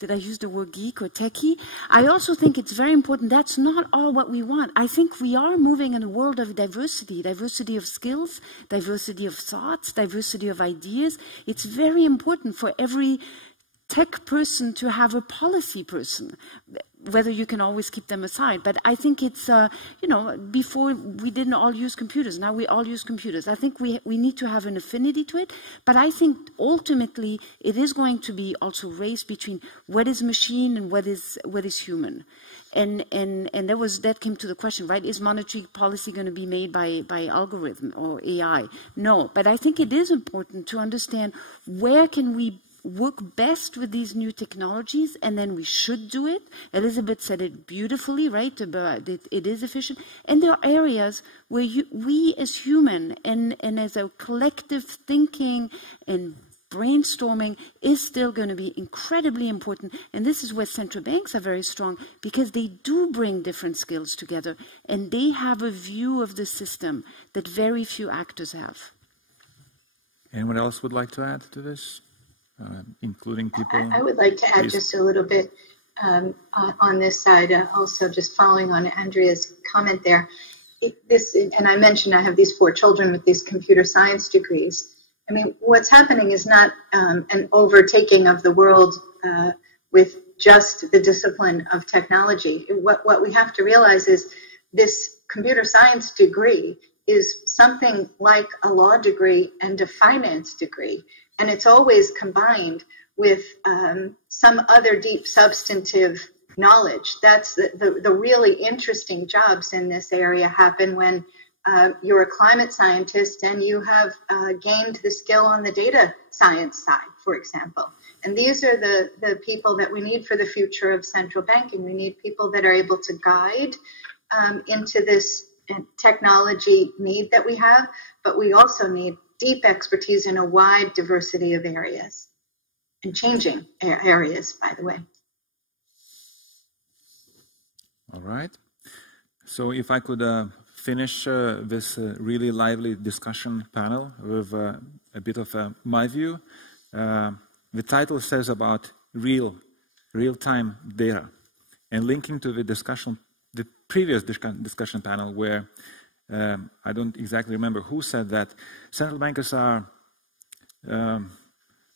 did I use the word geek or techie? I also think it's very important. That's not all what we want. I think we are moving in a world of diversity, diversity of skills, diversity of thoughts, diversity of ideas. It's very important for every tech person to have a policy person, whether you can always keep them aside. But I think it's, you know, before we didn't all use computers. Now we all use computers. I think we need to have an affinity to it. But I think ultimately it is going to be also race between what is machine and what is human. And that came to the question, right? Is monetary policy going to be made by algorithm or AI? No. But I think it is important to understand where can we work best with these new technologies, and then we should do it. Elizabeth said it beautifully, right? It is efficient. And there are areas where we as human and as a collective thinking and brainstorming is still going to be incredibly important. And this is where central banks are very strong, because they do bring different skills together, and they have a view of the system that very few actors have. Anyone else would like to add to this? Including people? I would like to add just a little bit on this side, also just following on Andrea's comment there. And I mentioned I have these 4 children with these computer science degrees. I mean, what's happening is not an overtaking of the world with just the discipline of technology. What we have to realize is this computer science degree is something like a law degree and a finance degree. And it's always combined with some other deep substantive knowledge. That's the really interesting jobs in this area happen when you're a climate scientist and you have gained the skill on the data science side, for example. And these are the people that we need for the future of central banking. We need people that are able to guide into this technology need that we have, but we also need deep expertise in a wide diversity of areas, and changing areas, by the way. All right. So if I could finish this really lively discussion panel with a bit of my view. The title says about real-time data, and linking to the discussion, the previous discussion panel where I don't exactly remember who said that central bankers are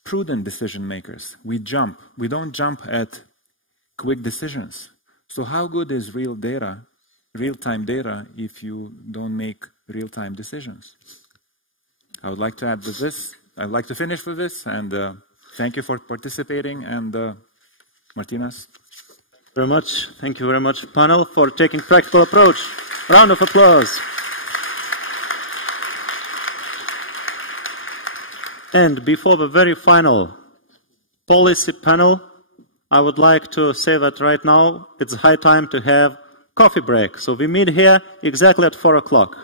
prudent decision makers. We don't jump at quick decisions. So how good is real-time data, if you don't make real-time decisions? I would like to add with this. I'd like to finish with this, and thank you for participating. And Martynas. Very much. Thank you very much, panel, for taking practical approach. Round of applause. And before the very final policy panel, I would like to say that right now it's high time to have coffee break. So we meet here exactly at 4 o'clock.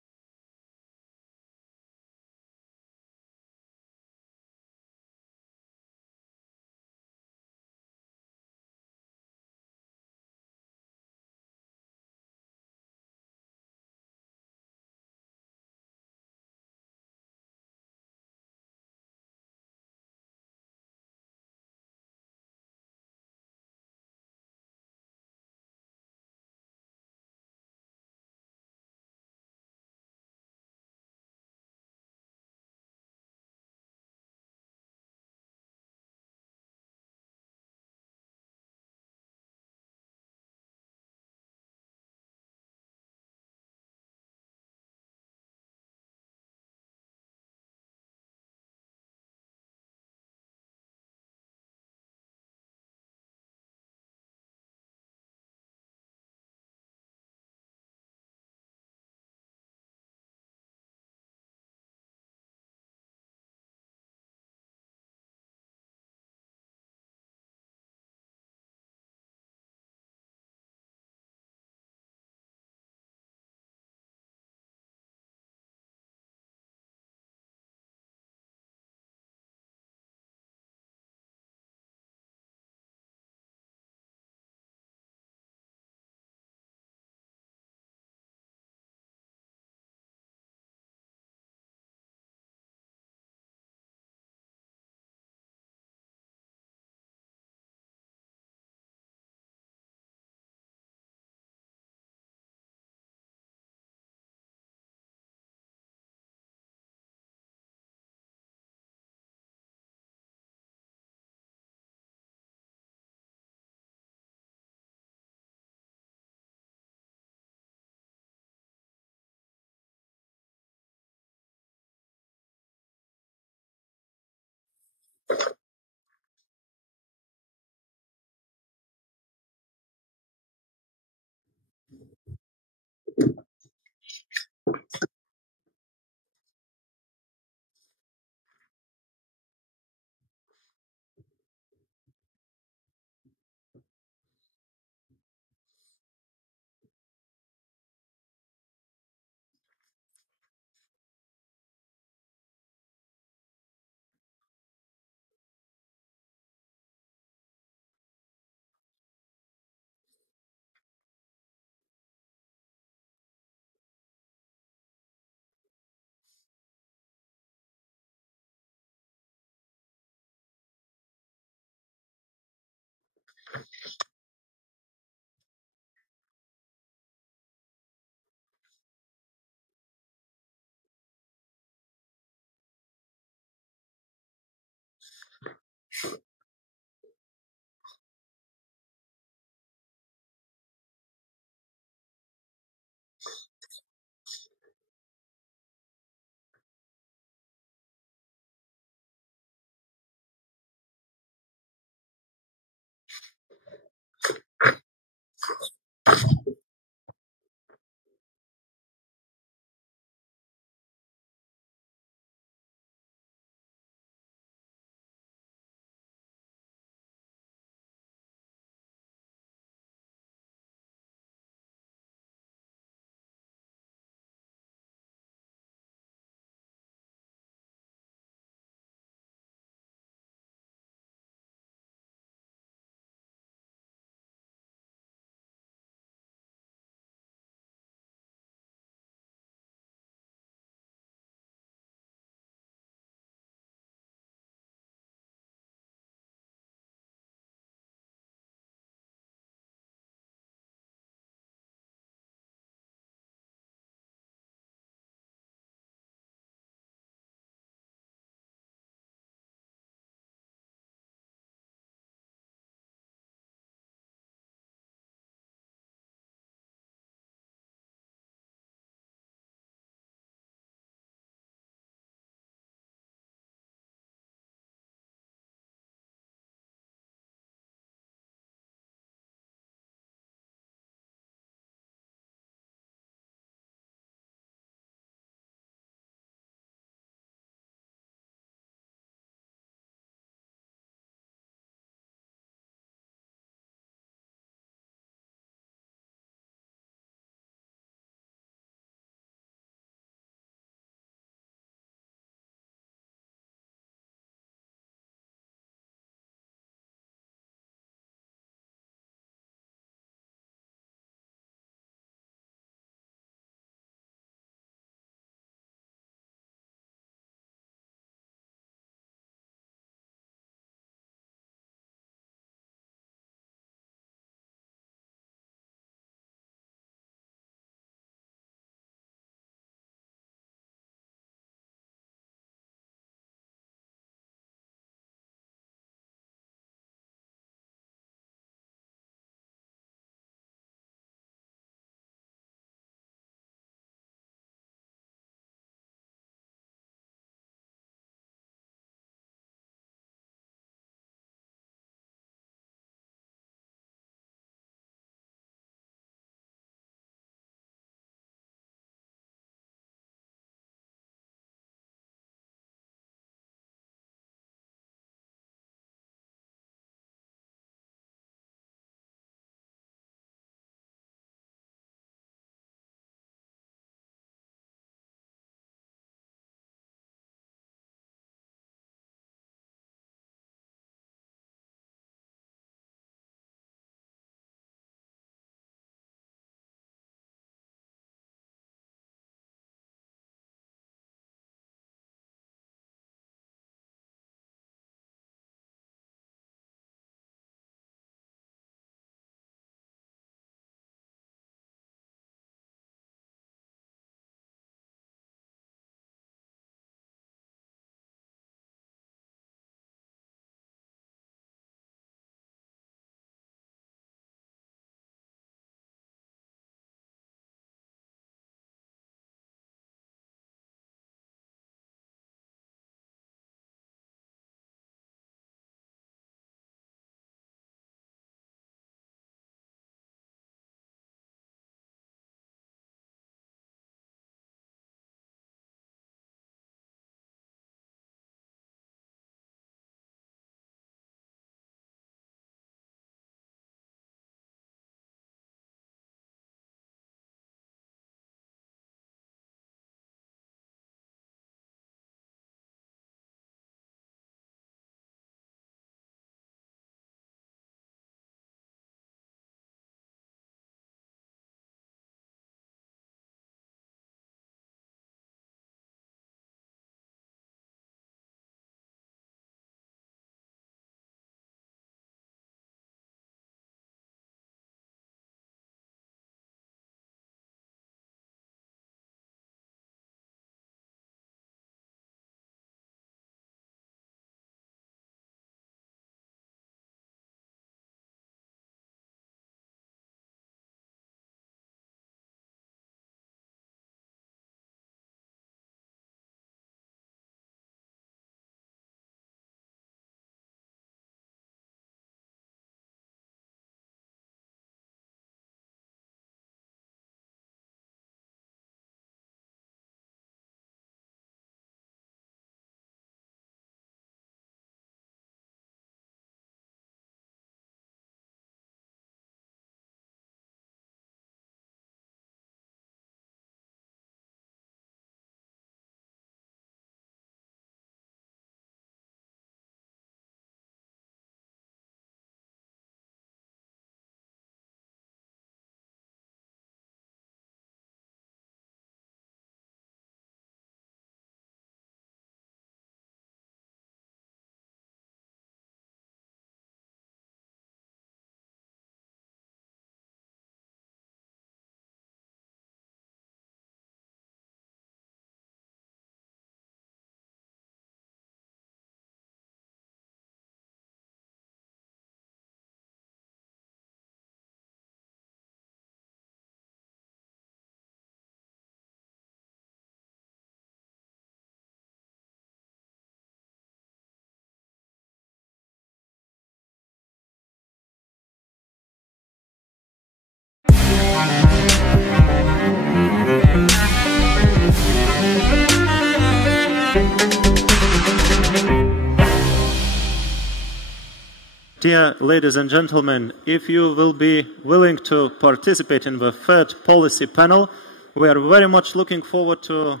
Dear ladies and gentlemen, if you will be willing to participate in the third policy panel, we are very much looking forward to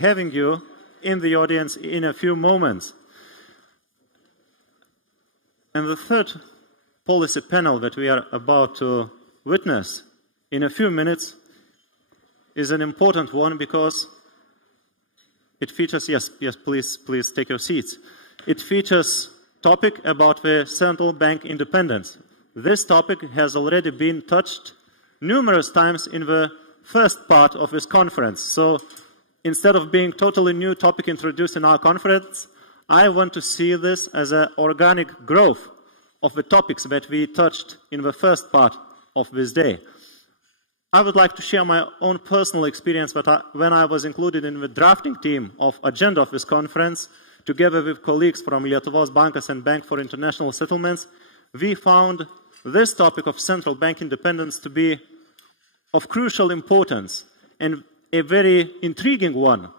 having you in the audience in a few moments. And the third policy panel that we are about to witness in a few minutes is an important one because it features, yes, please take your seats. It features topic about the central bank independence. This topic has already been touched numerous times in the first part of this conference. So instead of being totally new topic introduced in our conference, I want to see this as an organic growth of the topics that we touched in the first part of this day. I would like to share my own personal experience that when I was included in the drafting team of agenda of this conference, together with colleagues from Lietuvos Bankas and Bank for International Settlements, we found this topic of central bank independence to be of crucial importance and a very intriguing one.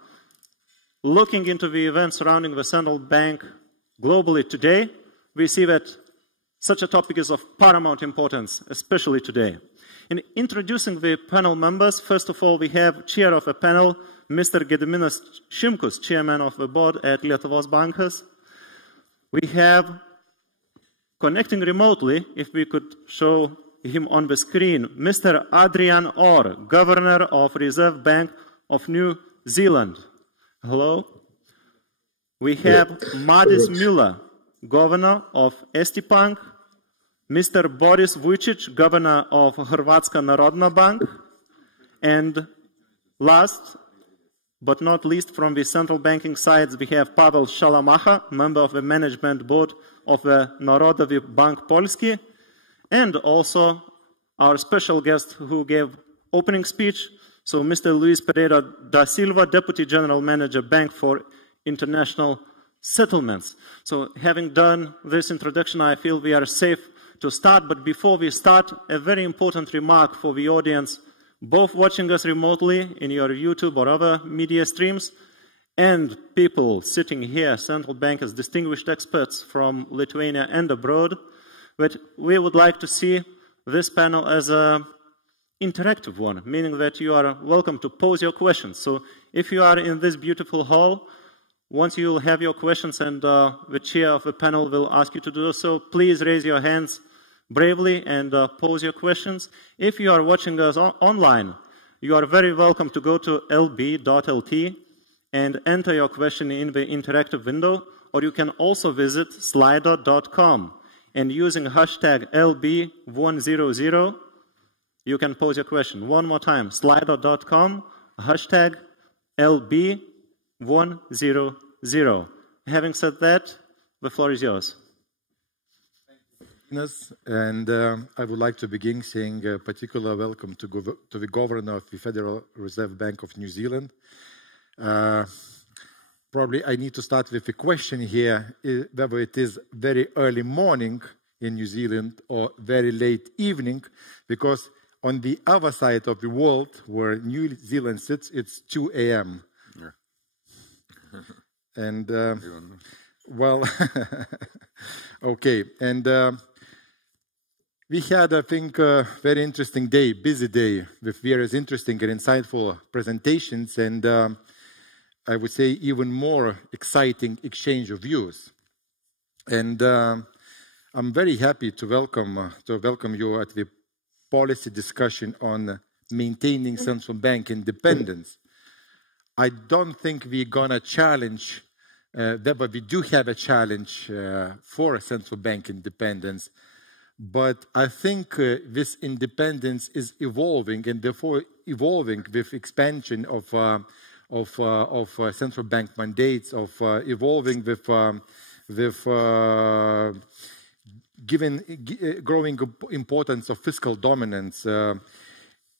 Looking into the events surrounding the central bank globally today, we see that such a topic is of paramount importance, especially today. In introducing the panel members, first of all, we have chair of the panel, Mr. Gediminas Šimkus, chairman of the board at Lietuvos Bankas. We have, connecting remotely, if we could show him on the screen, Mr. Adrian Orr, governor of Reserve Bank of New Zealand. Hello. We have Madis Müller, governor of Estibank. Mr. Boris Vujicic, governor of Hrvatska Narodna Bank. And last but not least, from the central banking sides, we have Pavel Shalamacha, member of the management board of the Narodowy Bank Polski, and also our special guest who gave opening speech, so Mr. Luis Pereira da Silva, Deputy General Manager, Bank for International Settlements. So having done this introduction, I feel we are safe to start, but before we start, a very important remark for the audience, both watching us remotely in your YouTube or other media streams, and people sitting here, central bankers, distinguished experts from Lithuania and abroad, that we would like to see this panel as an interactive one, meaning that you are welcome to pose your questions. So if you are in this beautiful hall, once you will have your questions and the chair of the panel will ask you to do so, please raise your hands bravely and pose your questions. If you are watching us online, you are very welcome to go to lb.lt and enter your question in the interactive window, or you can also visit slido.com and using hashtag LB100, you can pose your question. One more time, slido.com, hashtag LB100. Having said that, the floor is yours. And I would like to begin saying a particular welcome to the Governor of the Federal Reserve Bank of New Zealand. Probably I need to start with a question here, whether it is very early morning in New Zealand or very late evening, because on the other side of the world, where New Zealand sits, it's 2 a.m. Yeah. And, well, okay, and we had, I think, a very interesting day, busy day, with various interesting and insightful presentations, and I would say even more exciting exchange of views. And I'm very happy to welcome you at the policy discussion on maintaining central bank independence. I don't think we're gonna challenge but we do have a challenge for central bank independence. But I think this independence is evolving, and therefore evolving with expansion of central bank mandates, of evolving with growing importance of fiscal dominance,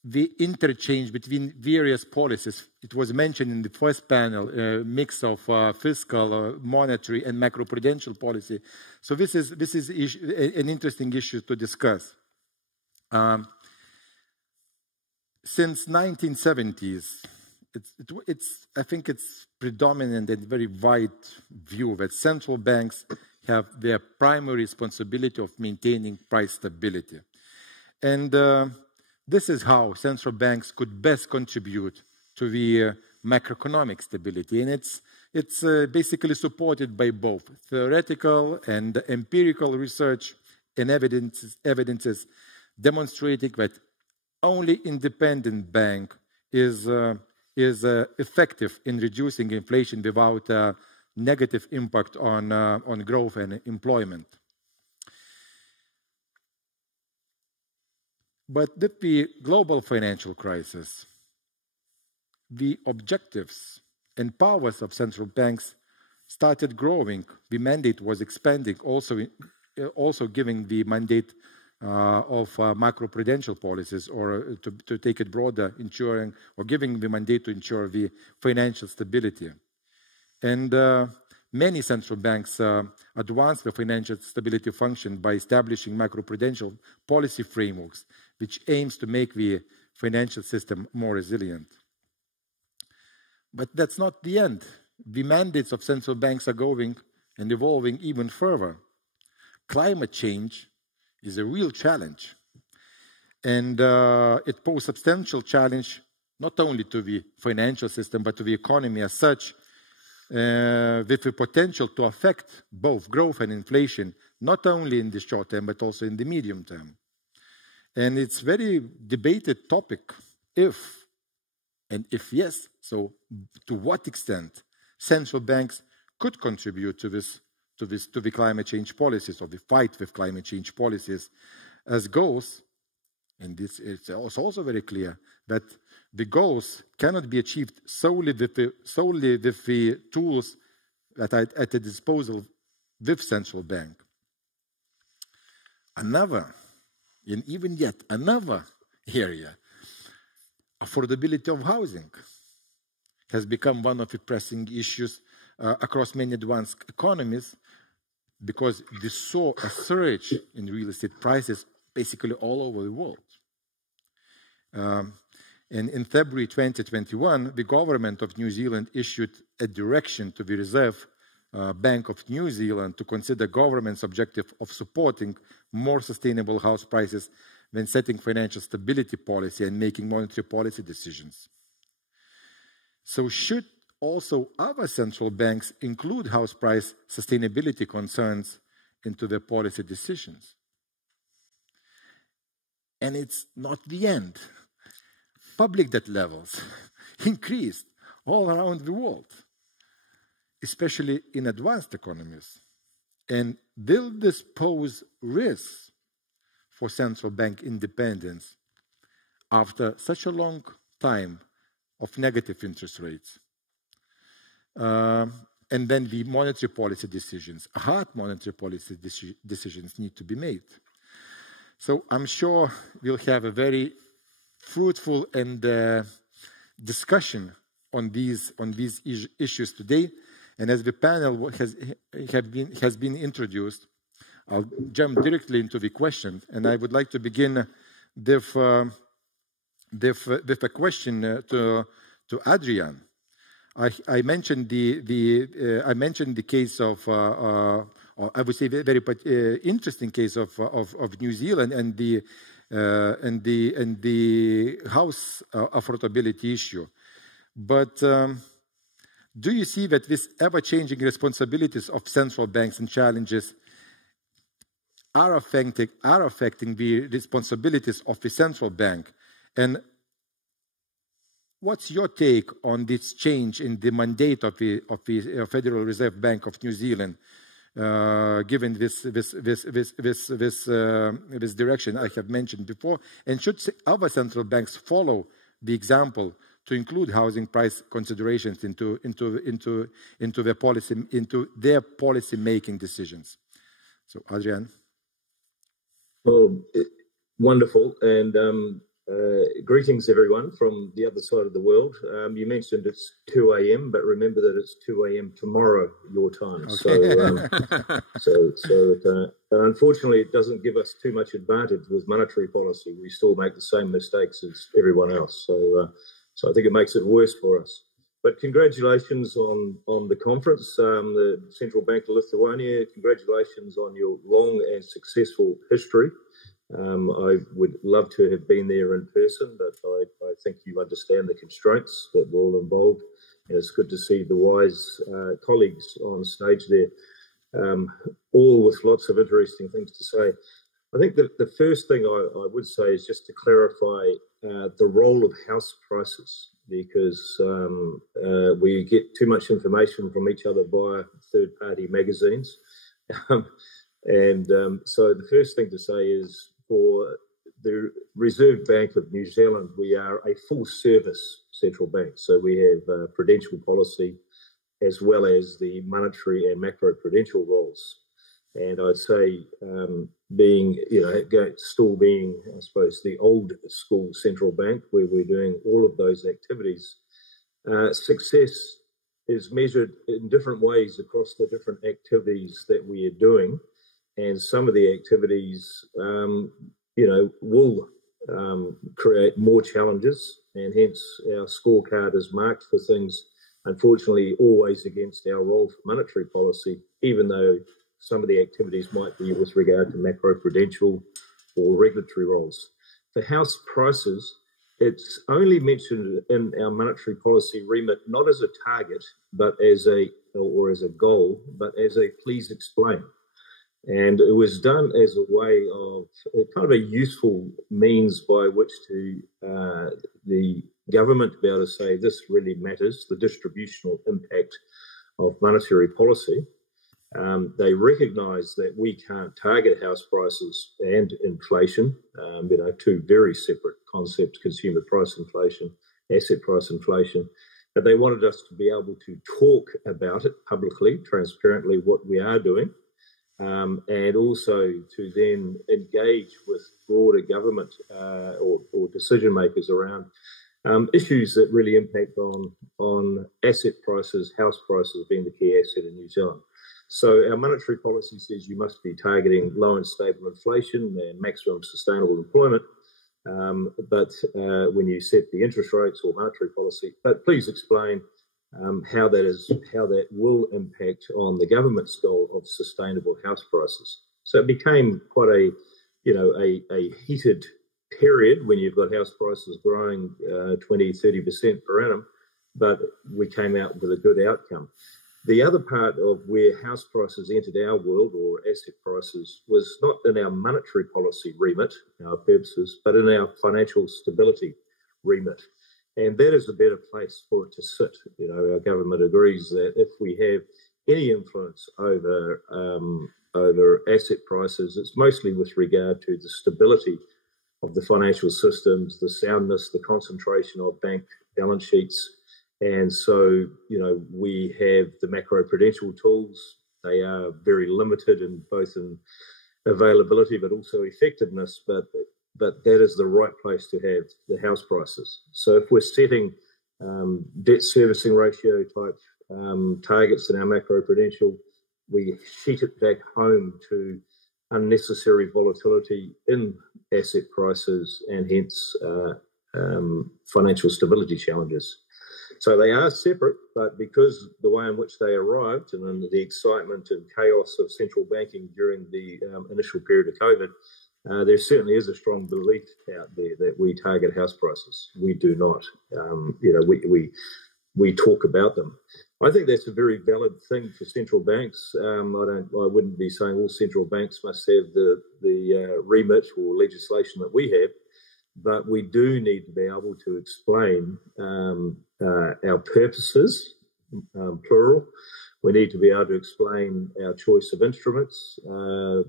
the interchange between various policies. It was mentioned in the first panel, a mix of fiscal, monetary, and macroprudential policy. So this is an interesting issue to discuss. Since 1970s, I think it's predominant and very wide view that central banks have their primary responsibility of maintaining price stability. And this is how central banks could best contribute to the macroeconomic stability. And it's basically supported by both theoretical and empirical research and evidences demonstrating that only independent bank is effective in reducing inflation without a negative impact on growth and employment. But with the global financial crisis, the objectives and powers of central banks started growing. The mandate was expanding, also giving the mandate of macroprudential policies, or to take it broader, ensuring or giving the mandate to ensure the financial stability. And many central banks advanced the financial stability function by establishing macroprudential policy frameworks, which aims to make the financial system more resilient. But that's not the end. The mandates of central banks are going and evolving even further. Climate change is a real challenge, and it poses substantial challenge not only to the financial system but to the economy as such, with the potential to affect both growth and inflation, not only in the short term but also in the medium term. And it's a very debated topic if, and if yes, so to what extent central banks could contribute to the climate change policies, or the fight with climate change policies, as goals, and this is also very clear, that the goals cannot be achieved solely with the tools that are at the disposal with central bank. Another, and even yet another area, affordability of housing, has become one of the pressing issues across many advanced economies, because we saw a surge in real estate prices basically all over the world. And in February 2021, the government of New Zealand issued a direction to the Reserve Bank of New Zealand to consider government's objective of supporting more sustainable house prices when setting financial stability policy and making monetary policy decisions. So should also other central banks include house price sustainability concerns into their policy decisions? And it's not the end. Public debt levels increased all around the world, especially in advanced economies. And will this pose risks for central bank independence after such a long time of negative interest rates? And then the monetary policy decisions, hard monetary policy decisions need to be made. So I'm sure we'll have a very fruitful and discussion on these issues today. And as the panel has been introduced, I'll jump directly into the questions. And I would like to begin with a question to Adrian. I mentioned the case of, or I would say, very interesting case of New Zealand and the house affordability issue. But do you see that these ever-changing responsibilities of central banks and challenges are affecting the responsibilities of the central bank? And what's your take on this change in the mandate of the Federal Reserve Bank of New Zealand, given this direction I have mentioned before? And should other central banks follow the example to include housing price considerations into their policy making decisions? So, Adrian. Well, wonderful, and greetings everyone from the other side of the world. You mentioned it's 2 a.m., but remember that it's 2 a.m. tomorrow, your time. Okay. So unfortunately, it doesn't give us too much advantage with monetary policy. We still make the same mistakes as everyone else. So I think it makes it worse for us. But congratulations on the conference, the Central Bank of Lithuania. Congratulations on your long and successful history. I would love to have been there in person, but I think you understand the constraints that we're all involved. And it's good to see the wise colleagues on stage there, all with lots of interesting things to say. I think that the first thing I would say is just to clarify the role of house prices, because we get too much information from each other via third-party magazines. So the first thing to say is, for the Reserve Bank of New Zealand, we are a full-service central bank. So we have prudential policy as well as the monetary and macro-prudential roles. And I'd say being, still being, I suppose, the old school central bank, where we're doing all of those activities, success is measured in different ways across the different activities that we are doing. And some of the activities, will create more challenges, and hence our scorecard is marked for things, unfortunately, always against our role for monetary policy, even though some of the activities might be with regard to macro-prudential or regulatory roles. For house prices, it's only mentioned in our monetary policy remit, not as a target, but as a goal, but as a please explain. And it was done as a way of kind of a useful means by which to the government to be able to say this really matters, the distributional impact of monetary policy. They recognise that we can't target house prices and inflation, two very separate concepts, consumer price inflation, asset price inflation. But they wanted us to be able to talk about it publicly, transparently, what we are doing. And also to then engage with broader government or decision makers around issues that really impact on asset prices, house prices being the key asset in New Zealand. So our monetary policy says you must be targeting low and stable inflation and maximum sustainable employment. But when you set the interest rates or monetary policy, but please explain how that will impact on the government's goal of sustainable house prices. So it became quite a heated period when you've got house prices growing 20-30% per annum, but we came out with a good outcome. The other part of where house prices entered our world, or asset prices, was not in our monetary policy remit, our purposes, but in our financial stability remit. And that is a better place for it to sit. Our government agrees that if we have any influence over asset prices, it's mostly with regard to the stability of the financial systems, the soundness, the concentration of bank balance sheets. And so, we have the macro-prudential tools. They are very limited in both in availability, but also effectiveness. But that is the right place to have the house prices. So if we're setting debt servicing ratio type targets in our macro-prudential, we sheet it back home to unnecessary volatility in asset prices and hence financial stability challenges. So they are separate, but because the way in which they arrived and in the excitement and chaos of central banking during the initial period of COVID, there certainly is a strong belief out there that we target house prices. We do not. We talk about them. I think that's a very valid thing for central banks. I wouldn't be saying all central banks must have the remit or legislation that we have, but we do need to be able to explain our purposes, plural. We need to be able to explain our choice of instruments,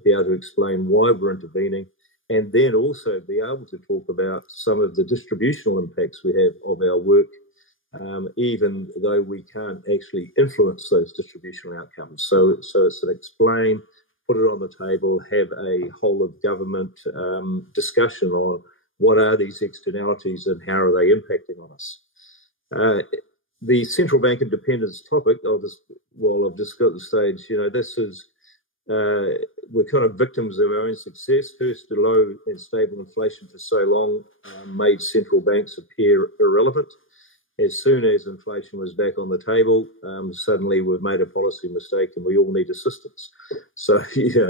be able to explain why we're intervening, and then also be able to talk about some of the distributional impacts we have of our work, even though we can't actually influence those distributional outcomes. So it's an explain, put it on the table, have a whole of government discussion on what are these externalities and how are they impacting on us. The central bank independence topic, I've just got the stage, this is, we're kind of victims of our own success. First, the low and stable inflation for so long made central banks appear irrelevant. As soon as inflation was back on the table, suddenly we've made a policy mistake and we all need assistance. So,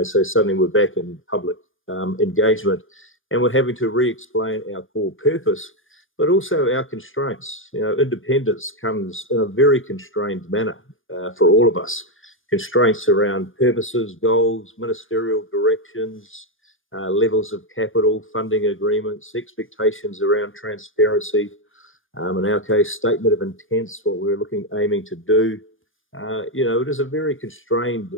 so suddenly we're back in public engagement, and we're having to re-explain our core purpose, but also our constraints. Independence comes in a very constrained manner for all of us. Constraints around purposes, goals, ministerial directions, levels of capital, funding agreements, expectations around transparency. In our case, statement of intents, what we're aiming to do. It is a very constrained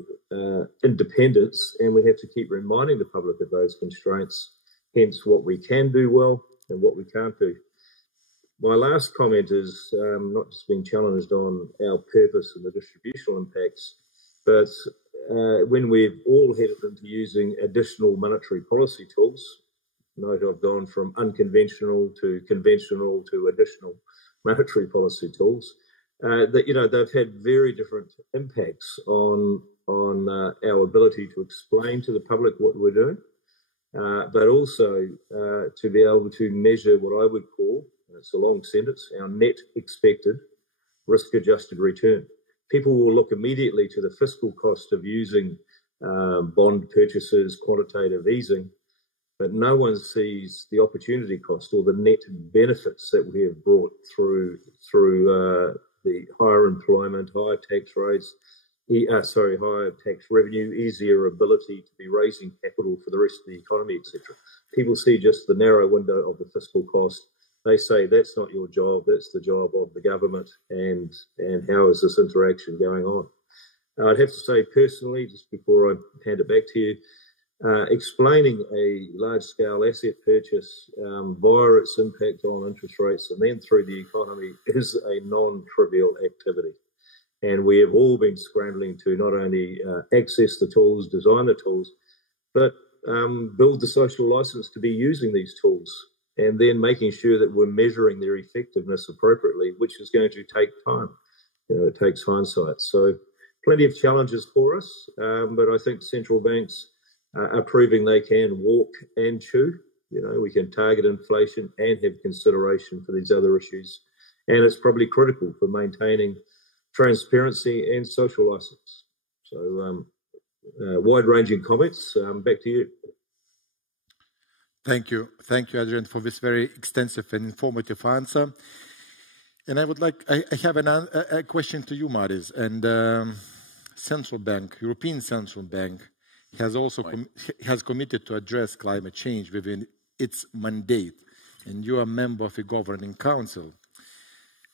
independence, and we have to keep reminding the public of those constraints, hence what we can do well and what we can't do. My last comment is not just being challenged on our purpose and the distributional impacts, but when we've all headed into using additional monetary policy tools, note I've gone from unconventional to conventional to additional monetary policy tools, that they've had very different impacts on our ability to explain to the public what we're doing, but also to be able to measure what I would call, it's a long sentence, our net expected risk-adjusted return. People will look immediately to the fiscal cost of using bond purchases, quantitative easing, but no one sees the opportunity cost or the net benefits that we have brought through the higher employment, higher tax rates, higher tax revenue, easier ability to be raising capital for the rest of the economy, etc. People see just the narrow window of the fiscal cost. They say that's not your job, that's the job of the government, and how is this interaction going on? I'd have to say personally, just before I hand it back to you, explaining a large-scale asset purchase via its impact on interest rates and then through the economy is a non-trivial activity. And we have all been scrambling to not only access the tools, design the tools, but build the social license to be using these tools, and then making sure that we're measuring their effectiveness appropriately, which is going to take time. It takes hindsight. So plenty of challenges for us, but I think central banks are proving they can walk and chew. We can target inflation and have consideration for these other issues. And it's probably critical for maintaining transparency and social license. So wide-ranging comments. Back to you. Thank you, Adrian, for this very extensive and informative answer. And I would like, I have a question to you, Maris. And Central Bank, European Central Bank, has also has committed to address climate change within its mandate. And you are a member of the Governing Council.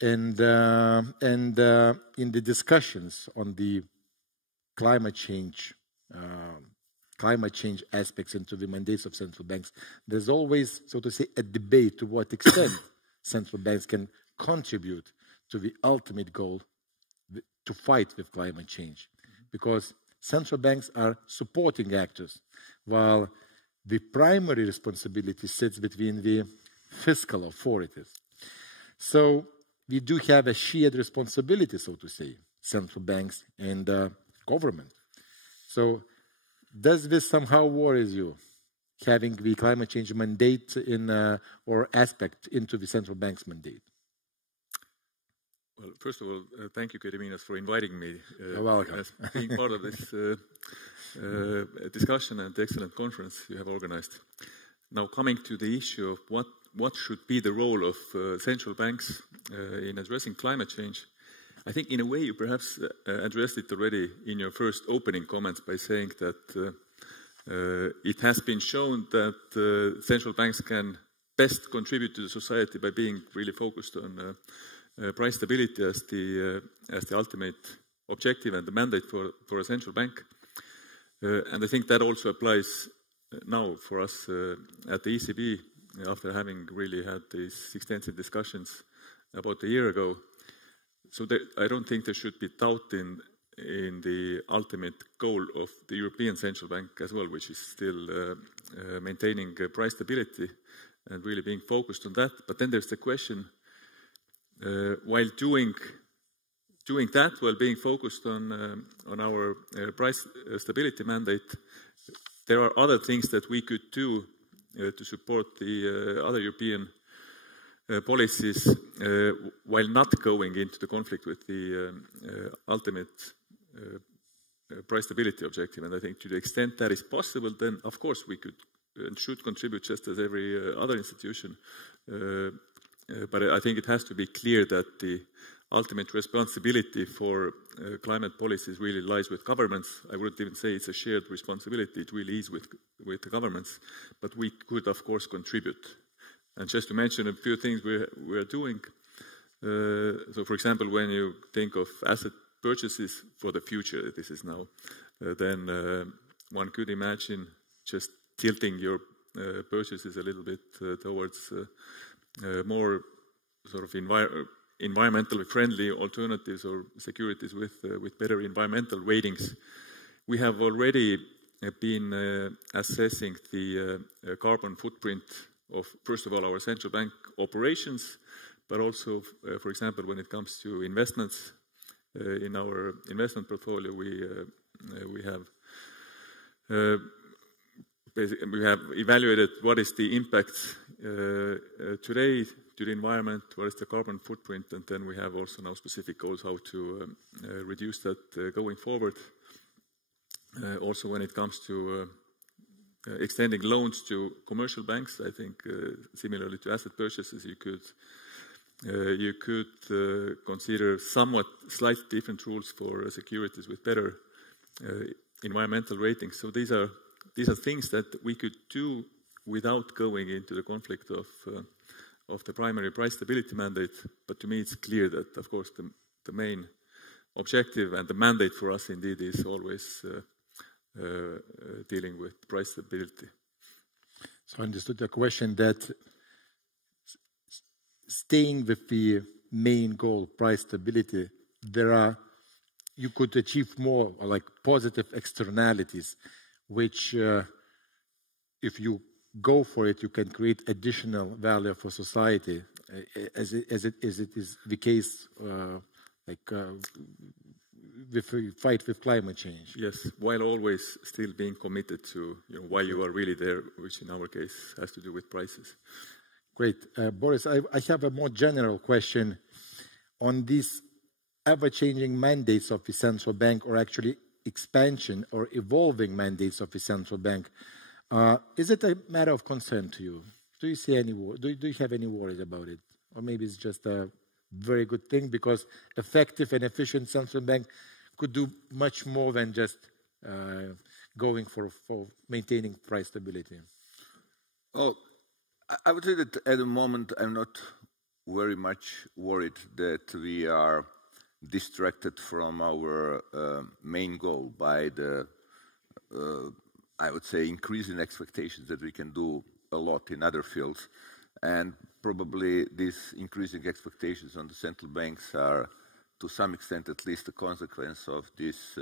And in the discussions on the climate change aspects into the mandates of central banks, there's always, so to say, a debate to what extent central banks can contribute to the ultimate goal to fight with climate change. Because central banks are supporting actors, while the primary responsibility sits between the fiscal authorities. So we do have a shared responsibility, so to say, central banks and government. So does this somehow worries you, having the climate change mandate in or aspect into the central bank's mandate? Well, first of all, thank you, Gediminas, for inviting me as being part of this discussion and excellent conference you have organized. Now, coming to the issue of what should be the role of central banks in addressing climate change, I think in a way you perhaps addressed it already in your first opening comments by saying that it has been shown that central banks can best contribute to the society by being really focused on price stability as the ultimate objective and the mandate for a central bank. And I think that also applies now for us at the ECB, after having really had these extensive discussions about a year ago. So I don't think there should be doubt in the ultimate goal of the European Central Bank as well, which is still maintaining price stability and really being focused on that. But then there's the question, while doing that, while being focused on our price stability mandate, there are other things that we could do to support the other European policies while not going into the conflict with the ultimate price stability objective. And I think to the extent that is possible, then of course we could and should contribute just as every other institution. But I think it has to be clear that the ultimate responsibility for climate policies really lies with governments. I wouldn't even say it's a shared responsibility. It really is with the governments. But we could, of course, contribute. And just to mention a few things we're doing. So, for example, when you think of asset purchases for the future, this is now, then one could imagine just tilting your purchases a little bit towards more sort of environmentally friendly alternatives or securities with better environmental ratings. We have already been assessing the carbon footprint of, first of all, our central bank operations, but also, for example, when it comes to investments in our investment portfolio, we have evaluated what is the impact today to the environment, what is the carbon footprint, and then we have also now specific goals how to reduce that going forward. Also, when it comes to extending loans to commercial banks, I think similarly to asset purchases, you could consider somewhat slightly different rules for securities with better environmental ratings. So these are things that we could do without going into the conflict of the primary price stability mandate. But to me, it's clear that, of course, the main objective and the mandate for us indeed is always dealing with price stability. So I understood the question that staying with the main goal, price stability, you could achieve more like positive externalities, which if you go for it, you can create additional value for society, as it is the case with the fight with climate change. Yes, while always still being committed to why you are really there, which in our case has to do with prices. Great. Boris, I have a more general question on these ever-changing mandates of the central bank, or actually expansion or evolving mandates of the central bank. Is it a matter of concern to you? Do you see any do you have any worries about it? Or maybe it's just a very good thing because effective and efficient central bank could do much more than just going for maintaining price stability? Oh, I would say that at the moment I'm not very much worried that we are distracted from our main goal by the, I would say, increasing expectations that we can do a lot in other fields. And probably these increasing expectations on the central banks are, to some extent at least, a consequence of this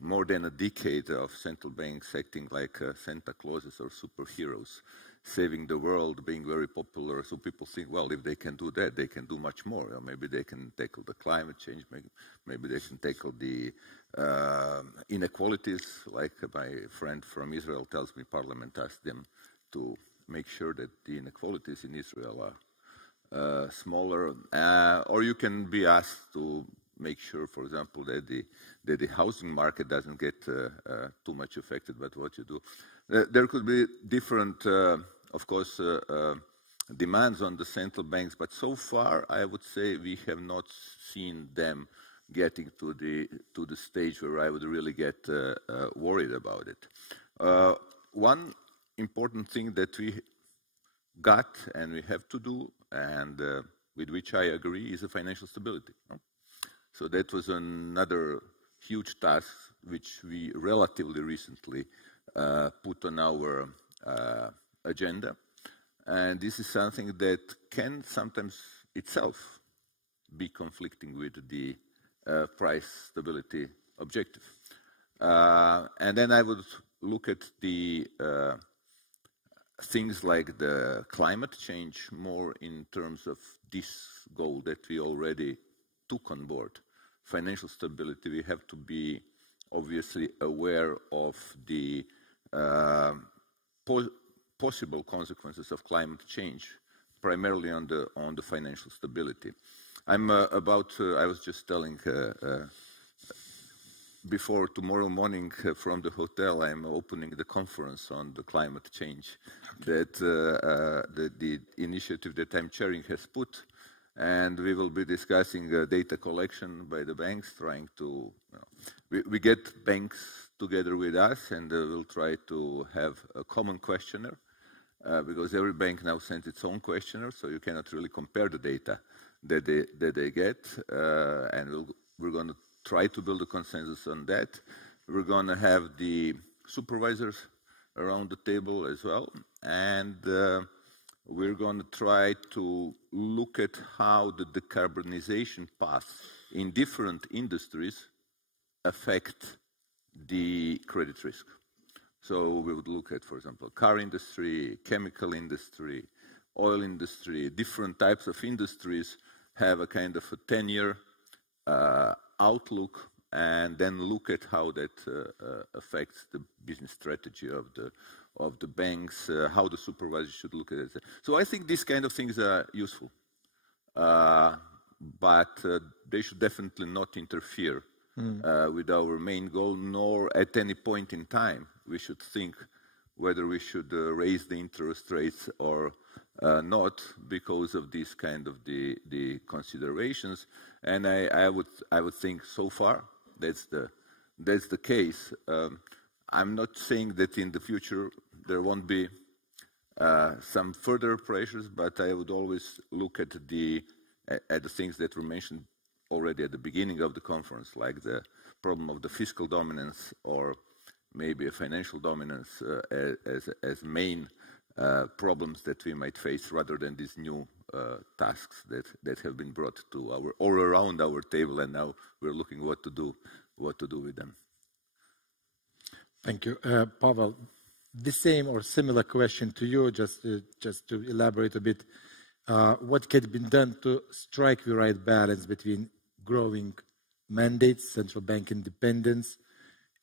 more than a decade of central banks acting like Santa Clauses or superheroes, saving the world, being very popular. So people think, well, if they can do that, they can do much more. Or maybe they can tackle the climate change, maybe they can tackle the inequalities, like my friend from Israel tells me Parliament asked them to make sure that the inequalities in Israel are smaller. Or you can be asked to make sure, for example, that the housing market doesn't get too much affected by what you do. There could be different, of course, demands on the central banks, but so far I would say we have not seen them getting to the stage where I would really get worried about it. One important thing that we got and we have to do, and with which I agree, is the financial stability. So that was another huge task which we relatively recently put on our agenda. And this is something that can sometimes itself be conflicting with the price stability objective. And then I would look at the things like the climate change more in terms of this goal that we already took on board. Financial stability, we have to be obviously aware of the possible consequences of climate change, primarily on the financial stability. I was just telling before tomorrow morning from the hotel, I'm opening the conference on the climate change that the initiative that I'm chairing has put, and we will be discussing data collection by the banks, trying to, we get banks together with us, and we'll try to have a common questionnaire, because every bank now sends its own questionnaire, so you cannot really compare the data that they get, and we're going to try to build a consensus on that. We're going to have the supervisors around the table as well, and we're going to try to look at how the decarbonization path in different industries affect the credit risk. So we would look at, for example, car industry, chemical industry, oil industry, different types of industries have a kind of a 10-year outlook, and then look at how that affects the business strategy of the banks, how the supervisors should look at it. So I think these kind of things are useful, but they should definitely not interfere with our main goal, nor at any point in time we should think whether we should raise the interest rates or not, because of these kind of the considerations. And I would think so far that's the case. I'm not saying that in the future there won't be some further pressures, but I would always look at the things that were mentioned already at the beginning of the conference, like the problem of the fiscal dominance or maybe a financial dominance as main problems that we might face, rather than these new tasks that have been brought to around our table, and now we're looking what to do with them. Thank you, Pavel. The same or similar question to you, just to elaborate a bit. What can be done to strike the right balance between growing mandates, central bank independence,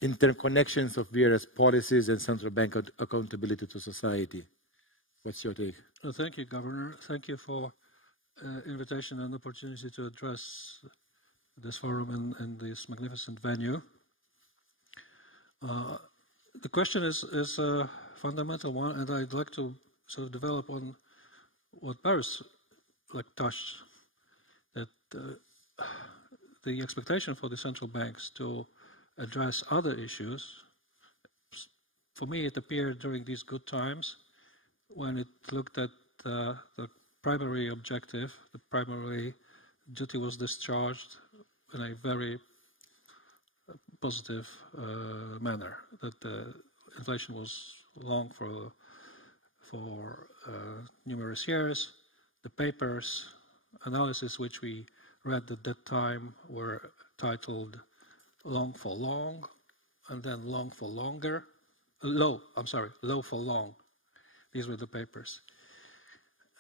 interconnections of various policies, and central bank accountability to society? What's your take? Well, thank you, Governor. Thank you for invitation and opportunity to address this forum in this magnificent venue. The question is a fundamental one, and I'd like to sort of develop on what Paris touched, that the expectation for the central banks to address other issues, for me it appeared during these good times when it looked at the primary objective, the primary duty was discharged in a very positive manner, that the inflation was long for numerous years. The papers, analysis which we read at that time were titled long for long, and then long for longer, low for long. These were the papers.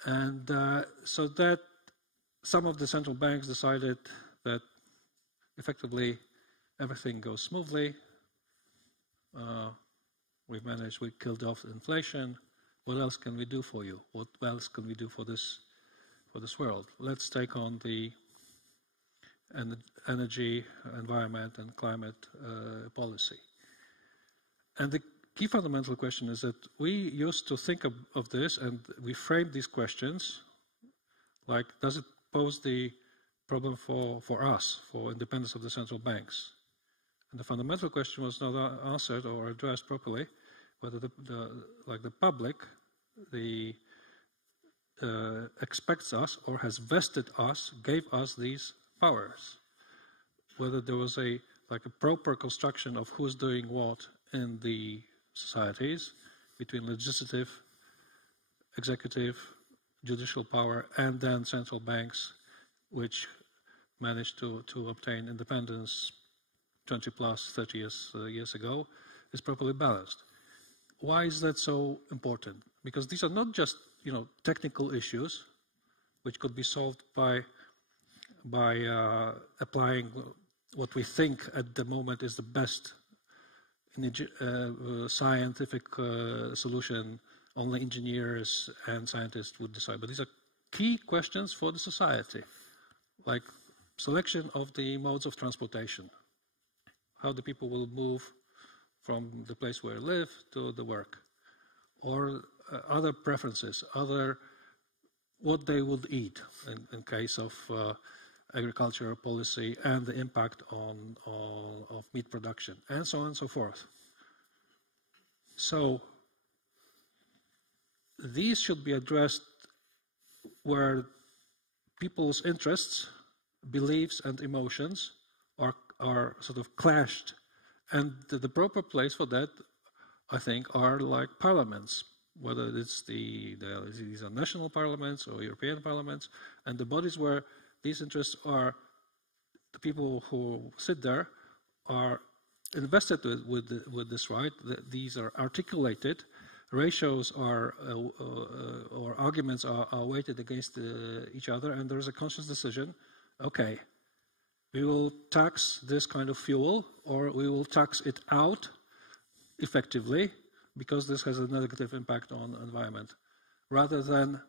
And so that some of the central banks decided that effectively everything goes smoothly. We killed off inflation. What else can we do for you? What else can we do for this world? Let's take on the energy, environment, and climate policy. And the key fundamental question is that we used to think of this, and we framed these questions like, does it pose the problem for us, for independence of the central banks? And the fundamental question was not answered or addressed properly, whether the public expects us or has vested us, gave us these powers. Whether there was a proper construction of who's doing what in the societies between legislative, executive, judicial power, and then central banks, which managed to obtain independence 20 plus 30 years ago, is properly balanced. Why is that so important? Because these are not just technical issues which could be solved by applying what we think at the moment is the best scientific solution only engineers and scientists would decide. But these are key questions for the society, like selection of the modes of transportation, how the people will move from the place where they live to the work, or other preferences, what they would eat in case of agricultural policy and the impact of meat production, and so on and so forth. So these should be addressed where people's interests, beliefs, and emotions are sort of clashed. And the proper place for that, I think, are like parliaments, whether it's these are national parliaments or European parliaments, and the bodies where these interests are, the people who sit there are invested with this right. These are articulated, ratios are or arguments are weighted against each other, and there is a conscious decision. Okay, we will tax this kind of fuel, or we will tax it out effectively because this has a negative impact on the environment, rather than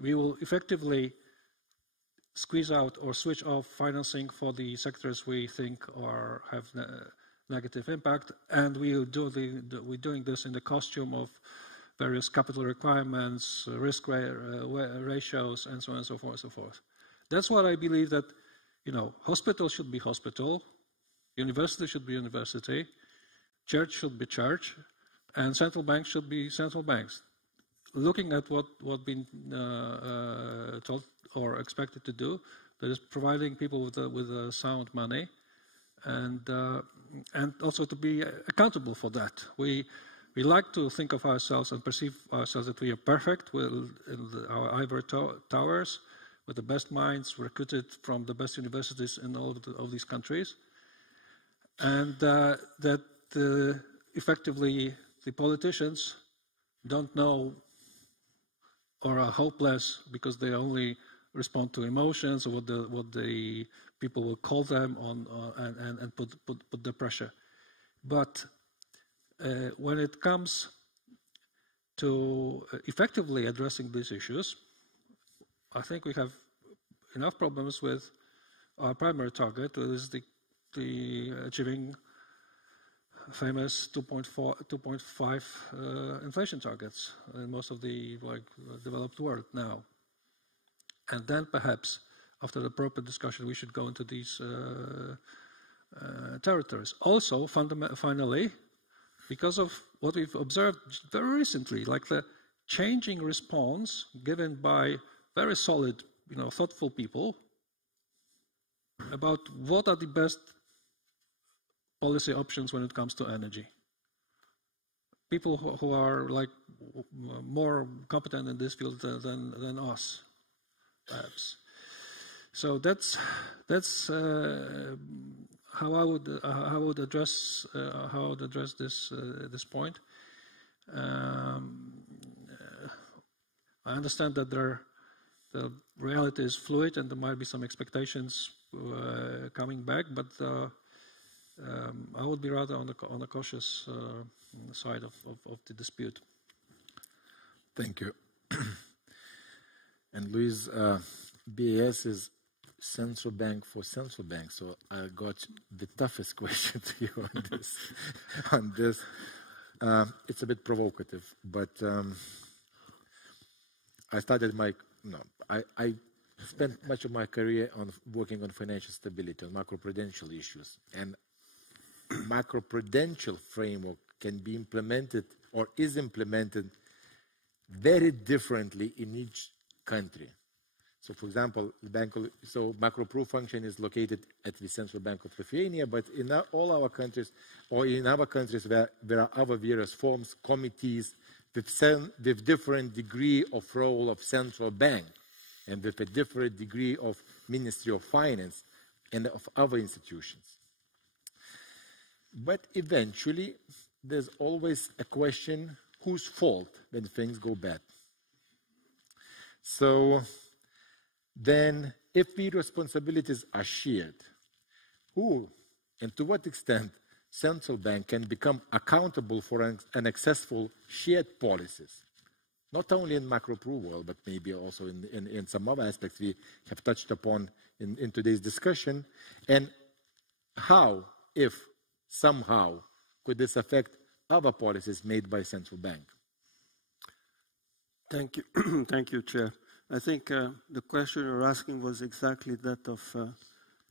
we will effectively squeeze out or switch off financing for the sectors we think have negative impact, and we're doing this in the costume of various capital requirements, risk ratios, and so on and so forth, and so forth. That's what I believe, that hospital should be hospital, university should be university, church should be church, and central banks should be central banks. Looking at what been told or expected to do, that is providing people with sound money, and also to be accountable for that. We like to think of ourselves and perceive ourselves that we are perfect in our ivory towers, with the best minds recruited from the best universities in all of these countries, and that effectively the politicians don't know or are hopeless because they only respond to emotions or what the people will call them on and put the pressure. But when it comes to effectively addressing these issues, I think we have enough problems with our primary target, which is the achieving famous 2.5 inflation targets in most of the developed world now. And then perhaps after the proper discussion, we should go into these territories. Also, finally, because of what we've observed very recently, like the changing response given by very solid, thoughtful people about what are the best policy options when it comes to energy. People who are more competent in this field than us, perhaps. So that's how I would address this point. I understand that the reality is fluid and there might be some expectations coming back, but I would be rather on the cautious side of the dispute. Thank you. And Luis, BAS is central bank for central bank, so I got the toughest question to you on this. It's a bit provocative, but I spent much of my career on working on financial stability, on macroprudential issues, and macroprudential framework can be implemented or is implemented very differently in each country. So, for example, macro-proof function is located at the Central Bank of Lithuania, but in all our countries, or in other countries where there are other various forms, committees with different degree of role of central bank, and with a different degree of Ministry of Finance and of other institutions. But eventually, there's always a question, whose fault when things go bad? So then, if the responsibilities are shared, who and to what extent central bank can become accountable for unsuccessful shared policies? not only in macro-approval, but maybe also in some other aspects we have touched upon in today's discussion, and how, if somehow, could this affect other policies made by central bank? Thank you. Thank you, Chair. I think the question you're asking was exactly that of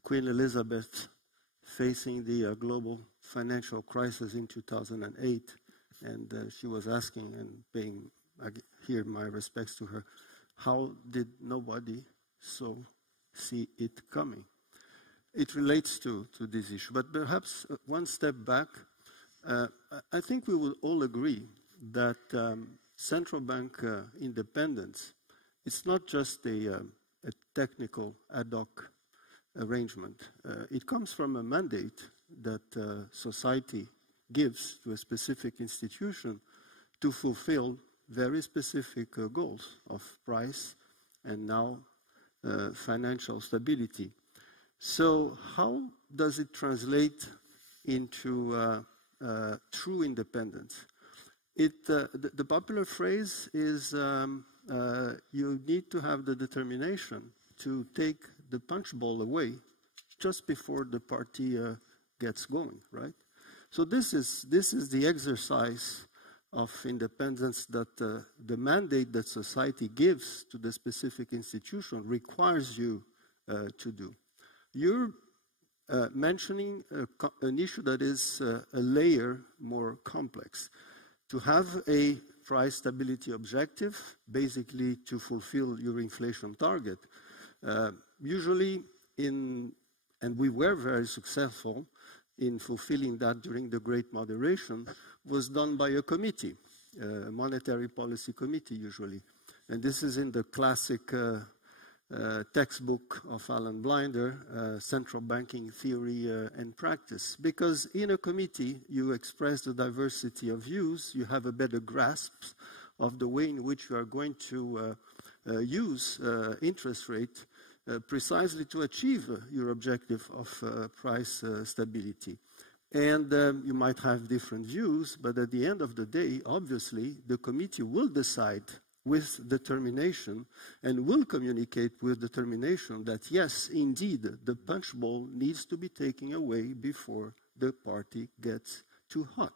Queen Elizabeth facing the global financial crisis in 2008. And she was asking and paying here my respects to her, how did nobody see it coming? It relates to this issue, but perhaps one step back. I think we will all agree that central bank independence, it's not just a technical ad hoc arrangement. It comes from a mandate that society gives to a specific institution to fulfill very specific goals of price and now financial stability. So how does it translate into true independence? The popular phrase is you need to have the determination to take the punch bowl away just before the party gets going, right? So this is the exercise of independence that the mandate that society gives to the specific institution requires you to do. You're mentioning an issue that is a layer more complex. To have a price stability objective, basically to fulfill your inflation target, usually and we were very successful in fulfilling that during the Great Moderation, was done by a committee, a monetary policy committee usually. And this is in the classic textbook of Alan Blinder, Central Banking Theory and Practice. Because in a committee, you express the diversity of views, you have a better grasp of the way in which you are going to use interest rate precisely to achieve your objective of price stability. And you might have different views, but at the end of the day, obviously, the committee will decide with determination and will communicate with determination that, yes, indeed, the punch bowl needs to be taken away before the party gets too hot.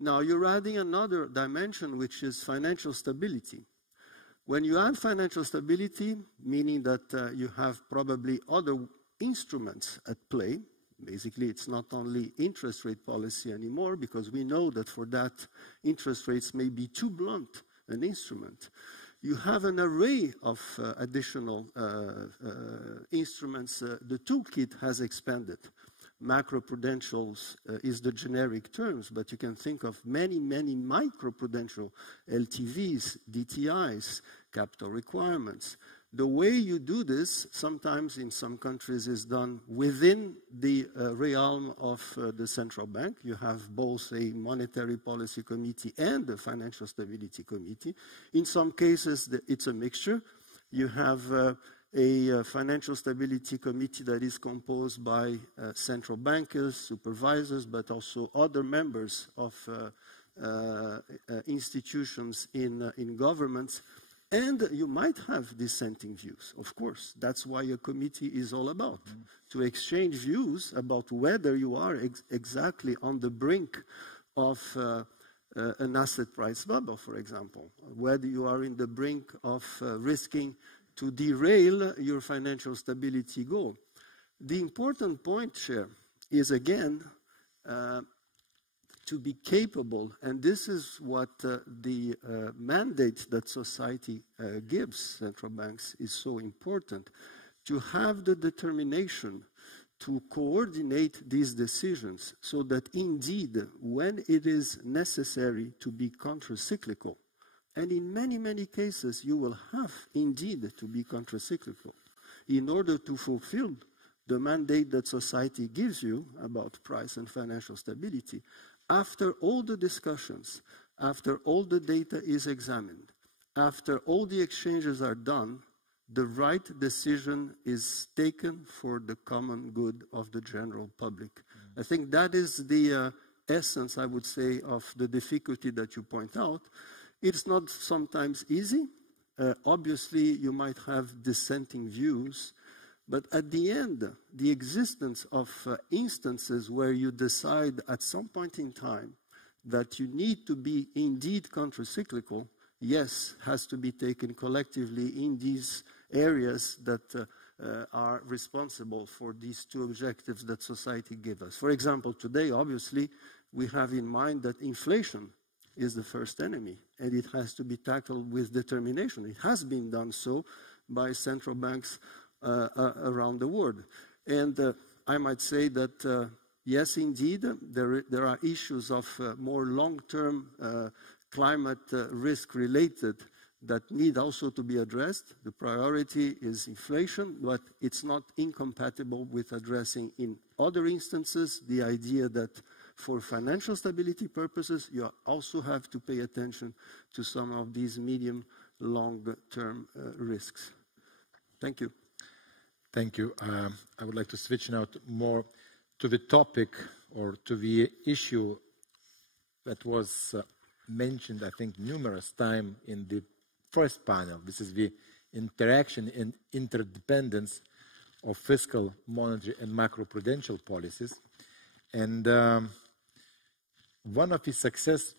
Now, you're adding another dimension, which is financial stability. When you add financial stability, meaning that you have probably other instruments at play, basically it's not only interest rate policy anymore, because we know that for that interest rates may be too blunt an instrument. You have an array of additional instruments. The toolkit has expanded. Macroprudentials is the generic terms, but you can think of many, many microprudential LTVs, DTIs, capital requirements. The way you do this, sometimes in some countries, is done within the realm of the central bank. You have both a monetary policy committee and a financial stability committee. In some cases, it's a mixture. You have a financial stability committee that is composed by central bankers, supervisors, but also other members of institutions in governments. And you might have dissenting views, of course. That's why a committee is all about, to exchange views about whether you are exactly on the brink of an asset price bubble, for example, whether you are in the brink of risking to derail your financial stability goal. The important point, Chair, is again to be capable, and this is what the mandate that society gives central banks is so important, to have the determination to coordinate these decisions so that indeed when it is necessary to be countercyclical, and in many, many cases you will have indeed to be countercyclical in order to fulfill the mandate that society gives you about price and financial stability. After all the discussions, after all the data is examined, after all the exchanges are done, the right decision is taken for the common good of the general public. I think that is the essence, I would say, of the difficulty that you point out. It's not sometimes easy. Obviously, you might have dissenting views, but at the end, the existence of instances where you decide at some point in time that you need to be indeed countercyclical, yes, has to be taken collectively in these areas that are responsible for these two objectives that society gives us. For example, today, obviously, we have in mind that inflation is the first enemy, and it has to be tackled with determination. It has been done so by central banks around the world. And I might say that, yes, indeed, there are issues of more long-term climate risk-related that need also to be addressed. The priority is inflation, but it's not incompatible with addressing in other instances the idea that for financial stability purposes, you also have to pay attention to some of these medium, long-term risks. Thank you. Thank you. I would like to switch now more to the topic or to the issue that was mentioned, I think, numerous times in the first panel. This is the interaction and interdependence of fiscal, monetary, and macroprudential policies. And one of the success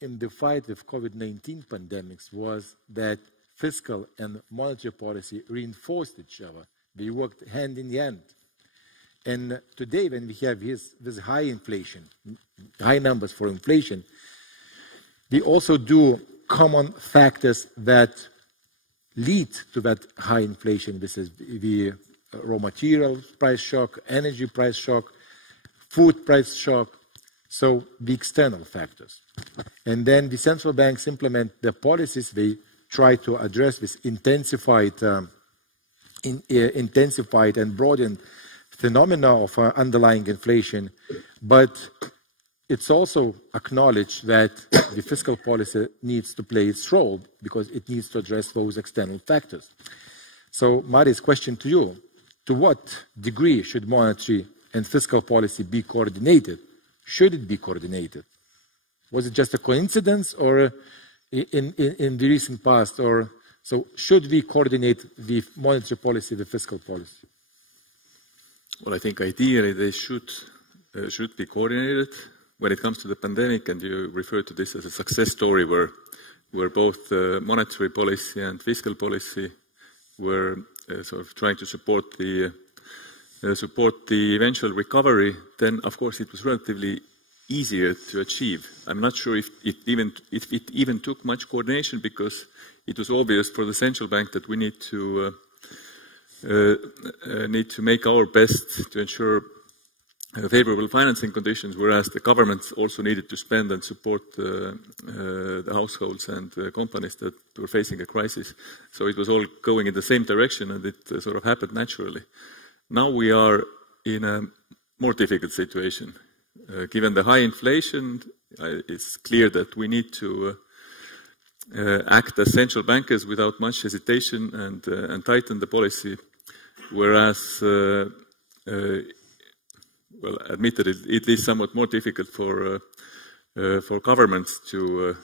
in the fight with COVID-19 pandemics was that fiscal and monetary policy reinforced each other. They worked hand in hand. And today, when we have this high inflation, high numbers for inflation, we also do common factors that lead to that high inflation. This is the raw material price shock, energy price shock, food price shock, so the external factors. And then the central banks implement the policies. They try to address this intensified and broadened phenomena of underlying inflation, but it's also acknowledged that the fiscal policy needs to play its role because it needs to address those external factors. So, Mari's question to you, to what degree should monetary and fiscal policy be coordinated? Should it be coordinated? Was it just a coincidence or in the recent past? Or so should we coordinate the monetary policy, the fiscal policy? Well, I think ideally they should be coordinated. When it comes to the pandemic, and you refer to this as a success story where both monetary policy and fiscal policy were sort of trying to support the eventual recovery, then of course it was relatively easier to achieve. I'm not sure if it even took much coordination, because it was obvious for the central bank that we need to make our best to ensure favorable financing conditions, whereas the government also needed to spend and support the households and companies that were facing a crisis. So it was all going in the same direction, and it sort of happened naturally. Now we are in a more difficult situation. Given the high inflation, it's clear that we need to act as central bankers without much hesitation and tighten the policy, whereas well, admittedly, it is somewhat more difficult for governments to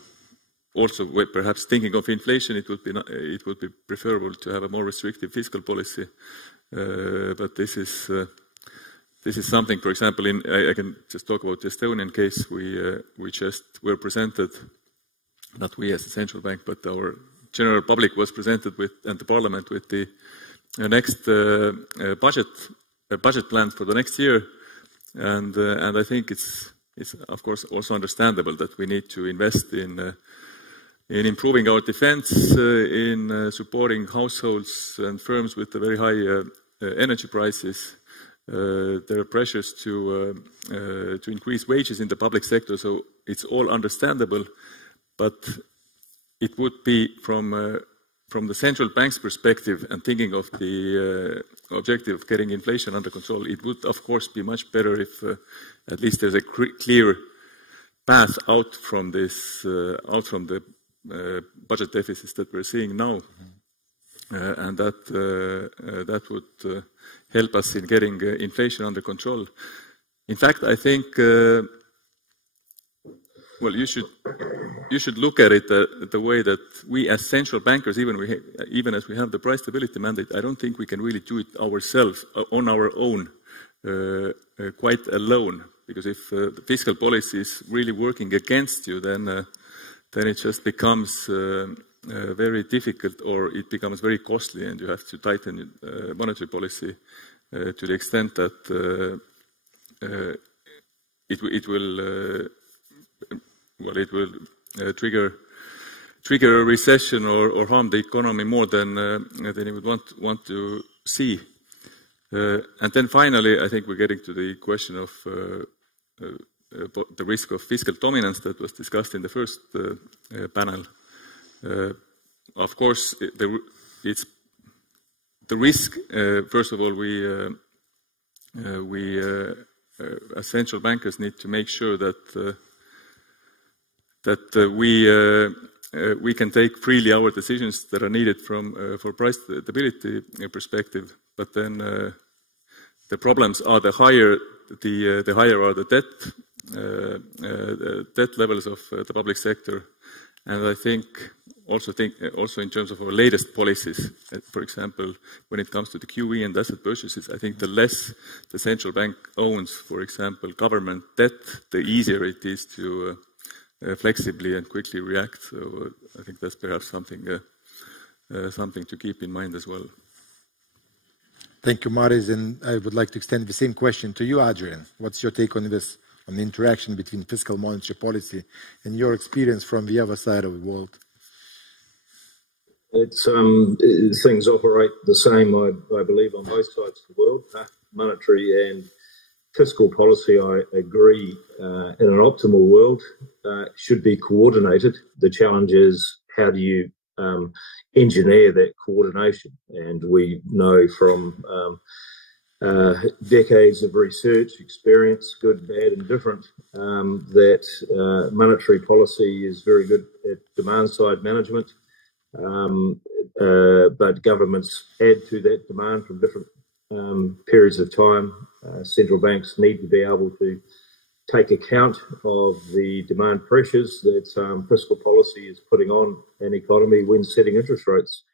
also, perhaps thinking of inflation, it would be preferable to have a more restrictive fiscal policy. But this is something. For example, I can just talk about the Estonian case. We just were presented, not we as a central bank, but our general public was presented with, and the parliament with the next budget plan for the next year. And I think it's of course also understandable that we need to invest in improving our defense, in supporting households and firms with the very high energy prices. There are pressures to increase wages in the public sector, so it's all understandable. But it would be from the central bank's perspective and thinking of the objective of getting inflation under control, it would of course be much better if at least there's a clear path out from this, out from the budget deficits that we're seeing now, and that would help us in getting inflation under control. In fact, I think Well, you should look at it the way that we as central bankers, even as we have the price stability mandate, I don't think we can really do it ourselves on our own, quite alone. Because if the fiscal policy is really working against you, then it just becomes very difficult, or it becomes very costly, and you have to tighten monetary policy to the extent that it will trigger a recession or harm the economy more than you would want to see. And then finally, I think we're getting to the question of the risk of fiscal dominance that was discussed in the first panel. Of course, it's the risk. First of all, we as central bankers need to make sure that we can take freely our decisions that are needed for price stability perspective. But then the problems are the higher are the debt levels of the public sector, and I think also in terms of our latest policies, for example, when it comes to the QE and asset purchases, I think the less the central bank owns, for example, government debt, the easier it is to flexibly and quickly react. So I think that's perhaps something to keep in mind as well. Thank you, Maris, and I would like to extend the same question to you, Adrian. What's your take on this, on the interaction between fiscal monetary policy and your experience from the other side of the world? It's things operate the same, I believe, on both sides of the world. Monetary and fiscal policy, I agree, in an optimal world, should be coordinated. The challenge is, how do you engineer that coordination? And we know from decades of research experience, good, bad, and different, that monetary policy is very good at demand-side management, but governments add to that demand from different periods of time. Central banks need to be able to take account of the demand pressures that fiscal policy is putting on an economy when setting interest rates.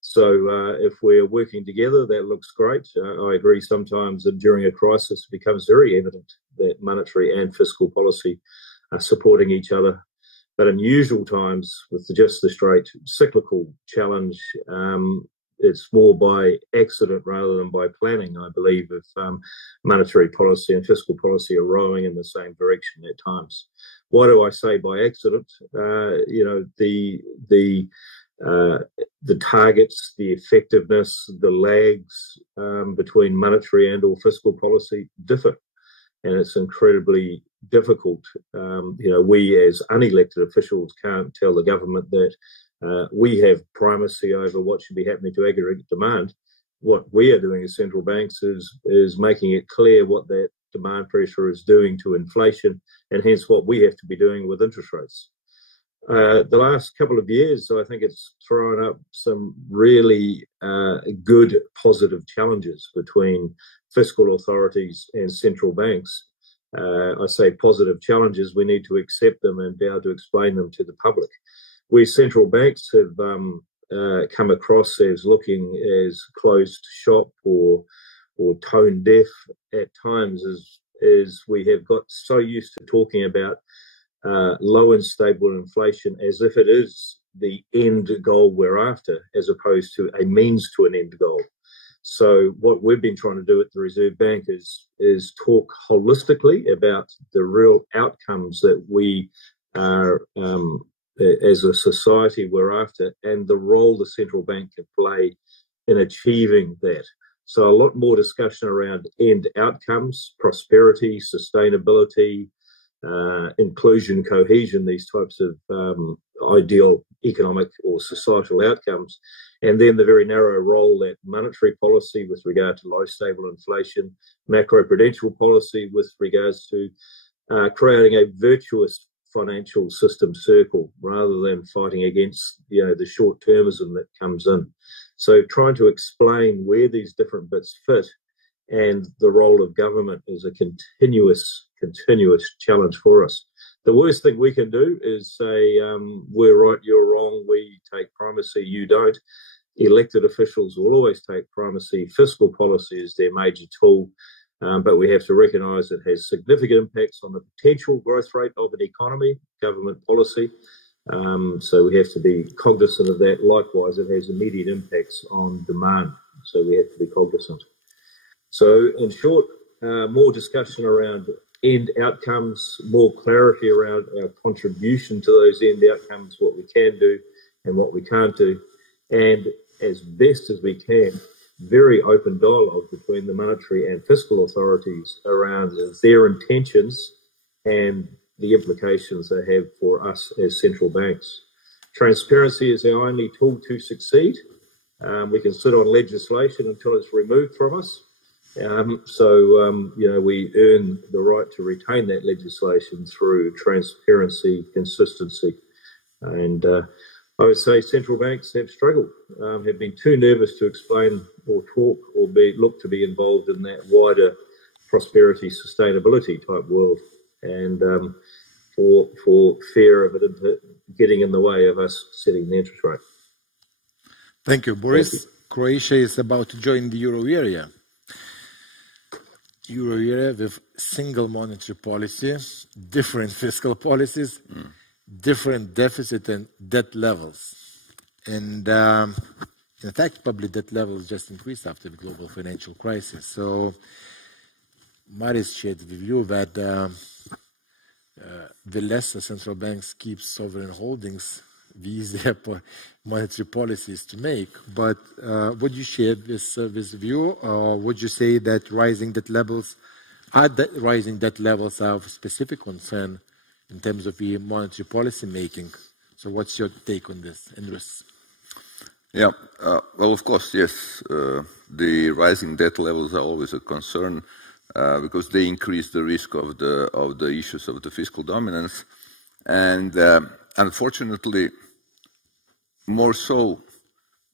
So if we're working together, that looks great. I agree sometimes that during a crisis it becomes very evident that monetary and fiscal policy are supporting each other. But in usual times, with just the straight cyclical challenge, it's more by accident rather than by planning, I believe, if monetary policy and fiscal policy are rowing in the same direction at times. Why do I say by accident? The targets, the effectiveness, the lags between monetary and or fiscal policy differ. And it's incredibly difficult. We as unelected officials can't tell the government that we have primacy over what should be happening to aggregate demand. What we are doing as central banks is making it clear what that demand pressure is doing to inflation, and hence what we have to be doing with interest rates. The last couple of years, I think it's thrown up some really good positive challenges between fiscal authorities and central banks. I say positive challenges, we need to accept them and be able to explain them to the public. We central banks have come across as looking as closed shop or tone deaf at times, as we have got so used to talking about low and stable inflation as if it is the end goal we're after, as opposed to a means to an end goal. So what we've been trying to do at the Reserve Bank is talk holistically about the real outcomes that we are, as a society, we're after, and the role the central bank can play in achieving that. So a lot more discussion around end outcomes, prosperity, sustainability, inclusion, cohesion, these types of ideal economic or societal outcomes, and then the very narrow role that monetary policy with regard to low stable inflation, macroprudential policy with regards to creating a virtuous financial system circle rather than fighting against the short-termism that comes in. So trying to explain where these different bits fit and the role of government is a continuous challenge for us. The worst thing we can do is say, we're right, you're wrong, we take primacy, you don't. Elected officials will always take primacy. Fiscal policy is their major tool, but we have to recognise it has significant impacts on the potential growth rate of an economy, government policy. So we have to be cognizant of that. Likewise, it has immediate impacts on demand, so we have to be cognizant. So in short, more discussion around end outcomes, more clarity around our contribution to those end outcomes, what we can do and what we can't do, and as best as we can, very open dialogue between the monetary and fiscal authorities around their intentions and the implications they have for us as central banks. Transparency is our only tool to succeed. We can sit on legislation until it's removed from us. You know, we earn the right to retain that legislation through transparency, consistency. And I would say central banks have struggled, have been too nervous to explain or talk or look to be involved in that wider prosperity, sustainability type world. And for fear of it getting in the way of us setting the interest rate. Thank you, Boris. Croatia is about to join the euro area. Euro area with single monetary policy, different fiscal policies, different deficit and debt levels. And in fact, public debt levels just increased after the global financial crisis. So Maris shared the view that the less the central banks keep sovereign holdings, the easier monetary policies to make. But would you share this view, or would you say that rising debt levels are of specific concern in terms of the monetary policy making? So what's your take on this, Andrus? Yeah, well, of course, yes. The rising debt levels are always a concern because they increase the risk of the issues of the fiscal dominance. And unfortunately, more so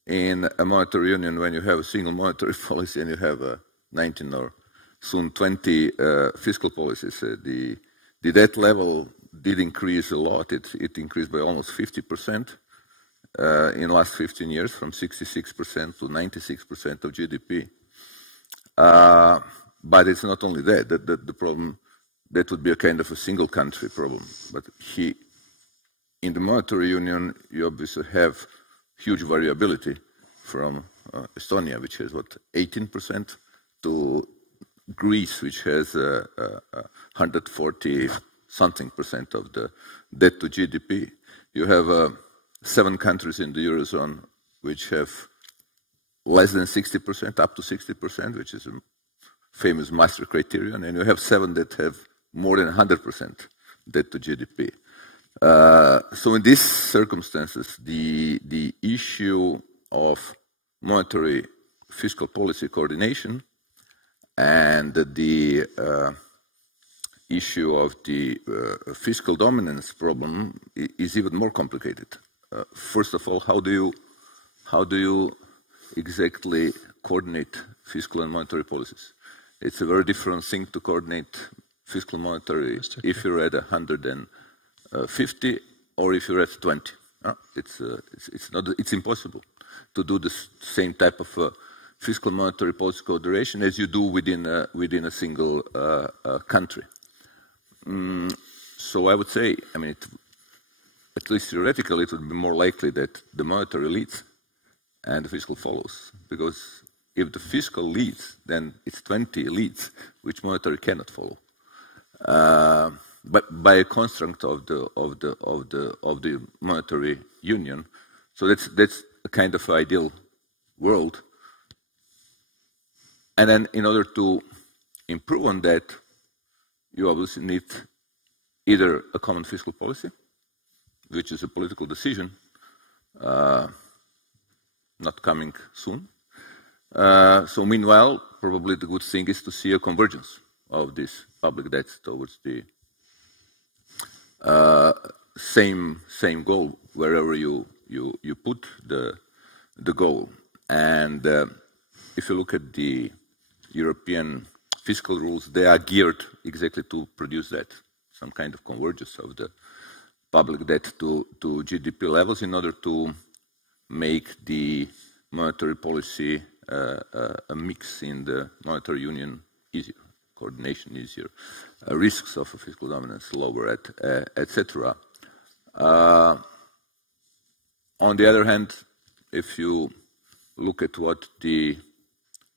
in a monetary union when you have a single monetary policy and you have 19 or soon 20 fiscal policies. The debt level did increase a lot. It increased by almost 50% in the last 15 years, from 66% to 96% of GDP. But it's not only that. The problem, that would be a kind of a single country problem. But in the monetary union, you obviously have huge variability from Estonia, which has, 18%, to Greece, which has 140-something% of the debt to GDP. You have 7 countries in the Eurozone which have less than 60%, up to 60%, which is a famous Maastricht criterion, and you have 7 that have more than 100% debt to GDP. So in these circumstances, the issue of monetary fiscal policy coordination and the issue of the fiscal dominance problem is even more complicated. First of all, how do you exactly coordinate fiscal and monetary policies? It's a very different thing to coordinate fiscal monetary if you're at 150 or if you're at 20. It's impossible to do the same type of fiscal monetary policy coordination as you do within a single country. So I would say, I mean, at least theoretically, it would be more likely that the monetary leads and the fiscal follows, because if the fiscal leads, then it's 20 leads which monetary cannot follow. But by a construct of the monetary union, so that's a kind of ideal world. And then, in order to improve on that, you obviously need either a common fiscal policy, which is a political decision, not coming soon. So meanwhile, probably the good thing is to see a convergence of this public debt towards the same goal wherever you put the goal. And if you look at the European fiscal rules, they are geared exactly to produce that. some kind of convergence of the public debt to GDP levels in order to make the monetary policy a mix in the monetary union easier, coordination easier, risks of fiscal dominance lower, etc. On the other hand, if you look at what the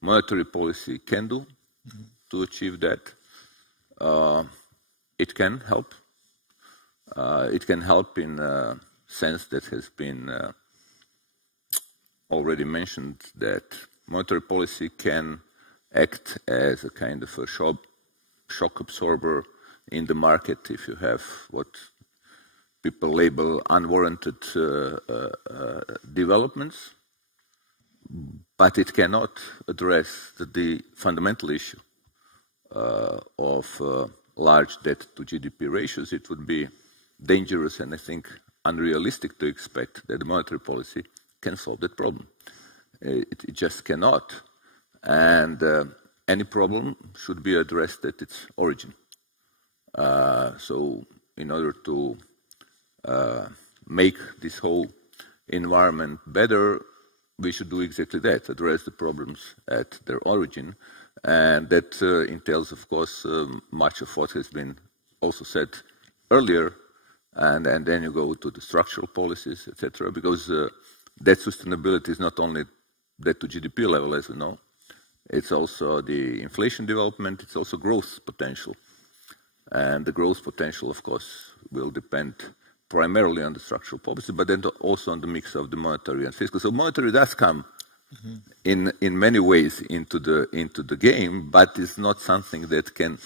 monetary policy can do to achieve that, it can help. It can help in a sense that has been already mentioned, that monetary policy can act as a kind of a shock absorber in the market if you have what people label unwarranted developments, but it cannot address the fundamental issue of large debt to GDP ratios. It would be dangerous and I think unrealistic to expect that the monetary policy can solve that problem. It just cannot. And any problem should be addressed at its origin. So in order to make this whole environment better, we should do exactly that, address the problems at their origin. And that entails, of course, much of what has been also said earlier. And then you go to the structural policies, etc., because debt sustainability is not only debt to GDP level, as we know. It's also the inflation development, it's also growth potential. And the growth potential, of course, will depend primarily on the structural policy, but then also on the mix of the monetary and fiscal. So monetary does come in many ways into the game, but it's not something that can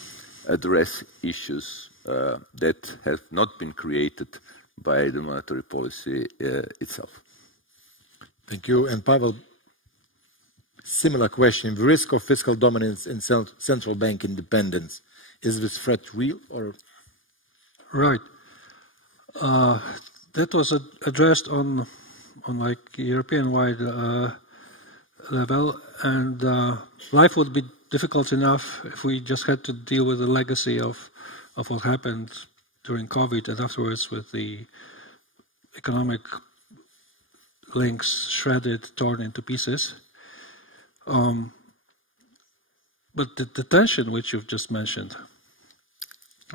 address issues that have not been created by the monetary policy itself. Thank you. And Pavel, similar question. The risk of fiscal dominance and central bank independence, is this threat real or? Right. That was addressed on like European-wide level, and life would be difficult enough if we just had to deal with the legacy of what happened during COVID and afterwards with the economic links shredded, torn into pieces. But the tension which you've just mentioned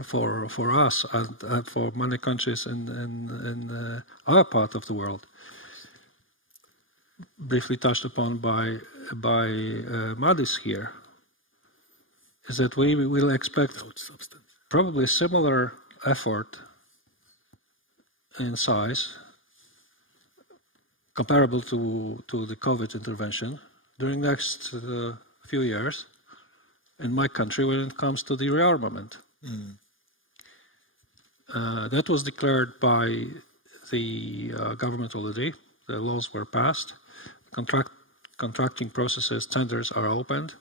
for us and for many countries in our part of the world, briefly touched upon by Madis here, is that we will expect probably similar effort in size comparable to the COVID intervention during the next few years in my country when it comes to the rearmament. That was declared by the government already. The laws were passed. Contracting processes, tenders are opened.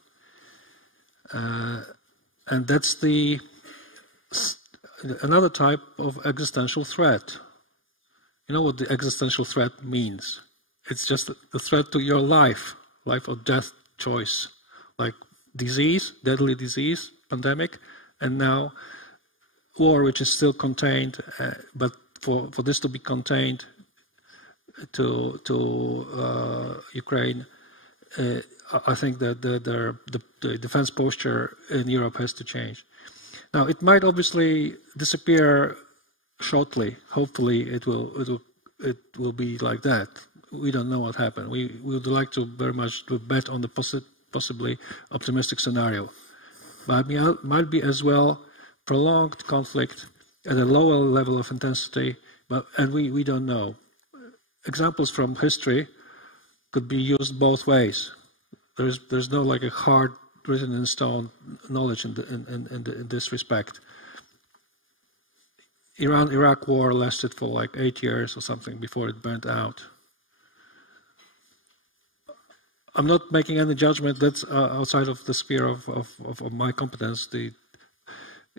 And that's another type of existential threat. You know what the existential threat means? It's just the threat to your life or death choice, like disease, deadly disease, pandemic, and now war, which is still contained, but for this to be contained to Ukraine, I think that the defense posture in Europe has to change. Now, it might obviously disappear shortly. Hopefully, it will be like that. We don't know what happened. We would like to very much to bet on the possibly optimistic scenario, but it might be as well prolonged conflict at a lower level of intensity. And we don't know. Examples from history could be used both ways. There's no like a hard written in stone knowledge in this respect. Iran-Iraq war lasted for like 8 years or something before it burnt out. I'm not making any judgment that's outside of the sphere of my competence.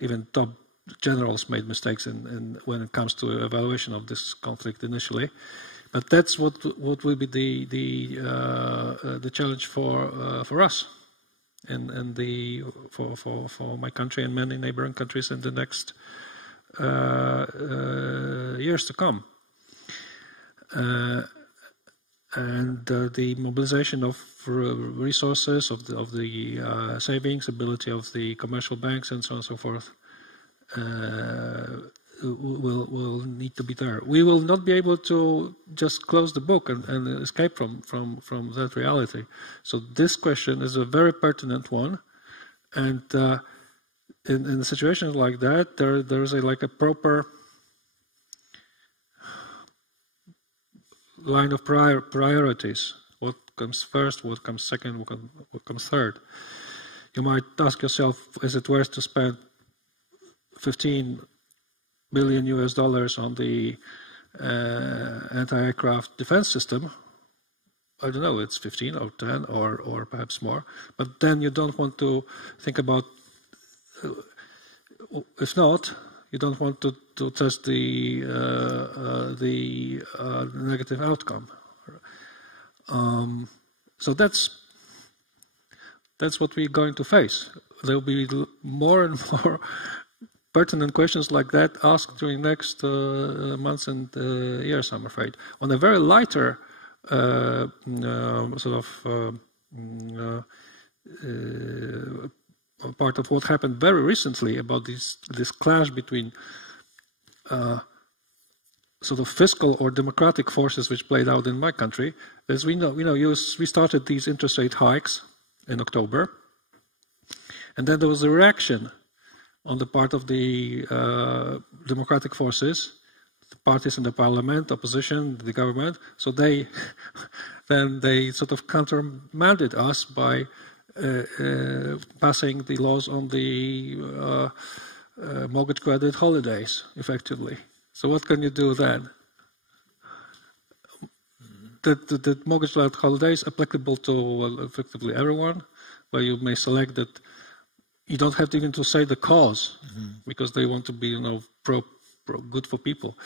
Even top generals made mistakes when it comes to evaluation of this conflict initially. But that's what will be the challenge for us and for my country and many neighboring countries in the next years to come. And the mobilization of resources, of the savings ability of the commercial banks and so on and so forth will need to be there. We will not be able to just close the book and escape from that reality. So this question is a very pertinent one, and in a situation like that, there's a proper line of priorities. What comes first, what comes second, what comes third. You might ask yourself, is it worth to spend $15 billion on the anti-aircraft defense system? I don't know, it's 15 or 10 or perhaps more. But then you don't want to think about, if not, you don't want to test the negative outcome. So that's what we're going to face. There will be more and more pertinent questions like that asked during next months and years, I'm afraid. On a very lighter part of what happened very recently about this clash between fiscal or democratic forces which played out in my country. As we know, we started these interest rate hikes in October, and then there was a reaction on the part of the democratic forces, the parties in the parliament, opposition, the government. So they sort of countermanded us by passing the laws on the mortgage credit holidays, effectively. So what can you do then? The mortgage credit holidays applicable to effectively everyone, where you may select that you don't have to even to say the cause, because they want to be, pro good for people.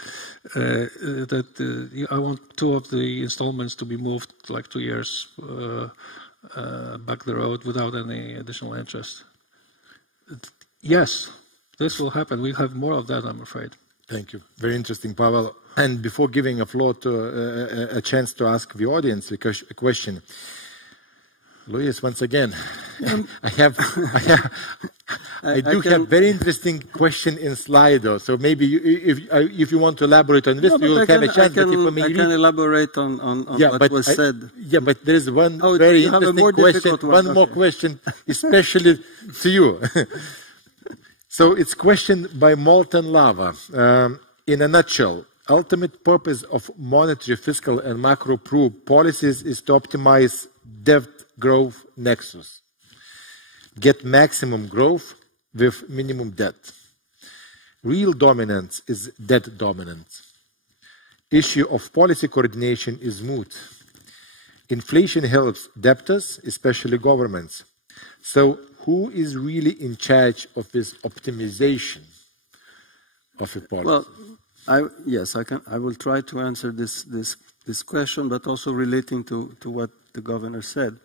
I want 2 of the installments to be moved like 2 years back the road without any additional interest. Yes, this will happen. We'll have more of that, I'm afraid. Thank you. Very interesting, Pavel. And before giving a floor to a chance to ask the audience a question, Luis, once again, I do have very interesting question in Slido. So maybe if you want to elaborate on this, you will have a chance. I can elaborate on what was said. Yeah, but there is one very interesting question, one more question, especially to you. So it's question by Molten Lava. In a nutshell, ultimate purpose of monetary, fiscal, and macro policies is to optimize debt growth nexus. Get maximum growth with minimum debt. Real dominance is debt dominance. Issue of policy coordination is moot. Inflation helps debtors, especially governments. So who is really in charge of this optimization of a policy? Well, I will try to answer this question, but also relating to what the governor said.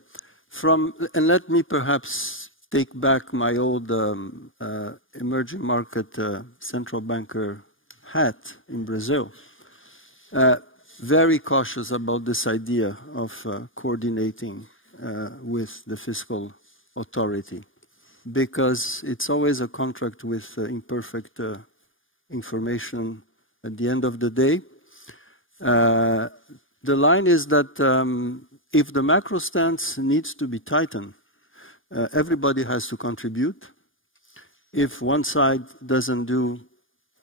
And let me perhaps take back my old emerging market central banker hat in Brazil. Very cautious about this idea of coordinating with the fiscal authority, because it's always a contract with imperfect information at the end of the day. The line is that if the macro stance needs to be tightened, everybody has to contribute. If one side doesn't do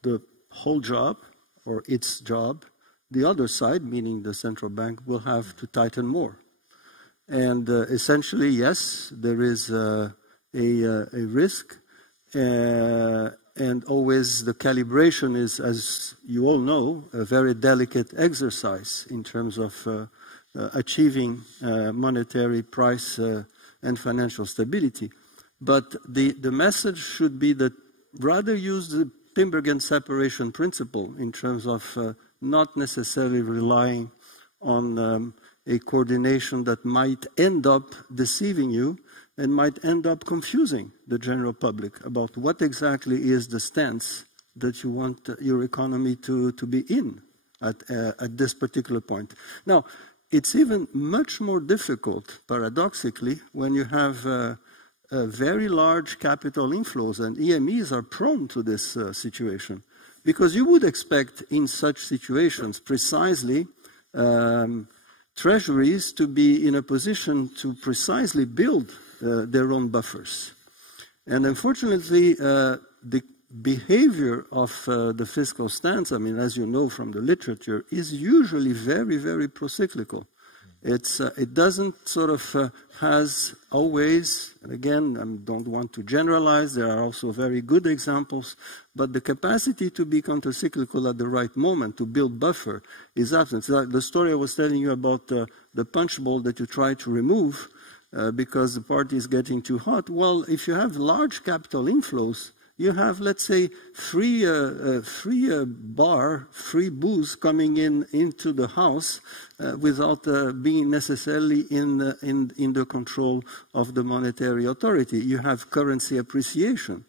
the whole job or its job, the other side, meaning the central bank, will have to tighten more. And essentially, yes, there is a risk, and always the calibration is, as you all know, a very delicate exercise in terms of achieving monetary, price, and financial stability. But the message should be that rather use the Tinbergen separation principle in terms of not necessarily relying on a coordination that might end up deceiving you and might end up confusing the general public about what exactly is the stance that you want your economy to be in at this particular point. Now, it's even much more difficult, paradoxically, when you have very large capital inflows, and EMEs are prone to this situation. Because you would expect in such situations precisely treasuries to be in a position to precisely build their own buffers. And unfortunately, the behavior of the fiscal stance, I mean, as you know from the literature, is usually very, very procyclical. It doesn't sort of has always, and again, I don't want to generalize, there are also very good examples, but the capacity to be countercyclical at the right moment, to build buffer, is absent. The story I was telling you about the punch bowl that you try to remove because the party is getting too hot. Well, if you have large capital inflows, you have, let's say, free booze coming into the house without being necessarily in the control of the monetary authority. You have currency appreciation,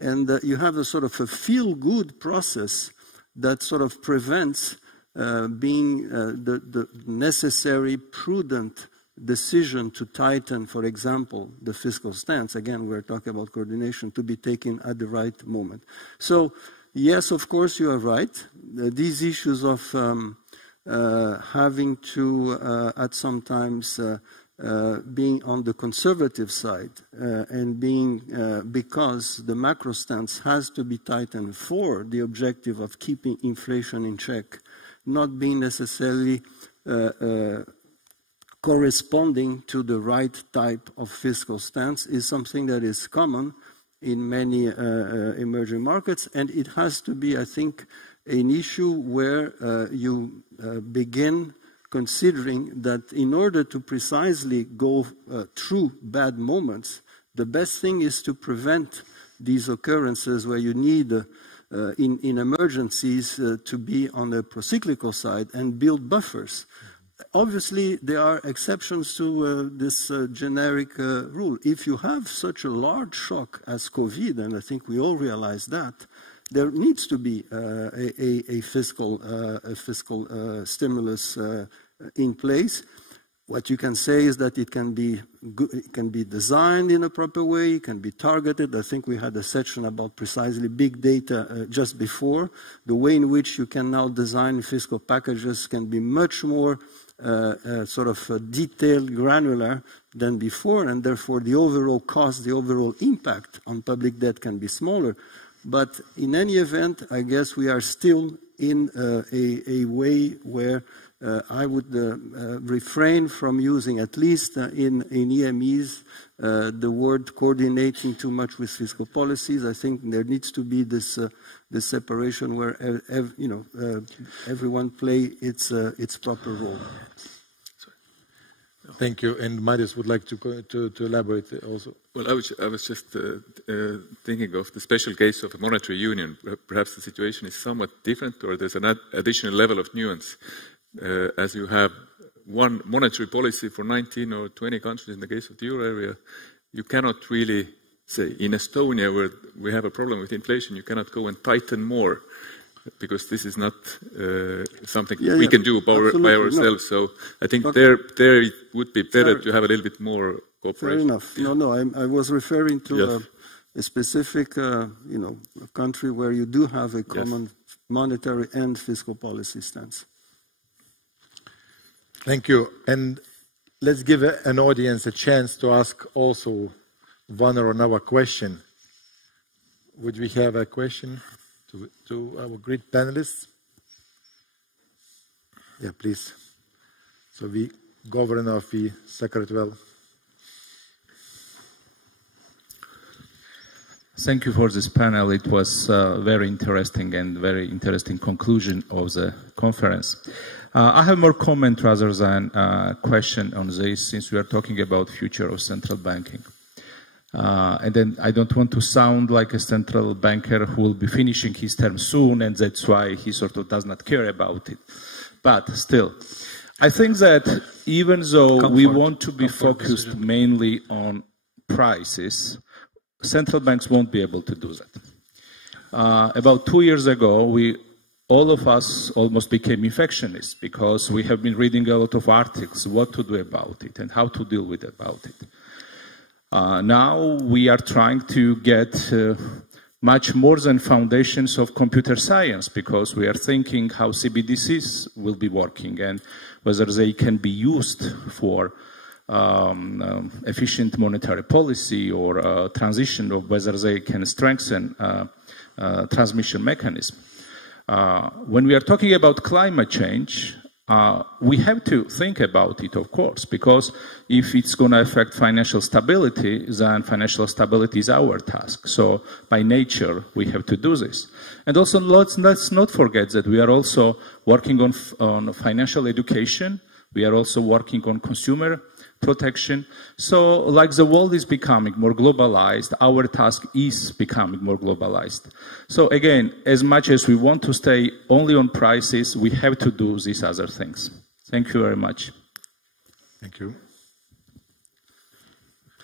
and you have a sort of a feel-good process that sort of prevents being the necessary, prudent decision to tighten, for example, the fiscal stance. Again, we're talking about coordination to be taken at the right moment. So, yes, of course, you are right. These issues of having to, at some times, being on the conservative side and being, because the macro stance has to be tightened for the objective of keeping inflation in check, not being necessarily corresponding to the right type of fiscal stance, is something that is common in many emerging markets, and it has to be, I think, an issue where you begin considering that in order to precisely go through bad moments, the best thing is to prevent these occurrences where you need in emergencies to be on the procyclical side and build buffers. Obviously, there are exceptions to this generic rule. If you have such a large shock as COVID, and I think we all realize that, there needs to be a fiscal stimulus in place. What you can say is that it can be designed in a proper way, it can be targeted. I think we had a section about precisely big data just before. The way in which you can now design fiscal packages can be much more sort of detailed, granular than before, and therefore the overall cost, the overall impact on public debt can be smaller. But in any event, I guess we are still in a way where I would refrain from using, at least in EMEs, the word coordinating too much with fiscal policies. I think there needs to be this separation where everyone play its proper role. Thank you. And Marius would like to elaborate also. Well, I was just thinking of the special case of a monetary union. Perhaps the situation is somewhat different, or there's an additional level of nuance. As you have one monetary policy for 19 or 20 countries in the case of the euro area, you cannot really say, in Estonia, where we have a problem with inflation, you cannot go and tighten more, because this is not something we can do by ourselves. No. So I think there it would be better to have a little bit more cooperation. Fair enough. No, I was referring to a specific a country where you do have a common monetary and fiscal policy stance. Thank you. And let's give an audience a chance to ask also one or another question. Would we have a question to our great panelists? Yeah, please. So we govern of the secretary well. Thank you for this panel. It was very interesting and very interesting conclusion of the conference. I have more comment rather than a question on this, since we are talking about future of central banking. And then I don't want to sound like a central banker who will be finishing his term soon, and that's why he sort of does not care about it. But still, I think that even though we want to be focused mainly on prices, central banks won't be able to do that. About 2 years ago, all of us almost became infectionists because we have been reading a lot of articles, what to do about it and how to deal with about it. Now we are trying to get much more than foundations of computer science, because we are thinking how CBDCs will be working and whether they can be used for efficient monetary policy or transition, or whether they can strengthen transmission mechanism. When we are talking about climate change, we have to think about it, of course, because if it's going to affect financial stability, then financial stability is our task. So by nature, we have to do this. And also, let's not forget that we are also working on financial education. We are also working on consumer protection. So like the world is becoming more globalized, our task is becoming more globalized. So again, as much as we want to stay only on prices, we have to do these other things. Thank you very much. Thank you.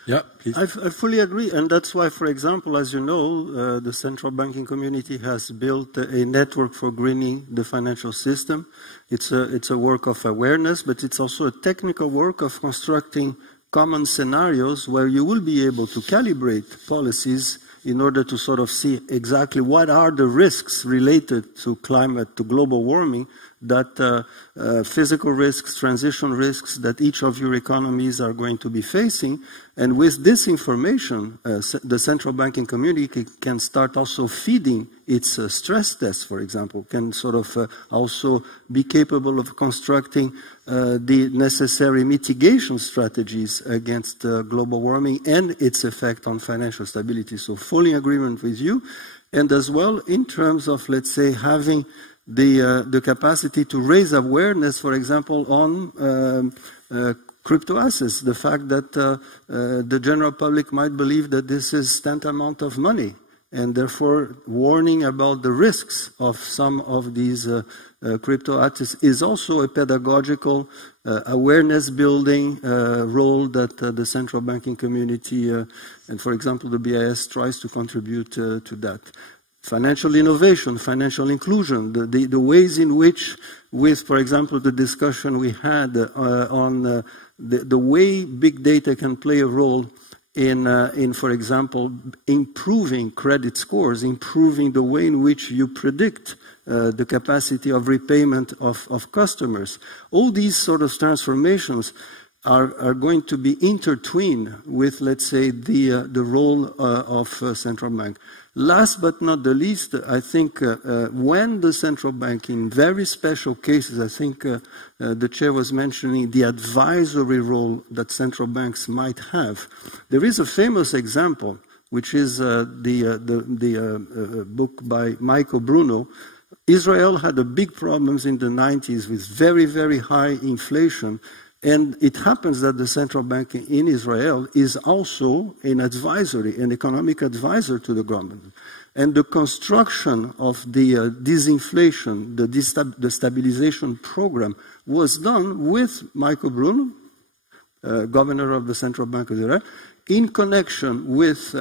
Yeah, please. I fully agree, and that's why, for example, as you know, the central banking community has built a network for greening the financial system. It's a work of awareness, but it's also a technical work of constructing common scenarios where you will be able to calibrate policies in order to sort of see exactly what are the risks related to climate, to global warming, that physical risks, transition risks that each of your economies are going to be facing. And with this information, the central banking community can start also feeding its stress tests, for example, can sort of also be capable of constructing the necessary mitigation strategies against global warming and its effect on financial stability. So fully in agreement with you. And as well, in terms of, let's say, having the capacity to raise awareness, for example, on crypto assets, the fact that the general public might believe that this is tantamount of money, and therefore warning about the risks of some of these crypto assets is also a pedagogical awareness building role that the central banking community and, for example, the BIS tries to contribute to that. Financial innovation, financial inclusion, the ways in which, with, for example, the discussion we had on the way big data can play a role in, for example, improving credit scores, improving the way in which you predict the capacity of repayment of customers. All these sort of transformations are going to be intertwined with, let's say, the role of central bank. Last but not the least, I think when the central bank, in very special cases, I think the chair was mentioning the advisory role that central banks might have. There is a famous example, which is the book by Michael Bruno. Israel had a big problems in the 90s with very, very high inflation. And it happens that the central bank in Israel is also an advisory, an economic advisor to the government. And the construction of the disinflation, the stabilization program was done with Michael Bruno, governor of the Central Bank of Israel, in connection with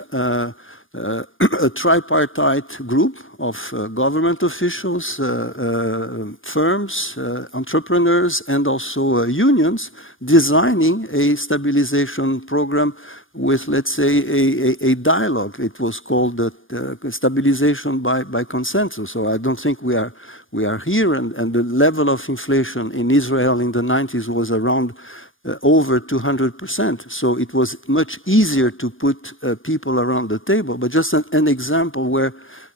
a tripartite group of government officials, firms, entrepreneurs, and also unions, designing a stabilization program with, let's say, a dialogue. It was called stabilization by consensus. So I don't think we are here, and the level of inflation in Israel in the 90s was around over 200%. So it was much easier to put people around the table. But just an example where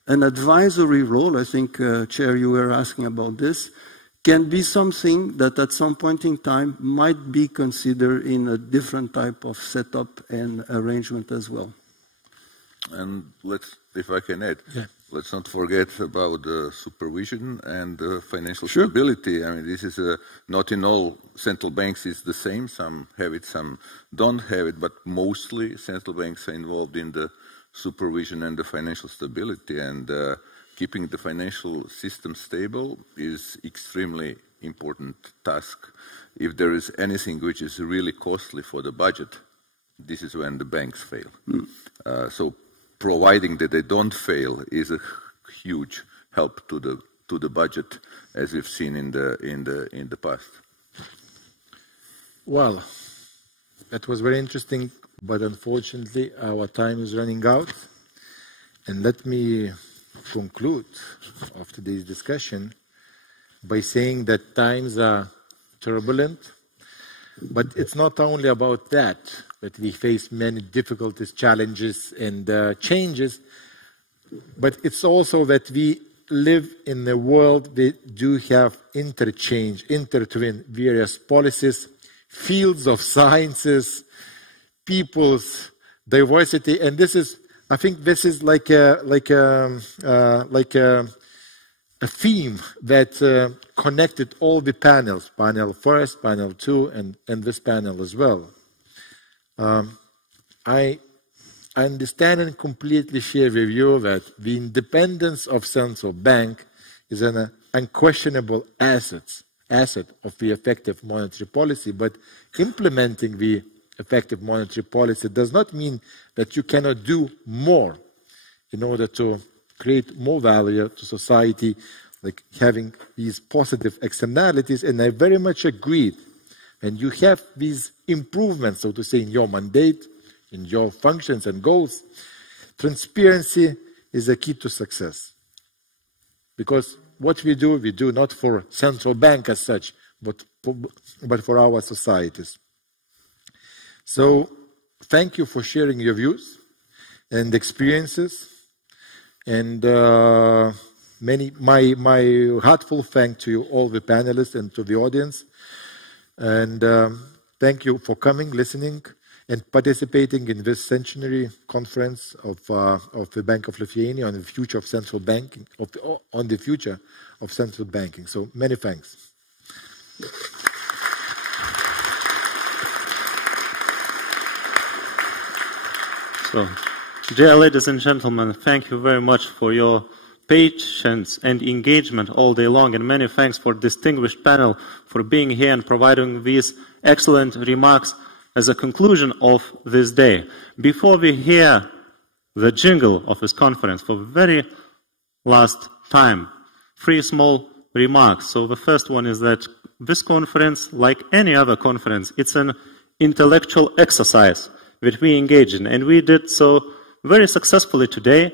an advisory role, I think, Chair, you were asking about this, can be something that at some point in time might be considered in a different type of setup and arrangement as well. And let's, if I can add, let's not forget about supervision and financial stability. I mean, this is not in all central banks is the same. Some have it, some don't have it, but mostly central banks are involved in the supervision and the financial stability. And keeping the financial system stable is extremely important task. If there is anything which is really costly for the budget, this is when the banks fail. So providing that they don't fail is a huge help to the budget, as we've seen in the past. Well, that was very interesting, but unfortunately our time is running out. And let me conclude of today's discussion by saying that times are turbulent, but it's not only about that we face many difficulties, challenges, and changes, but it's also that we live in a world that do have intertwine various policies, fields of sciences, people's diversity, and this is, I think, this is like a theme that connected all the panels, panel first, panel 2, and this panel as well. I understand and completely share with you that the independence of central bank is an unquestionable asset of the effective monetary policy, but implementing the effective monetary policy does not mean that you cannot do more in order to create more value to society, like having these positive externalities, and I very much agree. And you have these improvements, so to say, in your mandate, in your functions and goals. Transparency is a key to success. Because what we do not for central bank as such, but for our societies. So thank you for sharing your views and experiences. And my heartfelt thanks to you, all the panelists, and to the audience. And thank you for coming, listening, and participating in this centenary conference of the Bank of Lithuania on the future of central banking, on the future of central banking. So many thanks. So, dear ladies and gentlemen, thank you very much for your patience and engagement all day long, and many thanks for distinguished panel for being here and providing these excellent remarks as a conclusion of this day. Before we hear the jingle of this conference for the very last time, 3 small remarks. So the first one is that this conference, like any other conference, it's an intellectual exercise that we engage in, and we did so very successfully today.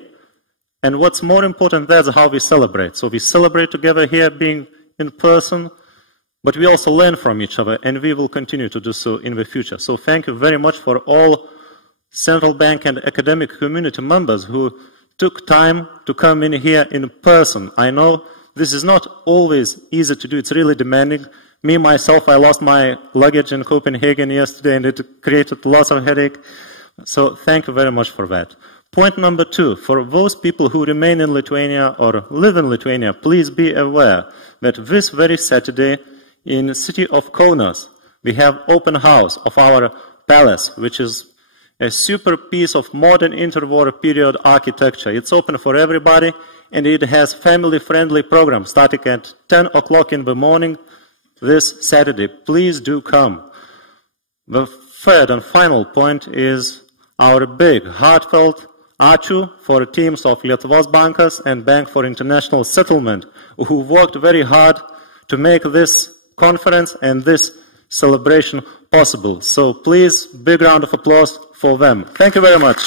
And what's more important, that's how we celebrate. So we celebrate together here, being in person, but we also learn from each other, and we will continue to do so in the future. So thank you very much for all central bank and academic community members who took time to come in here in person. I know this is not always easy to do. It's really demanding. Me, myself, I lost my luggage in Copenhagen yesterday, and it created lots of headache. So thank you very much for that. Point number 2, for those people who remain in Lithuania or live in Lithuania, please be aware that this very Saturday in the city of Kaunas, we have open house of our palace, which is a super piece of modern interwar period architecture. It's open for everybody, and it has family-friendly program starting at 10 o'clock in the morning this Saturday. Please do come. The third and final point is our big, heartfelt ačiū for teams of Lietuvos Bankas and Bank for International Settlement, who worked very hard to make this conference and this celebration possible. So please, big round of applause for them. Thank you very much.